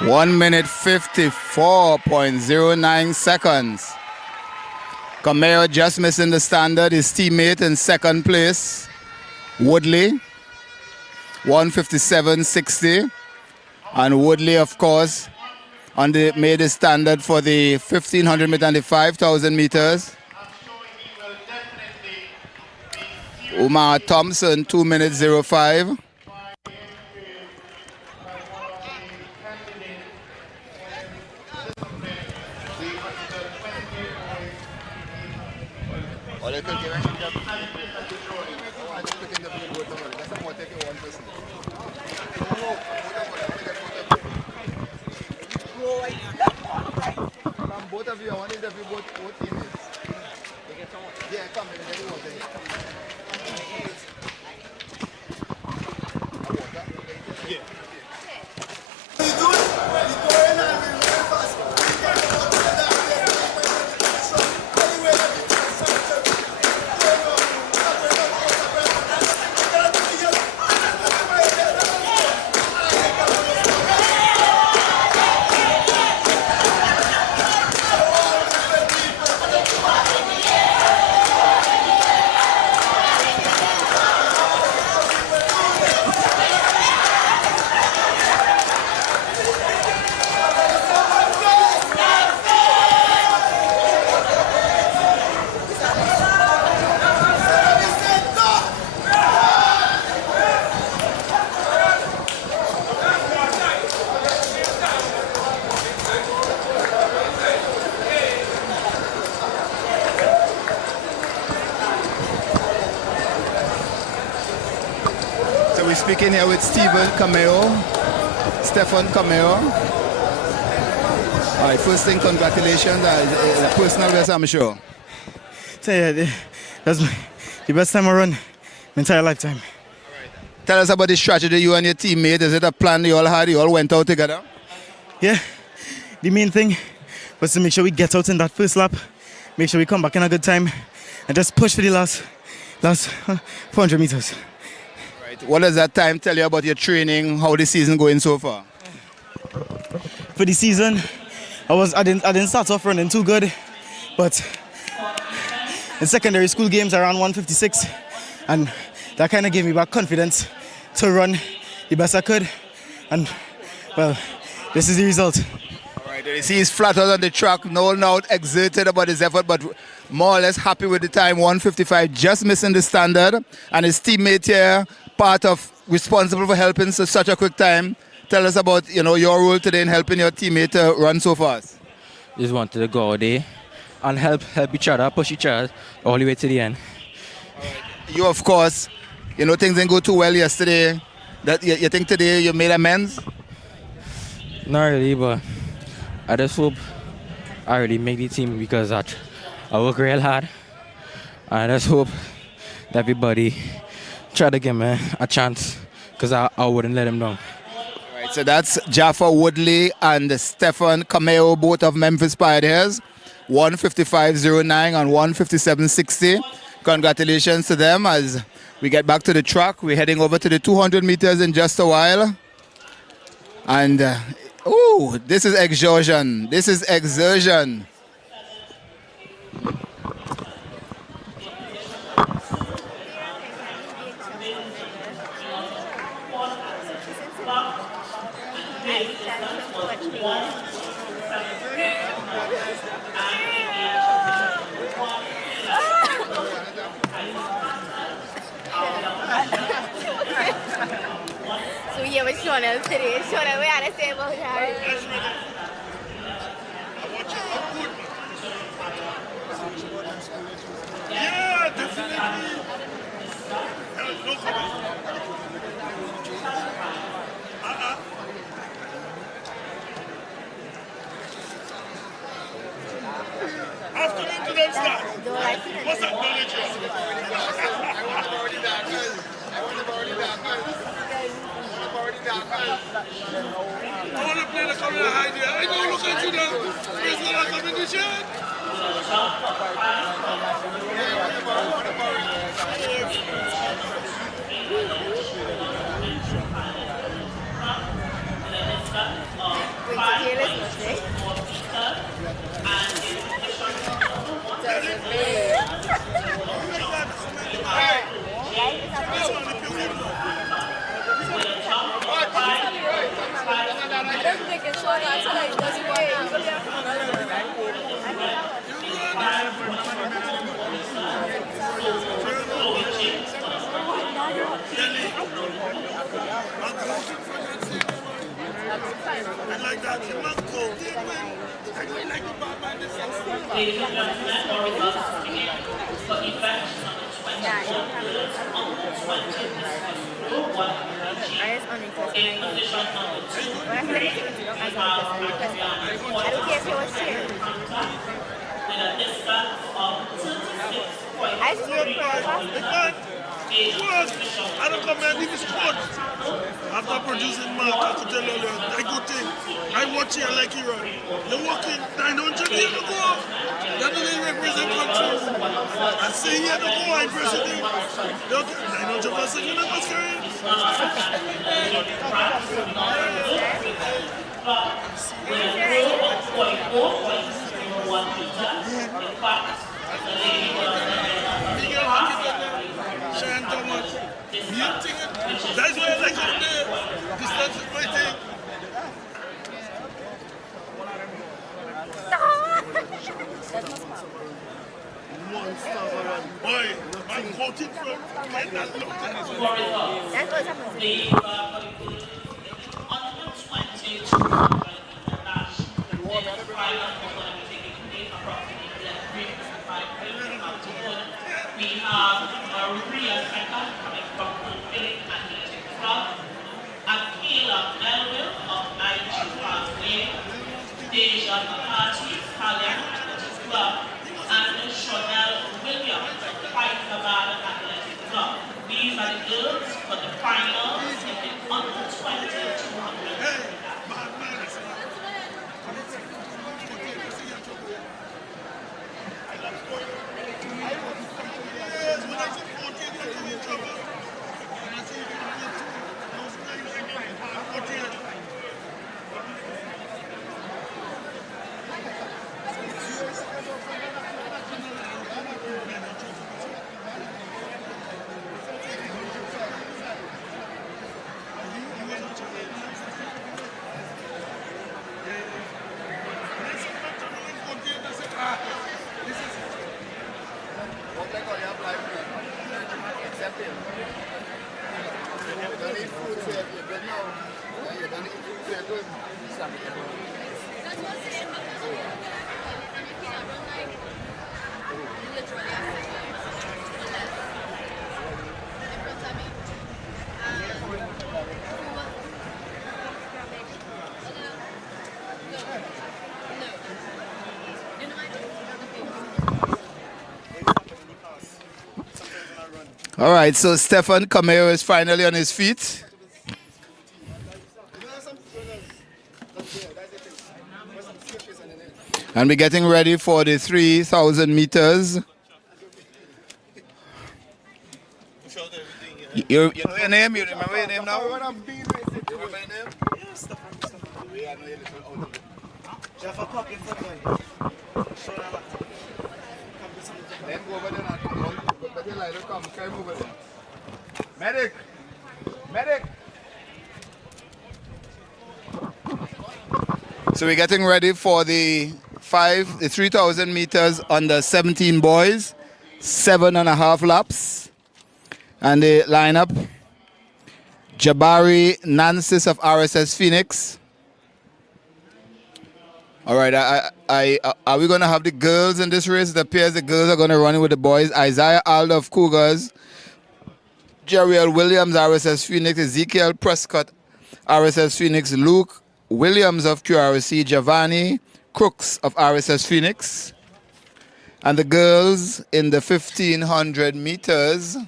One minute 54.09 seconds. Kameo just missing the standard. His teammate in second place, Woodley, 1:57.60. And Woodley, of course, made the standard for the 1500 meter and the 5000 meters. Umar Thompson, 2 minutes 05. Both of you, I want to interview both teammates. Yeah, come in. We're speaking here with Stefan Kameo. All right, first thing, congratulations. A personal best, I'm sure. tell you, that's the best time I run my entire lifetime. Tell us about the strategy you and your teammate. Is it a plan you all had? You all went out together? Yeah, the main thing was to make sure we get out in that first lap, make sure we come back in a good time, and just push for the last 400 meters. Right. What does that time tell you about your training? How the season going so far? For the season, I didn't start off running too good, but in secondary school games I ran 156, and that kind of gave me back confidence to run the best I could, and well, this is the result. All right, you see he's flat out on the track, no doubt exerted about his effort, but more or less happy with the time, 155, just missing the standard, and his teammate here, part of responsible for helping such a quick time. Tell us about your role today in helping your teammate run so fast. Just wanted to go out there and help each other, push each other all the way to the end. You, of course, things didn't go too well yesterday. That you think today you made amends? Not really, but I just hope I already make the team because I work real hard. I just hope that everybody try to give me a chance because I wouldn't let them down. All right, so that's Jaffa Woodley and Stefan Cameo, both of Memphis Pioneers, 155.09 and 157.60. Congratulations to them as we get back to the track. We're heading over to the 200 meters in just a while. And, this is exertion. This is exertion. So yeah, we're showing us today. Showing us we had to say about Harry. Yeah, definitely. Afternoon to them start. What's that knowledge? I want to play the coming high there. I don't look at you now. It's not a competition. Ladies and gentlemen, the results begin for event number 20 on the 20 discus group 1 in position number 2. We have Adrian with a distance of 36.3. I don't come here and this sport. After producing Mark, I could tell you a good thing. I watch it, I like it run. You're walking 900 years ago. That doesn't represent countries. I say here to go, I'm president. 900 per second, that's scary. That's why I like it there. Distance is my thing. Boy, I'm quoting from that look. That's what's happening. On the 20 international we have Maria Second coming from Philip Athletic Club, Akila Melville of IG Pathway, Deja McCarthy, Italian Athletic Club, and Chanel Williams. All right, so Stefan Cameo is finally on his feet. And we're getting ready for the 3,000 meters. You know your name? You remember your name now? You remember your name? Then go over there and come on. But you like to come over there. Medic! Medic! So we're getting ready for the 3,000 meters under 17 boys, 7.5 laps. And the lineup, Jabari Nancis of RSS Phoenix. All right, are we going to have the girls in this race? It appears the girls are going to run in with the boys. Isaiah Aldo of Cougars, Jeriel Williams, RSS Phoenix, Ezekiel Prescott, RSS Phoenix, Luke Williams of QRC, Giovanni Crooks of RSS Phoenix. And the girls in the 1,500 meters,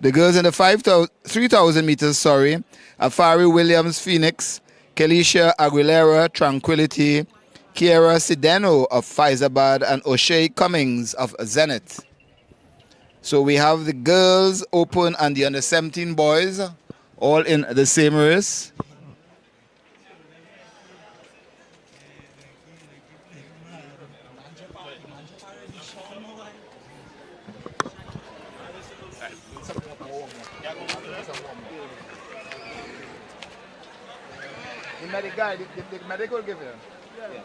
the girls in the 3,000 meters, Afari Williams Phoenix, Kelisha Aguilera Tranquility, Kiera Sideno of Faizabad, and O'Shea Cummings of Zenith. So we have the girls open and the under 17 boys all in the same race. The medic guy, the medic will give you. Yeah.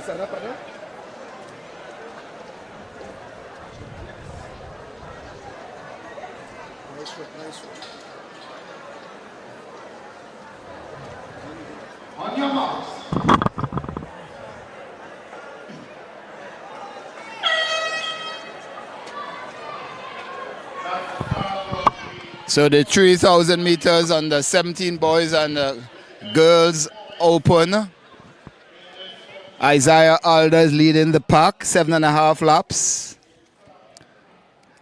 Sana pada? Nice one, nice one. On your marks. So the 3,000 meters on the 17 boys and the girls open. Isaiah Alder is leading the pack, 7.5 laps.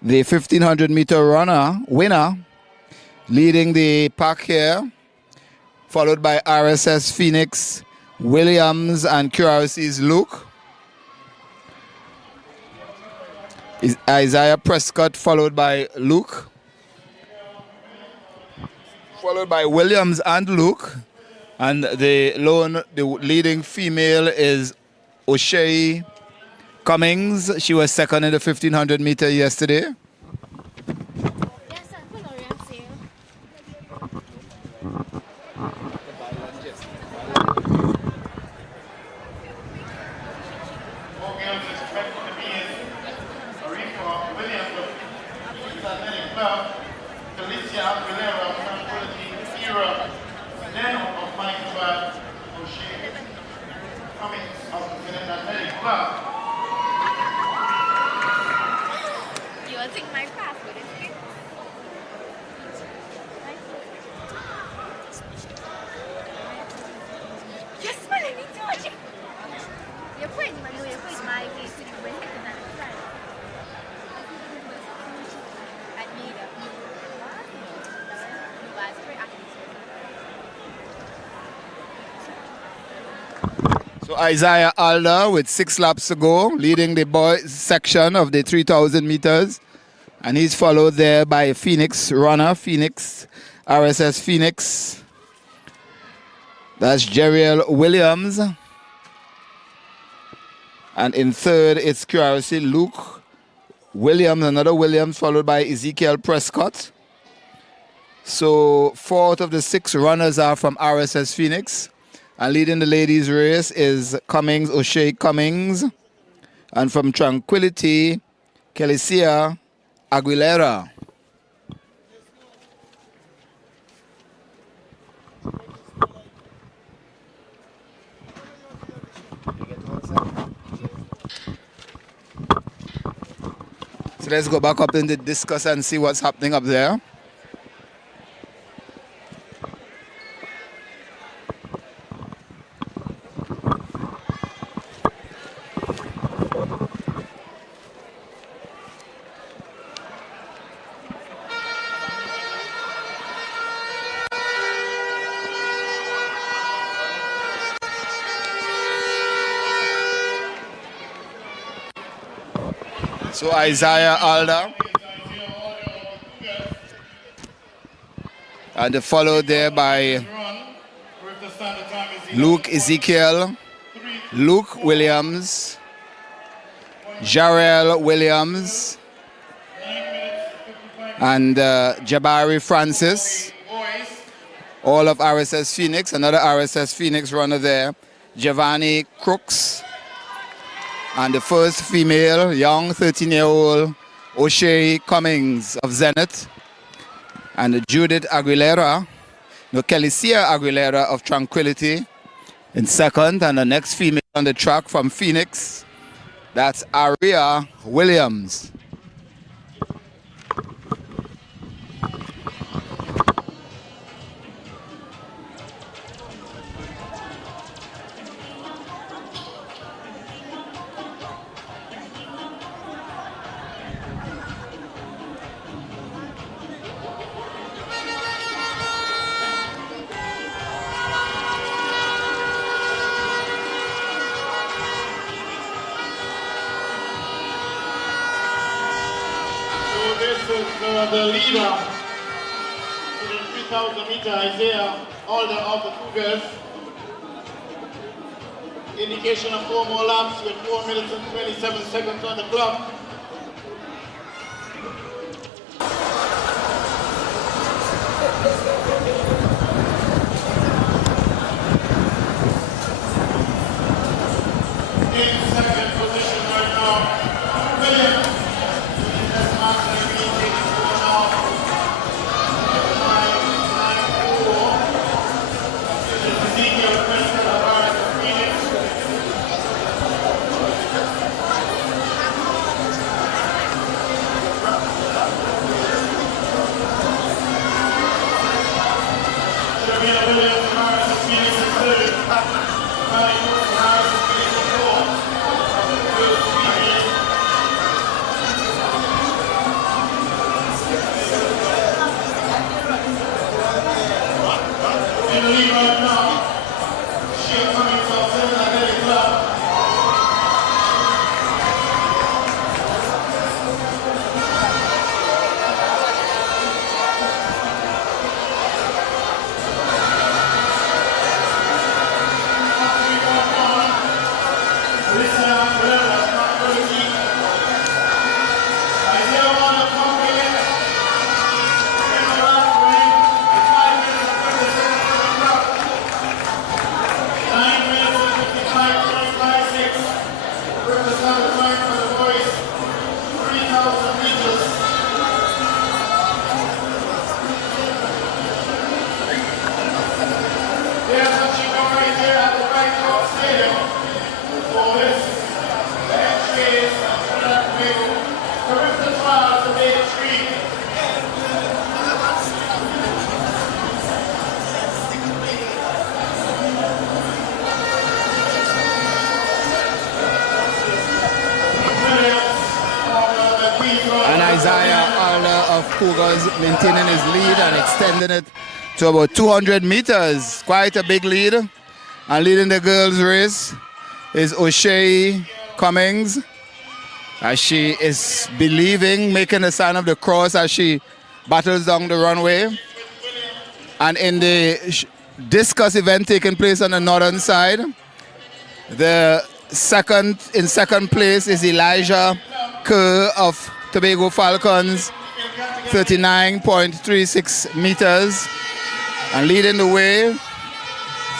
The 1500 meter winner, leading the pack here, followed by RSS Phoenix, Williams, and QRC's Luke. Isaiah Prescott followed by Luke, followed by Williams and Luke, and the leading female is O'Shea Cummings. She was second in the 1500 meter yesterday. So Isaiah Alder with 6 laps to go, leading the boys section of the 3,000 meters. And he's followed there by Phoenix runner, RSS Phoenix. That's Jeriel Williams. And in third, it's QRC Luke Williams, another Williams, followed by Ezekiel Prescott. So 4 out of the 6 runners are from RSS Phoenix. And leading the ladies' race is O'Shea Cummings. And from Tranquility, Kelicia Aguilera. So let's go back up in the discus and see what's happening up there. So Isaiah Alder, and followed there by Luke Ezekiel, Luke Williams, Jarrell Williams, and Jabari Francis, all of RSS Phoenix. Another RSS Phoenix runner there, Giovanni Crooks. And the first female, young 13-year-old O'Shea Cummings of Zenith. And Judith Aguilera, Kelicia Aguilera of Tranquility in second. And the next female on the track from Phoenix, that's Aria Williams. The leader to the 3,000 meter, Isaiah Alder of the Cougars. Indication of 4 more laps with 4 minutes and 27 seconds on the clock. In second position right now, Williams. Isaiah Arler of Cougars maintaining his lead and extending it to about 200 meters. Quite a big lead. And leading the girls' race is O'Shea Cummings, as she is believing, making the sign of the cross as she battles down the runway. And in the discus event taking place on the northern side, in second place is Elijah Kerr of Tobago Falcons, 39.36 meters. And leading the way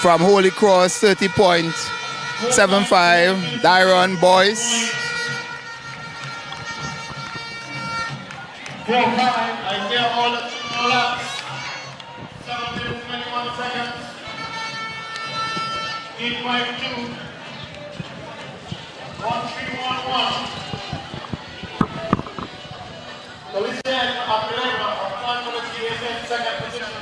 from Holy Cross, 30.75, Dyron Boyce. 4-5, Isaiah all laps. 7:21 seconds. 8:52. 1:311. So we stand up 11 of 1 minute second position.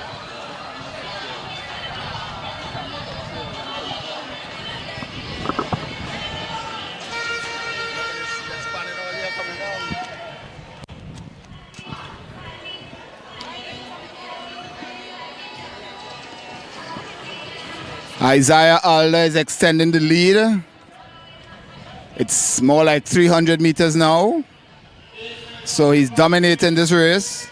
Isaiah Alder is extending the lead. It's more like 300 meters now. So he's dominating this race.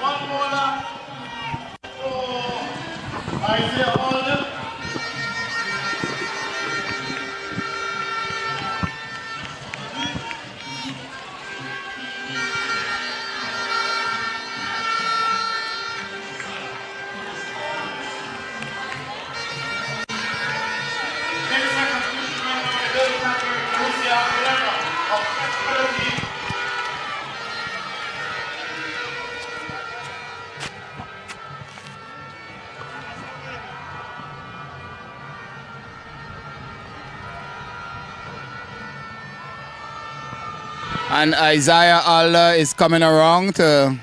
One more lap for Isaiah Alder. And Isaiah Alder is coming around to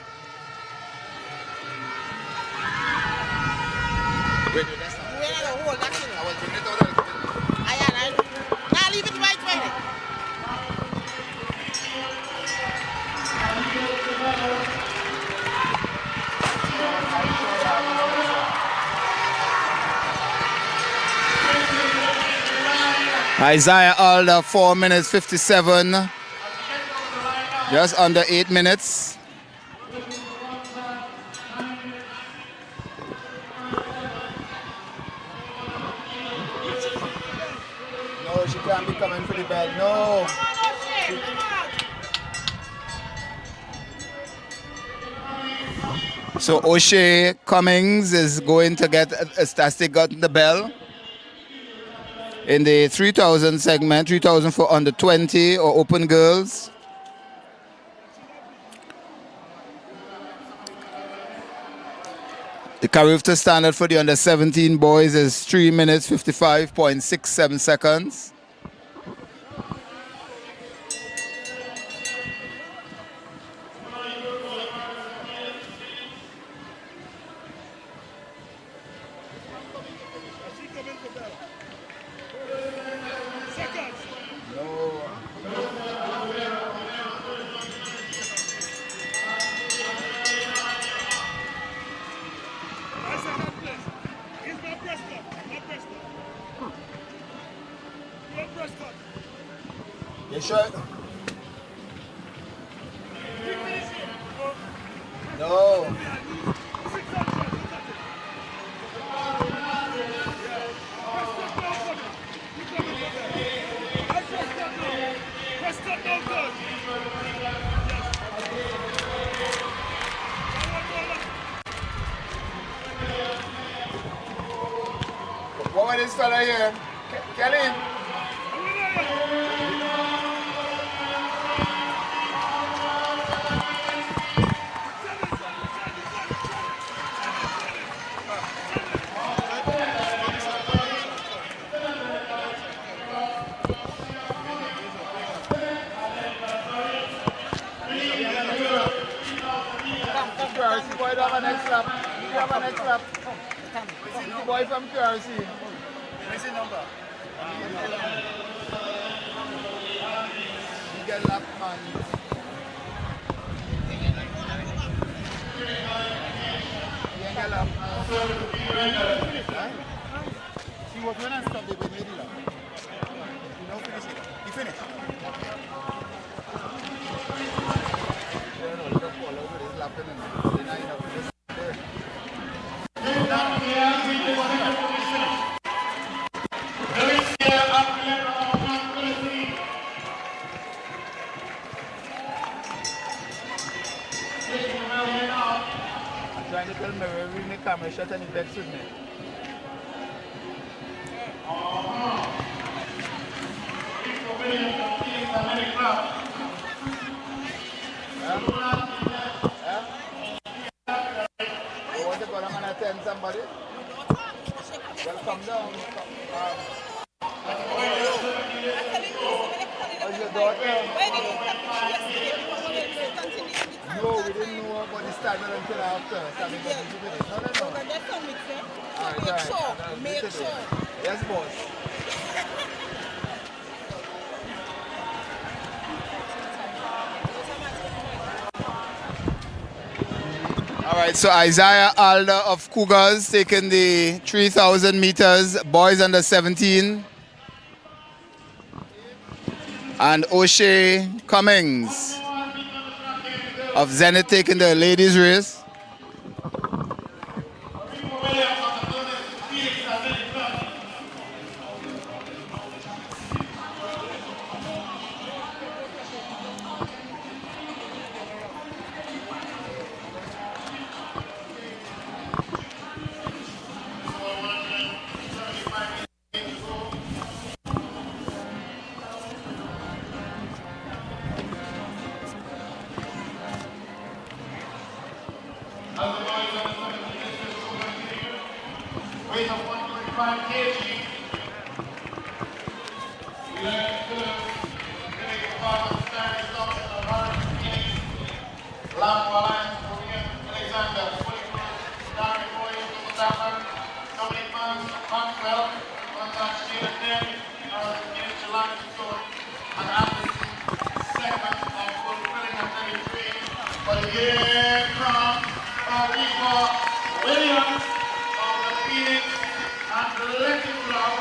Isaiah Alder, 4 minutes 57, just under 8 minutes. No, she can't be coming for the bed, no. So O'Shea Cummings is going to get a static got the bell in the 3,000 segment, 3,000 for under 20 or open girls. The Carifta standard for the under 17 boys is 3 minutes 55.67 seconds. You sure? No. this fella here. Kelly. QRC boy, do have a next lap. You have a next lap. The boy from QRC. What's his number? You get lap, man. You get lap. She was when I stopped, they made it lap. You know, finish it. He finished. I'm trying to tell me where we make camera shot and he bets with me. You want to go down and attend somebody? Well, come down. How's your daughter? No, we didn't know about the standard until after. No. Make sure. Yes, boss. All right, so Isaiah Alder of Cougars taking the 3,000 meters, boys under 17. And O'Shea Cummings of Zenith taking the ladies race. Weight of 125 kg. Williams of the Phoenix Athletic Club.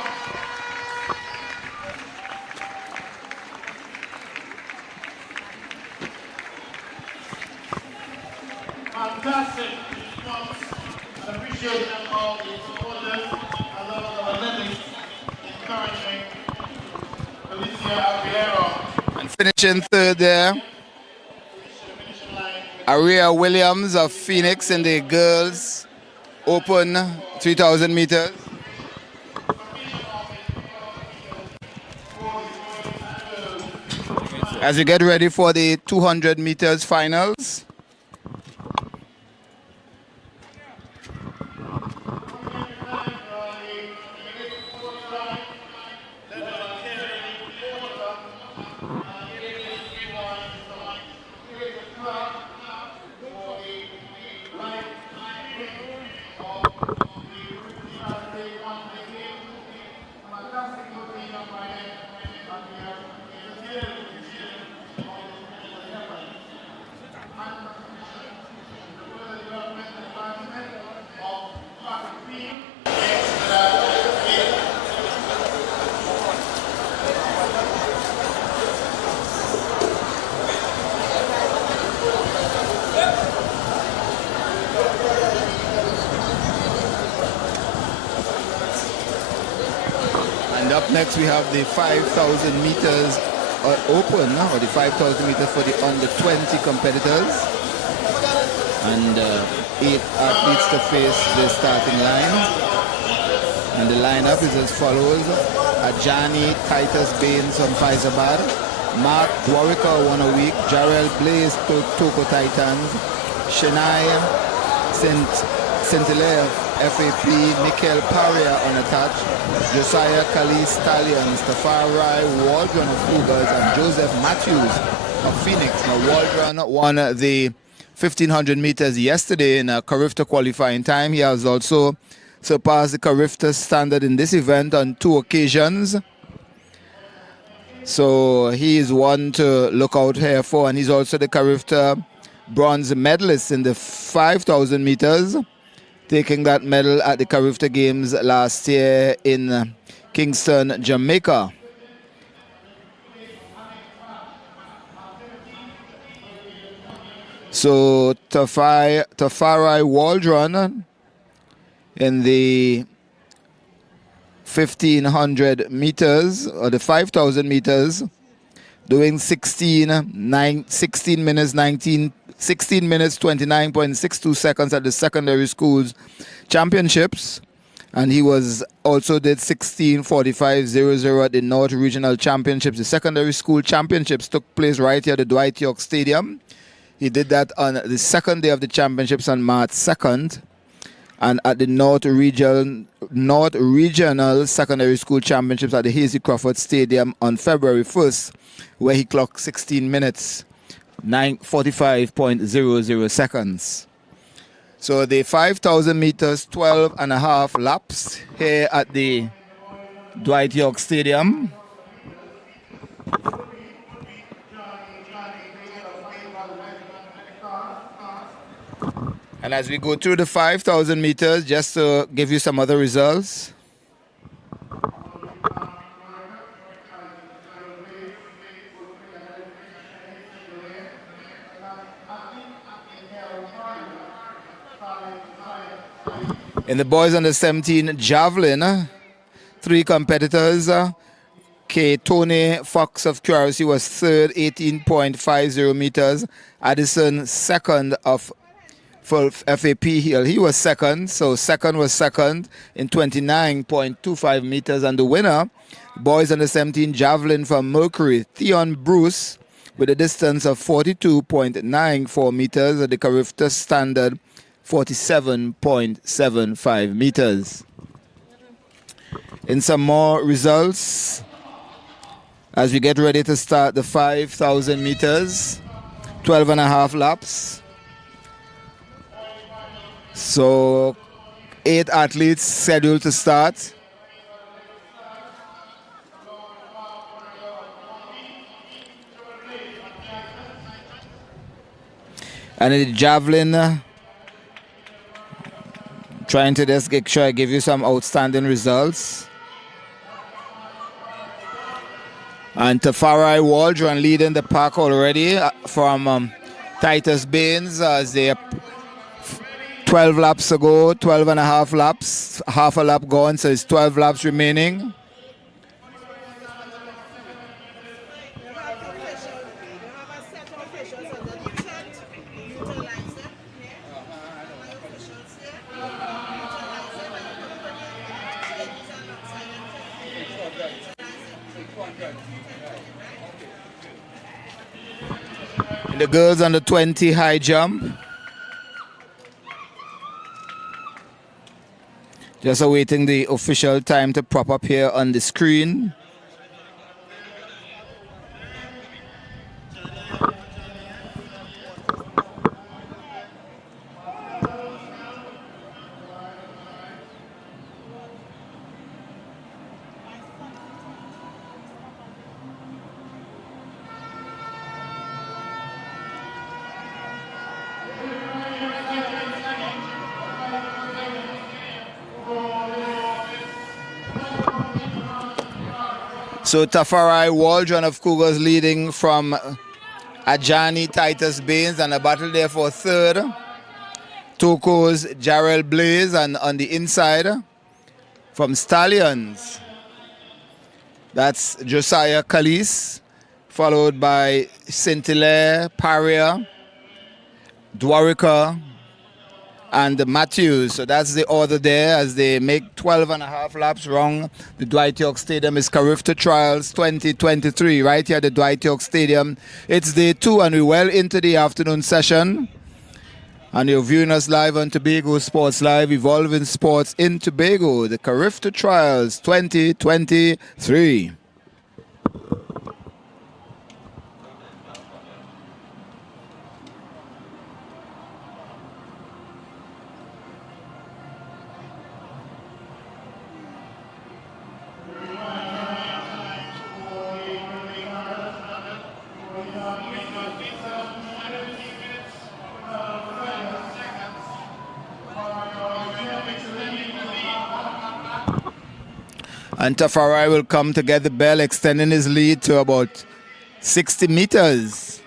Fantastic response and appreciation of the supporters as well as our athletics encouraging Felicia Aguilera. And finishing third there, Aria Williams of Phoenix in the girls open 3,000 meters. As we get ready for the 200 meters finals. And up next we have the 5,000 meters open, or the 5,000 meters for the under 20 competitors. And 8 athletes to face the starting line. And the lineup is as follows. Ajani Titus Baines from Faizabad. Mark Dwarika won a week. Jarrell Blaze to Toko Titans. Shania Saint-Hilaire FAP. Mikhail Paria unattached. Josiah Kali Stallions. Tafari Waldron of Cougars and Joseph Matthews of Phoenix. Now Waldron won the 1500 meters yesterday in a Carifta qualifying time. He has also surpassed the Carifta standard in this event on 2 occasions. So he is one to look out here for, and he's also the Carifta bronze medalist in the 5,000 meters, taking that medal at the Carifta Games last year in Kingston, Jamaica. So Tafari Waldron in the 1500 meters or the 5,000 meters, doing 16 minutes 29.62 seconds at the secondary schools championships, and he was also did 16:45.00 at the North Regional Championships. The secondary school championships took place right here at the Dwight York Stadium. He did that on the second day of the championships on March 2nd. And at the North Regional Secondary School Championships at the Hazy Crawford Stadium on February 1st, where he clocked 16 minutes, 45.00 seconds. So the 5,000 meters, 12 and a half laps here at the Dwight York Stadium. And as we go through the 5,000 meters, just to give you some other results. In the boys under 17 javelin, 3 competitors. Tony Fox of QRC was third, 18.50 meters. Addison second of for FAP Hill. He was second, so second was second in 29.25 meters. And the winner, boys under 17 javelin from Mercury, Theon Bruce, with a distance of 42.94 meters at the Carifta standard, 47.75 meters. In some more results, as we get ready to start the 5,000 meters, 12 and a half laps. So 8 athletes scheduled to start. And in the javelin, trying to just make sure I give you some outstanding results. And Tafari Waldron leading the pack already from Titus Baines as they 12 laps ago, 12 and a half laps, half a lap gone, so it's 12 laps remaining. The girls under 20 high jump. Just awaiting the official time to prop up here on the screen. So Tafari Waldron of Cougars leading from Ajani Titus Baines, and a battle there for third. Toko's Jarrell Blaze, and on the inside from Stallions, that's Josiah Kalis, followed by Saint-Hilaire, Paria, Dwarika, and Matthews. So that's the order there as they make 12.5 laps wrong. The Dwight York Stadium is Carifta Trials 2023 right here at the Dwight York Stadium. It's day 2 and we're well into the afternoon session. And you're viewing us live on Tobago Sports Live, evolving sports in Tobago, the Carifta Trials 2023. And Tafari will come to get the bell, extending his lead to about 60 meters.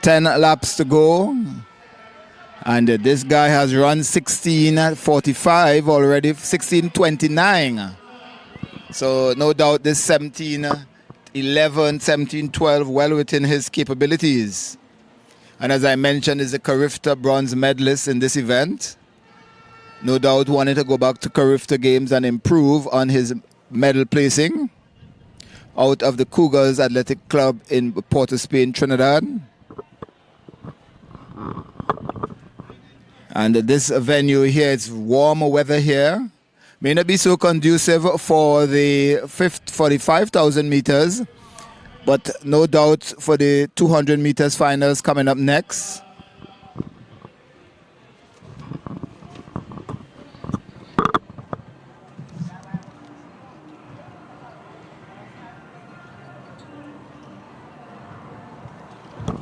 10 laps to go. And this guy has run 16:45 already, 16:29. So no doubt this 17:11, 17:12 well within his capabilities. And as I mentioned, is a Carifta bronze medalist in this event. No doubt wanted to go back to Carifta Games and improve on his medal placing out of the Cougars Athletic Club in Port of Spain, Trinidad. And this venue here, it's warmer weather here. May not be so conducive for the 5,000 meters, but no doubt for the 200 meters finals coming up next.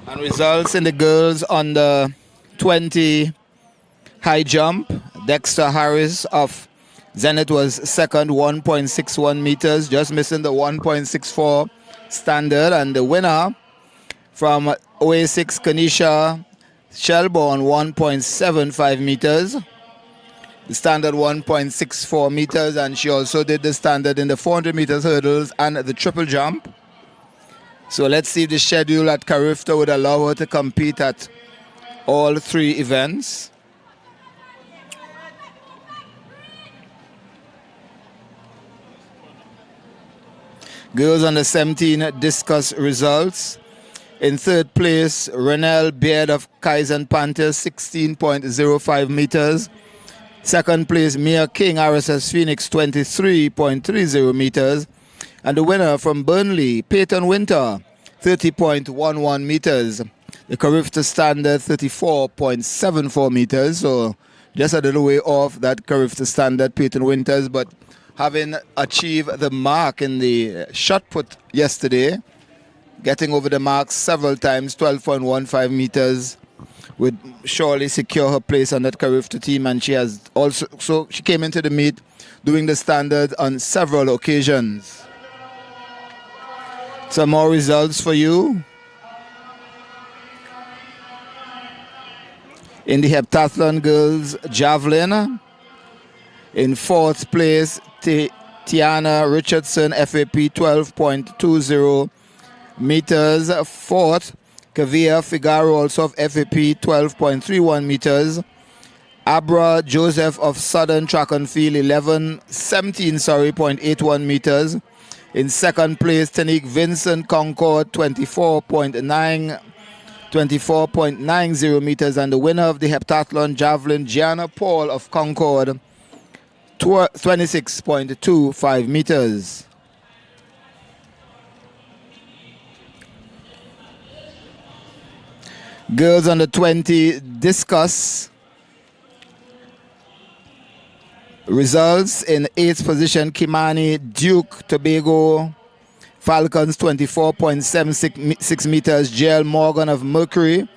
And results in the girls under 20 high jump. Dexter Harris of Zenith was second, 1.61 meters, just missing the 1.64 standard. And the winner from OA6, Kanisha Shelbourne, 1.75 meters. The standard 1.64 meters, and she also did the standard in the 400 meters hurdles and the triple jump. So let's see if the schedule at Carifta would allow her to compete at all 3 events. Girls under 17 discus results. In 3rd place, Renelle Beard of Kaizen Panthers, 16.05 meters. 2nd place, Mia King, RSS Phoenix, 23.30 meters. And the winner from Burnley, Peyton Winter, 30.11 meters. The Carifta standard, 34.74 meters. So just a little way off that Carifta standard, Peyton Winters, but having achieved the mark in the shot put yesterday, getting over the mark several times, 12.15 meters, would surely secure her place on that Carifta team. And she has also, so she came into the meet doing the standard on several occasions. Some more results for you. In the heptathlon girls javelin, in 4th place, Tiana Richardson, FAP 12.20 meters. 4th, Kavia Figaro, also of FAP 12.31 meters. Abra Joseph of Southern Track and Field, 0.81 meters. In 2nd place, Tanique Vincent Concord, 24.90 meters. And the winner of the heptathlon javelin, Gianna Paul of Concord, 26.25 meters. Girls under 20 discus. Results in 8th position, Kimani Duke, Tobago Falcons, 24.76 meters. JL Morgan of Mercury,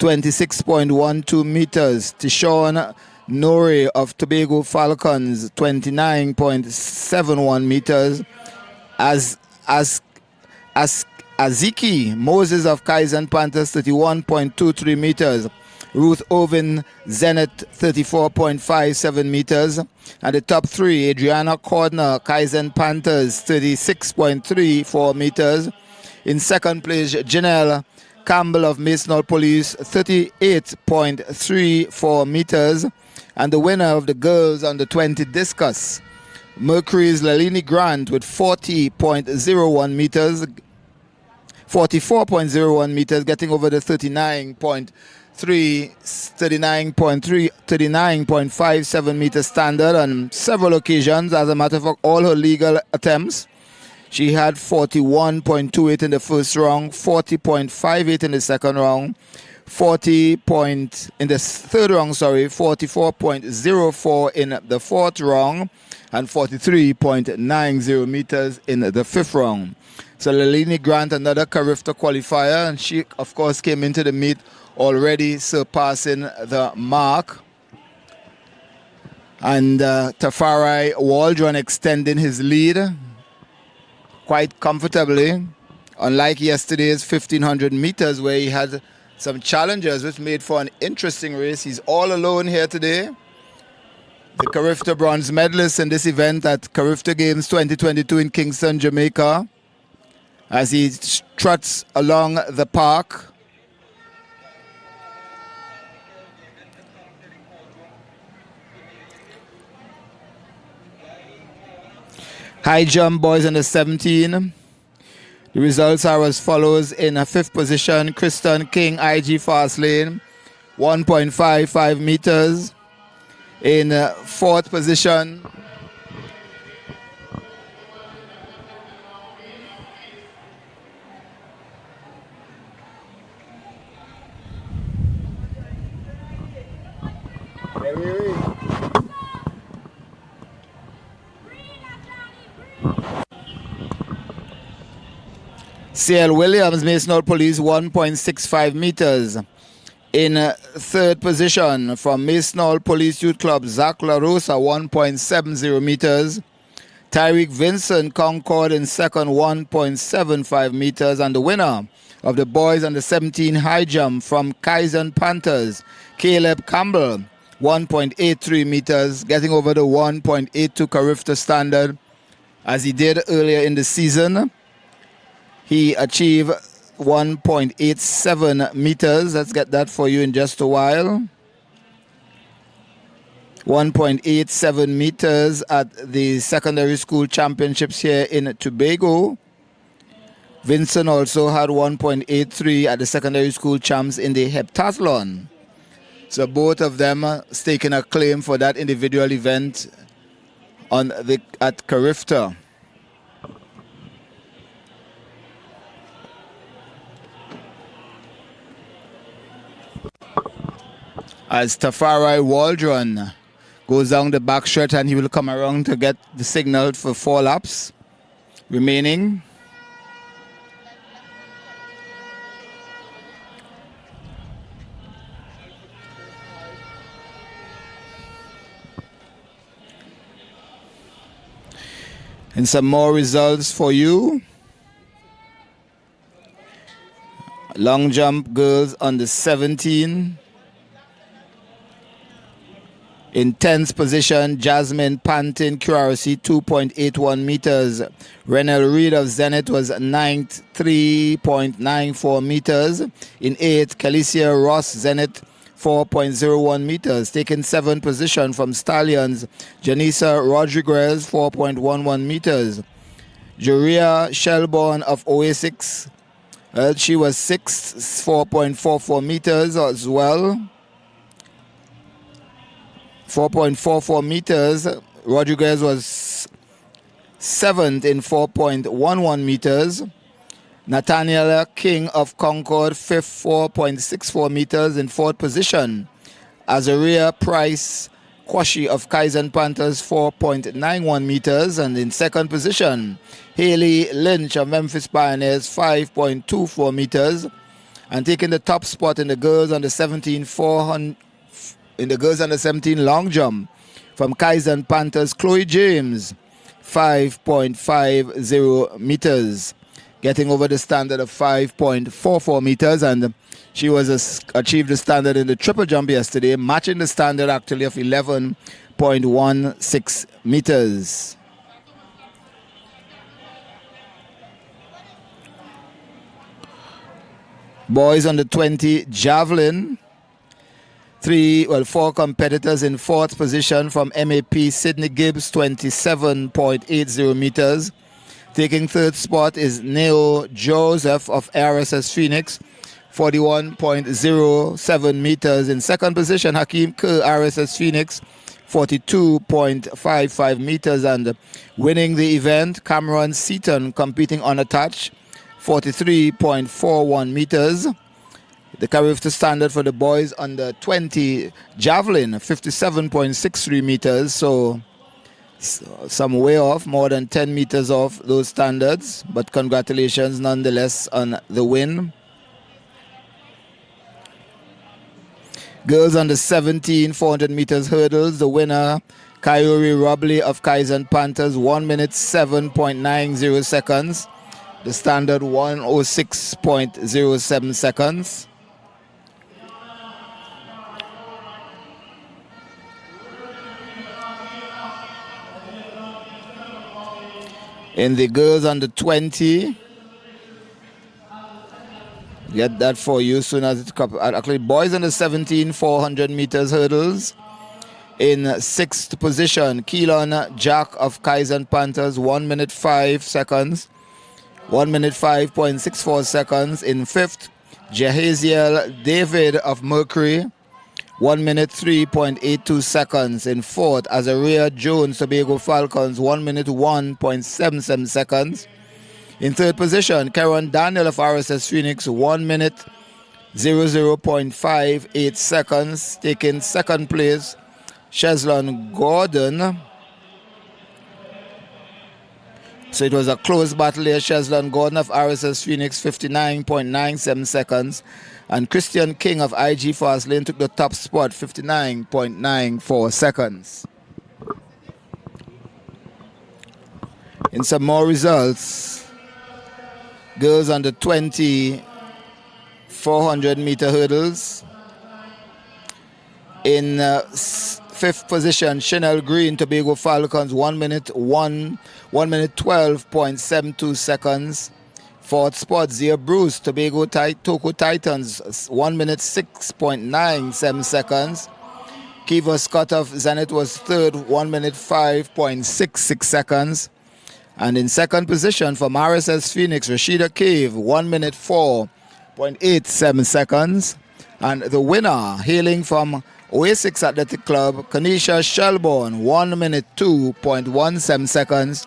26.12 meters. Tishon Nori of Tobago Falcons, 29.71 meters. Aziki Moses of Kaizen Panthers, 31.23 meters. Ruth Oven Zenith, 34.57 meters. And the top 3, Adriana Cordner, Kaizen Panthers, 36.34 meters. In 2nd place, Janelle Campbell of Masonol Police, 38.34 meters. And the winner of the girls under 20 discus, Mercury's Lalini Grant with 40.01 meters, 44.01 meters, getting over the 39.57 meter standard on several occasions. As a matter of fact, all her legal attempts, she had 41.28 in the first round, 40.58 in the second round, in the third round, 44.04 in the fourth round, and 43.90 meters in the fifth round. So Lalini Grant, another Carifta qualifier, and she, of course, came into the meet already surpassing the mark. And Tafari Waldron extending his lead quite comfortably, unlike yesterday's 1500 meters where he had some challengers, which made for an interesting race. He's all alone here today. The Carifta bronze medalist in this event at Carifta Games 2022 in Kingston, Jamaica, as he struts along the park. High jump boys under 17. The results are as follows. In a fifth position, Kristen King, IG Fast Lane, 1.55 meters. In fourth position, CL Williams, Masonol Police, 1.65 meters. In third position, from Masonol Police Youth Club, Zach La Rosa, 1.70 meters. Tyreek Vincent, Concord, in second, 1.75 meters. And the winner of the boys under 17 high jump from Kaizen Panthers, Caleb Campbell, 1.83 meters, getting over the 1.82 Carifta standard as he did earlier in the season. He achieved 1.87 meters. Let's get that for you in just a while. 1.87 meters at the secondary school championships here in Tobago. Vincent also had 1.83 at the secondary school champs in the Heptathlon. So both of them staking a claim for that individual event at Carifta. As Tafari Waldron goes down the back stretch, and he will come around to get the signal for 4 laps remaining. And some more results for you. Long jump girls under 17. In 10th position, Jasmine Pantin, Curacy, 2.81 meters. Renel Reed of Zenith was 9th, 3.94 meters. In 8th, Calicia Ross, Zenith, 4.01 meters. Taking 7th position from Stallions, Janisa Rodriguez, 4.11 meters. Juria Shelbourne of Oasis, she was 6th, 4.44 meters as well. 4.44 meters. Rodriguez was 7th in 4.11 meters. Nathaniel King of Concord, 5th, 4.64 meters in 4th position. Azaria Price Kwashi of Kaizen Panthers, 4.91 meters. And in 2nd position, Haley Lynch of Memphis Pioneers, 5.24 meters. And taking the top spot in the girls under 17 long jump from Kaizen Panthers, Chloe James, 5.50 meters, getting over the standard of 5.44 meters, and she achieved the standard in the triple jump yesterday, matching the standard actually of 11.16 meters. Boys under 20 Javelin. 4 competitors in 4th position from MAP Sydney Gibbs, 27.80 meters. Taking 3rd spot is Neo Joseph of RSS Phoenix, 41.07 meters. In 2nd position, Hakeem Kerr, RSS Phoenix, 42.55 meters. And winning the event, Cameron Seaton, competing unattached, 43.41 meters. The Carifta standard for the boys under 20 Javelin, 57.63 meters. So some way off, more than 10 meters off those standards. But congratulations nonetheless on the win. Girls under 17, 400 meters hurdles. The winner, Kyori Robley of Kaizen Panthers, 1 minute 7.90 seconds. The standard 1:06.07 seconds. In the girls under 20, get that for you soon as it comes. Actually, boys under 17, 400 meters hurdles. In 6th position, Keelan Jack of Kaizen Panthers, 1 minute 5 seconds. 1 minute 5.64 seconds. In 5th, Jehaziel David of Mercury, 1 minute 3.82 seconds. In 4th, Azaria Jones, Tobago Falcons, 1 minute 1.77 seconds. In 3rd position, Karen Daniel of RSS Phoenix, 1 minute 00.58 seconds. Taking 2nd place, Cheslon Gordon. So it was a close battle here. Cheslon Gordon of RSS Phoenix, 59.97 seconds. And Christian King of IG Fastlane took the top spot, 59.94 seconds. In some more results, girls under 20, 400 meter hurdles. In 5th position, Chanel Green, Tobago Falcons, 1 minute 12.72 seconds. 4th spot, Zia Bruce, Tobago Toko Titans, 1 minute 6.97 seconds. Kiva Scott of Zenith was 3rd, 1 minute 5.66 seconds. And in 2nd position from RSS Phoenix, Rashida Cave, 1 minute 4.87 seconds. And the winner, hailing from Oasis Athletic Club, Kanisha Shelbourne, 1 minute 2.17 seconds.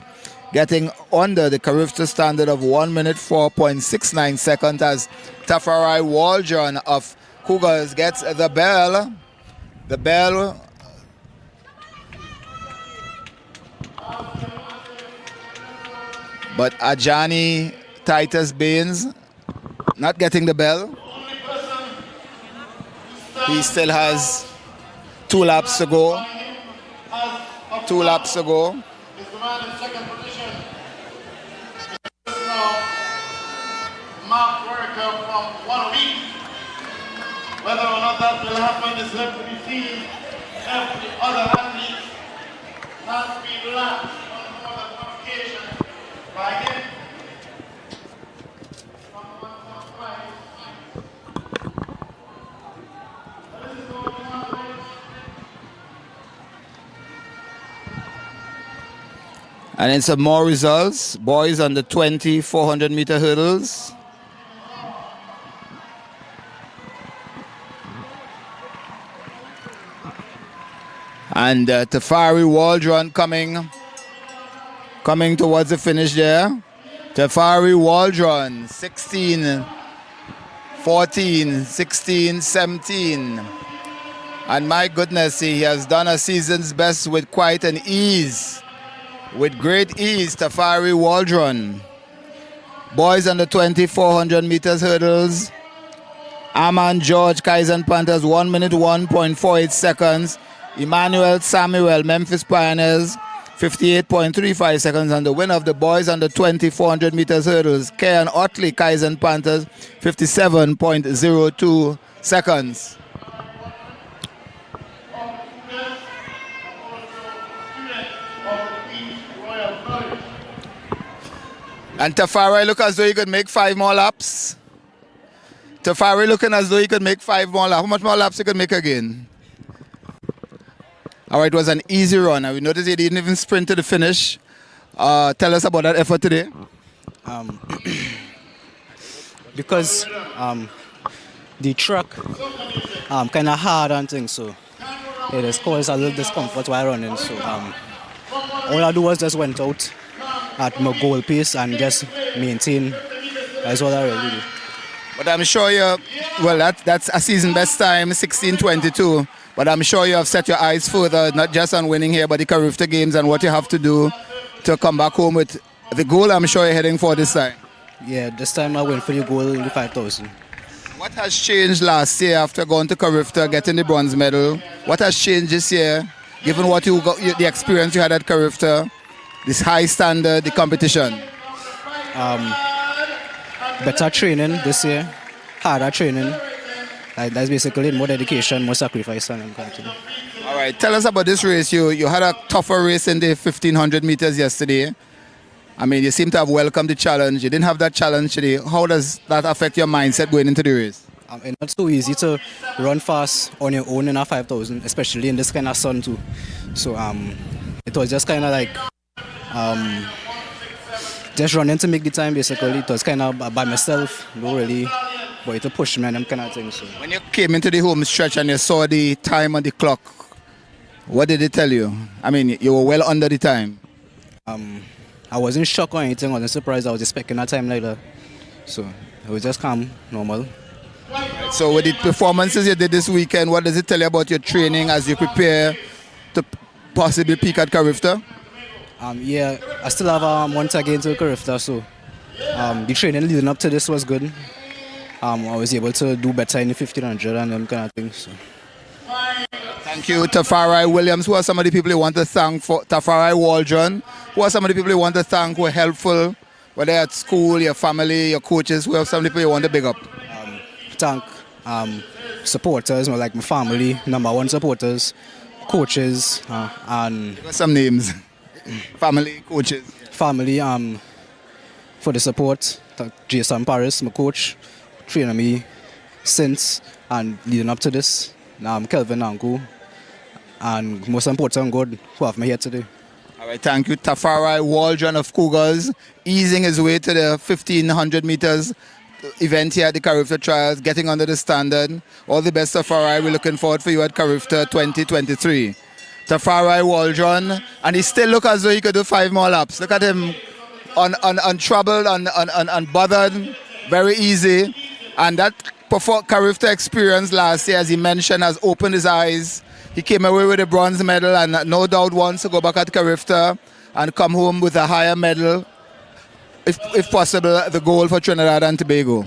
Getting under the Carifta standard of 1 minute 4.69 seconds as Tafari Waldron of Cougars gets the bell. The bell. But Ajani Titus Baines not getting the bell. He still has 2 laps to go. 2 laps to go. Mark Worker from 1 week. Whether or not that will happen is left to be seen. Every other athlete not being lapped on more than one occasion. But again, and in some more results, boys under 20, 400 meter hurdles. And Tafari Waldron coming towards the finish there. Tafari Waldron, 16, 14, 16, 17. And my goodness, he has done a season's best with quite an ease. With great ease, Tafari Waldron. Boys under 20, 400 meters hurdles. Aman George, Kaizen Panthers, 1 minute 1.48 seconds. Emmanuel Samuel, Memphis Pioneers, 58.35 seconds. And the winner of the boys under 20, 400 meters hurdles, Kean Otley, Kaizen Panthers, 57.02 seconds. And Tafari look as though he could make 5 more laps. Tafari looking as though he could make 5 more laps. How much more laps he could make again? All right, it was an easy run. We noticed he didn't even sprint to the finish. Tell us about that effort today. Because the track kind of hard and things, so it has caused a little discomfort while running. So all I do was just went out at my goal pace and just maintain. That's all I really do. But I'm sure that's a season best time, 16:22. But I'm sure you have set your eyes further, not just on winning here, but the Carifta Games and what you have to do to come back home with the goal I'm sure you're heading for this time. Yeah, this time I went for the goal in the 5,000. What has changed last year after going to Carifta, getting the bronze medal? What has changed this year, given what you got, the experience you had at Carifta, this high standard, the competition? Better training this year, harder training. That's basically more dedication, more sacrifice, and I'm going to do. All right, tell us about this race. You had a tougher race in the 1,500 meters yesterday. I mean, you seem to have welcomed the challenge. You didn't have that challenge today. How does that affect your mindset going into the race? It's not so easy to run fast on your own in a 5,000, especially in this kind of sun too. So it was just kind of like just running to make the time basically. It was kind of by myself, not really, but it pushed me and them kind of things. So. When you came into the home stretch and you saw the time on the clock, what did it tell you? I mean, you were well under the time. I wasn't shocked or anything. I wasn't surprised. I was expecting a time like that. So it was just calm, normal. So with the performances you did this weekend, what does it tell you about your training as you prepare to possibly peak at Carifta? Yeah, I still have a month again to Carifta, so the training leading up to this was good. I was able to do better in the 1,500 and them kind of things. So. Thank you, Tafari Williams. Who are some of the people you want to thank for Tafari Waldron? Who are some of the people you want to thank who were helpful, whether at school, your family, your coaches? Who are some of the people you want to big up? Thank supporters, like my family, #1 supporters, coaches, and some names. Family, coaches. Family, for the support. Jason Paris, my coach, training me since and leading up to this. Kelvin Anku, and most important, God, who have me here today. All right, thank you, Tafari Waldron of Cougars, easing his way to the 1,500 meters event here at the Carifta Trials, getting under the standard. All the best, Tafari. We're looking forward for you at Carifta 2023. Tafari Waldron, and he still looks as though he could do 5 more laps. Look at him, untroubled, unbothered, very easy. And that Carifta experience last year, as he mentioned, has opened his eyes. He came away with a bronze medal and no doubt wants to go back at Carifta and come home with a higher medal, if possible, the goal for Trinidad and Tobago.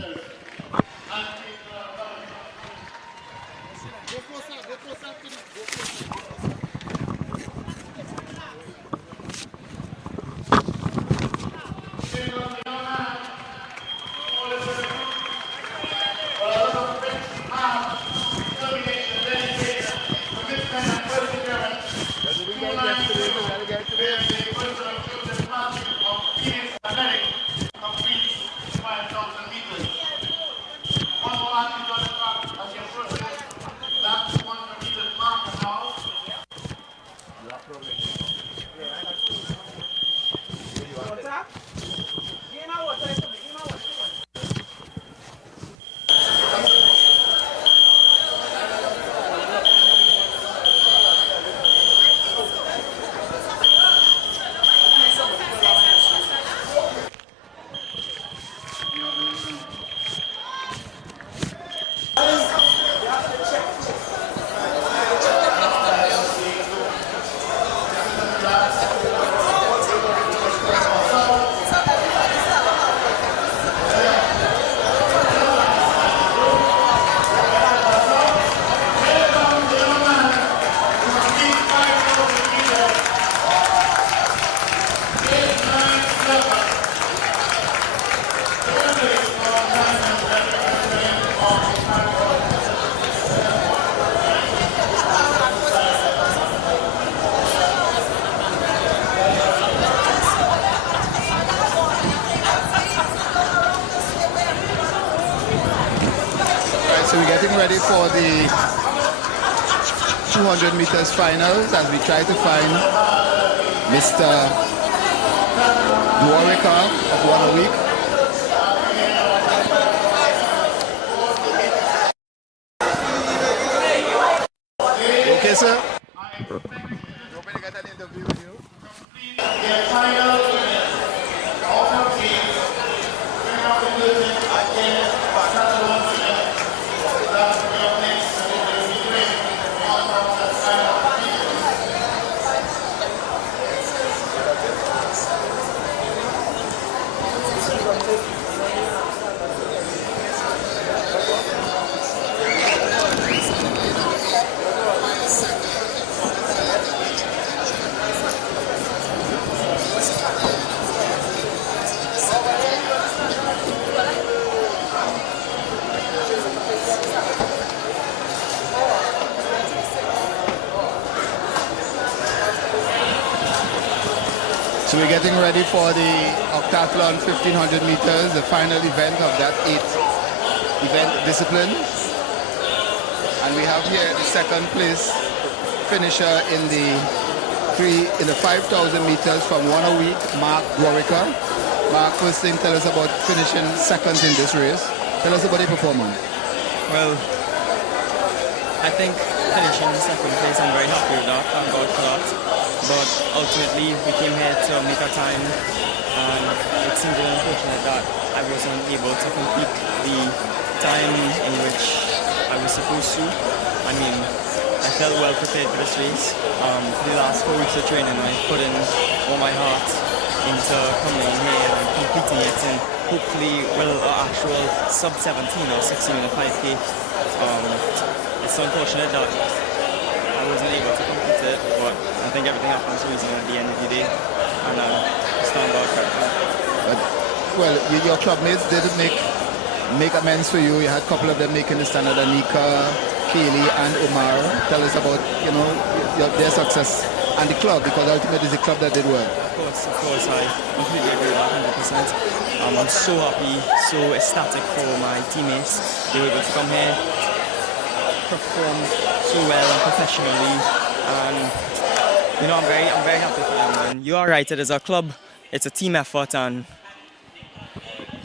the 200 meters finals as we try to find Mr. Dwarika of One a Week. Okay, sir? Nobody got an interview with you? So we're getting ready for the Heptathlon 1500 meters, the final event of that 8th event discipline. And we have here the second place finisher in the 5,000 meters from One a Week, Mark Dwarika. Mark, first thing, tell us about finishing second in this race. Tell us about the performance. Well, I think finishing in second place, I'm very happy with that. Thank God for that. But ultimately, we came here to make our time, and it seems unfortunate that I wasn't able to complete the time in which I was supposed to. I mean, I felt well prepared for this race. For the last 4 weeks of training, I put in all my heart into coming here and completing it, and hopefully, well, an actual sub-17 or 16 in a 5K. It's unfortunate that I wasn't able to complete it, but I think everything happens for a reason at the end of the day, and stand out for it. Well, your club mates did make amends for you. You had a couple of them making the standard, Anika, Kaylee, and Omar. Tell us about, their success and the club, because ultimately it's the club that did well. Of course, I completely agree with that 100%. I'm so happy, so ecstatic for my teammates. They were able to come here, perform so well and professionally, and I'm very happy for them. And you are right, it is a club, it's a team effort. And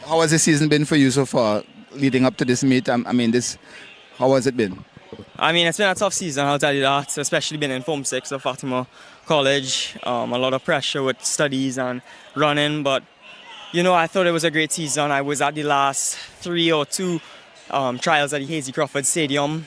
how has the season been for you so far, leading up to this meet? How has it been? I mean, it's been a tough season, I'll tell you that, especially being in Form 6 of Fatima College. A lot of pressure with studies and running, but I thought it was a great season. I was at the last 3 or 2 trials at the Hazy Crawford Stadium.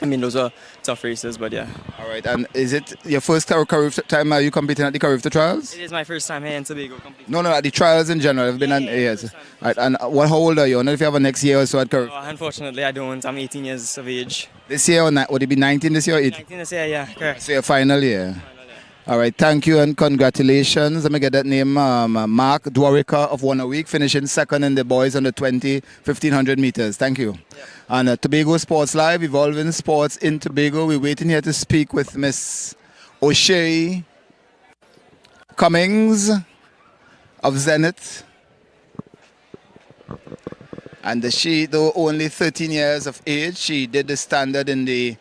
Those are tough races, but yeah. All right, and is it your first time are you competing at the Carifta Trials? It is my first time here in Tobago competing. No, at the trials in general. I've been yes. Right, and how old are you? I don't know if you have a next year or so at Carifta. Unfortunately, I don't. I'm 18 years of age. This year or not? Would it be 19 this year or 18? 19 this year, yeah, correct. So your final year. All right, thank you and congratulations. Let me get that name. Mark Dwarika of One a Week, finishing second in the boys on the 1500 meters. Thank you. Yep. And Tobago Sports Live, evolving sports in Tobago. We're waiting here to speak with Miss O'Shea Cummings of Zenith. And she, though only 13 years of age, she did the standard in the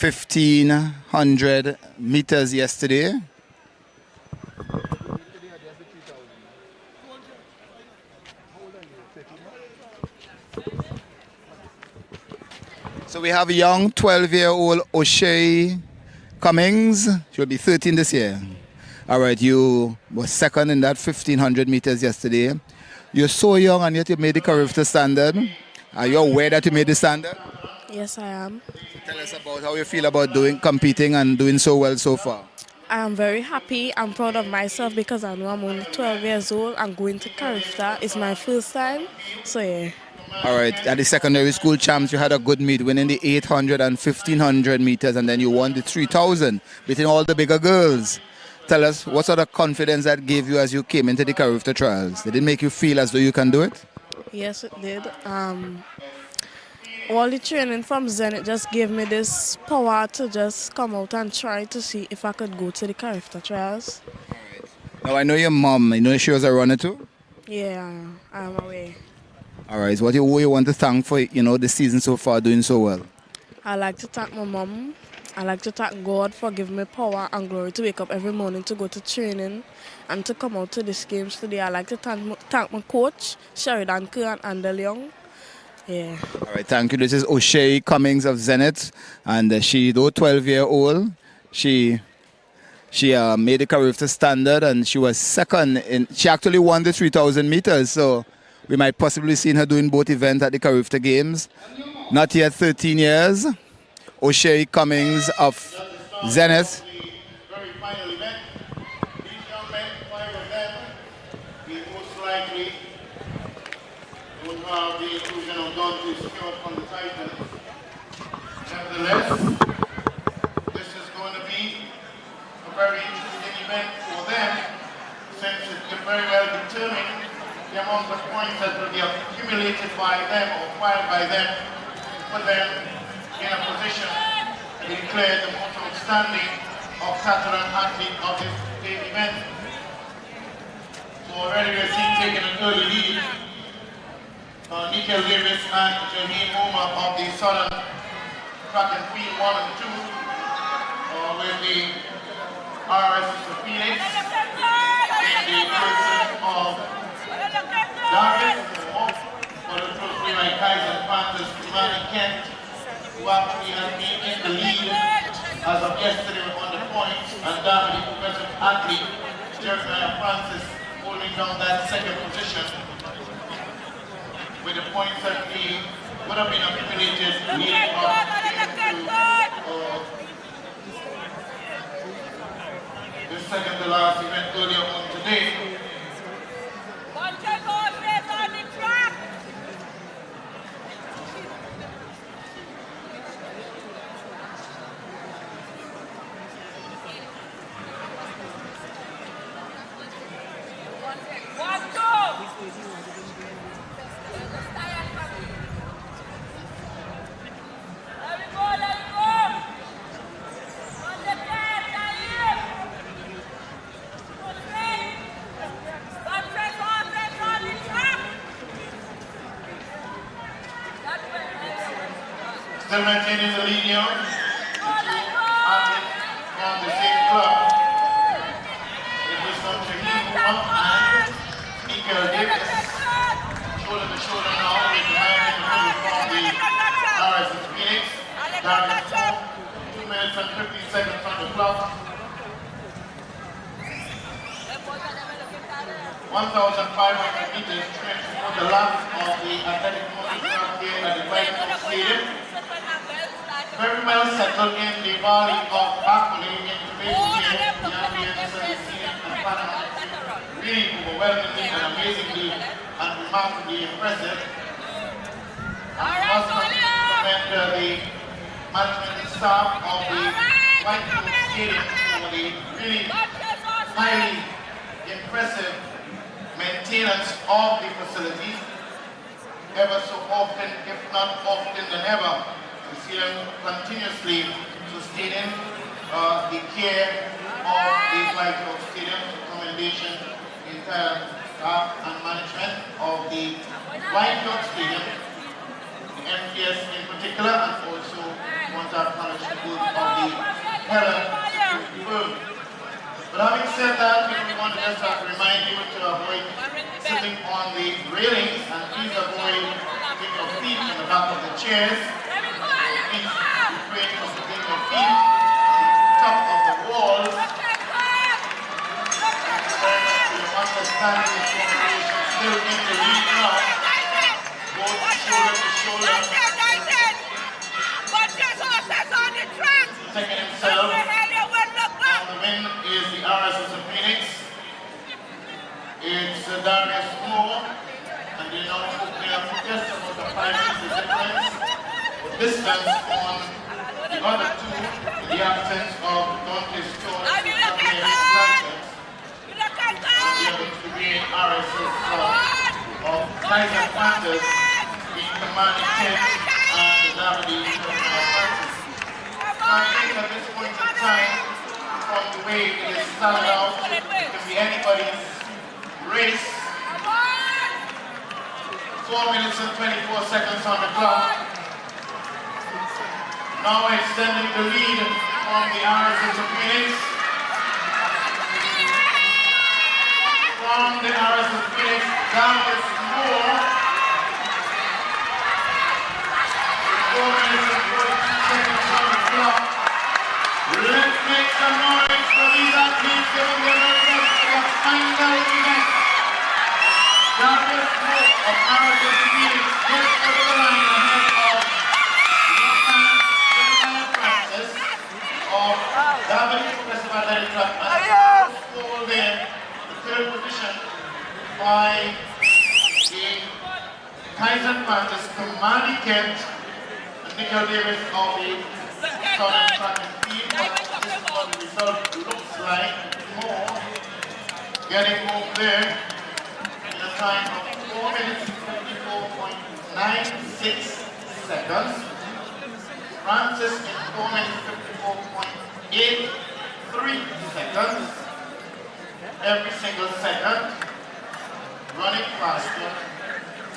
1500 meters yesterday. So we have a young 12-year-old O'Shea Cummings. She'll be 13 this year. All right, you were second in that 1500 meters yesterday. You're so young and yet you made the Carifta standard. Are you aware that you made the standard? Yes, I am. So tell us about how you feel about competing and doing so well so far. I am very happy. I'm proud of myself because I know I'm only 12 years old and going to Carifta. It's my first time, so yeah. All right, at the secondary school champs, you had a good meet, winning the 800 and 1500 meters, and then you won the 3000, beating all the bigger girls. Tell us, what sort of confidence that gave you as you came into the Carifta Trials? Did it make you feel as though you can do it? Yes, it did. All the training from Zenith just gave me this power to just come out and try to see if I could go to the Carifta Trials. Now, I know your mom, she was a runner too? Yeah, I'm aware. All right. What who you want to thank for the season so far doing so well? I like to thank my mom. I like to thank God for giving me power and glory to wake up every morning to go to training and to come out to these games today. I like to thank my coach, Sheridan Kerr and Andel Young. Yeah. All right, thank you. This is O'Shea Cummings of Zenith, and she, though 12-year-old, she made the Carifta standard, and she was second in. She actually won the 3,000 meters, so we might possibly see her doing both events at the Carifta Games. Not yet 13 years. O'Shea Cummings of Zenith. Very final event. These young men, 5 of them, will most likely would have the inclusion of Don to secure on the title. Nevertheless, this is going to be a very interesting event for them, since it can very well determine the amount of points that will be accumulated by them or acquired by them to put them in a position to be declared the most outstanding heptathlon athlete of this event. So already we're seeing taking an early lead. Nikhil Davis and Jameen Omar of the Southern Track and Field 1 and 2 with the RSS of Phoenix in the person of Darwin for the Pro Freeride Kaiser Panthers, Imani Kent, who actually has been in the lead as of yesterday on the points, and Darwin, the progressive athlete, Jeremiah Francis, holding down that second position with the points that he would have been accumulated leading up into the second to last event earlier on today. Still maintaining the lead here. From the same club. It was from Jameen Omar and Nikhil Davis. Shoulder to shoulder now with the man in the middle from the RSS Phoenix. Darwin Home, 2 minutes and 15 seconds on the clock. 1,500 meters training for the last of the athletic motorcycle here at the BACOLET Stadium. Very well settled in the valley of BACOLET in today's game. The ambience and the scene and panorama really overwhelmingly and amazingly and remarkably impressive. I must commend the management and staff of the BACOLET Stadium for the really highly impressive maintenance of the facilities. Ever so often, if not often than ever, we see them continuously sustaining the care of the BACOLET Stadium. Commendation in entire staff and management of the BACOLET Stadium, the MPS in particular, and also want to acknowledge the work of the Heller firm. But having said that, we want to just remind you to avoid sitting on the railings, and please avoid putting your feet in the back of the chairs. Please refrain from putting your feet on top of the walls. You understand this formation still in the lead now. Both shoulder to shoulder. Taking himself. The win is the RSS of Phoenix. It's Darius Moore, and they now have just about a 5 meters difference. Distance on the other two, in the absence of Dante Stone and the other to be RSS of Kaiser Panthers, being commanding Kent and the Davide Francis. I think at this point in time, from the way it is started out, it can be anybody's race. So 4 minutes and 24 seconds on the clock. Now extending the lead on the RSS of Phoenix. From the RSS of Phoenix, down is more. 4 minutes and 42 seconds on the clock. Let's make some noise for these athletes giving their very best for the final event. Douglas Moore of RSS of Phoenix gets over the line ahead of Francis of Javelin Professor Athletic Club and score there the third position by the Tyson Francis, Kamali Kent, and Nicole Davis of the Southern Track and Field. But this is what the result looks like. More getting over there in a time of 4 minutes and 54.96 seconds. Francis in 4 minutes 54.83 seconds. Every single second running faster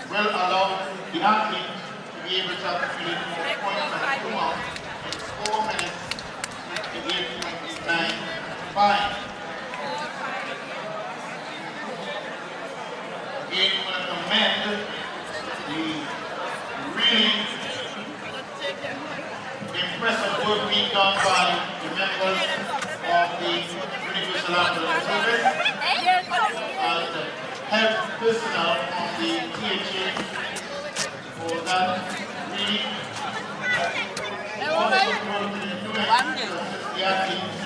will allow the athlete to be able to accumulate more points and come out in 4 minutes 58.95. Again, we want to commend the really impressive work being done by the members of the Universal Ambulance Service and the health personnel of the THA for that really awesome work they're doing to assist the athletes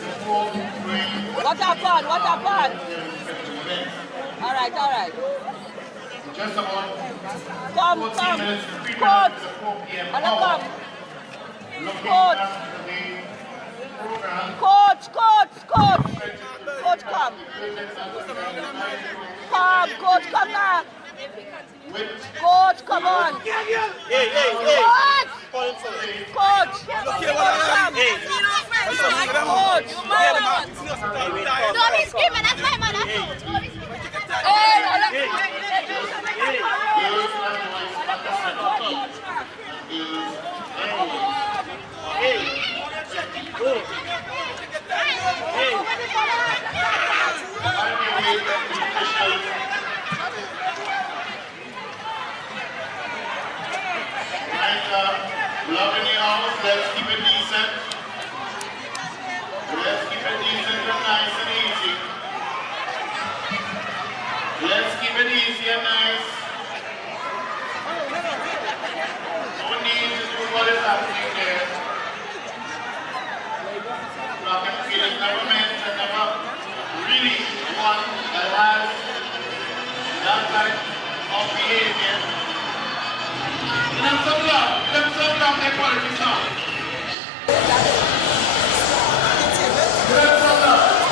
before doing What happened? What happened? their respective events. All right. Just about Come, 14 minutes to 3 Coach. minutes to 4 p.m. Hello, hour. come. Looking Coach. at the program. Coach, come. Coach, come back. Coach, come on. Hey. Coach. Coach. Don't be screaming, that's my man. Love in the house, let's keep it decent. Let's keep it decent and nice and easy. Let's keep it easy and nice. No need to do what is happening there. Lock and feel is never meant and never really one that has that type of behavior. Give them some love, their quality song. Give them some love.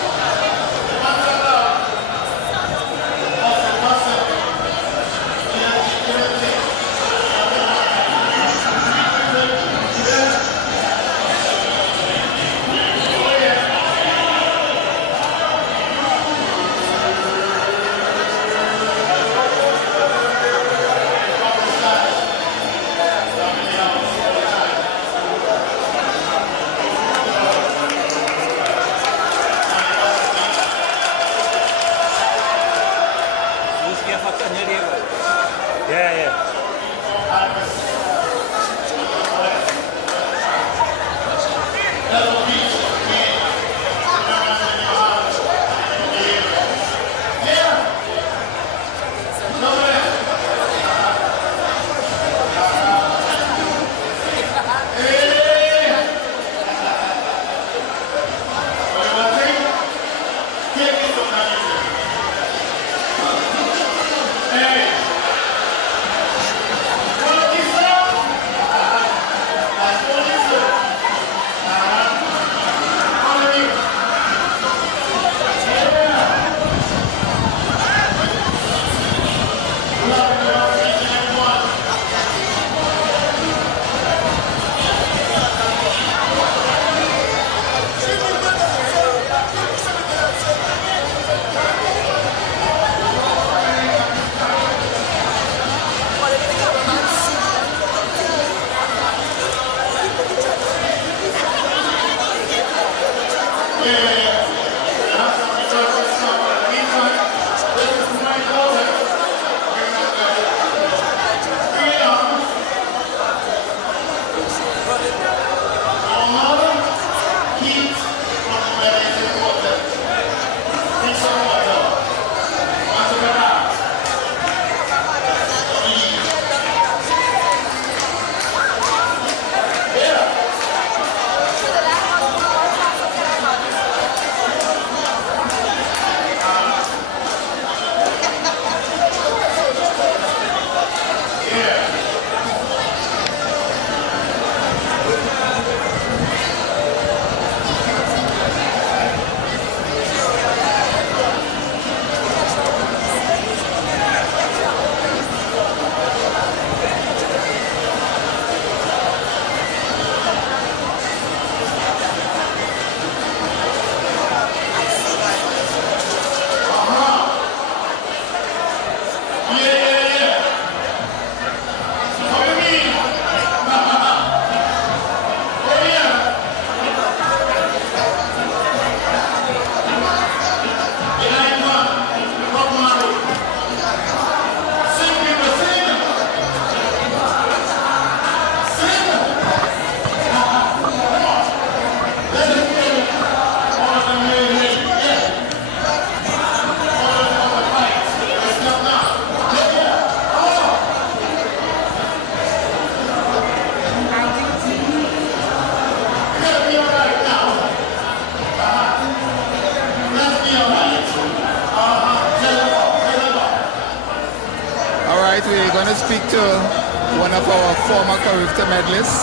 former Carifta medalist,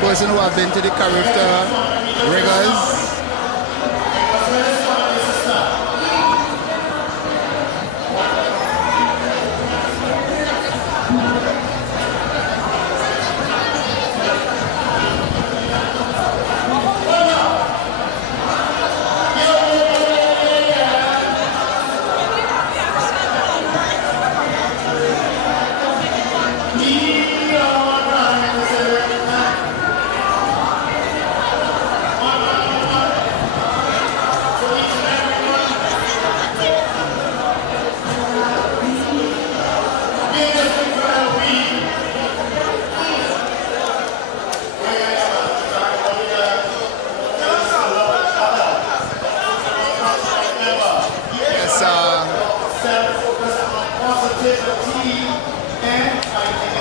person who have been to the Carifta rigors.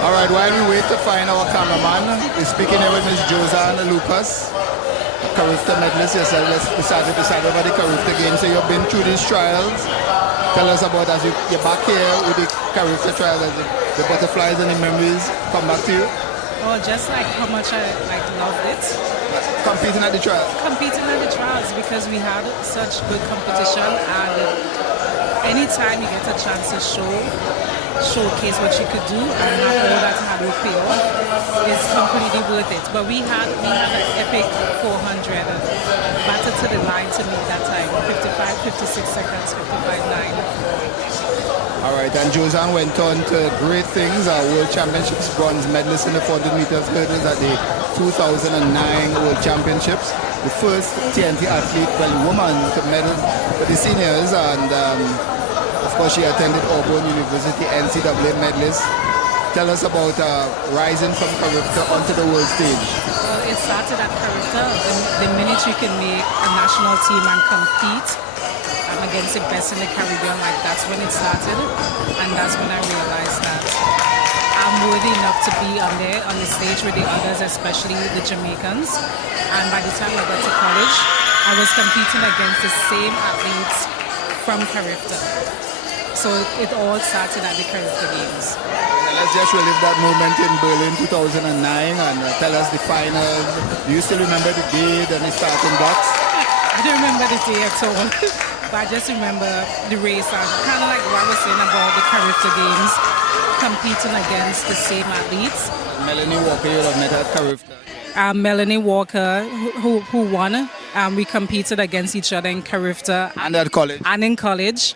Alright, while we wait to find our cameraman, we're speaking here with Ms. Josanne Lucas, Carifta medalist. Yes, let's decide over the Carifta game. So you've been through these trials. Tell us about as you're back here with the Carifta trials, the butterflies and the memories come back to you. Oh, just like how much I loved it. Competing at the trials? Competing at the trials because we had such good competition, and anytime you get a chance to showcase what you could do and have all that hard work pay off is completely worth it. But we had an epic 400 batted to the line to meet that time, 56 seconds, 55.9. All right, and Josanne went on to great things, World Championships bronze medalist in the 400 meters hurdles at the 2009 World Championships, the first TNT athlete, woman to medal for the seniors, and of course she attended Auburn University, NCAA medalist. Tell us about rising from Carifta onto the world stage. Well, it started at Carifta. The minute you can make a national team and compete against the best in the Caribbean, like that's when it started, and that's when I realized that I'm worthy enough to be on the stage with the others, especially the Jamaicans. And by the time I got to college, I was competing against the same athletes from Carifta. So it all started at the Carifta Games. Let's just relive that moment in Berlin 2009 and tell us the final. Do you still remember the day and the starting blocks? I don't remember the day at all, but I just remember the race, and kind of like what I was saying about the Carifta Games, competing against the same athletes. Melanie Walker, you have met at Carifta. Melanie Walker, who won. We competed against each other in Carifta. And at college. And in college.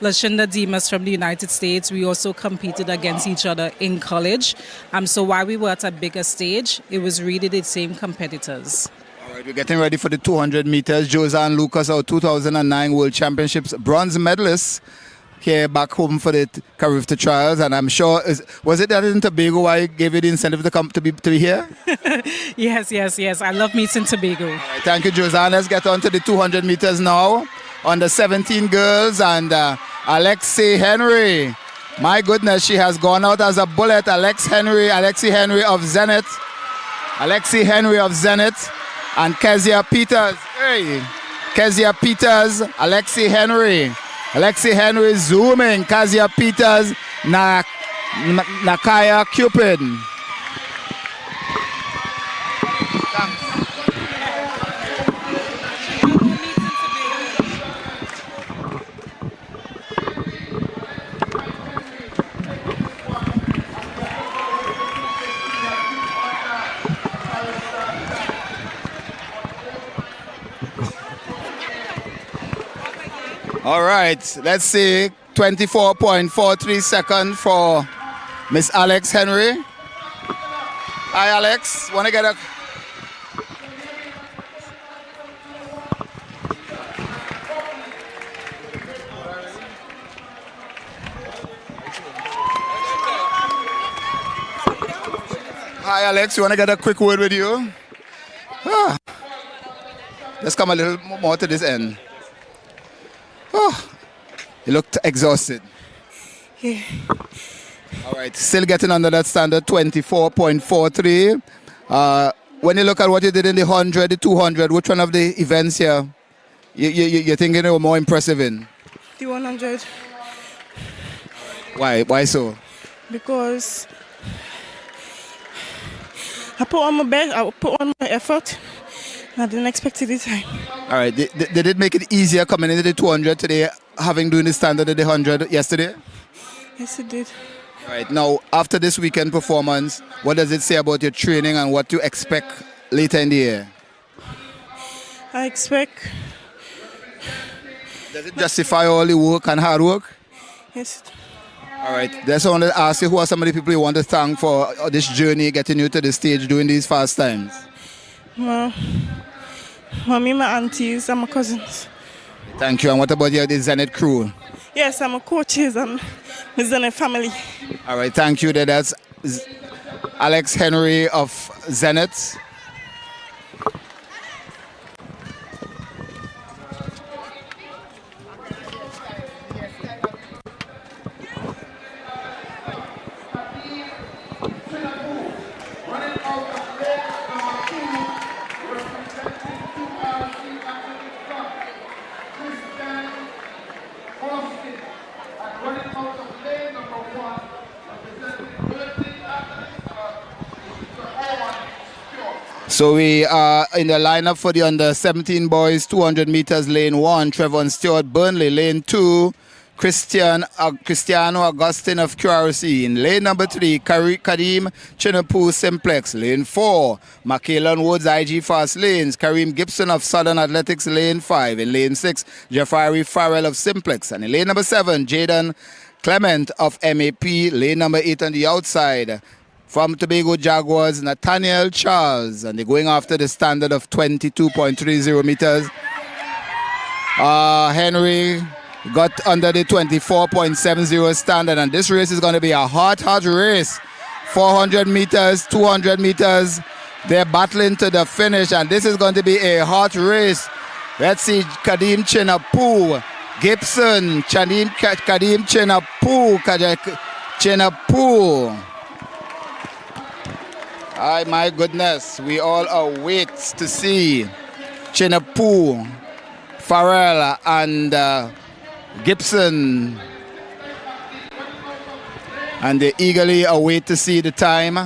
Lashinda Demas from the United States, we also competed against each other in college. So while we were at a bigger stage, it was really the same competitors. All right, we're getting ready for the 200 meters. Josanne Lucas, our 2009 World Championships bronze medalist, here back home for the Carifta trials. And I'm sure, was it that in Tobago why gave you the incentive to come to be here? Yes. I love meeting Tobago. All right, thank you, Josanne. Let's get on to the 200 meters now. On the 17 girls, and Alexi Henry. My goodness, she has gone out as a bullet. Alexi Henry of Zenith. Alexi Henry of Zenith. And Kezia Peters. Hey, Kezia Peters, Alexi Henry. Alexi Henry zooming. Kezia Peters, Nakaya Cupid. All right, let's see, 24.43 seconds for Miss Alex Henry. Hi, Alex. Want to get a... Hi, Alex. You want to get a quick word with you? Let's come a little more to this end. You looked exhausted. Yeah. All right, still getting under that standard, 24.43. When you look at what you did in the 100, the 200, which one of the events here you're thinking they were more impressive in? The 100. Why so? Because I put on my best, I put on my effort. I didn't expect it this time. All right. Did it make it easier coming into the 200 today, having doing the standard of the 100 yesterday? Yes, it did. All right. Now, after this weekend performance, what does it say about your training and what to expect later in the year? I expect. Does it justify all the work and hard work? Yes. All right. Just want to ask you, who are some of the people you want to thank for this journey, getting you to the stage, doing these fast times? Well, mommy, my aunties, and my cousins. Thank you. And what about the Zenith crew? Yes, I'm a coaches and my Zenith family. All right. Thank you. That's Alex Henry of Zenith. So we are in the lineup for the under 17 boys, 200 meters, lane 1, Trevor Stewart Burnley, lane 2, Cristiano Augustine of QRC. In lane number 3, Kareem Chinapu Simplex, lane 4, Michaelan Woods IG Fast Lanes, Kareem Gibson of Southern Athletics, lane 5. In lane 6, Jafari Farrell of Simplex. And in lane number 7, Jaden Clement of MAP, lane number 8 on the outside. From Tobago Jaguars, Nathaniel Charles, and they're going after the standard of 22.30 meters. Henry got under the 24.70 standard, and this race is going to be a hot race. 400 meters, 200 meters, they're battling to the finish, and this is going to be a hot race. Let's see Kadim Chinapu, Gibson, Kadim Chinapu. My goodness, we all await to see Chinapu, Farrell, and Gibson. And they eagerly await to see the time.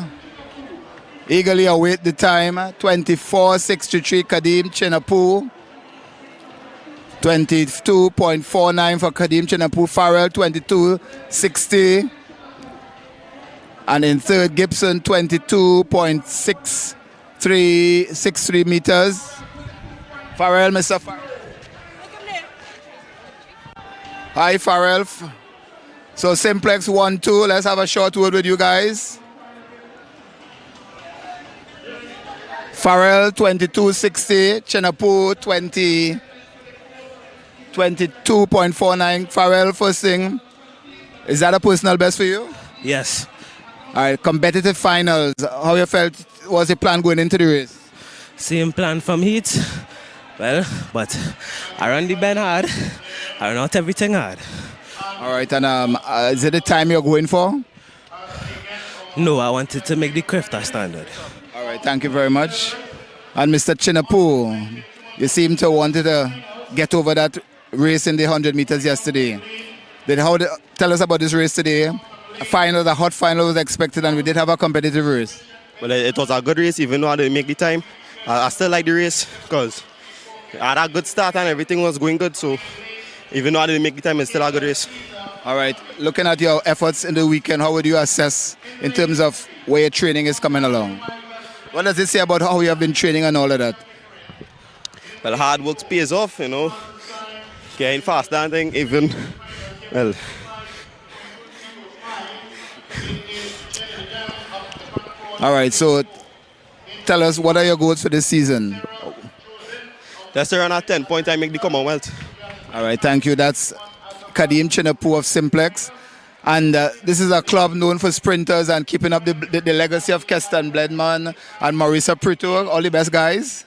Eagerly await the time. 24.63 Kadim Chinapu. 22.49 for Kadim Chinapu. Farrell 22.60. And in third, Gibson, 22.63 meters. Farrell, Mr. Farrell. Hi, Farrell. So Simplex 1-2. Let's have a short word with you guys. Farrell, 22.60. Chinapu, 22.49. Farrell, first thing. Is that a personal best for you? Yes. All right, competitive finals. How you felt was the plan going into the race? Same plan from heat. Well, but I run the bend hard. I run out everything hard. All right, and is it the time you're going for? No, I wanted to make the Carifta standard. All right, thank you very much. And Mr. Chinapu, you seem to wanted to get over that race in the 100 meters yesterday. Tell us about this race today. A final, the hot final was expected, and we did have a competitive race. Well, it was a good race, even though I didn't make the time. I still like the race because I had a good start and everything was going good. So even though I didn't make the time, it's still a good race. All right. Looking at your efforts in the weekend, how would you assess in terms of where your training is coming along? What does it say about how you have been training and all of that? Well, hard work pays off, you know. Getting faster and thing, even, well. All right, so tell us, what are your goals for this season? Just around at 10 points, I make the Commonwealth. All right, thank you. That's Kadim Chinapu of Simplex. And this is a club known for sprinters and keeping up the legacy of Keston Bledman and Marisa Prito. All the best, guys.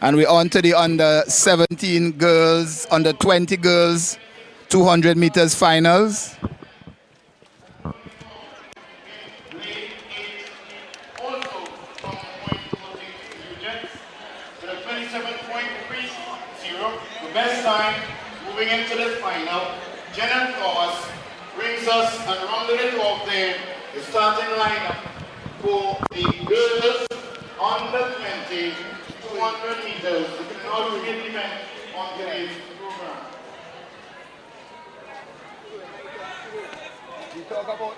And we're on to the under 17 girls, under 20 girls, 200 meters finals. Best time moving into the final. Jenna Cross brings us and rounded it off there. The starting lineup for the girls under 20, 200 meters. You can also get event on today's program. We talk about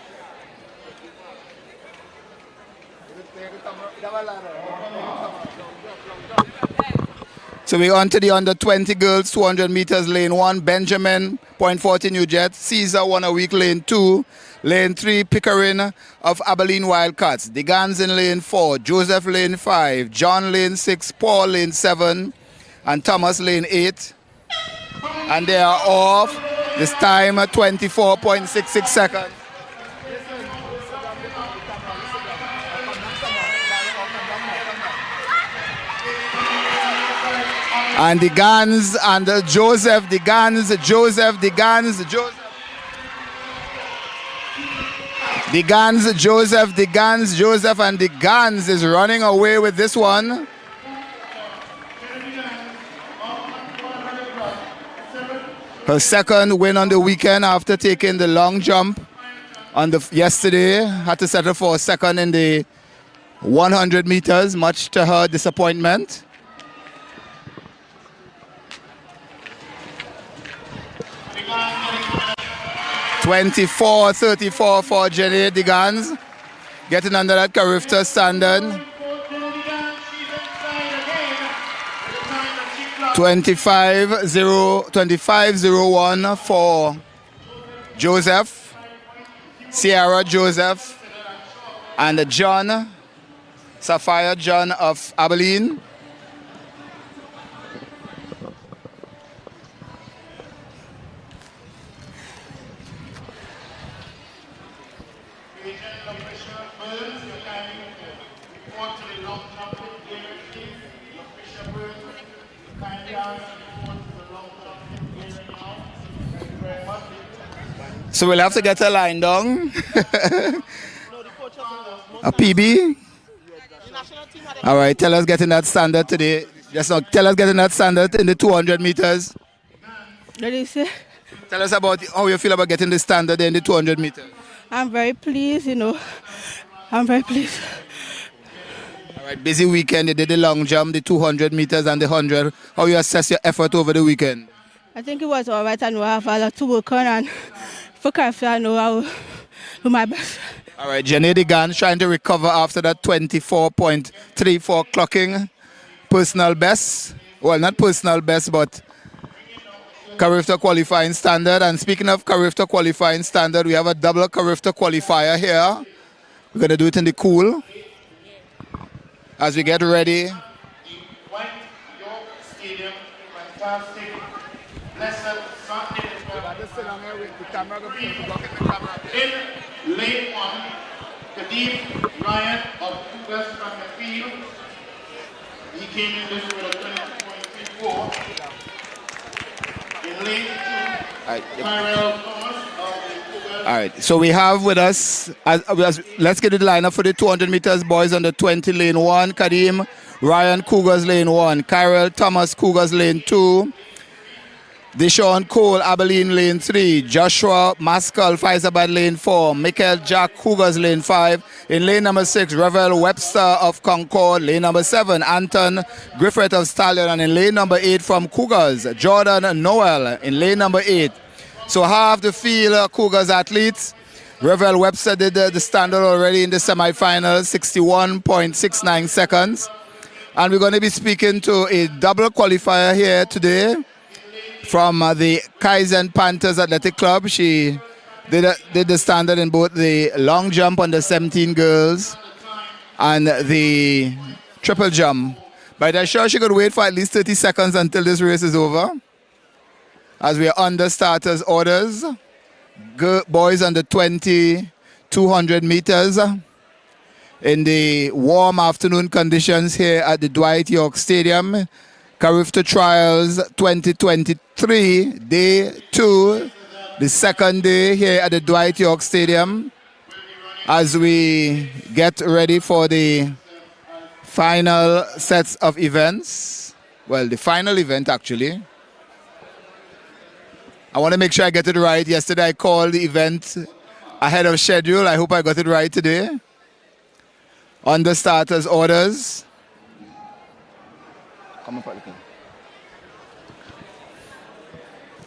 so we're on to the under 20 girls, 200 meters, lane 1, Benjamin, point 40 New Jet, Caesar 1 a week, lane 2, lane 3, Pickering of Abilene Wildcats, Digans in lane 4, Joseph lane 5, John lane 6, Paul lane 7, and Thomas lane 8. And they are off. This time 24.66 seconds. And the Gans and Joseph, the Gans, Joseph, the Gans, Joseph. The Gans, Joseph, the Gans, Joseph, and the Gans is running away with this one. Her second win on the weekend after taking the long jump on the yesterday. Had to settle for a second in the 100 meters, much to her disappointment. (24:34) for Jenny Digans, getting under that Carifta standard. 25:01 for Joseph, Sierra Joseph, and John, Sapphire John of Abilene. So we'll have to get a line down. A PB. All right, tell us getting that standard today. Just now, tell us getting that standard in the 200 meters. What do you say? Tell us about how you feel about getting the standard in the 200 meters. I'm very pleased, you know. I'm very pleased. All right, busy weekend. You did the long jump, the 200 meters and the 100. How you assess your effort over the weekend? I think it was all right. I know I have a lot to work on, and for Carifta, I know I will do my best. All right, Jenny Degan trying to recover after that 24.34 clocking. Personal best. Well, not personal best, but Carifta qualifying standard. And speaking of Carifta qualifying standard, we have a double Carifta qualifier here. We're going to do it in the cool. As we get ready. YORKE Stadium, fantastic. Blessed Sunday. In lane 1, Kadeem Ryan of West from the field. He came in this with a 20.34. In lane 2, Tyrell Thomas of the All right, so we have with us, let's get the lineup for the 200 meters boys on the 20 lane 1, Kadeem Ryan Cougars lane 1, Kyrell Thomas Cougars lane 2, Deshaun Cole Abilene lane 3, Joshua Maskell Faizabad lane 4, Michael Jack Cougars lane 5, in lane number 6, Revel Webster of Concord, lane number 7, Anton Griffith of Stallion, and in lane number 8 from Cougars, Jordan Noel in lane number 8. So half the field Cougars athletes. Revel Webster did the standard already in the semifinals, 61.69 seconds. And we're going to be speaking to a double qualifier here today from the Kaizen Panthers Athletic Club. She did the standard in both the long jump on the 17 girls and the triple jump. But I'm sure she could wait for at least 30 seconds until this race is over. As we are under starters orders, boys under 20, 200 meters in the warm afternoon conditions here at the Dwight York Stadium. Carifta Trials 2023, day 2, the second day here at the Dwight York Stadium as we get ready for the final sets of events. Well, the final event actually. I want to make sure I get it right. Yesterday I called the event ahead of schedule. I hope I got it right today. On the starters' orders.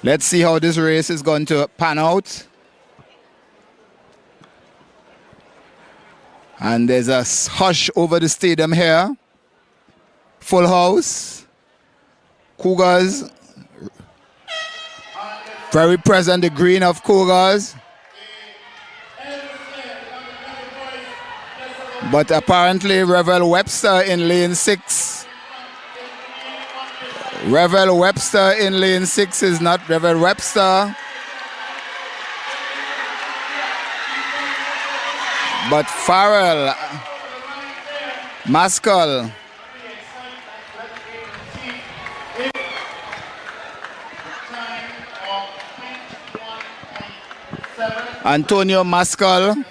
Let's see how this race is going to pan out. And there's a hush over the stadium here. Full house. Cougars. Very present, the green of Cougars. But apparently Revel Webster in lane 6. Revel Webster in lane 6 is not Revel Webster, but Farrell, Maskell. Antonio Maskell.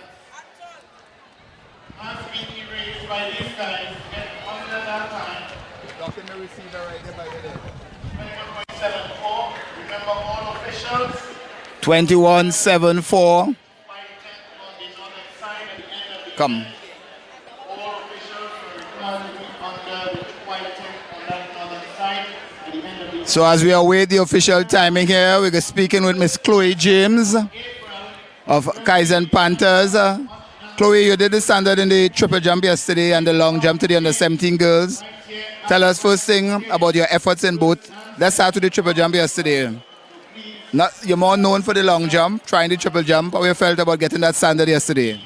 By these guys, get under that time. 21.74. Remember all officials. 21-7-4. Come. All officials are required to be under the white tape on that northern side at the end of the So as we await the official timing here, we're speaking with Miss Chloe James of Kaizen Panthers. Chloe, you did the standard in the triple jump yesterday and the long jump to the under 17 girls. Tell us first thing about your efforts in both. Let's start with the triple jump yesterday. You're more known for the long jump, trying the triple jump. How you felt about getting that standard yesterday?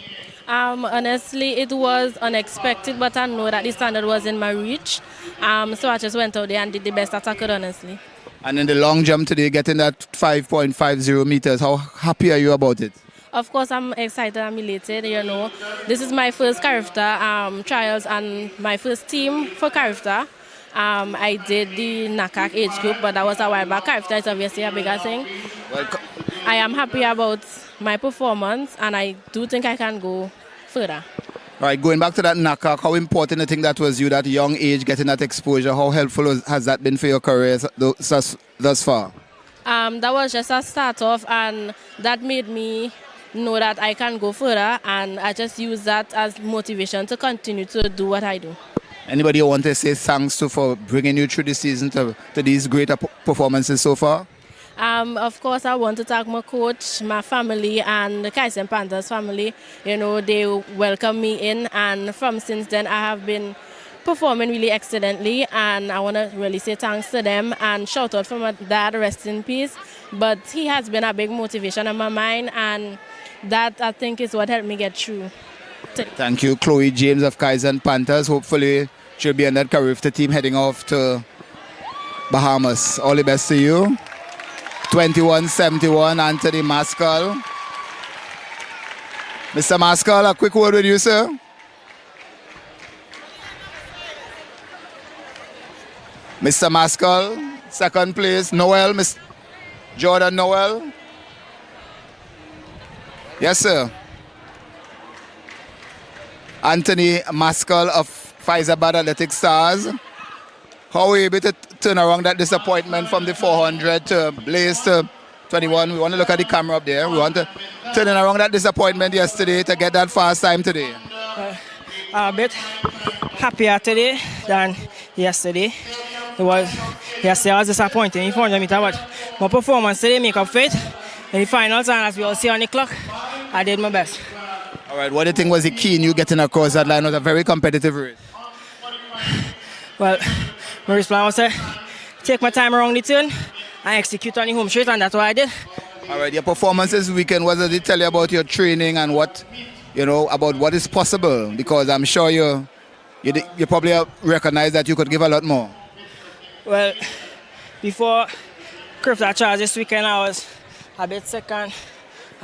Honestly, it was unexpected, but I know that the standard was in my reach. So I just went out there and did the best that I could, honestly. And in the long jump today, getting that 5.50 meters, how happy are you about it? Of course, I'm excited and elated, you know. This is my first Carifta trials and my first team for Carifta. I did the NACAC age group, but that was a while back. Carifta is obviously a bigger thing. I am happy about my performance, and I do think I can go further. All right, going back to that NACAC, how important do you think that was you, that young age, getting that exposure? How helpful has that been for your career thus far? That was just a start off, and that made me know that I can go further, and I just use that as motivation to continue to do what I do. Anybody you want to say thanks to for bringing you through the season to these great performances so far? Of course, I want to thank my coach, my family, and the Kaizen Panthers family. You know, they welcomed me in, and from since then I have been performing really excellently, and I want to really say thanks to them and shout out for my dad, rest in peace. But he has been a big motivation in my mind, and that I think is what helped me get through. Thank you, Chloe James of Kaizen Panthers. Hopefully she'll be on that Carifta team heading off to Bahamas. All the best to you. 21-71, Anthony Maskell. Mr. Maskell, a quick word with you, sir. Mr. Maskell, second place. Noel, Miss Jordan Noel. Yes, sir. Anthony Maskell of Faizabad Athletic Stars. How were you able to turn around that disappointment from the 400 to Blaze to 21? We want to look at the camera up there. We want to turn around that disappointment yesterday to get that fast time today. A bit happier today than yesterday. Yesterday was disappointing in 400 meters, but my performance today make up for it. In the finals, and as we all see on the clock, I did my best. All right, what do you think was the key in you getting across that line? It was a very competitive race. Well, my plan was to take my time around the turn and execute on the home straight, and that's what I did. All right, your performance this weekend, what did it tell you about your training and what, you know, about what is possible? Because I'm sure you probably recognize that you could give a lot more. Well, before Carifta Trials this weekend, I was a bit sick and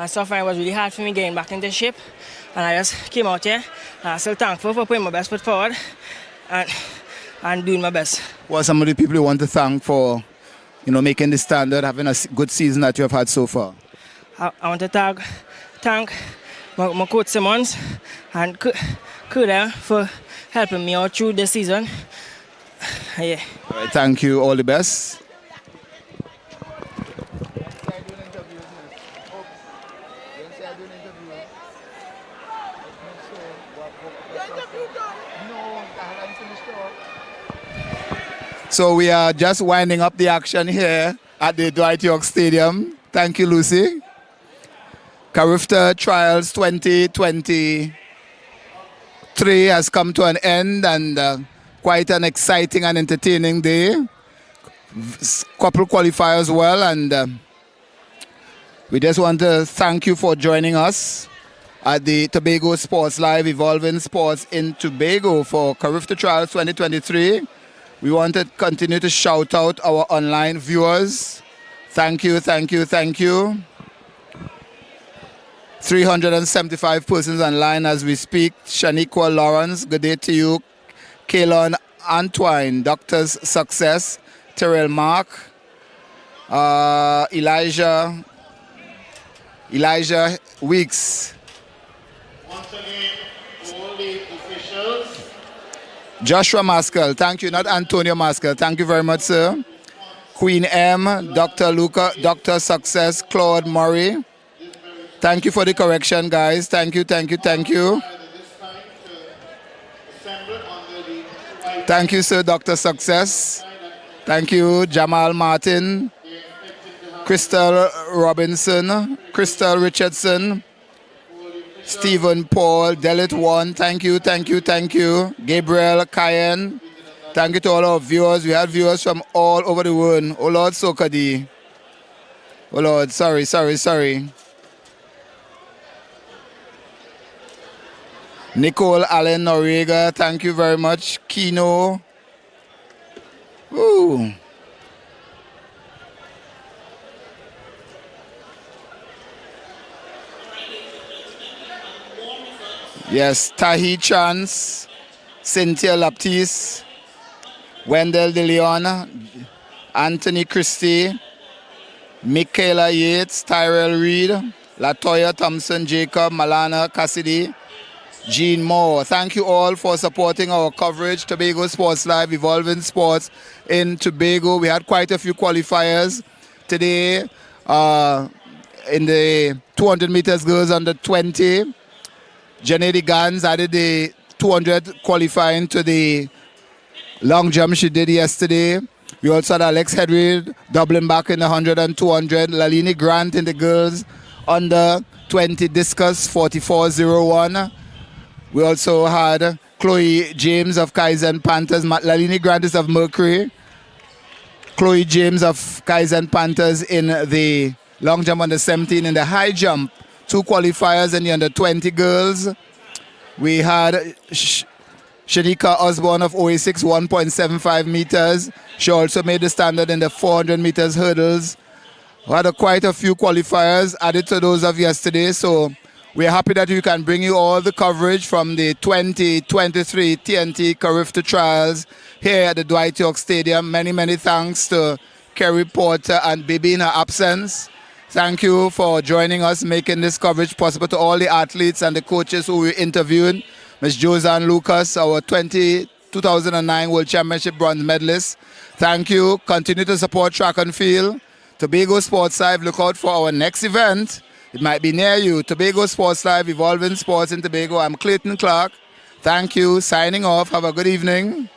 suffering. It was really hard for me getting back into shape, and I just came out here. I'm still thankful for putting my best foot forward and doing my best. What are some of the people you want to thank for, you know, making the standard, having a good season that you have had so far? I want to thank my coach Simmons and Kuda for helping me out through this season. Yeah. All right, thank you. All the best. Interview done. So we are just winding up the action here at the Dwight Yorke Stadium. Thank you, Lucy. Carifta Trials 2023 has come to an end, and quite an exciting and entertaining day. Couple qualifiers well, and we just want to thank you for joining us at the Tobago Sports Live Evolving Sports in Tobago for Carifta Trials 2023. We want to continue to shout out our online viewers. Thank you, thank you, thank you. 375 persons online as we speak. Shaniqua Lawrence, good day to you. Kaylon Antoine, Doctor's Success. Terrell Mark. Elijah Weeks. Once again, all the officials. Joshua Maskell, thank you, not Antonio Maskell. Thank you very much, sir. Queen M, Dr. Luca, Dr. Success, Claude Murray. Thank you for the correction, guys. Thank you, thank you, thank you. Thank you, sir, Dr. Success. Thank you, Jamal Martin, Crystal Robinson, Crystal Richardson, Stephen Paul, Delit One. Thank you, thank you, thank you. Gabriel Cayenne. Thank you to all our viewers. We had viewers from all over the world. Oh Lord, Sokadi. Oh Lord, sorry. Nicole Allen Noriega, thank you very much. Kino. Ooh. Yes, Tahi Chance, Cynthia Laptis, Wendell De Leon, Anthony Christie, Michaela Yates, Tyrell Reed, Latoya Thompson, Jacob, Malana Cassidy, Jean Moore. Thank you all for supporting our coverage. Tobago Sports Live, Evolving Sports in Tobago. We had quite a few qualifiers today in the 200 meters girls under 20. Janedy Gans added the 200 qualifying to the long jump she did yesterday. We also had Alex Hedrid doubling back in the 100 and 200. Lalini Grant in the girls under 20 discus 44.01. We also had Chloe James of Kaizen Panthers. Lalini Grant is of Mercury. Chloe James of Kaizen Panthers in the long jump under 17. In the high jump, 2 qualifiers in the under 20 girls. We had Shanika Osborne of OA6, 1.75 meters. She also made the standard in the 400 meters hurdles. We had quite a few qualifiers added to those of yesterday, so we're happy that we can bring you all the coverage from the 2023 TNT Carifta Trials here at the Dwight Yorke Stadium. Many thanks to Kerry Porter and Bibi in her absence. Thank you for joining us, making this coverage possible, to all the athletes and the coaches who we interviewed. Ms. Josanne Lucas, our 2009 World Championship bronze medalist. Thank you. Continue to support track and field. Tobago Sports Live, look out for our next event. It might be near you. Tobago Sports Live, Evolving Sports in Tobago. I'm Clayton Clark. Thank you. Signing off. Have a good evening.